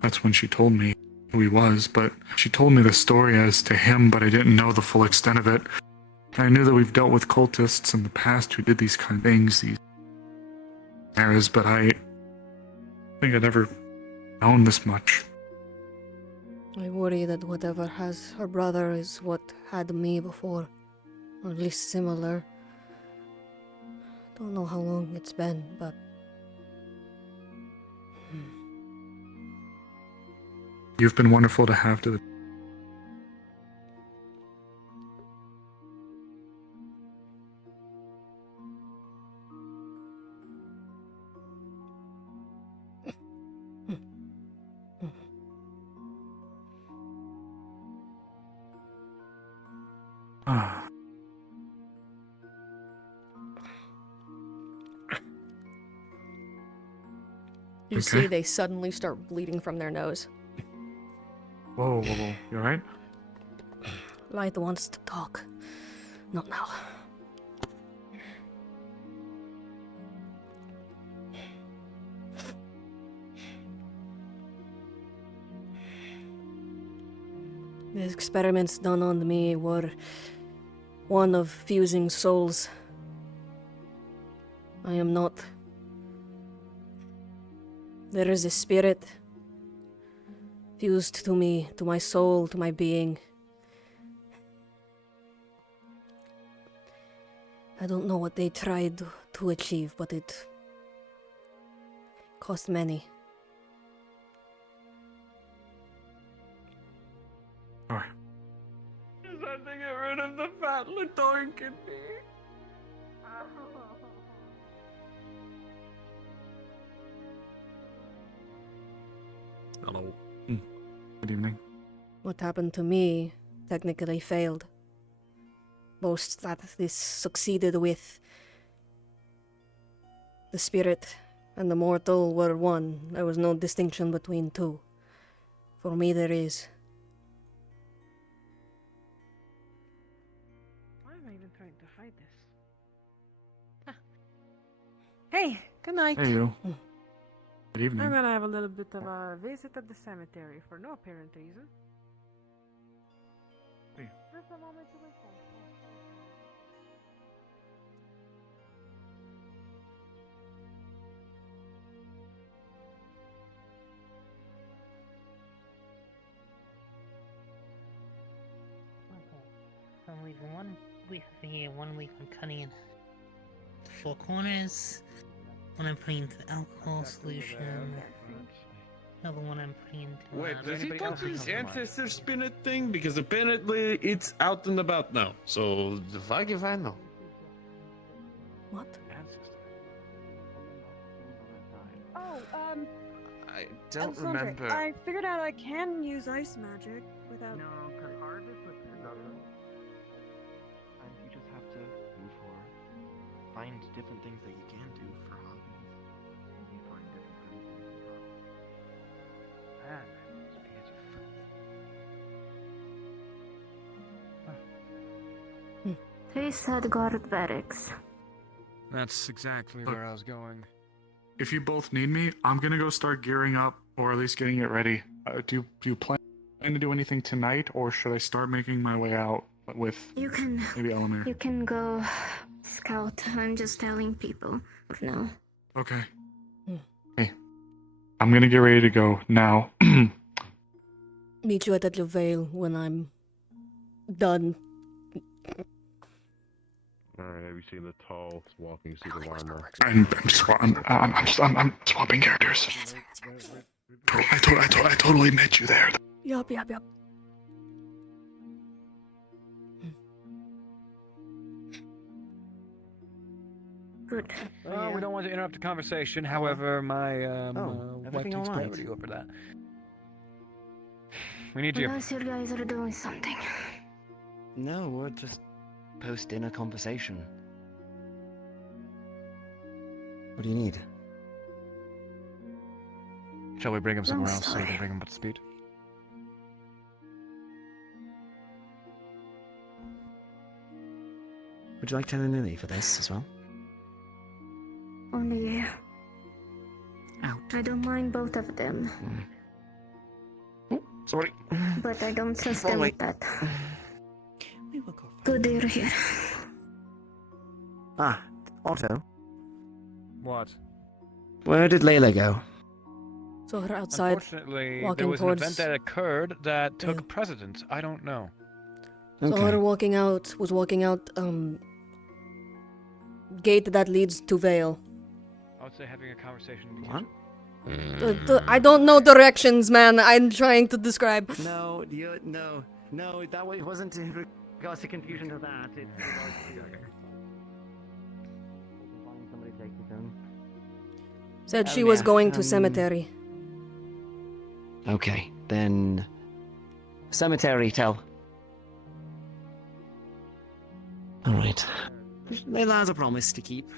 That's when she told me who he was, but she told me the story as to him, but I didn't know the full extent of it. I knew that we've dealt with cultists in the past who did these kind of things, these errors, but I think I'd never known this much. I worry that whatever has her brother is what had me before, or at least similar. Don't know how long it's been, but... You've been wonderful to have to the... You see they suddenly start bleeding from their nose. Whoa. You alright? Light wants to talk. Not now. The experiments done on me were one of fusing souls. I am not. There is a spirit fused to me, to my soul, to my being. I don't know what they tried to achieve, but it cost many. Just had to get rid of the fat Latour kidney. Hello. Good evening. What happened to me technically failed. Most that this succeeded with. The spirit and the mortal were one. There was no distinction between two. For me there is. Why am I even trying to hide this? Hey, good night. Hey, you. Good evening. I'm gonna have a little bit of a visit at the cemetery for no apparent reason. Hey. Just a moment to myself. So I'm leaving 1 leaf over here, 1 leaf I'm cutting in the 4 corners, 1 I'm putting into the alcohol solution, another 1 I'm putting into... Wait, does he got this ancestor spinet thing? Because apparently it's out and about now. So, the fuck if I know. What? Oh, I don't Sandra, remember. I figured out I can use ice magic without. No, because harvest with nothing. And you just have to move forward. Find different things that you can do for hobbies. And you find different things that you can do. And it's beautiful. He said guard barracks. That's exactly where I was going. If you both need me, I'm gonna go start gearing up, or at least getting it ready. Do you plan to do anything tonight, or should I start making my way out with You can. maybe Elemmire? You can go scout. I'm just telling people for now. Okay. Hey, I'm gonna get ready to go now. Meet you at the Veil when I'm done. Alright, have you seen the tall walking suit of armor? I'm swapping characters. I totally met you there. Yup. Good. Well, we don't want to interrupt the conversation. However, my wife everything takes all right? priority over that. We need you. Unless you guys are doing something. No, we're just post-dinner conversation. What do you need? Shall we bring him somewhere Long else so we can story. bring him up to speed? Would you like Lily for this as well? Only you. Out. I don't mind both of them. Sorry. But I don't trust Wrong them way. with that. Good you're here. Ah, Otto. What? Where did Layla go? So her outside, Unfortunately, there walking was towards. an event that occurred that took precedence. I don't know. So her walking out was walking out. Gate that leads to Vale. I would say having a conversation in the What? kitchen. I don't know directions, man. I'm trying to describe. No, no, that way wasn't in regards to confusion to that. It's in regards to somebody take his own. Said she was yeah, going to cemetery. Okay, then cemetery tell. Alright. Layla has a promise to keep.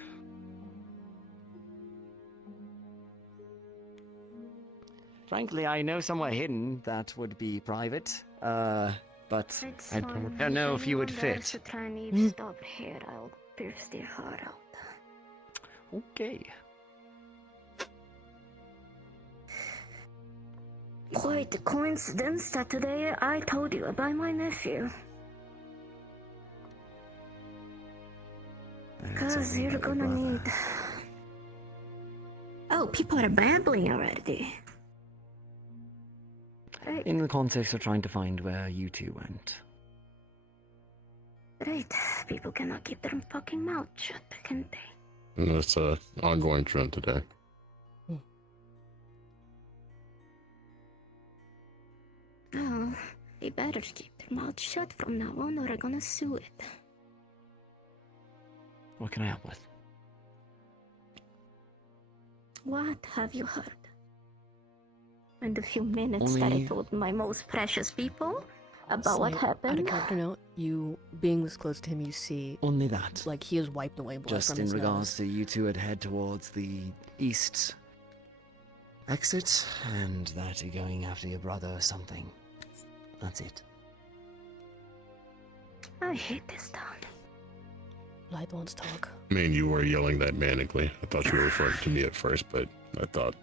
Frankly, I know somewhere hidden that would be private, but I don't know if you would fit. To try and eavesdrop here, I'll pierce their heart out. Okay. Quite a coincidence that today I told you about my nephew. Because you're gonna need... Oh, people are babbling already. Right. In the context of trying to find where you two went. Right. People cannot keep their fucking mouth shut, can they? And it's an ongoing trend today. Oh, they better keep their mouth shut from now on or I'm gonna sue it. What can I help with? What have you heard? In the few minutes that I Only- told my most precious people about what Slight happened. Out of character note, you being this close to him, you see Only that. like he has wiped away blood Just from in his regards nose. to you two would head towards the east exit, and that you're going after your brother or something. That's it. I hate this town. Light wants talk. I mean, you were yelling that manically. I thought you were referring to me at first, but I thought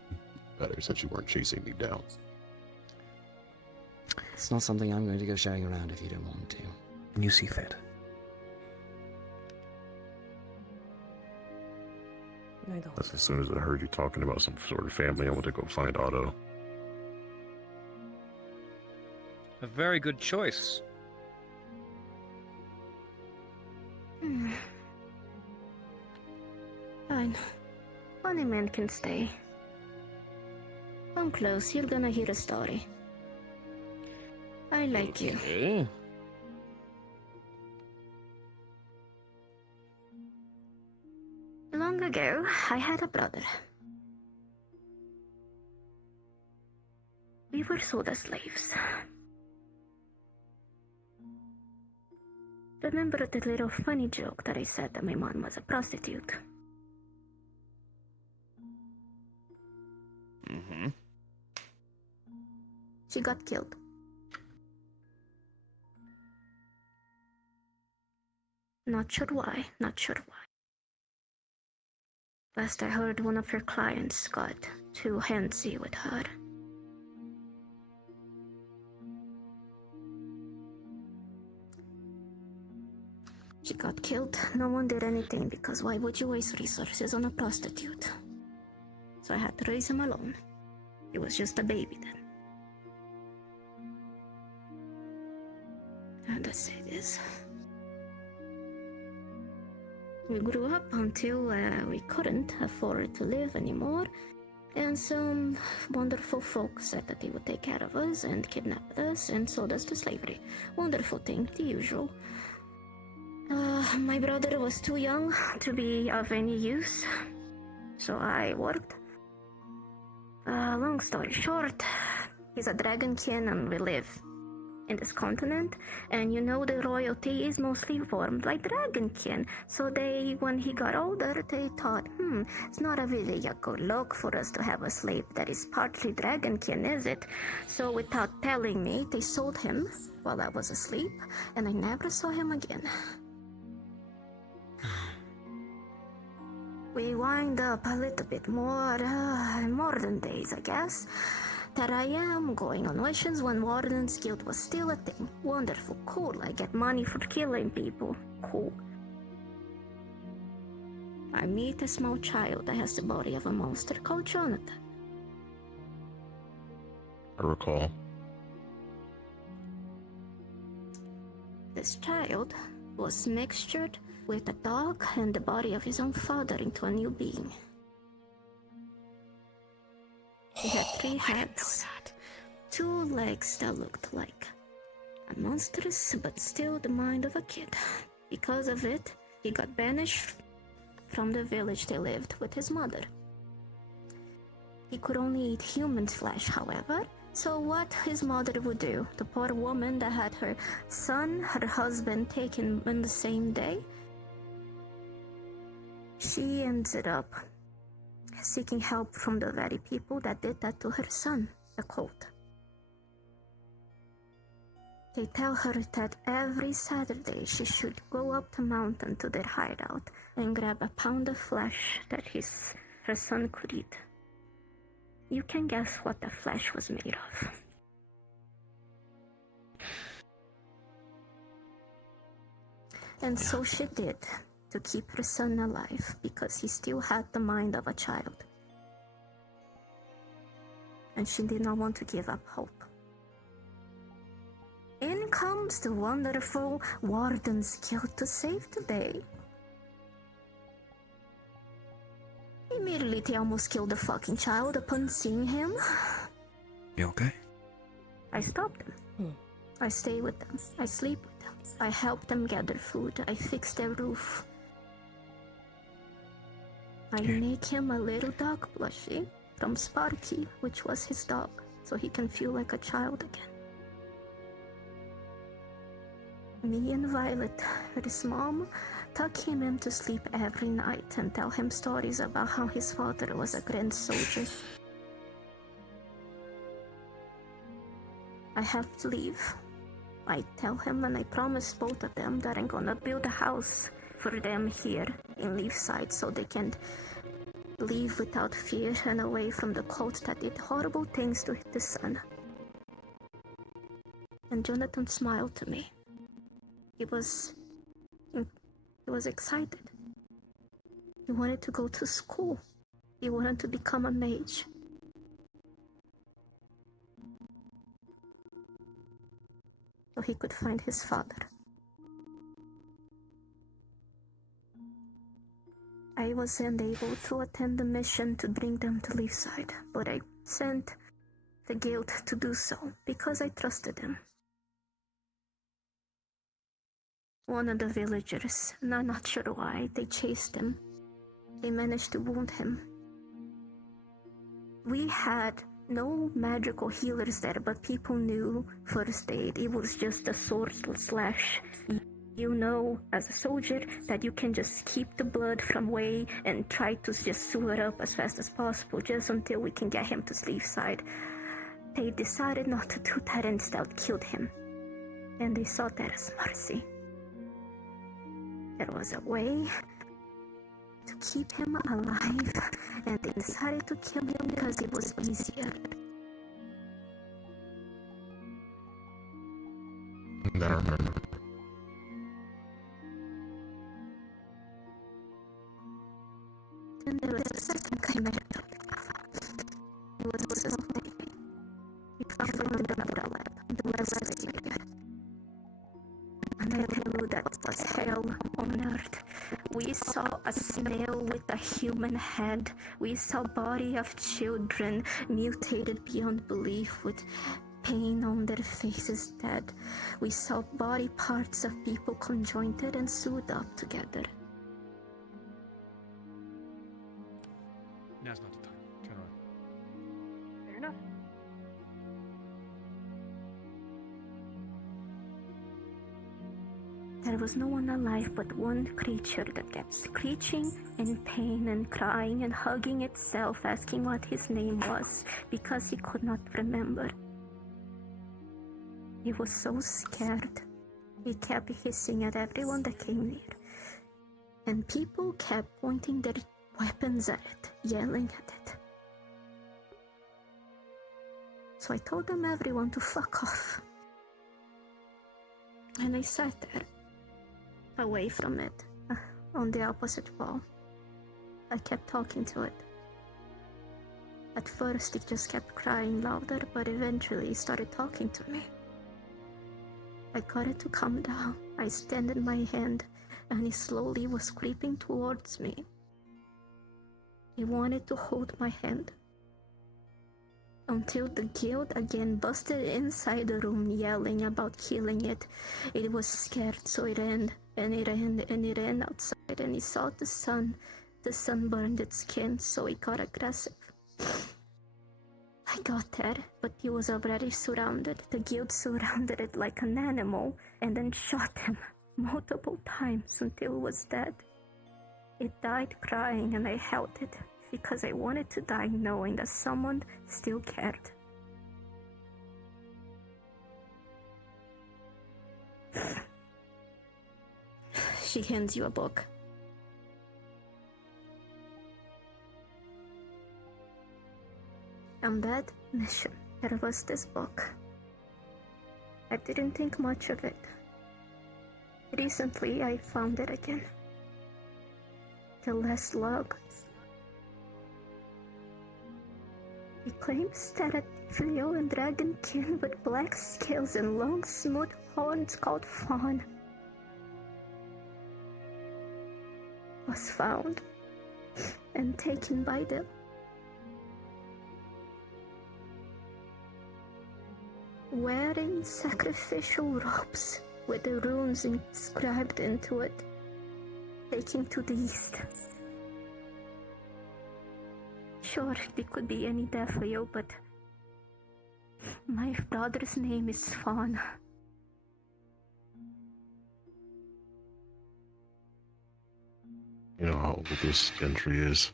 better since you weren't chasing me down. It's not something I'm going to go shouting around if you don't want to. You see fit. I don't. That's as soon as I heard you talking about some sort of family, I went to go find Otto. A very good choice. Fine. Only man can stay. Come close, you're gonna hear a story. I like you. Okay. Long ago, I had a brother. We were sold as slaves. Remember the little funny joke that I said that my mom was a prostitute? Mm-hmm. She got killed. Not sure why, not sure why. Last I heard, one of her clients got too handsy with her. She got killed. No one did anything because why would you waste resources on a prostitute? So I had to raise him alone. He was just a baby then. And that's it is. We grew up until we couldn't afford to live anymore, and some wonderful folk said that they would take care of us and kidnapped us and sold us to slavery. Wonderful thing, the usual. My brother was too young to be of any use, so I worked. Long story short, he's a dragonkin and we live in this continent, and you know the royalty is mostly formed by dragonkin. So when he got older, they thought, it's not a really a good look for us to have a slave that is partly dragonkin, is it? So without telling me, they sold him while I was asleep, and I never saw him again. We wind up a little bit more modern days, I guess. That I am going on missions when Wardens Guild was still a thing. Wonderful, cool. I get money for killing people. Cool. I meet a small child that has the body of a monster called Jonathan. I recall. This child was mixtured with a dog and the body of his own father into a new being. He had 3 heads, 2 legs that looked like a monstrous but still the mind of a kid. Because of it, he got banished from the village they lived with his mother. He could only eat human flesh, however, so what his mother would do, the poor woman that had her son, her husband taken on the same day, she ended up seeking help from the very people that did that to her son, the cult. They tell her that every Saturday she should go up the mountain to their hideout and grab a pound of flesh that her son could eat. You can guess what the flesh was made of. And so she did, to keep her son alive, because he still had the mind of a child. And she did not want to give up hope. In comes the wonderful Wardens Guild to save the day. Immediately they almost killed the fucking child upon seeing him. You okay? I stopped them. I stay with them. I sleep with them. I help them gather food. I fix their roof. I make him a little dog plushie from Sparky, which was his dog, so he can feel like a child again. Me and Violet, his mom, tuck him in to sleep every night and tell him stories about how his father was a grand soldier. I have to leave. I tell him and I promise both of them that I'm gonna build a house for them here in Leafside so they can live without fear and away from the cult that did horrible things to the son. And Jonathan smiled to me. He was excited. He wanted to go to school. He wanted to become a mage. So he could find his father. I was unable to attend the mission to bring them to Leafside, but I sent the guild to do so because I trusted them. One of the villagers, not sure why, they chased him. They managed to wound him. We had no magical healers there, but people knew first aid. It was just a sword slash. You know, as a soldier, that you can just keep the blood from way and try to just sew it up as fast as possible, just until we can get him to Sleeveside. They decided not to do that and instead killed him. And they saw that as mercy. There was a way to keep him alive, and they decided to kill him because it was easier. I remember. Then there was a second chimera. He was so baby. He found him in the lab. The west side. And I knew that was hell on earth. We saw a snail with a human head. We saw body of children mutated beyond belief with pain on their faces dead. We saw body parts of people conjointed and sewed up together. Now's not the time. Turn around. Fair enough. There was no one alive but one creature that kept screeching in pain and crying and hugging itself, asking what his name was because he could not remember. He was so scared. He kept hissing at everyone that came near. And people kept pointing their weapons at it, yelling at it. So I told them everyone to fuck off. And I sat there, away from it, on the opposite wall. I kept talking to it. At first it just kept crying louder, but eventually it started talking to me. I got it to calm down. I extended my hand, and he slowly was creeping towards me. He wanted to hold my hand. Until the guild again busted inside the room yelling about killing it. It was scared, so it ran, and it ran, and it ran outside, and it saw the sun. The sun burned its skin, so it got aggressive. I got there, but he was already surrounded. The guild surrounded it like an animal, and then shot him multiple times until it was dead. It died crying, and I held it, because I wanted to die knowing that someone still cared. She hands you a book. On that mission, there was this book. I didn't think much of it. Recently, I found it again. The last log. It claims that a real and dragonkin with black scales and long, smooth horns called Fawn was found and taken by them. Wearing sacrificial robes with the runes inscribed into it, taken to the east. Sure, it could be any Deathio, but my brother's name is Fawn. You know how old this entry is?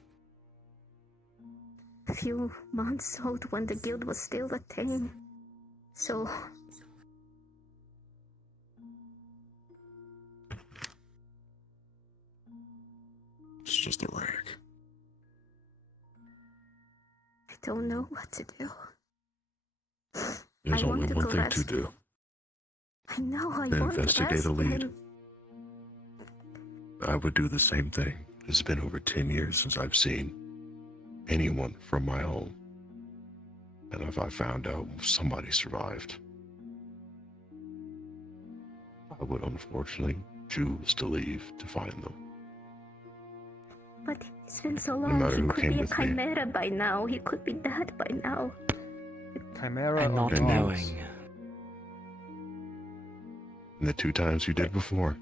A few months old when the guild was still a thing. So It's just a rag. I don't know what to do. There's I only want to one go thing to rescue. do. I know I Then want to investigate a rescue lead. him. I would do the same thing. It's been over 10 years since I've seen anyone from my home. And if I found out somebody survived, I would unfortunately choose to leave to find them. But it's been so No long. matter He who could came be a with me. chimera by now. He could be dead by now. Chimera And not And knowing. And the 2 times you did before,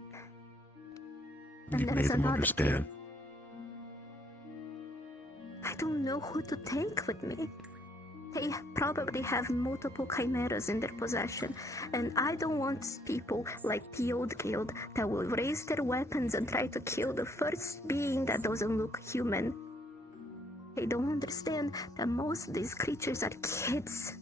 And you there made is them another understand. I don't know who to take with me. They probably have multiple chimeras in their possession, and I don't want people like the old guild that will raise their weapons and try to kill the first being that doesn't look human. They don't understand that most of these creatures are kids.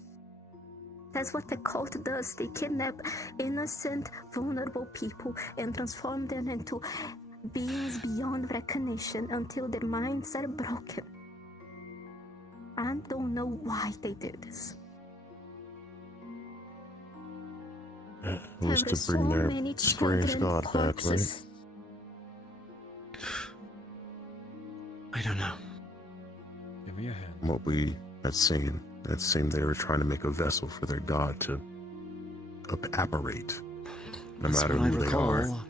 That's what the cult does. They kidnap innocent, vulnerable people and transform them into beings beyond recognition until their minds are broken. I don't know why they do this. It was There to are bring so their many strange children, god back, right? corpses. I don't know. Give me a hand. What we had seen, they were trying to make a vessel for their god to apparate, no That's matter what I who they recall. are.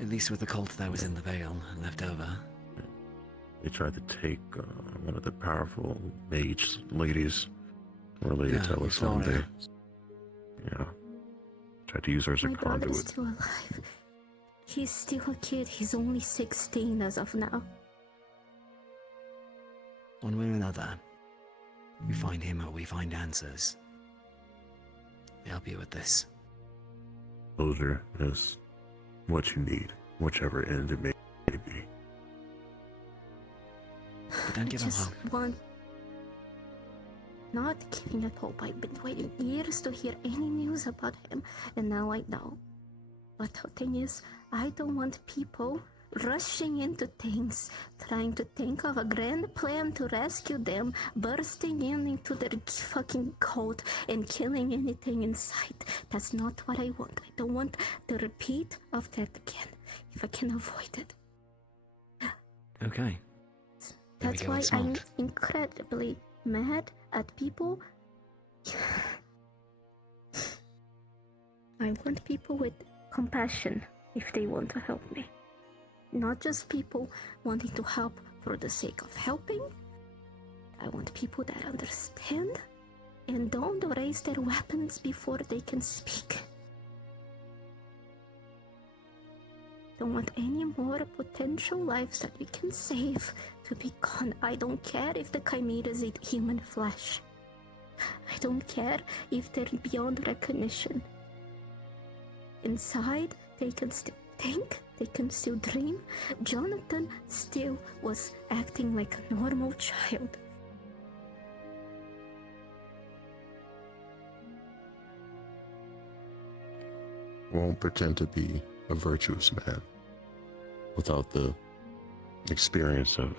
At least with the cult that was in the Vale left over. They tried to take one of the powerful mage ladies, related to Alessandre. Victoria. Yeah. Tried to use her as a My brother is conduit. still alive. He's still a kid. He's only 16 as of now. One way or another, we find him or we find answers. I'll help you with this. Closure is what you need, whichever end it may be. But don't give I up just hope. want... Not giving up hope. I've been waiting years to hear any news about him, and now I know. But the thing is, I don't want people rushing into things, trying to think of a grand plan to rescue them, bursting into their fucking cult and killing anything in sight. That's not what I want. I don't want the repeat of that again, if I can avoid it. Okay. That's why I'm incredibly mad at people. I want people with compassion if they want to help me. Not just people wanting to help for the sake of helping. I want people that understand and don't raise their weapons before they can speak. Don't want any more potential lives that we can save to be gone. I don't care if the chimeras eat human flesh. I don't care if they're beyond recognition. Inside, they can still think, they can still dream. Jonathan still was acting like a normal child. Won't pretend to be a virtuous man without the experience of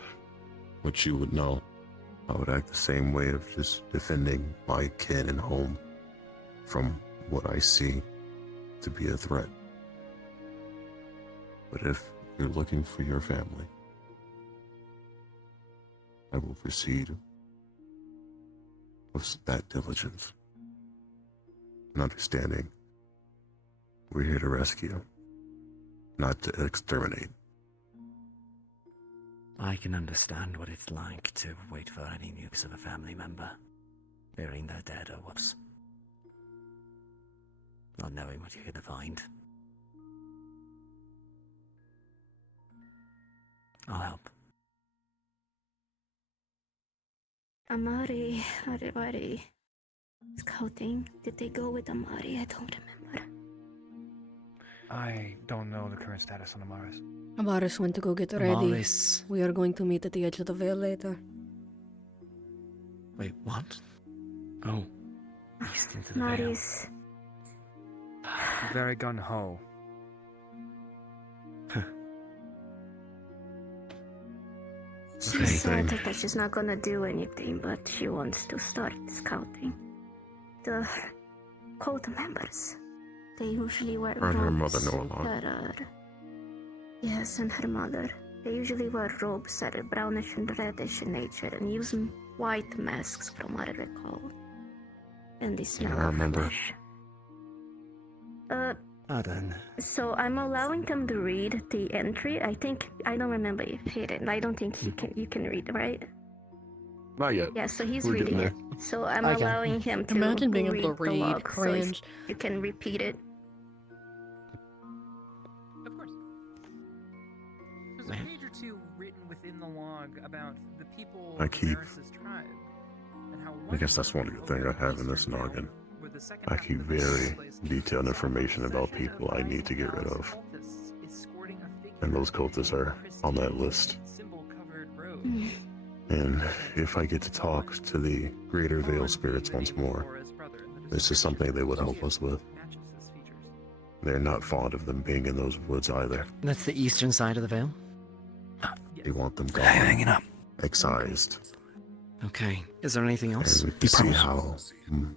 what you would know. I would act the same way of just defending my kin and home from what I see to be a threat. But if you're looking for your family, I will proceed with that diligence and understanding we're here to rescue, not to exterminate. I can understand what it's like to wait for any news of a family member, hearing they're dead or worse. Not knowing what you're going to find. I'll help. Amari, everybody. Scouting. Did they go with Amari? I don't remember. I don't know the current status on Amaris. Amaris went to go get ready. Amaris. We are going to meet at the edge of the veil later. Wait, what? Oh. East into the veil. Amaris. Very gun-ho. She said that she's not gonna do anything, but she wants to start scouting. The cult members, they usually wear Her and her mother robes know a lot. that are... Yes, and her mother. They usually wear robes that are brownish and reddish in nature and use white masks from what I recall. And they smell I remember. fresh. Pardon. So I'm allowing them to read the entry. I don't remember if he did. I don't think you can read, right? Not yet. Yeah, so he's We're reading getting it. So I'm I can. allowing him to Imagine being able to the read, log, cringe. so you can repeat it. Of course. There's a page or two written within the log about the people I of keep- Maris's tribe and how I guess that's one good thing I have in this noggin. I keep very detailed information about people I need to get rid of. And those cultists are on that list. And if I get to talk to the greater Veil spirits once more, this is something they would help us with. They're not fond of them being in those woods either. That's the eastern side of the veil? They want them gone. Hanging up. Excised. Okay. Is there anything else? And we can see how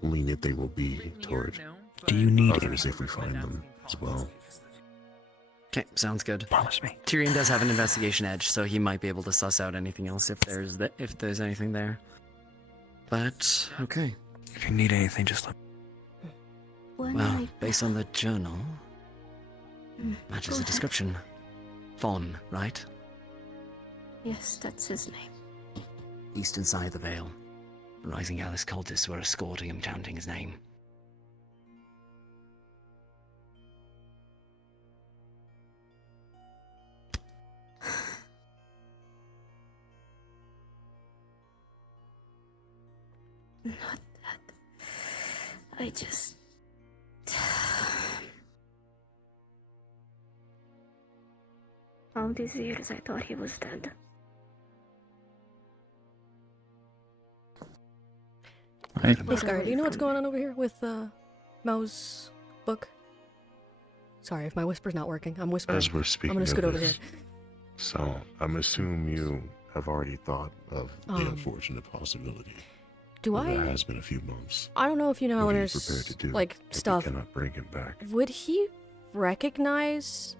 lenient they will be toward Do you need others if we find them as well. Okay, sounds good. Promise me. Tyrion does have an investigation edge, so he might be able to suss out anything else if there's anything there. But okay. If you need anything, just let Well, based on the journal, matches Go the ahead. description. Fawn, right? Yes, that's his name. Eastern side of the veil. Rising Alice cultists were escorting him, chanting his name. Not that. I just... All these years I thought he was dead. Hey Scar, do you know what's going on over here with Mao's book? Sorry if my whisper's not working. I'm whispering. As we're speaking I'm gonna of scoot over this, here. So, I'm assuming you have already thought of the unfortunate possibility. Do Well, I? That has been a few months. I don't know if you know how What are you there's prepared to do like if we stuff. cannot bring him back Would he recognize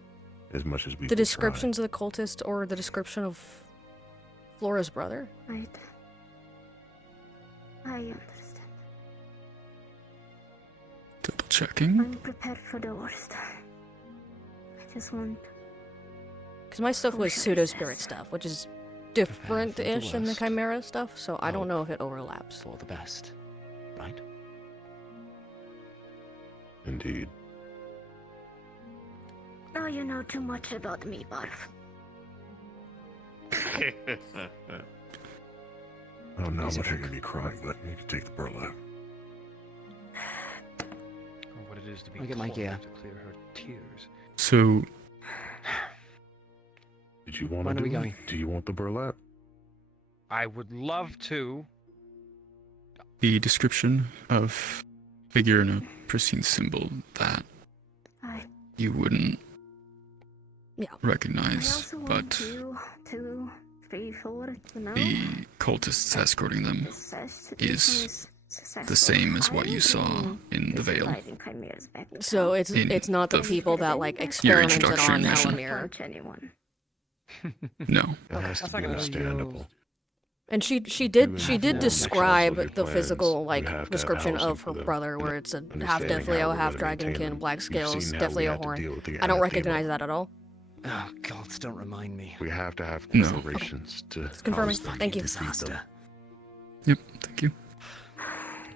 as much as we the could try. descriptions of the cultist or the description of Flora's brother? Right. I understand. Double checking. I'm prepared for the worst. I just want... Because my stuff was pseudo spirit stuff, which is different-ish than the worst. Chimera stuff, so I don't know if it overlaps. For the best, right? Indeed. Now you know too much about me, Barf. Oh no, what are you gonna be crying, but you can take the burlap. Or what it is to be I'll get my told gear. to clear her tears. So, Did you want When to are we do going? it? Do you want the burlap? I would love to. the description of figure in a pristine symbol that you wouldn't recognize, but 2, 3, 4, you know? the cultists escorting them is the same as what you saw in the Vale. So it's In not the the- people that like Your experimented introductory on mission. Elemmire. No. It has to be understandable. And she You did have to describe make the plans. physical You like have to have description housing of her for them, brother, and where it's a half understanding how Deathleo, we're half gonna maintain Dragonkin, them. black You've scales, seen how we Deathleo had to horn. deal with the I don't anathema. recognize that at all. Oh God, don't remind me. We have to have No. considerations to It's confirming. house them Thank you. and feed them. Yep, thank you.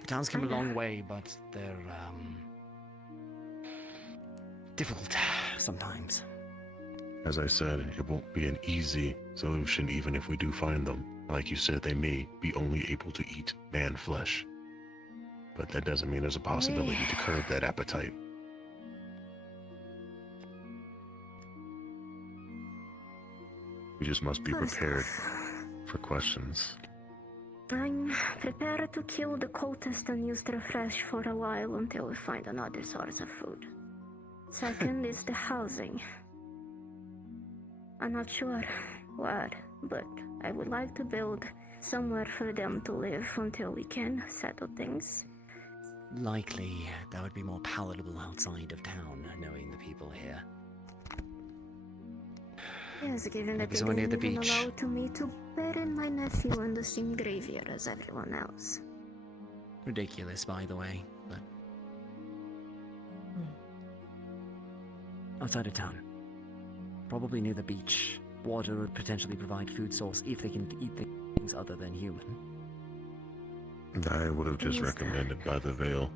The town's come a long way, but they're difficult sometimes. As I said, it won't be an easy solution even if we do find them. Like you said, they may be only able to eat man flesh. But that doesn't mean there's a possibility to curb that appetite. We just must be prepared for questions. I'm prepared to kill the cultist and use their flesh for a while until we find another source of food. Second is the housing. I'm not sure where, but I would like to build somewhere for them to live until we can settle things. Likely, that would be more palatable outside of town, knowing the people here. Yes, given that Maybe they somewhere near didn't the even beach. allow to me to bury my nephew in the same graveyard as everyone else. Ridiculous, by the way, but... Outside of town. Probably near the beach. Water would potentially provide food source if they can eat things other than human. I would have just recommended by the veil.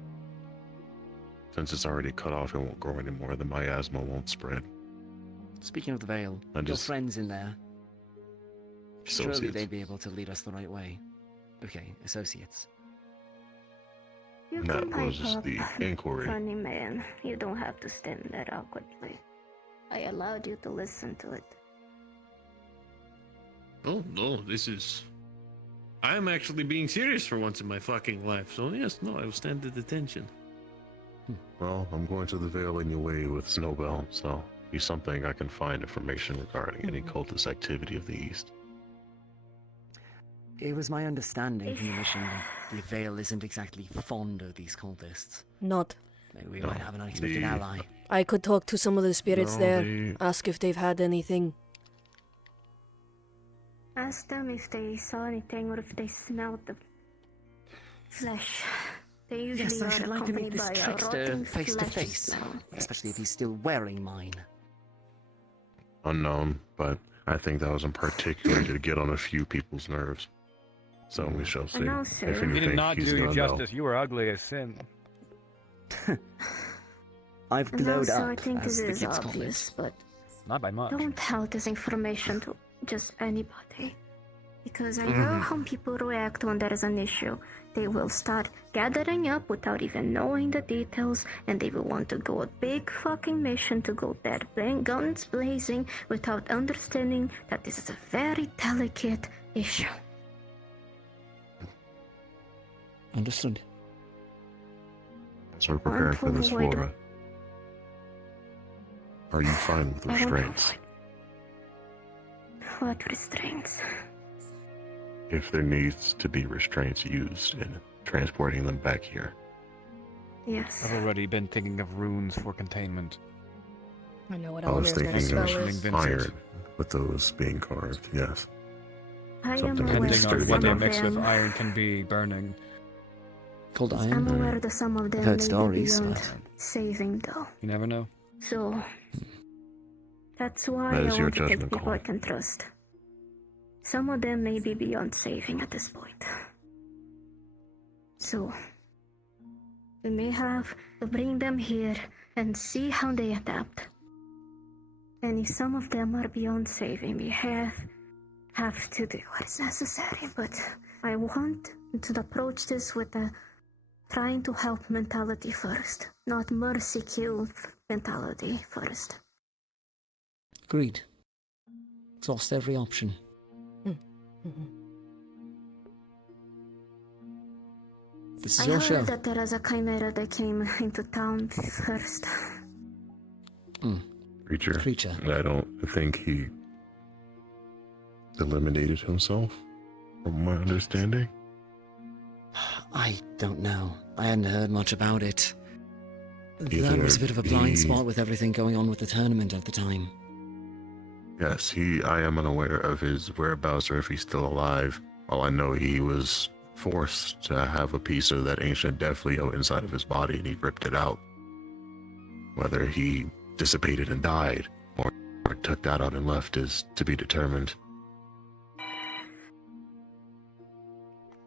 Since it's already cut off, it won't grow anymore. The miasma won't spread. Speaking of the Vale, I your just- friends in there. Surely Associates. they'd be able to lead us the right way. Okay, associates. You That can pipe was up, the inquiry. Funny man, you don't have to stand there awkwardly. I allowed you to listen to it. Oh no, this is... I am actually being serious for once in my fucking life, so yes, no, I will stand at attention. Well, I'm going to the veil in your way with Snowbell, so be something I can find information regarding any cultist activity of the East. It was my understanding from the mission that the Vale isn't exactly fond of these cultists. Not. Maybe we might have an unexpected ally. I could talk to some of the spirits No, there, they- ask if they've had anything. Ask them if they saw anything or if they smelled the flesh. They usually Yes, I should are like to meet accompanied this by a trickster rotting face to flesh face, smell. especially if he's still wearing mine. Unknown, but I think that was in particular to get on a few people's nerves. So we shall see. And also- If He anything, did not he's do you gonna know. justice. You were ugly as sin. I've And glowed also, up I think as it the is kids call obvious, it. but Not by much. don't tell this information to just anybody. Because I Mm-hmm. know how people react when there is an issue. They will start gathering up without even knowing the details, and they will want to go a big fucking mission to go there, guns blazing, without understanding that this is a very delicate issue. Understood. So we're prepared for this, Unavoidable. Flora. Are you fine with I don't restraints? What restraints? If there needs to be restraints used in transporting them back here. Yes. I've already been thinking of runes for containment. I know what I was Ellemire is going to thinking spell of is. iron with those being carved, yes. I am Something aware Depending that on sturdy what they some of mix with, them- iron can be burning. Called I'm iron? aware that some of them heard may stories, be beyond but- saving, though. You never know. So that's why That I is your want to take judgment people call. I can trust. Some of them may be beyond saving at this point. So we may have to bring them here and see how they adapt. And if some of them are beyond saving, we have to do what is necessary. But I want to approach this with a trying to help mentality first, not mercy kill mentality first. Agreed. Exhaust every option. This is I your heard show. that there is a chimera that came into town first. Creature. I don't think he eliminated himself, from my understanding. I don't know. I hadn't heard much about it. That Either was a bit of a blind he- spot with everything going on with the tournament at the time. Yes, I am unaware of his whereabouts or if he's still alive. All I know, he was forced to have a piece of that ancient Death Leo inside of his body, and he ripped it out. Whether he dissipated and died, or took that out and left, is to be determined.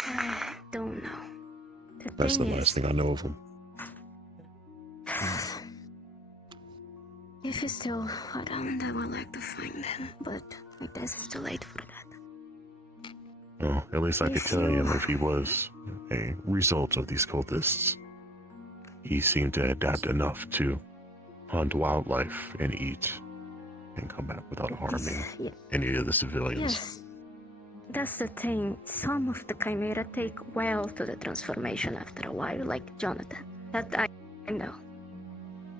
I don't know. That's the thing last thing I know of him. If he's still around, I would like to find him, but I guess it's too late for that. Well, at least I could If tell you you- if he was a result of these cultists. He seemed to adapt enough to hunt wildlife and eat and come back without harming any of the civilians. Yes, that's the thing. Some of the chimera take well to the transformation after a while, like Jonathan. That I know.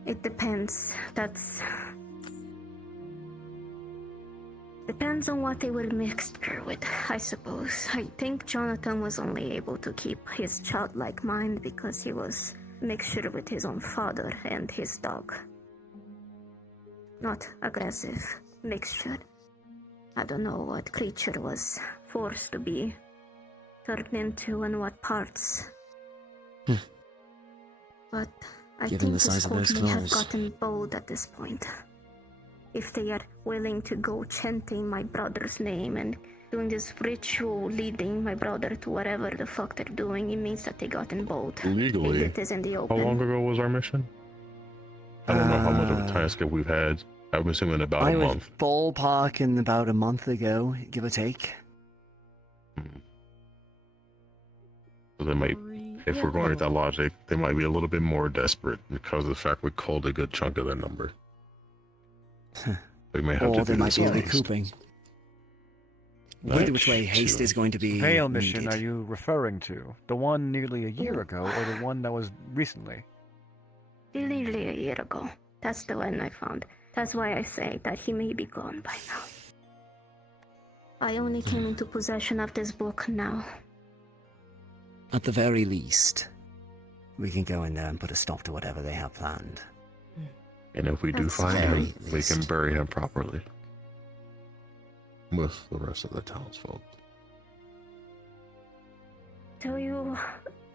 It depends. Depends on what they were mixed with, I suppose. I think Jonathan was only able to keep his childlike mind because he was mixture with his own father and his dog. Not aggressive mixture. I don't know what creature was forced to be turned into and what parts. But I Given think the size this of those cult may have claws. gotten bold at this point. If they are willing to go chanting my brother's name and doing this ritual leading my brother to whatever the fuck they're doing, it means that they gotten bold. Legally, And it is in the how open. long ago was our mission? I don't know how much of a time skip we've had. I'm assuming about I a would month. ballpark in about a month ago, give or take. So they might, if we're going with that logic, they might be a little bit more desperate because of the fact we called a good chunk of their number. They may have Or to they do might this be in haste. recouping. Either which way, haste too. is going to be Veil mission needed. are you referring to? The one nearly a year ago, or the one that was recently? Nearly a year ago. That's the one I found. That's why I say that he may be gone by now. I only came into possession of this book now. At the very least, we can go in there and put a stop to whatever they have planned. And if we do That's find very him, we can bury him properly. With the rest of the townsfolk. Tell you,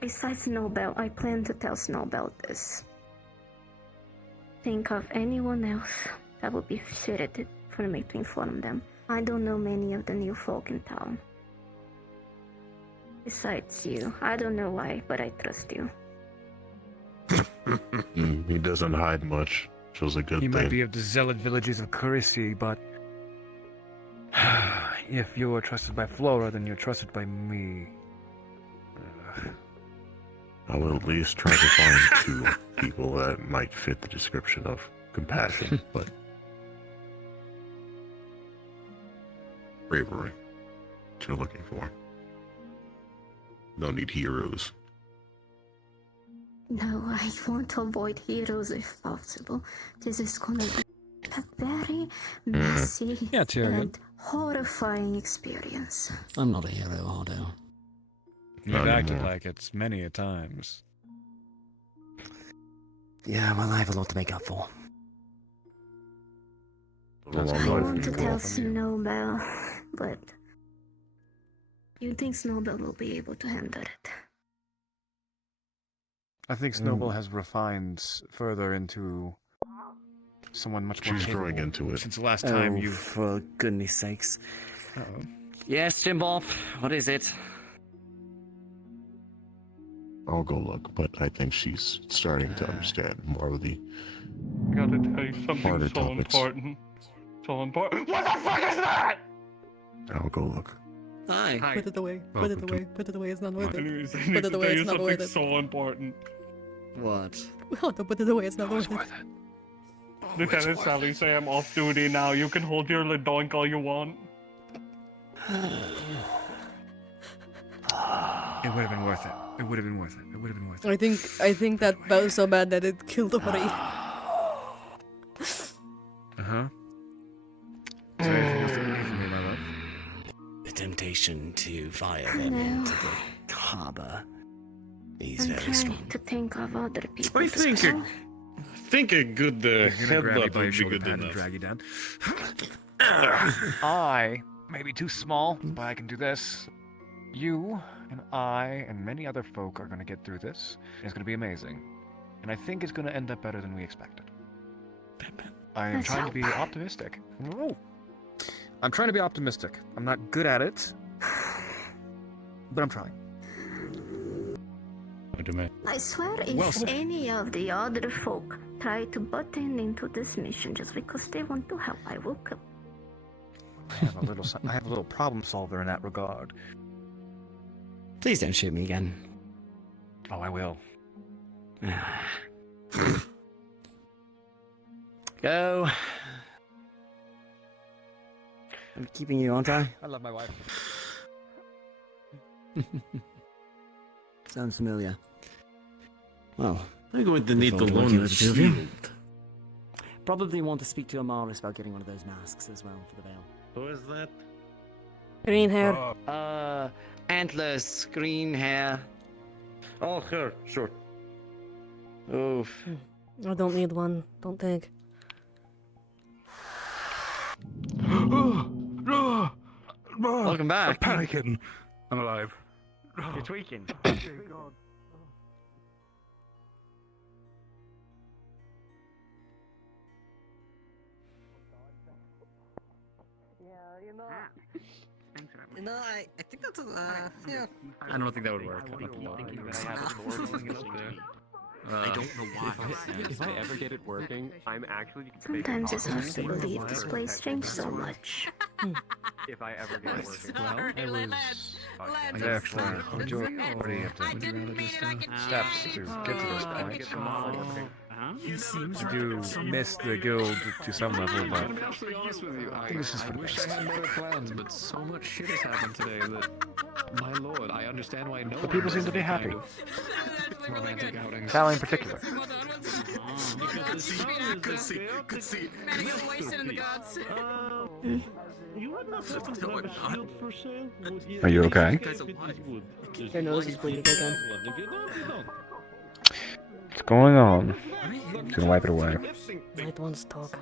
besides Snowbell, I plan to tell Snowbell this. Think of anyone else that would be fitted for me to inform them. I don't know many of the new folk in town. Besides you, I don't know why, but I trust you. He doesn't hide much, which was a good He thing. might be of the zealot villages of Curisi, but if you are trusted by Flora, then you're trusted by me. I will at least try to find two people that might fit the description of compassion, but bravery. What you're looking for. Don't need heroes. No, I want to avoid heroes if possible. This is gonna be a very messy Yeah, Tyrion. and horrifying experience. I'm not a hero, Hardo. You've acted like it's many a times. Yeah, well, I have a lot to make up for. I want to tell Snowbell, but you think Snowbell will be able to handle it? I think Snowball has refined further into someone much more She's capable growing into it. Since the last time you... for goodness sakes. Uh-oh. Yes, Jimboff, what is it? I'll go look, but I think she's starting to understand more of the I gotta tell you something harder so topics. important. So important. What the fuck is that? I'll go look. Hi. Put it away. Put it away. Put it away. It's not worth Anyways, I it. need Put to it tell away. you It's not worth something it. so important. What? Oh, no, put it away. It's not worth it. Lieutenant Sally say I'm off duty now. You can hold your ledoink all you want. It would have been worth it. It would have been worth it. It would have been worth it. I think that was so bad that it killed somebody. Uh-huh. Is there anything else that you need from me, my love? The temptation to fire them into the harbor is I'm very trying strong. to think of other people. I think a good You're gonna grab you headbutt by your would be shoulder good pad and enough. drag you down. I may be too small, but I can do this. You and I and many other folk are going to get through this. It's going to be amazing. And I think it's going to end up better than we expected. I am Let's trying to be optimistic. No. I'm trying to be optimistic. I'm not good at it, but I'm trying. I swear if Well said. any of the other folk try to butt in into this mission just because they want to help, I will kill. I have a little problem solver in that regard. Please don't shoot me again. Oh, I will. Go. I'm keeping you, aren't I? I love my wife. Sounds familiar. Well, I'm going to need look to forward working loan a with the two of you. shield. Probably want to speak to Amaris about getting one of those masks as well for the veil. Who is that? Green hair. Antlers, green hair. Oh, sure. Oof. I don't need one. Don't think. Welcome back. I'm panicking. I'm alive. You're tweaking. I think that's yeah. I don't think that would work. I don't know why. If I ever get it working, I'm actually. Sometimes it's hard to believe this place changed so much. If I ever get it working. I therefore majority of the steps to get to this point. He seems I do miss the guild to some level, but I'm absolutely honest with you. I think this is for the wish best. I had better plans, but so much shit has happened today that, my lord, I understand why no The people one seem does to be any happy. kind of romantic outings. Sally in particular. Good see. You had not happened to have a shield for sale? Are you okay? Their nose is bleeding again. What's going on? Just gonna wipe it away. Light ones talk.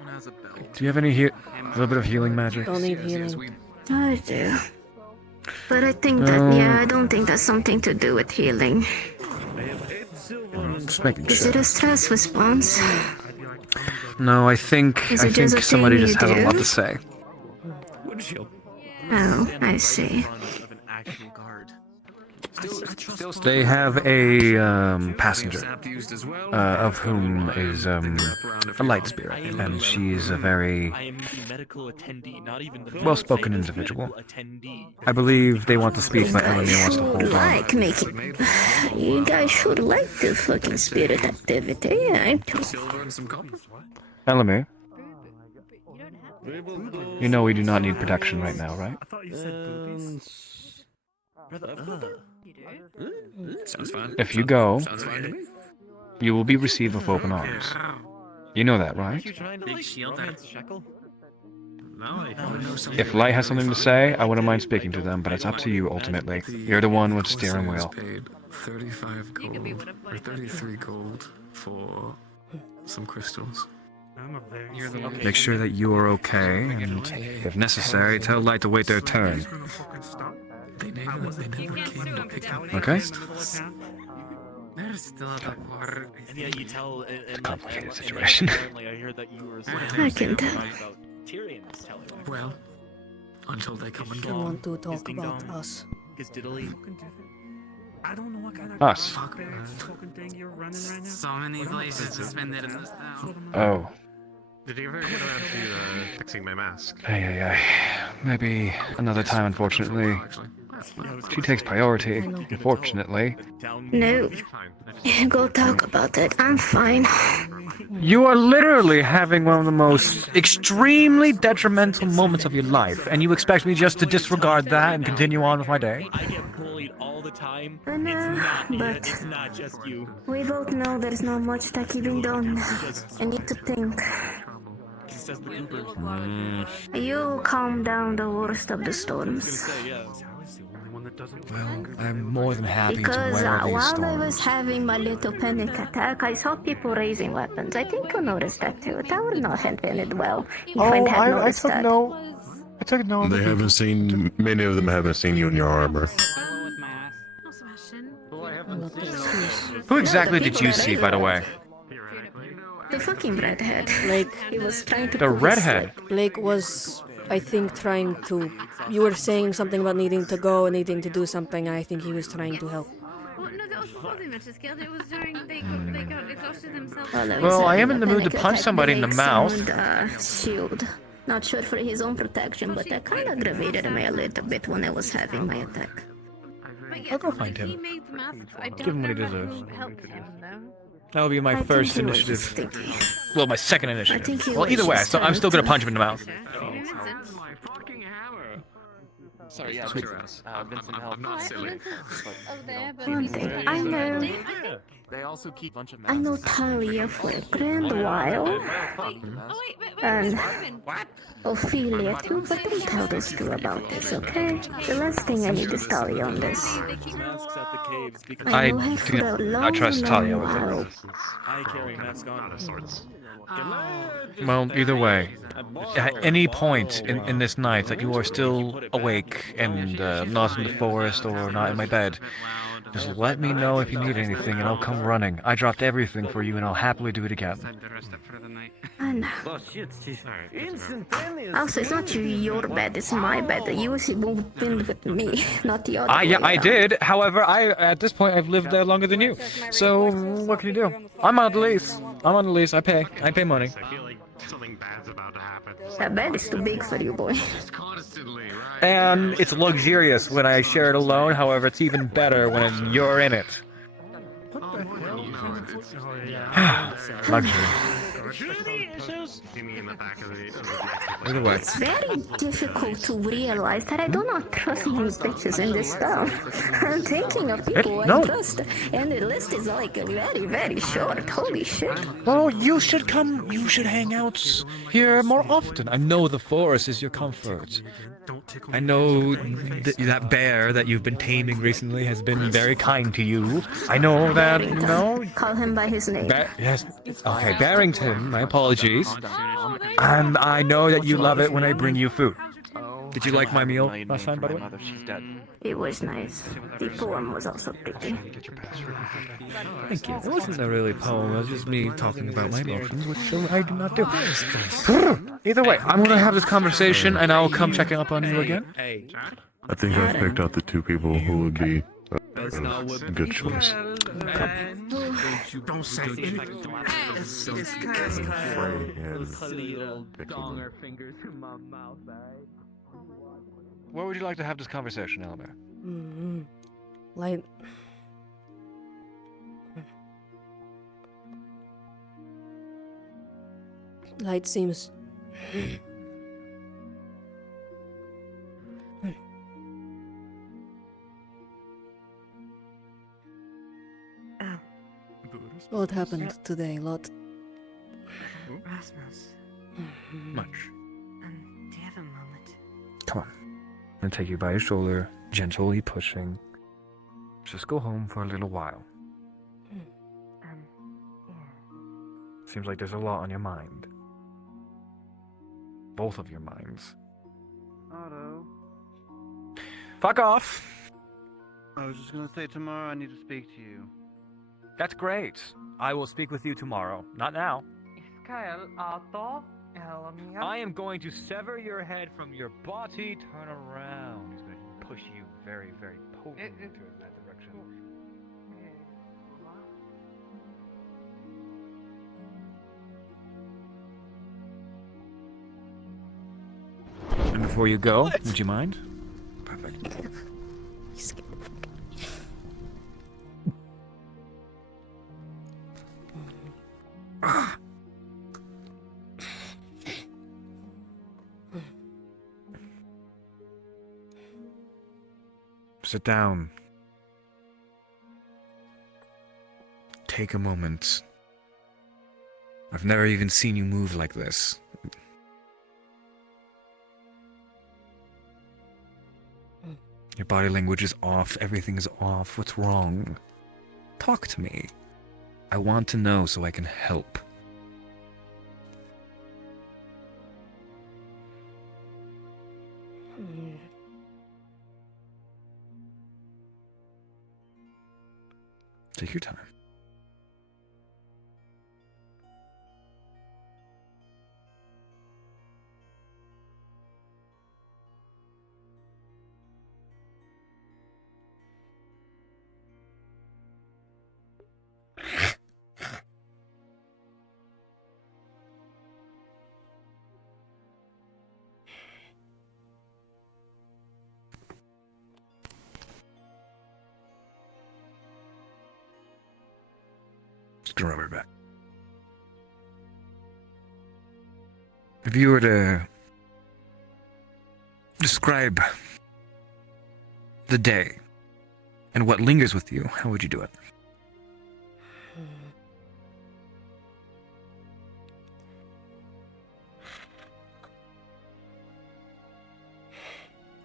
Do you have any a little bit of healing magic? Don't need healing. I do. But I think that, I don't think that's something to do with healing. Just making Is it sure. a stress response? No, I think Is it just a somebody thing just you has a lot do? to say. Oh, I see. They have a passenger, of whom is a light spirit, and she's a very well-spoken individual. I believe they want to speak, but Elemmire wants to hold on. Like making. You guys should like the fucking spirit activity, aren't you? Elemmire, you know we do not need protection right now, right? I thought you said boobies. Sounds fine. If you go, Sounds fine to me. you will be received with open arms. You know that, right? Big shield out of the shekel? If Light has something to say, I wouldn't mind speaking to them, but it's up to you ultimately. You're the one with steering wheel. Paid 35 gold or 33 gold for some crystals. Make sure that you are okay, and if necessary, tell Light to wait their turn. They never came to pick up. Okay? There's still a war. And yet you tell It's a complicated situation. Apparently I heard that you were I can tell. about Tyrion was telling me. Well, until they come and I get want to talk about us. Is Diddley? I don't know what kind of Us. fucking thing you're running right now. So many places to spend it in this town. Oh. Did you ever get around to fixing my mask? Ay. Maybe another time, unfortunately. She takes priority, unfortunately. No. Go talk about it. I'm fine. You are literally having one of the most extremely detrimental moments of your life, and you expect me just to disregard that and continue on with my day? I get bullied all the time. But It's not just you. we both know there's not much that can be done. I need to think. Says the goober. You calm down the worst of the storms. Well, I'm more than happy Because to wear these while I storms. was having my little panic attack, I saw people raising weapons. I think you noticed that too. That would not have ended well. If I had noticed that. I took no. They haven't seen, many of them haven't seen you in your armor. Who exactly did you see, by the way? The fucking redhead. He was trying to The pull his redhead? Blake was, I think, trying to. You were saying something about needing to go and needing to do something, and I think he was trying to help. Well, no, that was before they met scared. It was during they got exhausted themselves. Well, I am in the mood to punch somebody in the mouth. Shield. Not sure for his own protection, but that kind of aggravated me a little bit when I was having my attack. I'll go find He him. made the mask. I don't Give him what he know deserves. who helped him though. That'll be my I think first he was initiative. just Well, my second think initiative. he Well, was either way, just so I'm still gonna punch him in the mouth. Sorry, yeah, Sweet. Vincent helped. I'm not silly. One thing, I know. They also keep a bunch of I know Talia for a grand while. And Ophelia too, but don't tell those two about this, okay? The last thing I need is Talia on this. masks at the caves because I know her for a long, I trust Talia with long it. I carry mask on of sorts. Well, either way, at any point in this night that you are still awake and not in the forest or not in my bed, just let me know if you need anything and I'll come running. I dropped everything for you and I'll happily do it again. And also, it's not your bed, it's my bed. You moved in with me, not the other way I around. did. However, at this point I've lived there longer than you. So what can you do? I'm on the lease. I pay money. I feel like something bad's about to happen. That bed is too big for you, boy. Constantly, right? And it's luxurious when I share it alone. However, it's even better when you're in it. Luxury. Either way. It's very difficult to realize that I do not trust many bitches in this town. I'm thinking of people I No. trust, and the list is like very, very short. Holy shit. Well, you should come. You should hang out here more often. I know the forest is your comfort. I know that bear that you've been taming recently has been very kind to you. I know that, you know. Call him by his name. Yes. Okay, Barrington. My apologies. And I know that you love it when I bring you food. Did you like my meal last time, by the way? It was nice. The poem was also pretty. Thank you. It wasn't a really poem. It was just me talking about my emotions, which I do not do. Either way, I'm gonna have this conversation, and I'll come checking up on you again. I think I've picked out the two people who would be a good choice. Don't say anything. It's Little donger fingers in my mouth, alright? Where would you like to have this conversation, Elemmire? Light. Light seems. What happened today, Lot? Rasmus. Much. Do you have a and take you by your shoulder, gently pushing. Just go home for a little while. Seems like there's a lot on your mind. Both of your minds. Otto. Fuck off! I was just gonna say tomorrow I need to speak to you. That's great. I will speak with you tomorrow. Not now. I am going to sever your head from your body. Turn around. He's going to push you very, very potently into that direction. And before you go, would you mind? Perfect. Sit down. Take a moment. I've never even seen you move like this. Your body language is off. Everything is off. What's wrong? Talk to me. I want to know so I can help. Take your time. Just gonna rub her back. If you were to describe the day and what lingers with you, how would you do it?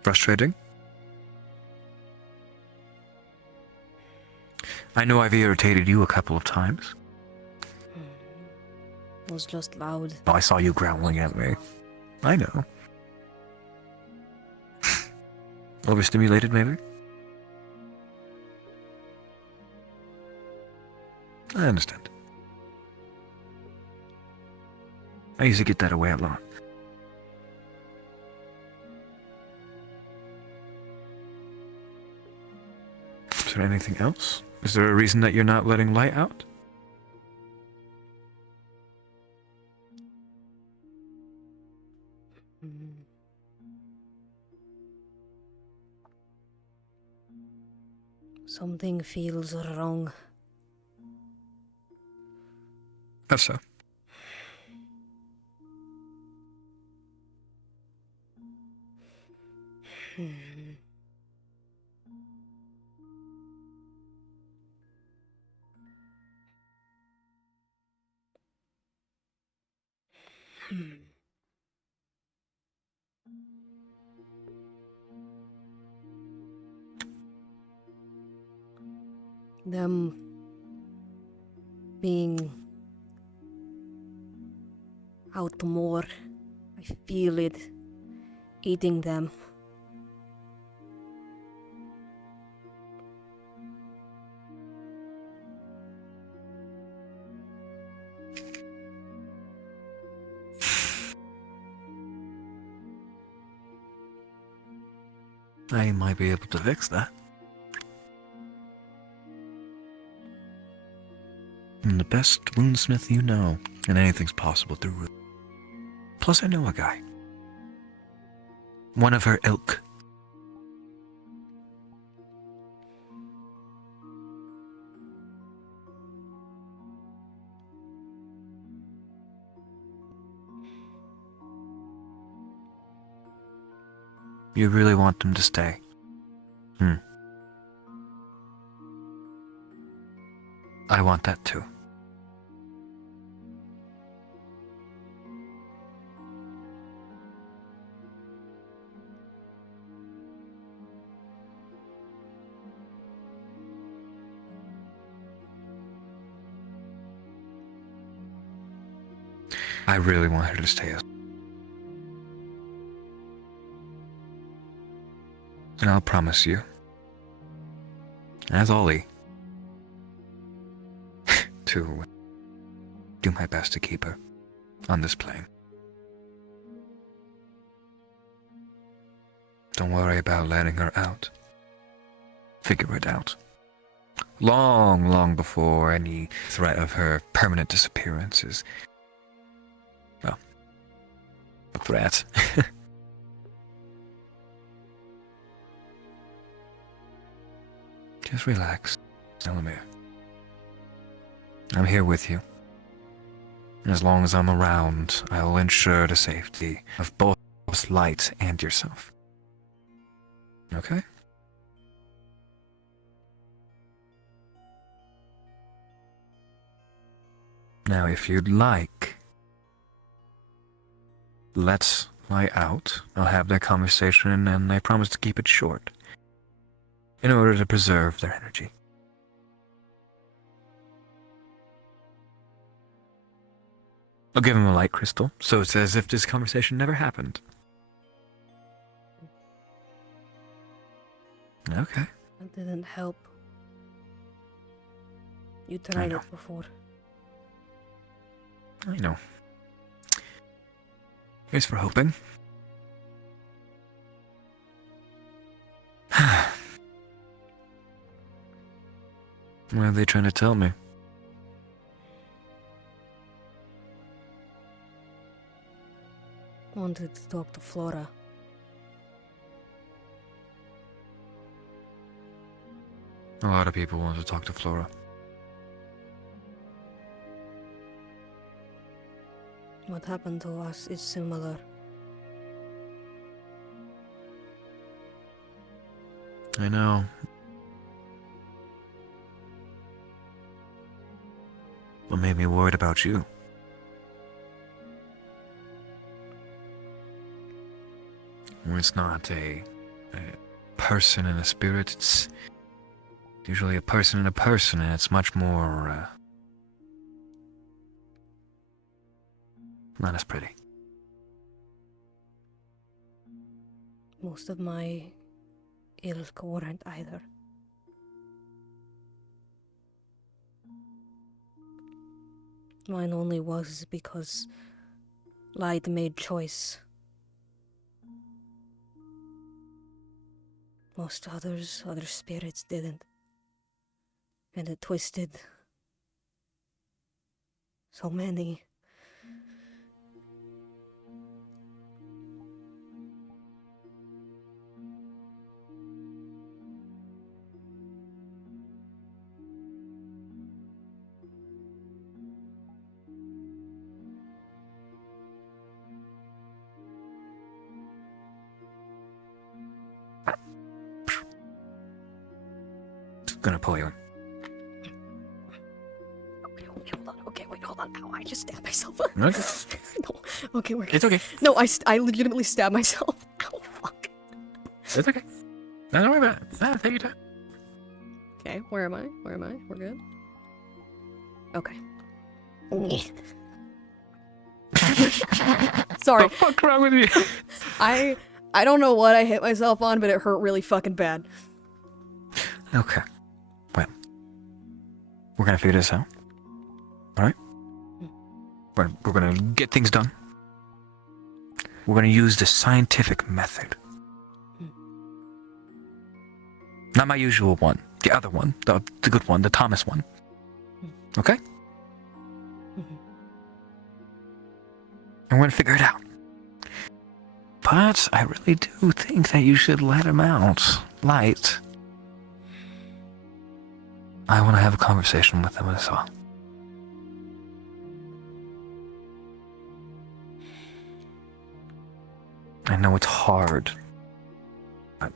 Frustrating? I know I've irritated you a couple of times. It was just loud. Oh, I saw you growling at me. I know. Overstimulated, maybe? I understand. I used to get that away a lot. Is there anything else? Is there a reason that you're not letting light out? Something feels wrong. How so? Them being out more. I feel it eating them. I might be able to fix that. I'm the best woundsmith you know, and anything's possible through Ruth. Plus, I know a guy. One of her ilk. You really want them to stay? I want that too. I really want her to stay as. And I'll promise you, as Ollie, to do my best to keep her on this plane. Don't worry about letting her out. Figure it out. Long, long before any threat of her permanent disappearance is, well, a threat. Just relax, Elemmire. I'm here with you. As long as I'm around, I will ensure the safety of both Light and yourself. Okay? Now, if you'd like, let's lie out. I'll have their conversation, and I promise to keep it short, in order to preserve their energy. I'll give him a light crystal, so it's as if this conversation never happened. Okay. That didn't help. You tried it before. I know. Here's for hoping. What are they trying to tell me? Wanted to talk to Flora. A lot of people want to talk to Flora. What happened to us is similar. I know. What made me worried about you? It's not a person and a spirit, it's usually a person and a person, and it's much more, not as pretty. Most of my ilk weren't either. Mine only was because Light made choice. Most other spirits didn't. And it twisted so many. Gonna pull you in. Okay, hold on. Okay, wait, hold on. Ow, I just stabbed myself. Okay. No. Okay, we're good. It's okay. No, I legitimately stabbed myself. Ow, fuck. It's okay. Don't worry about it. Take your time. Okay, where am I? We're good? Okay. Sorry. What the fuck's wrong with you? I don't know what I hit myself on, but it hurt really fucking bad. Okay. Well, we're gonna figure this out. Alright? We're gonna get things done. We're gonna use the scientific method. Not my usual one. The other one. The good one. The Thomas one. Okay? And we're gonna figure it out. But I really do think that you should let him out. Light. I want to have a conversation with him as well. I know it's hard, but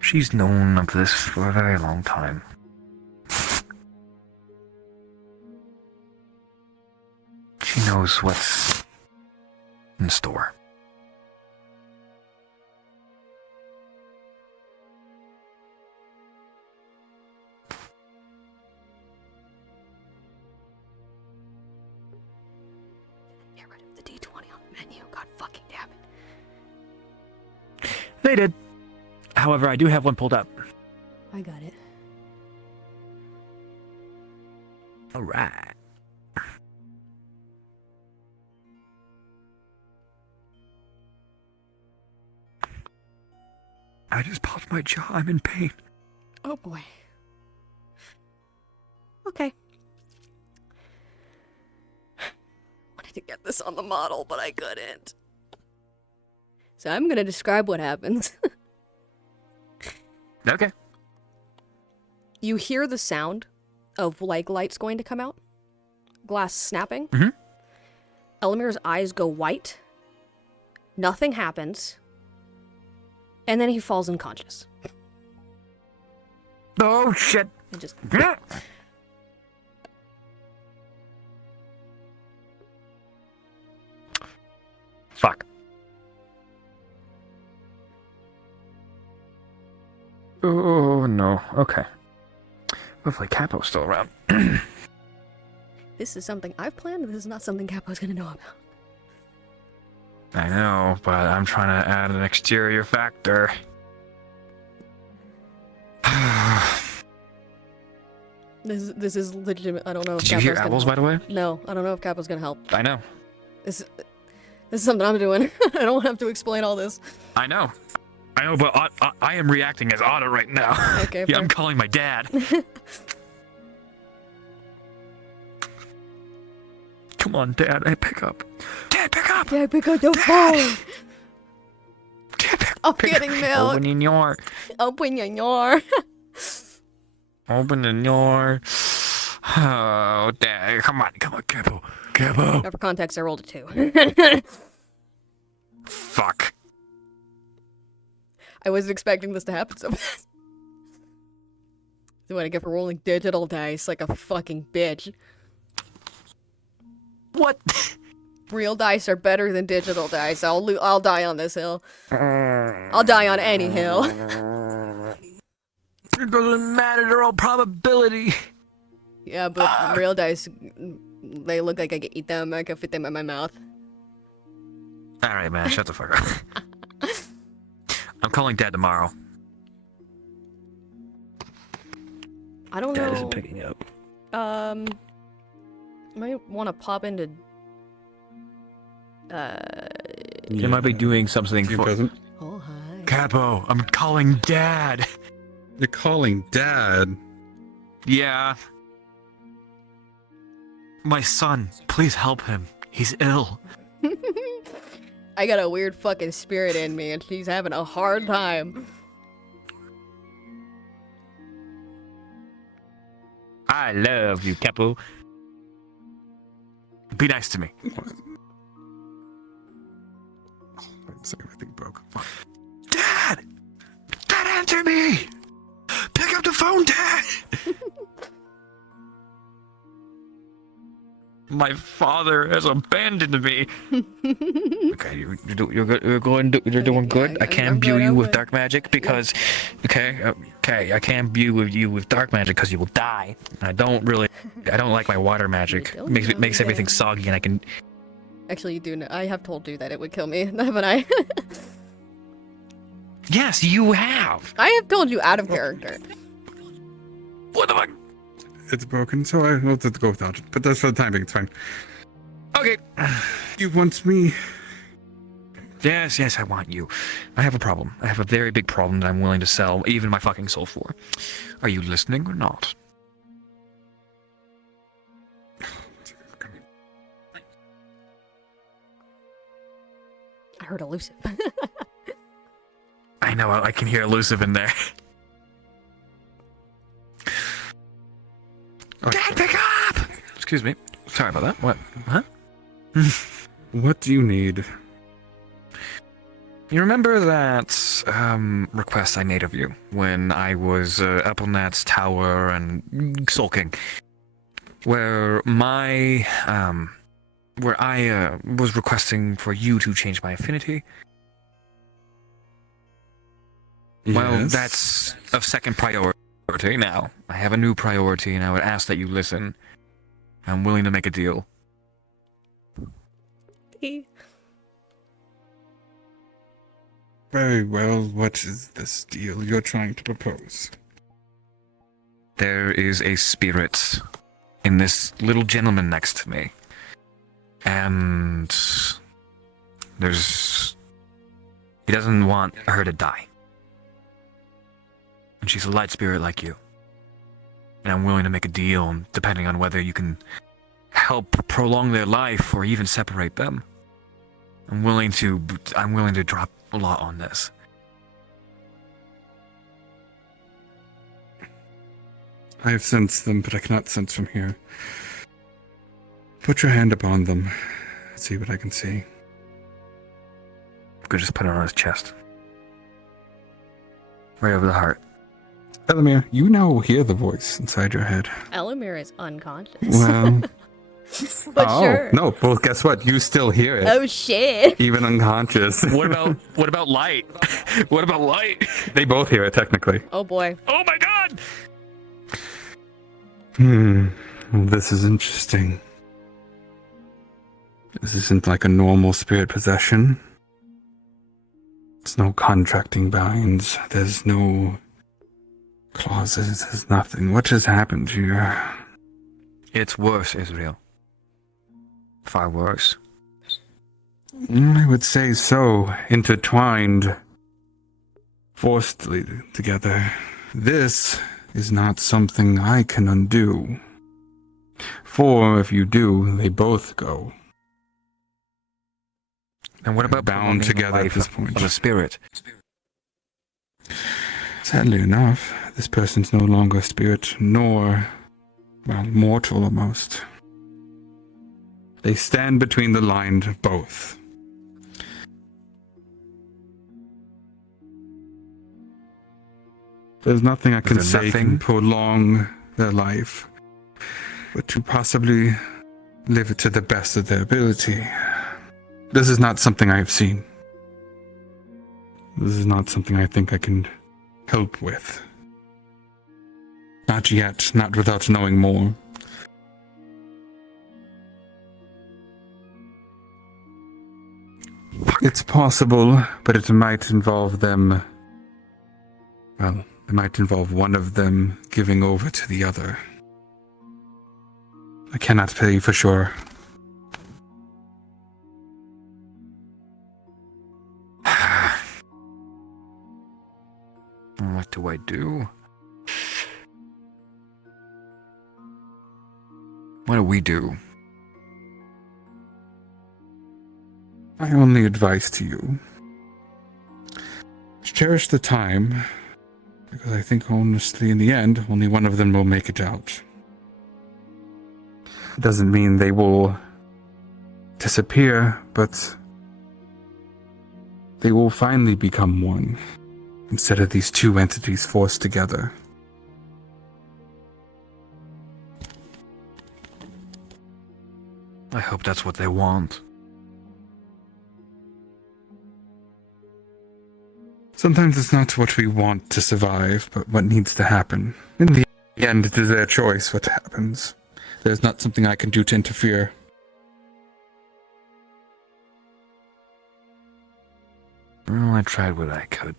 she's known of this for a very long time. She knows what's in store. They did. However, I do have one pulled up. I got it. All right. I just popped my jaw. I'm in pain. Oh boy. Okay. Wanted to get this on the model, but I couldn't. So I'm gonna describe what happens. Okay. You hear the sound of like lights going to come out, glass snapping. Mm-hmm. Elemire's eyes go white. Nothing happens. And then he falls unconscious. Oh shit! And just fuck. Oh no. Okay. Hopefully Capo's still around. This is something I've planned. This is not something Capo's gonna know about. I know, but I'm trying to add an exterior factor. This is legitimate. I don't know if Did you Capo's hear gonna owls, help. by the way? No, I don't know if Capo's gonna help. I know. This is something I'm doing. I don't have to explain all this. I know. I know, but I am reacting as Otto right now. Okay, yeah, fair. I'm calling my dad. Come on, Dad. I pick up. Dad, pick up. Dad, pick up the phone. I'm getting milk. Open the door. Open your door. Open the door. Oh, Dad. Come on, Capo. Capo. For context, I rolled a 2. Fuck. I wasn't expecting this to happen so fast. So what I get for rolling digital dice like a fucking bitch. What? Real dice are better than digital dice. I'll die on this hill. I'll die on any hill. It doesn't matter. They're all probability. Yeah, but real dice, they look like I can eat them. I can fit them in my mouth. All right, man. Shut the fuck up. I'm calling Dad tomorrow. I don't Dad know. isn't picking up. Might want to pop into. You might be doing something for. Oh hi. Capo, I'm calling Dad. You're calling Dad? Yeah. My son, please help him. He's ill. I got a weird fucking spirit in me, and she's having a hard time. I love you, Capo. Be nice to me. Everything broke. Dad! Dad, answer me! Pick up the phone, Dad! My father has abandoned me. Okay, you're doing good. I can't imbue you with dark magic because, okay, I can't imbue you with dark magic because you will die. I don't like my water magic. Makes everything soggy, and I can. Actually, you do know. I have told you that it would kill me, haven't I? Yes, you have. I have told you out of character. What the fuck? It's broken, so I will have to go without it. But that's for the time being, it's fine. Okay. You want me? Yes, I want you. I have a problem. I have a very big problem that I'm willing to sell even my fucking soul for. Are you listening or not? I heard elusive. I know, I can hear elusive in there. Dad, pick up! Excuse me. Sorry about that. What? Huh? What do you need? You remember that request I made of you when I was up on that tower and sulking? Where I was requesting for you to change my affinity? Well, Yes. that's of second priority now. I have a new priority, and I would ask that you listen. I'm willing to make a deal. Very well, what is this deal you're trying to propose? There is a spirit in this little gentleman next to me. And he doesn't want her to die. And she's a light spirit like you. And I'm willing to make a deal, depending on whether you can help prolong their life or even separate them. I'm willing to drop a lot on this. I have sensed them, but I cannot sense from here. Put your hand upon them. See what I can see. You could just put it on his chest. Right over the heart. Elemmire, you now hear the voice inside your head. Elemmire is unconscious. Well... But sure. No, well, guess what? You still hear it. Oh shit. Even unconscious. What about light? What about light? They both hear it, technically. Oh boy. Oh my god! This is interesting. This isn't like a normal spirit possession. It's no contracting binds. There's no clauses. There's nothing. What has happened here? It's worse, Israel. Far worse. I would say so. Intertwined. Forcedly together. This is not something I can undo. For if you do, they both go. And what about bound together at this point? Of a spirit? Sadly enough, this person's no longer a spirit, nor, well, mortal almost. They stand between the line of both. There's nothing I can say can prolong their life, but to possibly live it to the best of their ability. This is not something I have seen. This is not something I think I can help with. Not yet, not without knowing more. It's possible, but it might involve them... Well, it might involve one of them giving over to the other. I cannot tell you for sure. What do I do? What do we do? My only advice to you, cherish the time, because I think honestly in the end, only one of them will make it out. It doesn't mean they will disappear, but they will finally become one, instead of these two entities forced together. I hope that's what they want. Sometimes it's not what we want to survive, but what needs to happen. In the end, it is their choice what happens. There's not something I can do to interfere. Well, I tried what I could.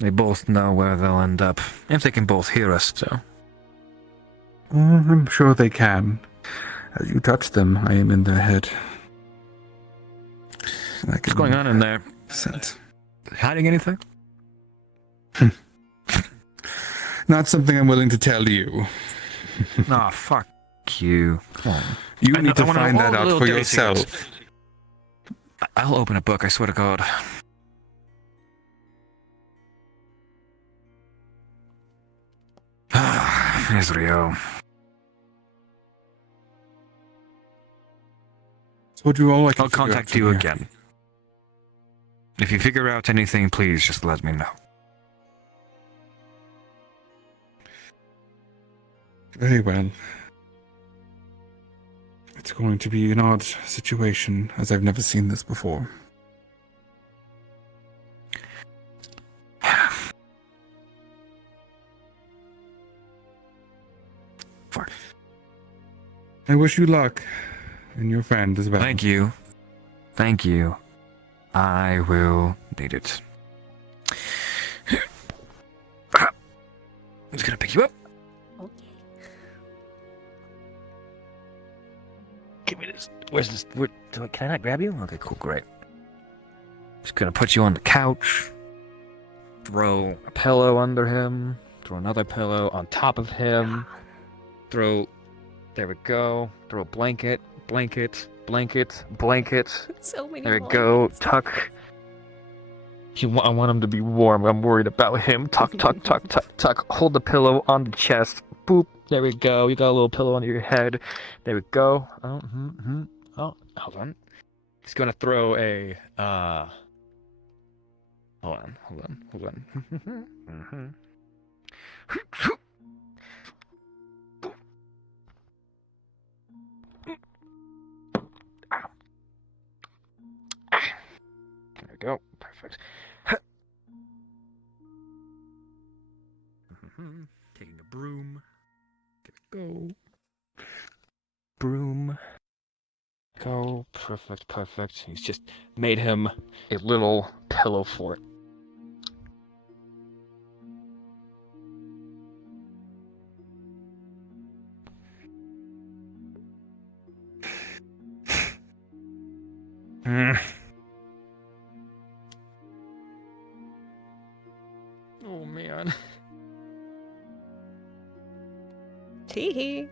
They both know where they'll end up, if they can both hear us, so. I'm sure they can. As you touch them, I am in their head. What's going on in there? Sense. Hiding anything? Not something I'm willing to tell you. Aw, fuck you. Come on. You need to find that out for yourself. Secrets. I'll open a book, I swear to God. Israel. Told you all I'll contact you again. If you figure out anything, please just let me know. Very well. It's going to be an odd situation, as I've never seen this before. Fuck. I wish you luck, and your friend as well. Thank you. Thank you. I will need it. I'm just gonna pick you up. Okay. Give me this. Where's this? Can I not grab you? Okay, cool, great. Just gonna put you on the couch. Throw a pillow under him. Throw another pillow on top of him. There we go. Throw a blanket. So many There we go. Tuck. I want him to be warm. I'm worried about him. Tuck. Hold the pillow on the chest. Boop. There we go. You got a little pillow under your head. There we go. Oh, hold on. He's gonna throw a. Hold on. There we go. Perfect. Taking a broom. There we go. Broom. Go. Perfect. He's just made him a little pillow fort. Oh man. Tee.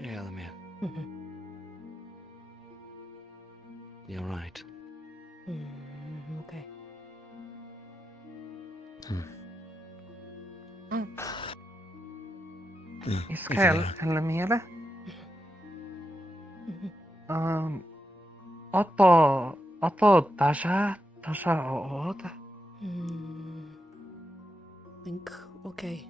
Yeah, Elemmire. You're right. Okay. Iskael, Elemmire. Otto, Dasha, Oda. Think, okay.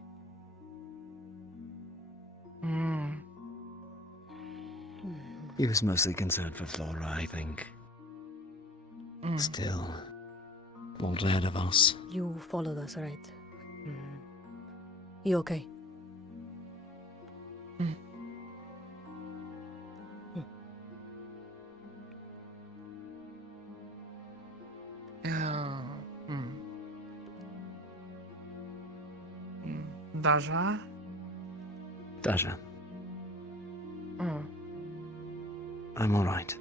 He was mostly concerned for Flora, I think. Still, loads ahead of us. You followed us, right? You okay? Yeah. Dasha? Dasha. I'm alright.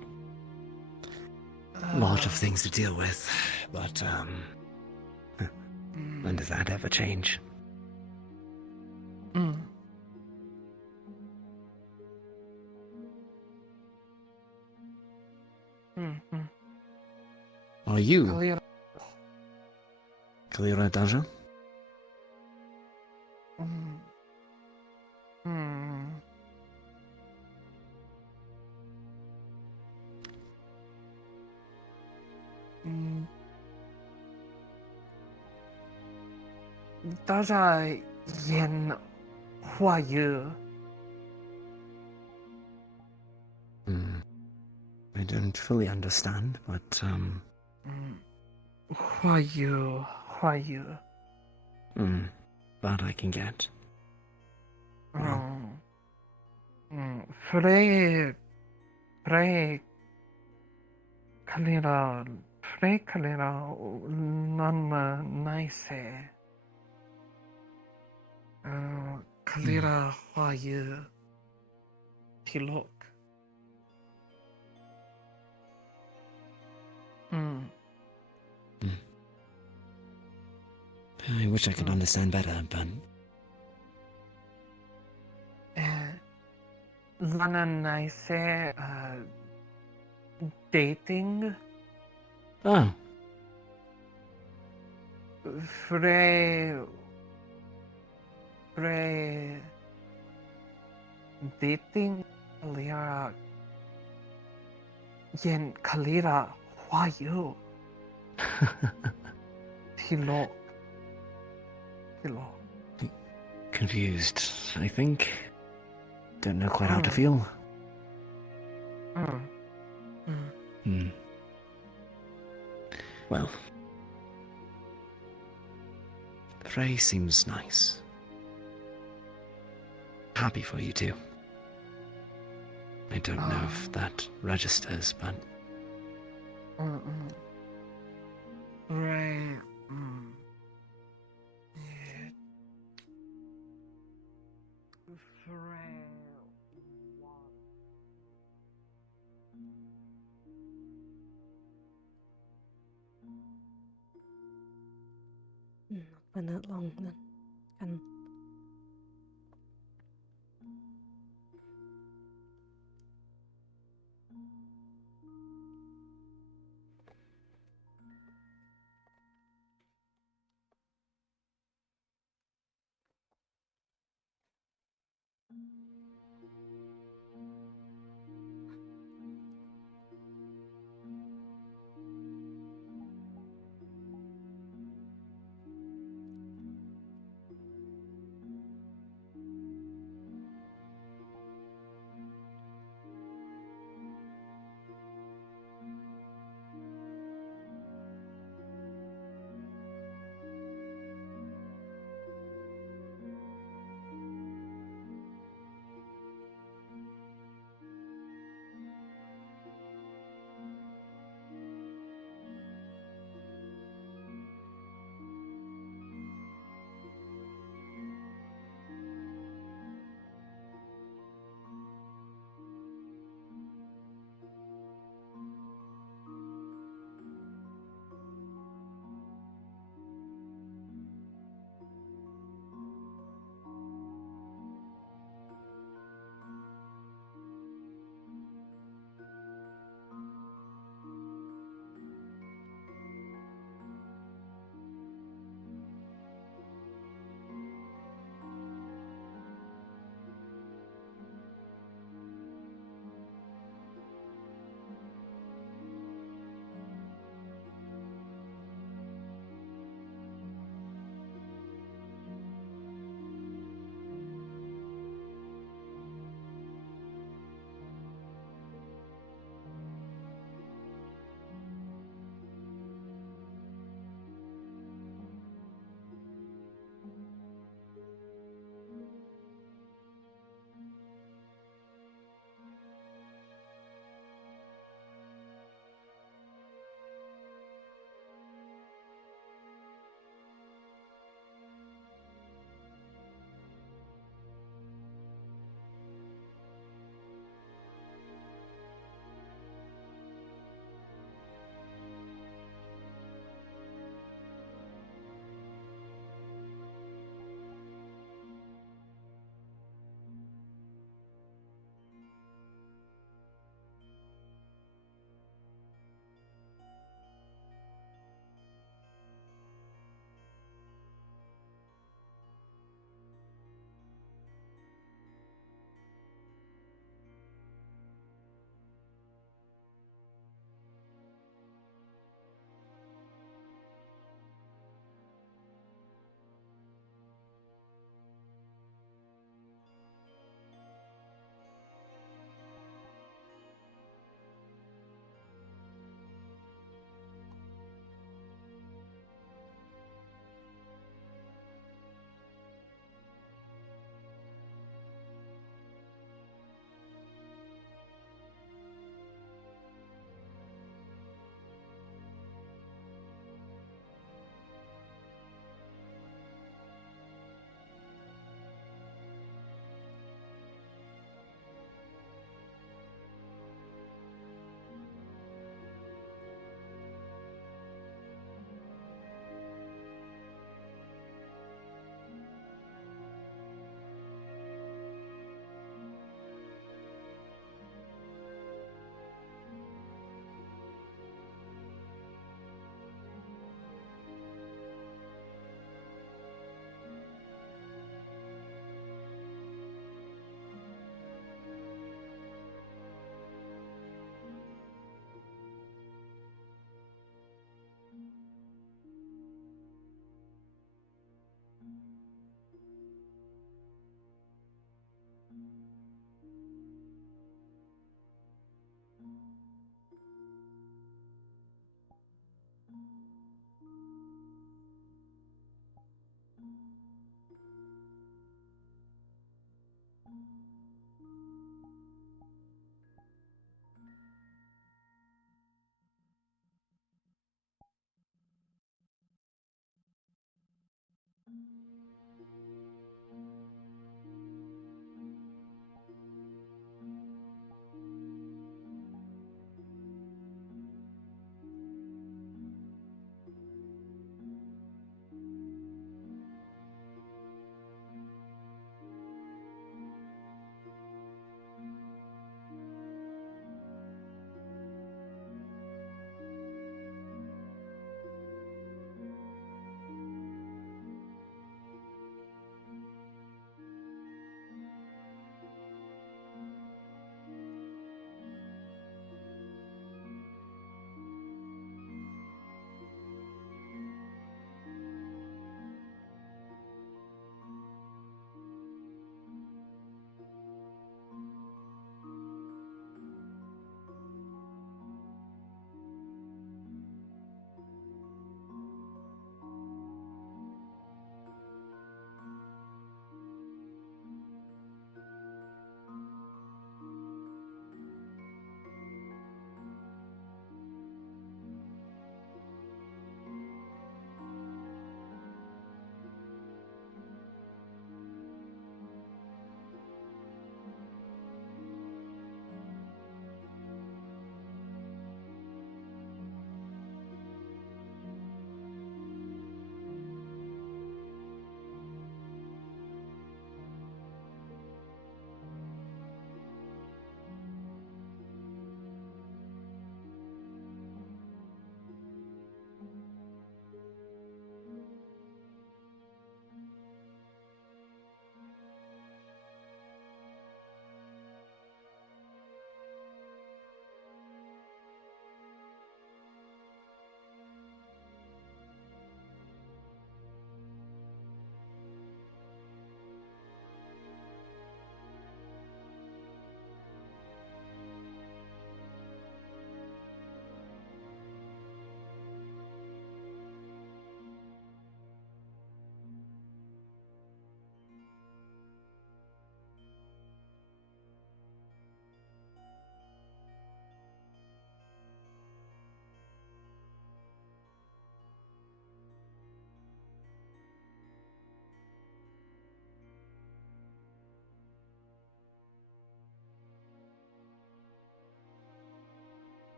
Lot of things to deal with, but, when does that ever change? Mm. Mm-hmm. Are you Kalira Daja? Daja yen hua yu. I don't fully understand, but, Hua yu, hua yu. that I can get. Frey Kalira nana nice. Kalira hua yu. Tilok. I wish I could understand better, but Nana nice. Dating. oh, Frey dating Kalira yen Kalira hua yu. Tilok. confused, I think. Don't know quite how to feel. Well, Frey seems nice. Happy for you too. I don't know if that registers, but Right. Not been that long then.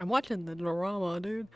I'm watching the drama, dude.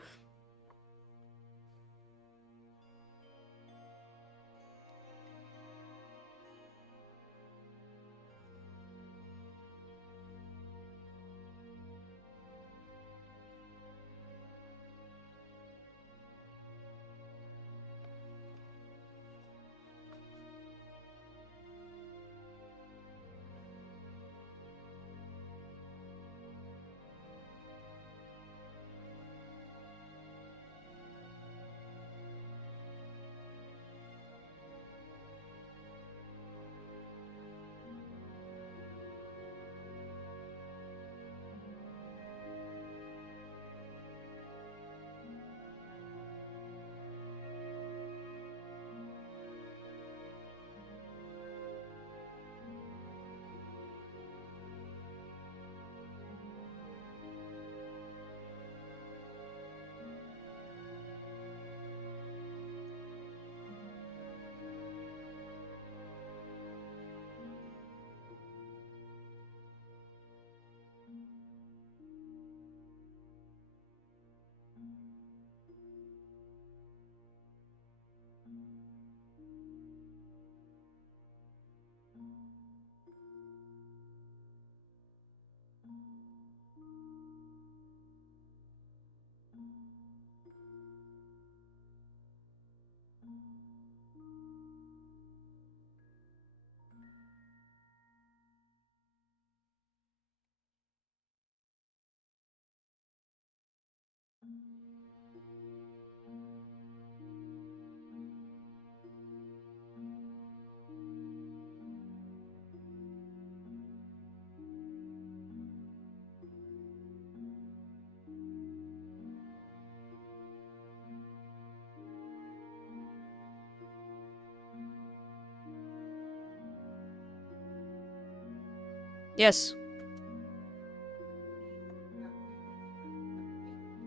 Yes.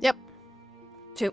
Yep. 2.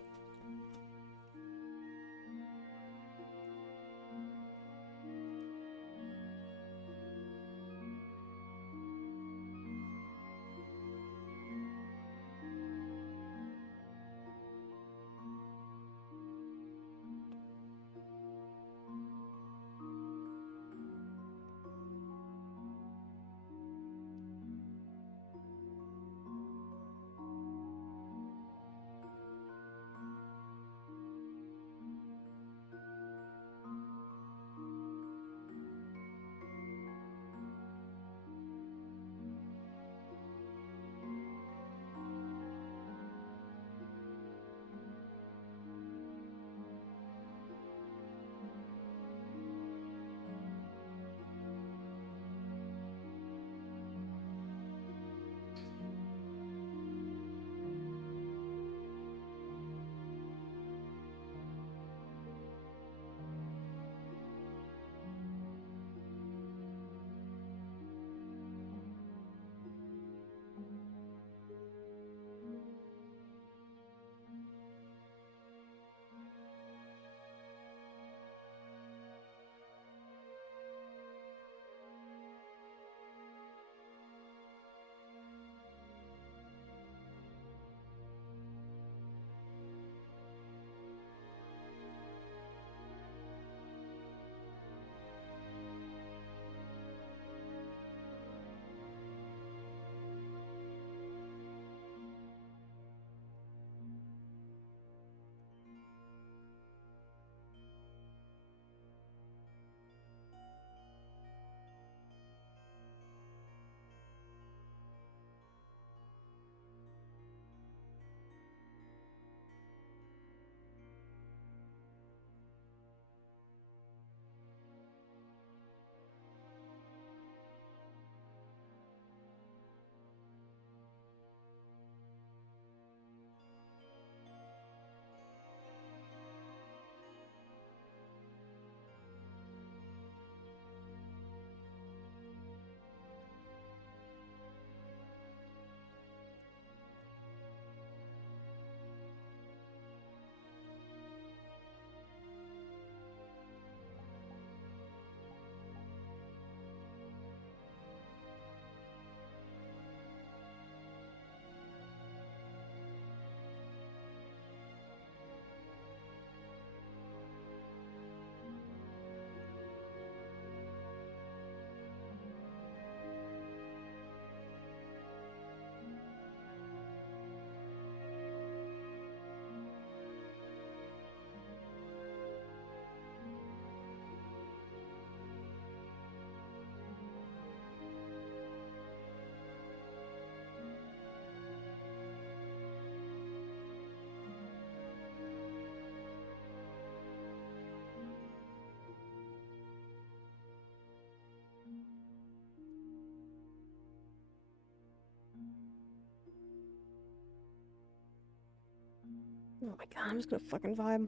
Oh my god, I'm just gonna fucking vibe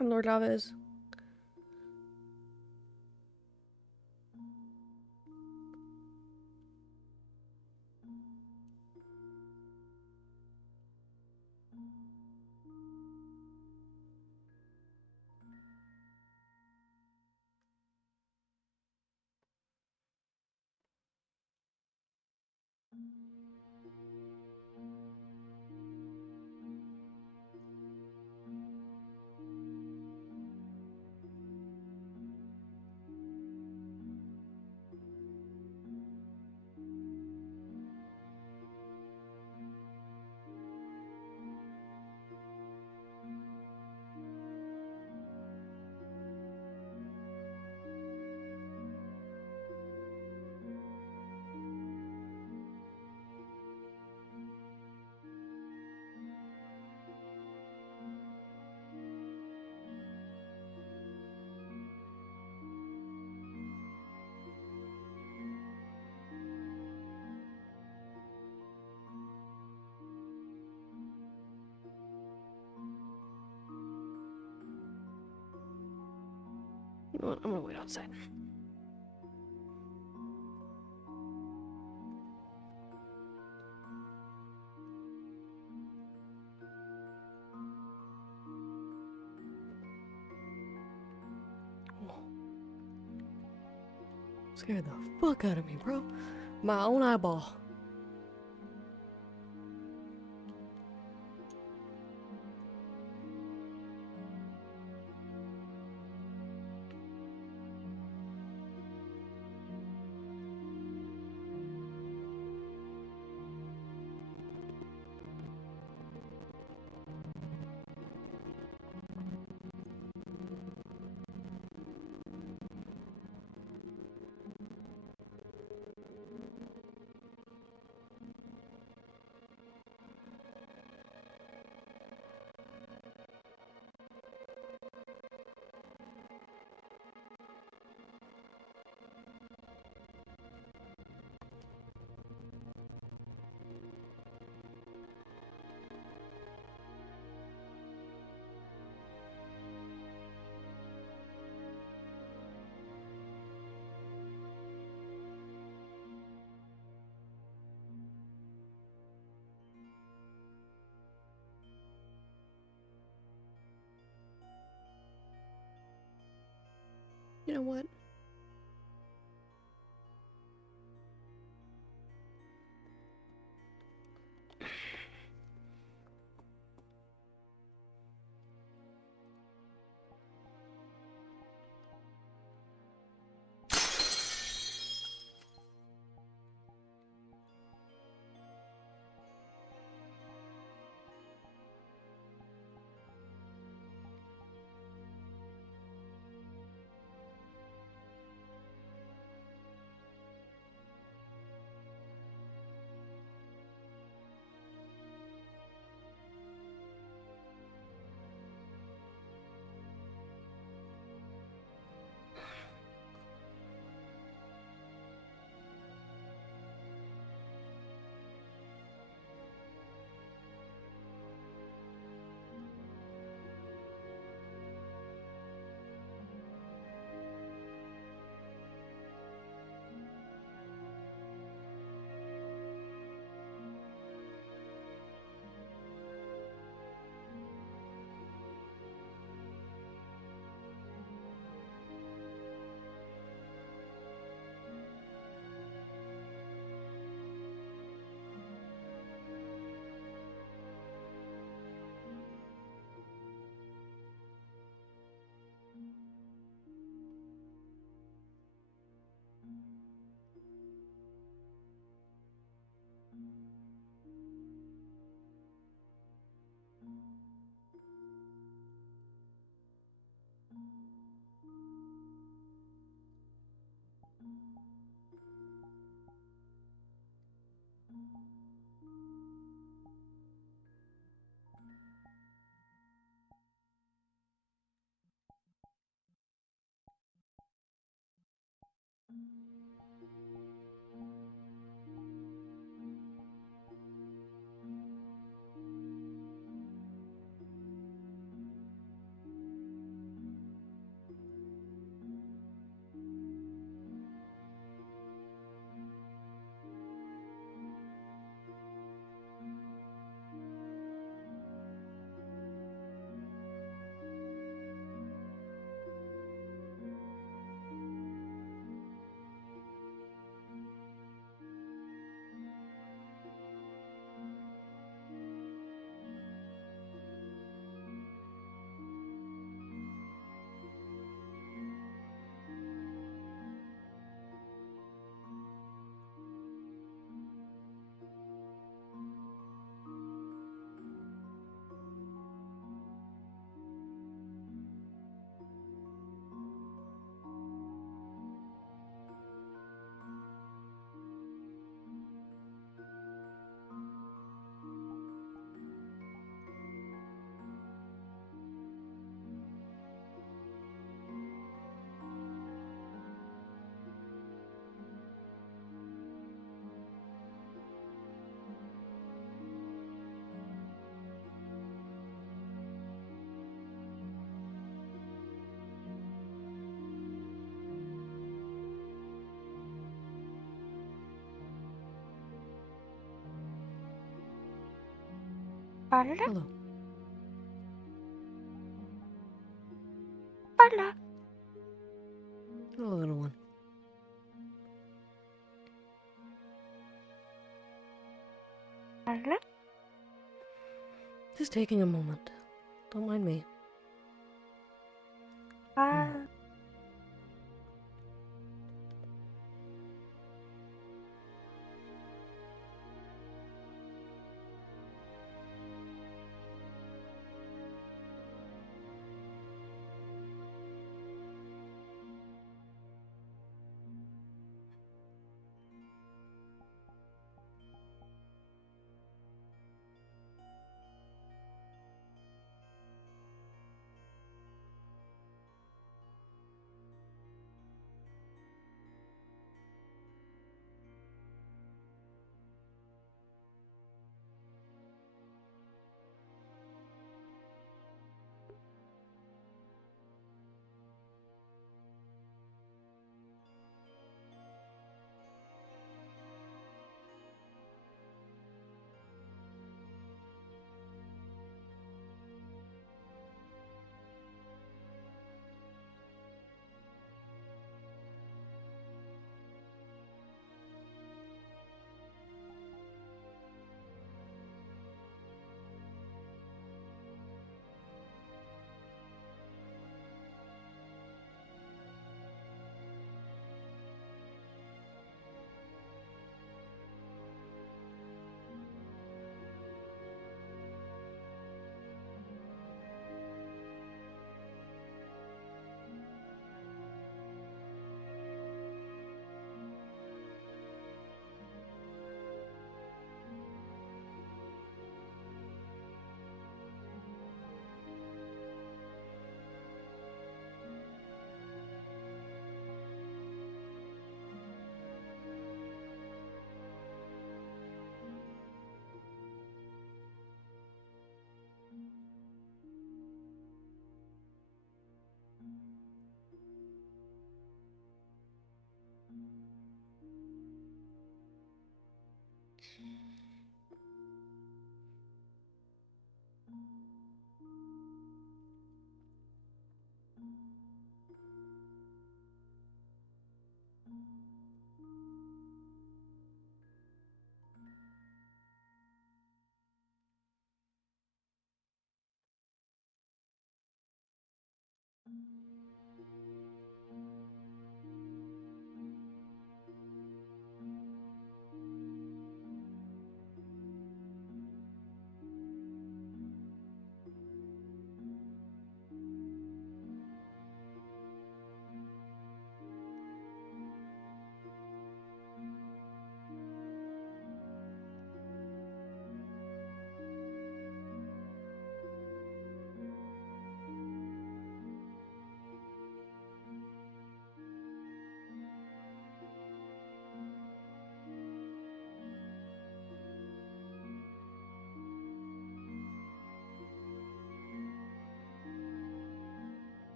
on Lord Chavez. You know what? I'm gonna wait outside. Scared the fuck out of me, bro. My own eyeball. You know what? Hello. Hello, little one. Just taking a moment. Don't mind me.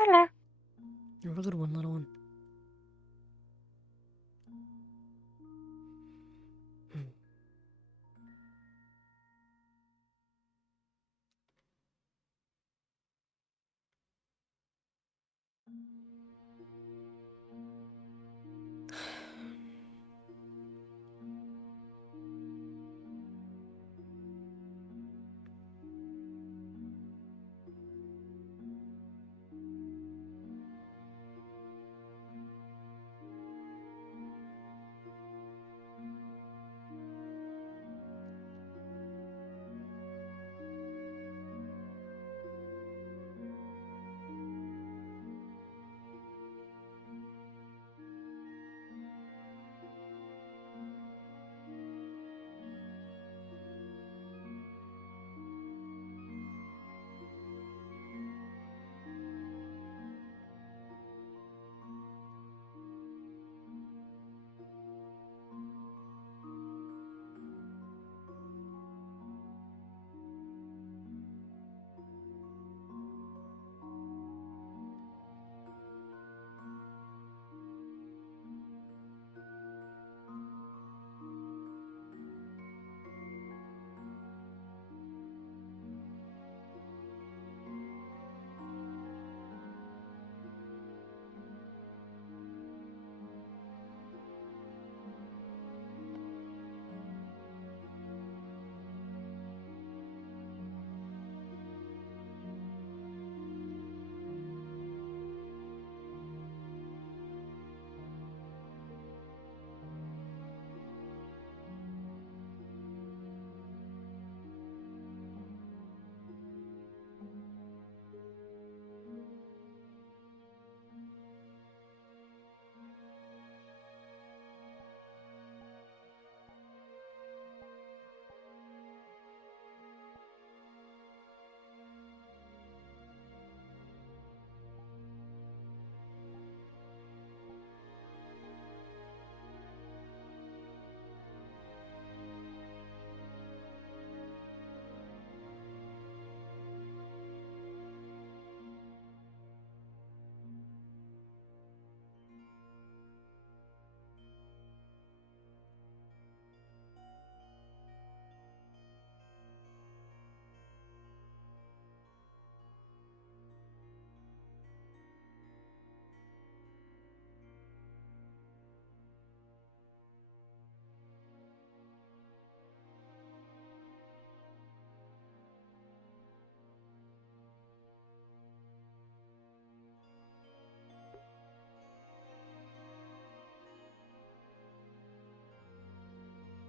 Hello. Have a good one, little one.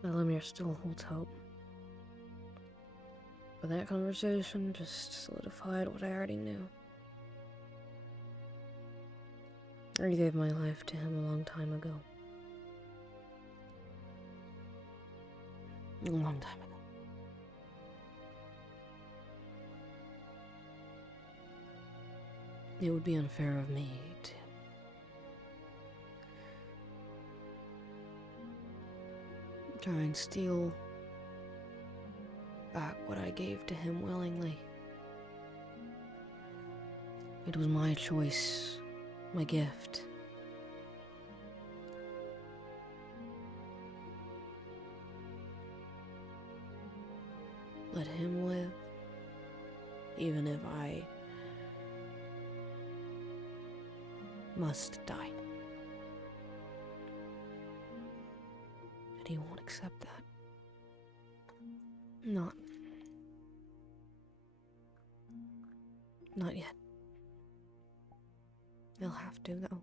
Elemmire still holds hope. But that conversation just solidified what I already knew. I gave my life to him a long time ago. A long time ago. It would be unfair of me to try and steal back what I gave to him willingly. It was my choice, my gift. Let him live, even if I must die. But he won't accept that. Not yet. He'll have to, though.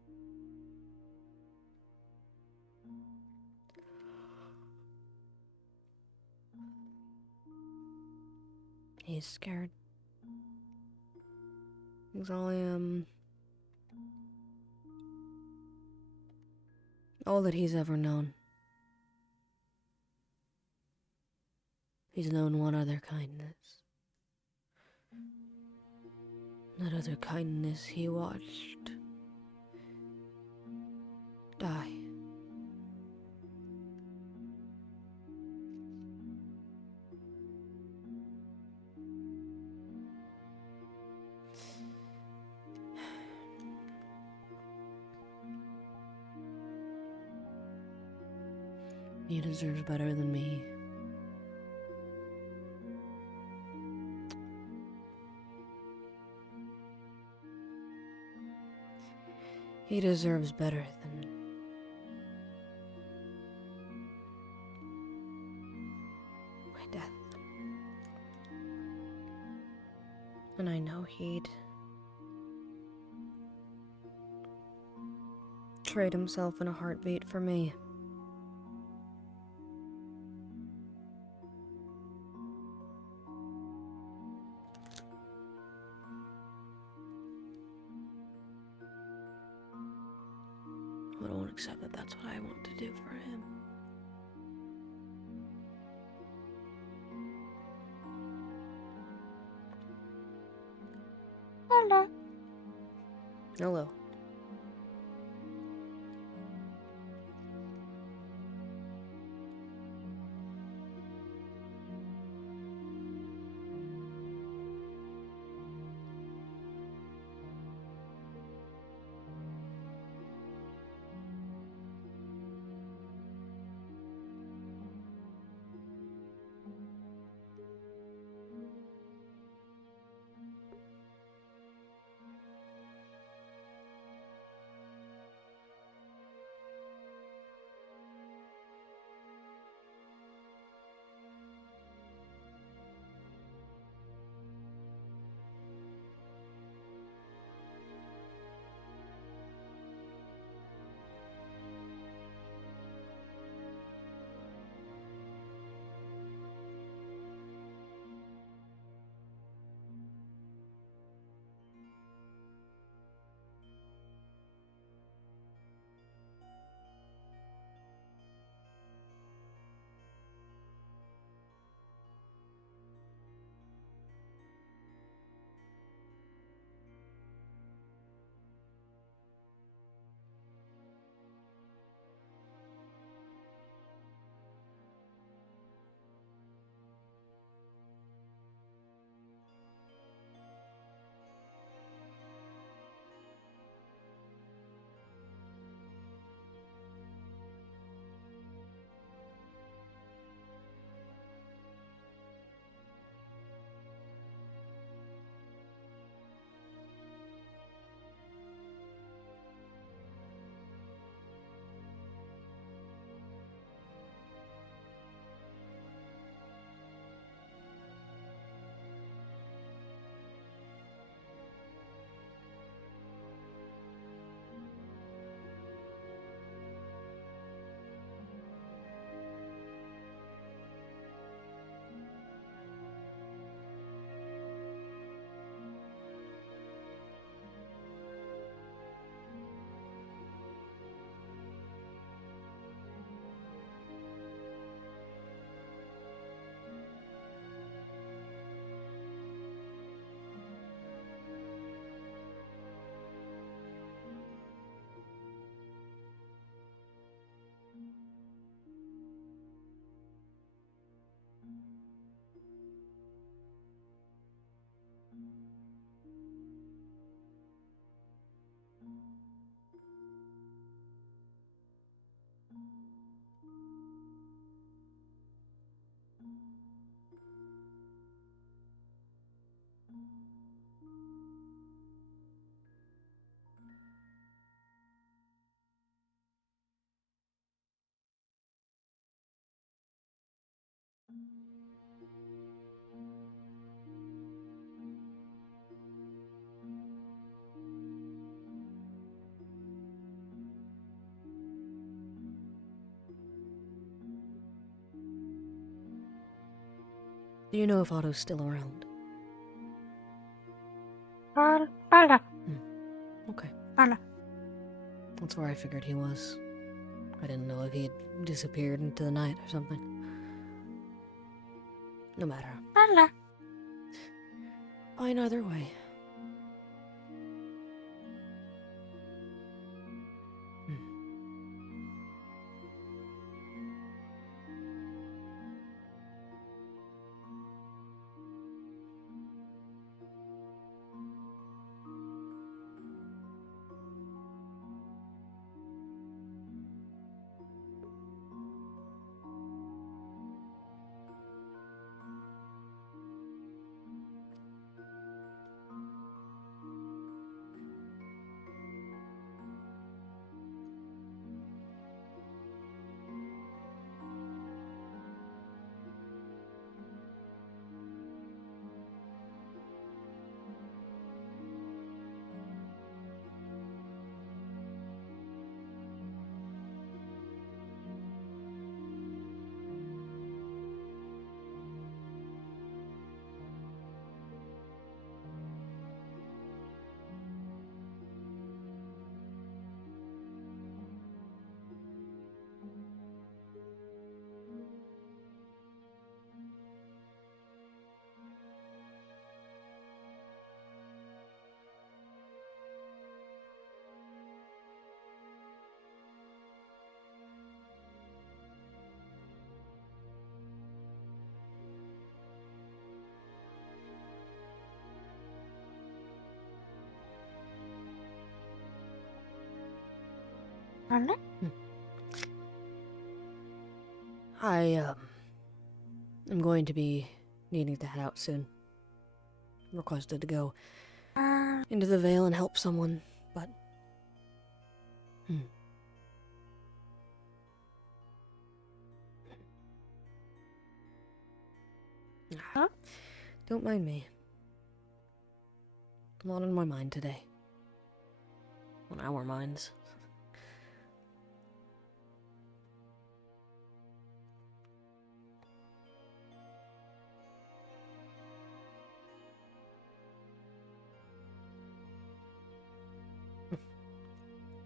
He's scared. He's all that he's ever known. He's known one other kindness. That other kindness he watched die He deserves better than me. He deserves better than my death. And I know he'd trade himself in a heartbeat for me. I don't accept that that's what I want to do for him. Hello. Hello. Do you know if Otto's still around? Okay. That's where I figured he was. I didn't know if he'd disappeared into the night or something. No matter. Fine either way. I'm going to be needing to head out soon. Requested to go into the Vale and help someone, but... Don't mind me. A lot on my mind today. On our minds.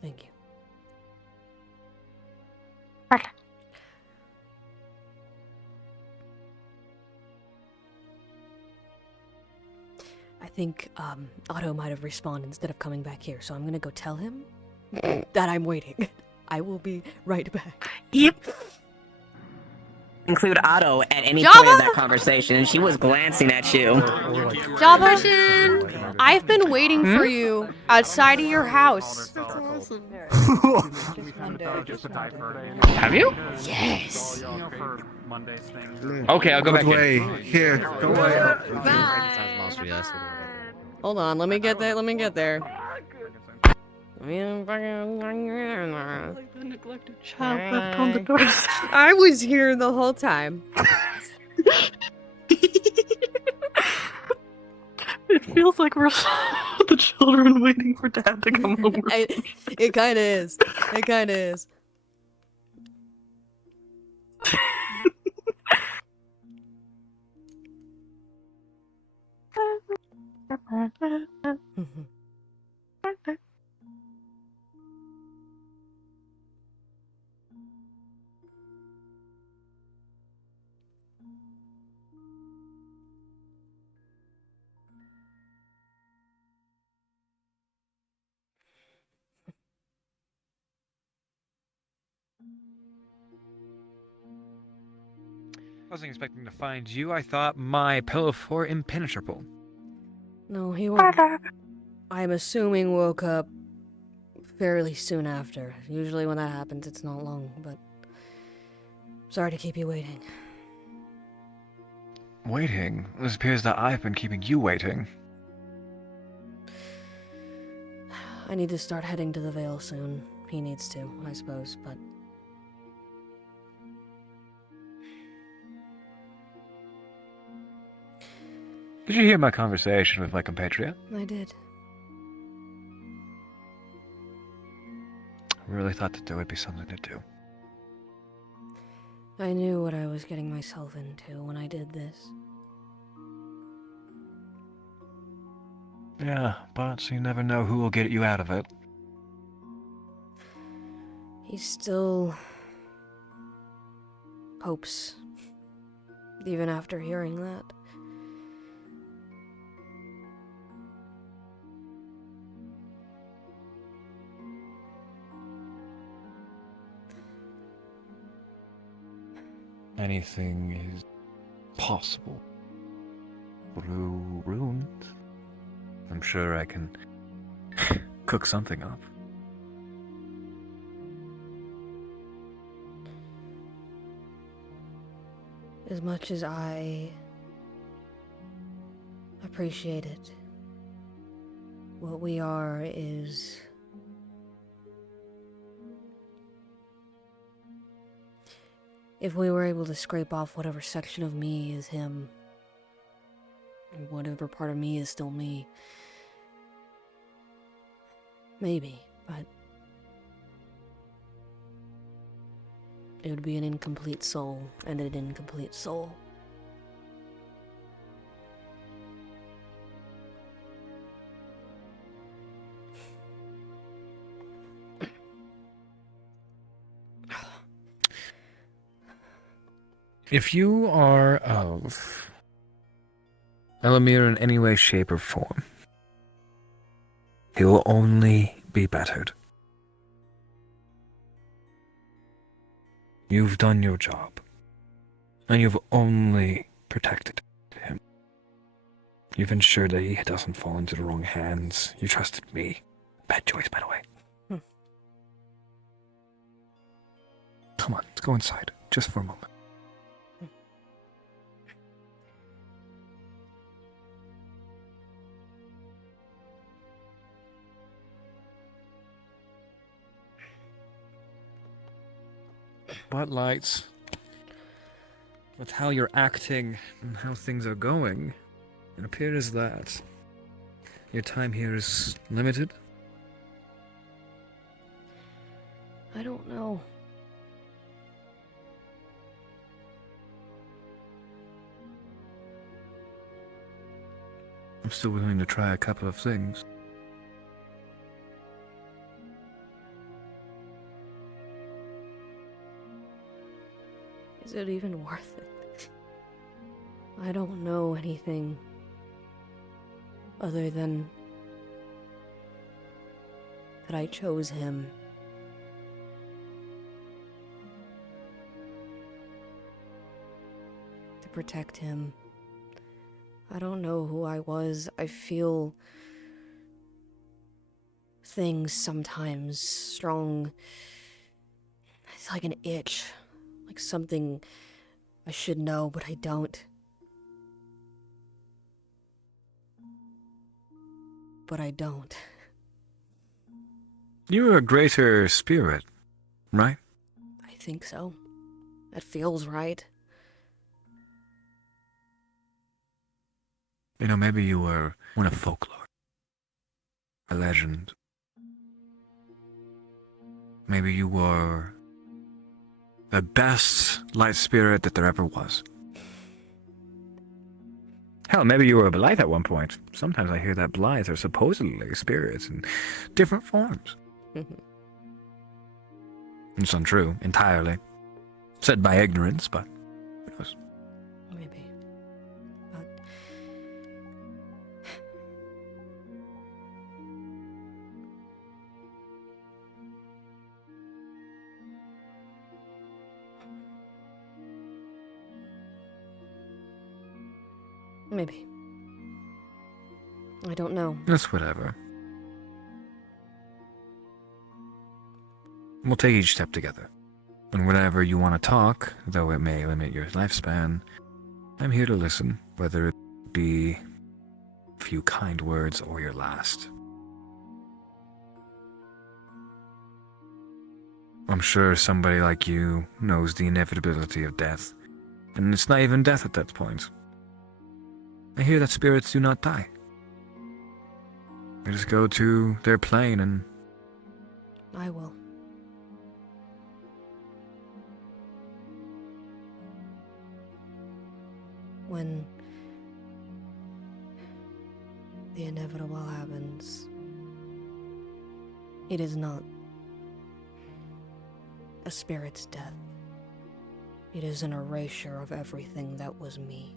Thank you. I think Otto might have respawned instead of coming back here, so I'm gonna go tell him that I'm waiting. I will be right back. Yep. Include Otto at any point in that conversation, and she was glancing at you. Java, I've been waiting for you outside of your house. Have you? Yes. Okay, I'll go back in. Here, go away. Hold on, let me get there. Let me get there. Like the neglected child left on the doorstep. I was here the whole time. It feels like we're the children waiting for Dad to come home. It kind of is. It kind of is. I wasn't expecting to find you. I thought my pillow fort impenetrable. No, he woke. I'm assuming woke up fairly soon after. Usually when that happens, it's not long, but... Sorry to keep you waiting. Waiting? It appears that I've been keeping you waiting. I need to start heading to the Vale soon. He needs to, I suppose, but... Did you hear my conversation with my compatriot? I did. I really thought that there would be something to do. I knew what I was getting myself into when I did this. Yeah, but you never know who will get you out of it. He still... hopes. Even after hearing that. Anything is possible. Through runes? I'm sure I can cook something up. As much as I appreciate it, what we are is... If we were able to scrape off whatever section of me is him, and whatever part of me is still me, maybe, but it would be an incomplete soul, and an incomplete soul. If you are of Elemmire in any way, shape, or form, he will only be bettered. You've done your job, and you've only protected him. You've ensured that he doesn't fall into the wrong hands. You trusted me. Bad choice, by the way. Come on, let's go inside, just for a moment. But lights, with how you're acting and how things are going, it appears that your time here is limited. I don't know. I'm still willing to try a couple of things. Is it even worth it? I don't know anything other than that I chose him. To protect him. I don't know who I was. I feel things sometimes strong. It's like an itch. Like something I should know, but I don't. But I don't. You're a greater spirit, right? I think so. That feels right. You know, maybe you were one of folklore. A legend. Maybe you were the best light spirit that there ever was. Hell, maybe you were a Blythe at one point. Sometimes I hear that Blythe are supposedly spirits in different forms. It's untrue, entirely. Said by ignorance, but who knows? Maybe. But maybe. I don't know. That's whatever. We'll take each step together. And whenever you want to talk, though it may limit your lifespan, I'm here to listen, whether it be a few kind words or your last. I'm sure somebody like you knows the inevitability of death, and it's not even death at that point. I hear that spirits do not die. They just go to their plane and... I will. When the inevitable happens, it is not a spirit's death. It is an erasure of everything that was me.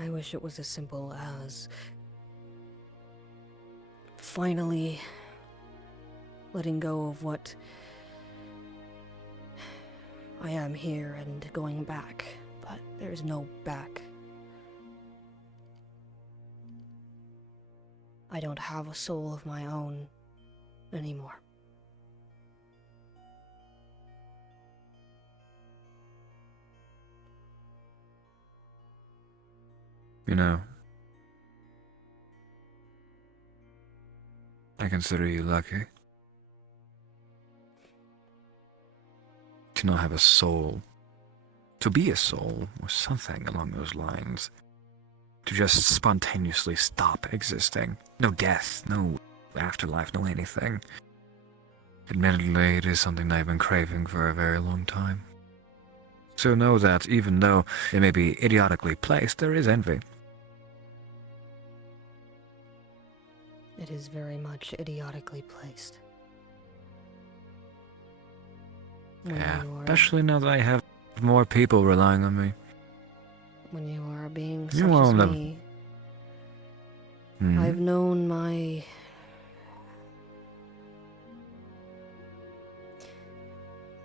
I wish it was as simple as finally letting go of what I am here and going back, but there's no back. I don't have a soul of my own anymore. You know, I consider you lucky to not have a soul, to be a soul, or something along those lines, to just spontaneously stop existing. No death, no afterlife, no anything. Admittedly, it is something I've been craving for a very long time. So know that even though it may be idiotically placed, there is envy. It is very much idiotically placed. Yeah, especially now that I have more people relying on me. When you are being You such as won't have- me, Hmm. I've known my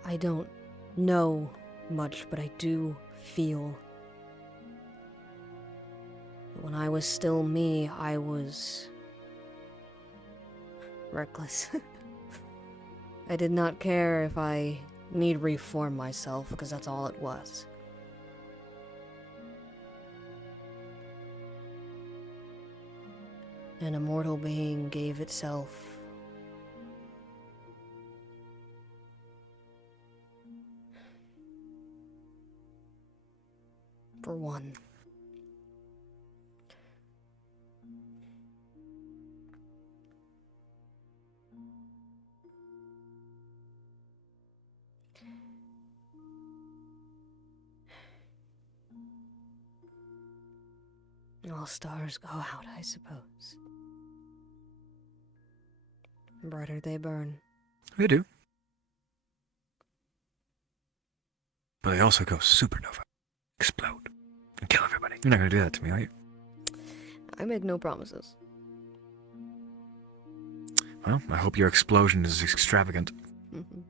I don't know much, but I do feel. When I was still me, I was reckless. I did not care if I need reform myself, because that's all it was. An immortal being gave itself for one. All stars go out, I suppose. Brighter they burn. They do. But they also go supernova. Explode. And kill everybody. You're not gonna do that to me, are you? I make no promises. Well, I hope your explosion is extravagant. Mm-hmm.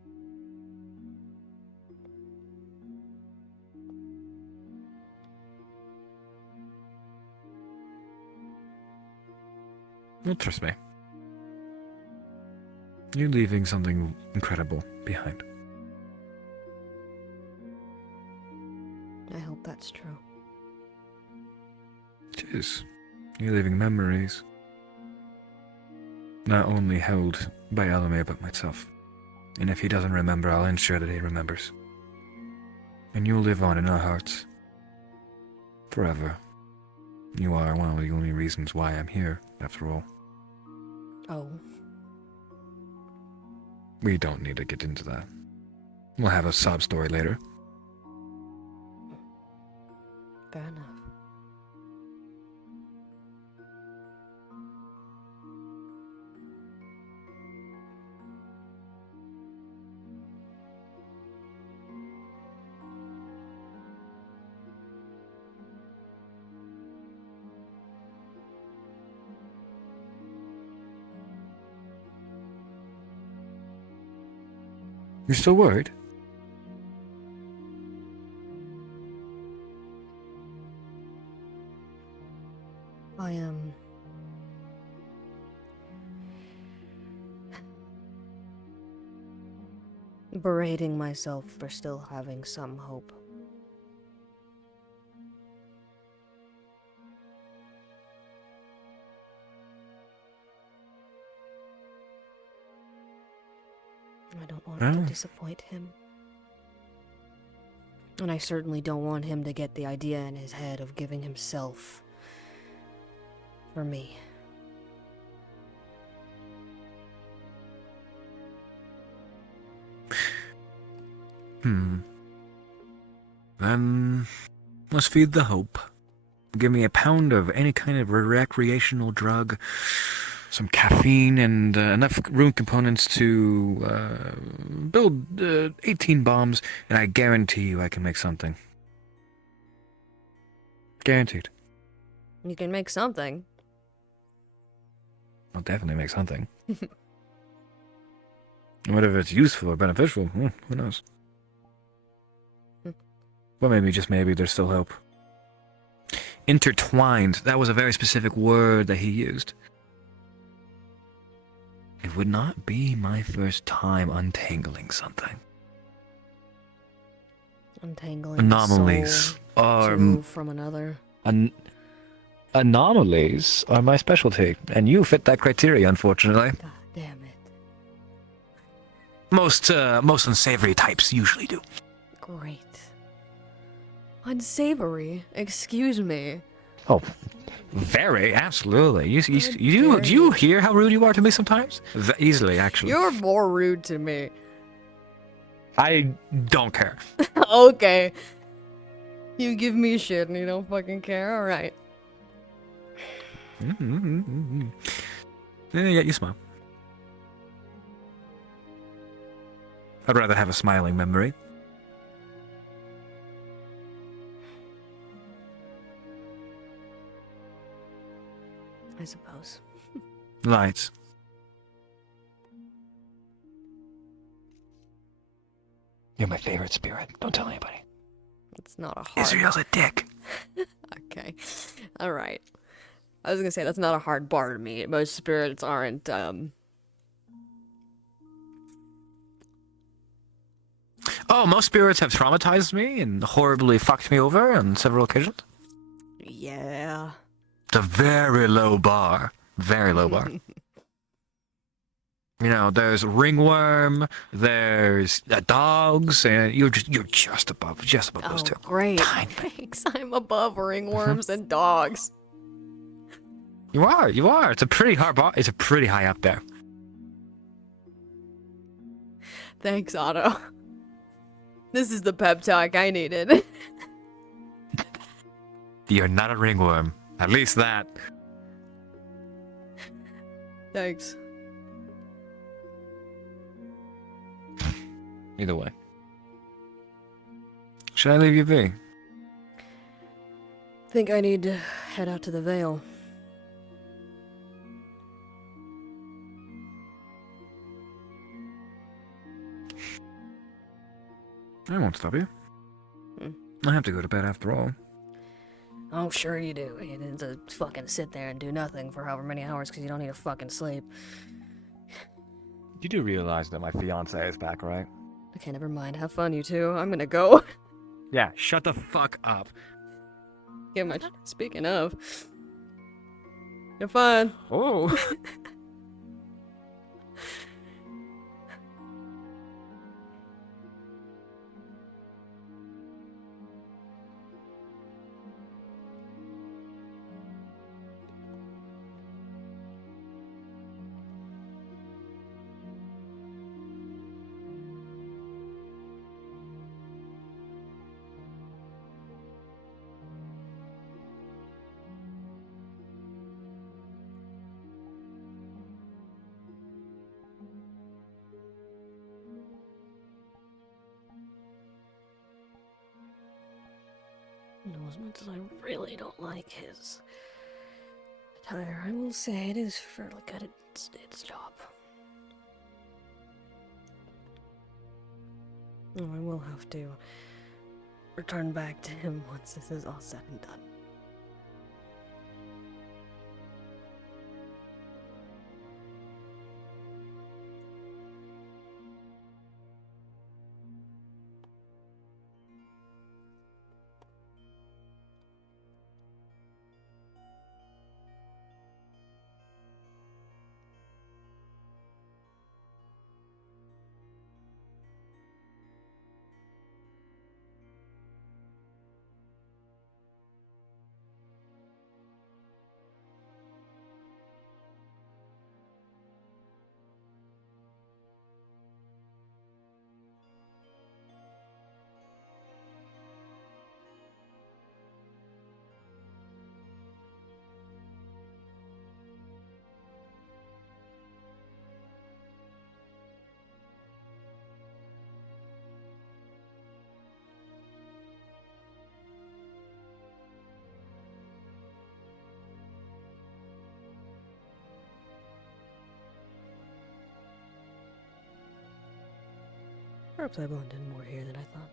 Well, trust me. You're leaving something incredible behind. I hope that's true. It is. You're leaving memories. Not only held by Elemmire, but myself. And if he doesn't remember, I'll ensure that he remembers. And you'll live on in our hearts. Forever. You are one of the only reasons why I'm here, after all. Oh. We don't need to get into that. We'll have a sob story later. Fair enough. You're still worried? I am berating myself for still having some hope. I don't want to disappoint him. And I certainly don't want him to get the idea in his head of giving himself for me. Then let's feed the hope. Give me a pound of any kind of recreational drug, some caffeine, and enough room components to build 18 bombs, and I guarantee you I can make something. Guaranteed. You can make something. I'll definitely make something. Whether it's useful or beneficial, who knows? Well, maybe, just maybe, there's still hope. Intertwined. That was a very specific word that he used. It would not be my first time untangling something. Untangling Anomalies are from another. Anomalies are my specialty, and you fit that criteria, unfortunately. God damn it. Most unsavory types usually do. Great. Unsavory? Excuse me. Oh, very, absolutely. Do you hear how rude you are to me sometimes? Easily, actually. You're more rude to me. I don't care. Okay. You give me shit and you don't fucking care? Alright. Yeah, you smile. I'd rather have a smiling memory. I suppose. Lights. You're my favorite spirit. Don't tell anybody. It's not a hard... Israel's a dick. Okay. Alright. I was gonna say, that's not a hard bar to meet. Most spirits aren't, Oh, most spirits have traumatized me and horribly fucked me over on several occasions. Yeah. It's a very low bar. Very low bar. You know, there's ringworm, there's dogs, and you're just above those two. Great. Thanks. I'm above ringworms and dogs. You are. It's a pretty hard bar. It's a pretty high up there. Thanks, Otto. This is the pep talk I needed. You're not a ringworm. At least that. Thanks. Either way. Should I leave you be? Think I need to head out to the Vale. I won't stop you. I have to go to bed after all. Oh, sure you do. You need to fucking sit there and do nothing for however many hours because you don't need to fucking sleep. You do realize that my fiance is back, right? Okay, never mind. Have fun, you two. I'm gonna go. Yeah, shut the fuck up. Get much. Speaking of. Have fun. Oh. No, as much as I really don't like his attire, I will say it is fairly good at its job. Oh, I will have to return back to him once this is all said and done. Perhaps I blended in more here than I thought.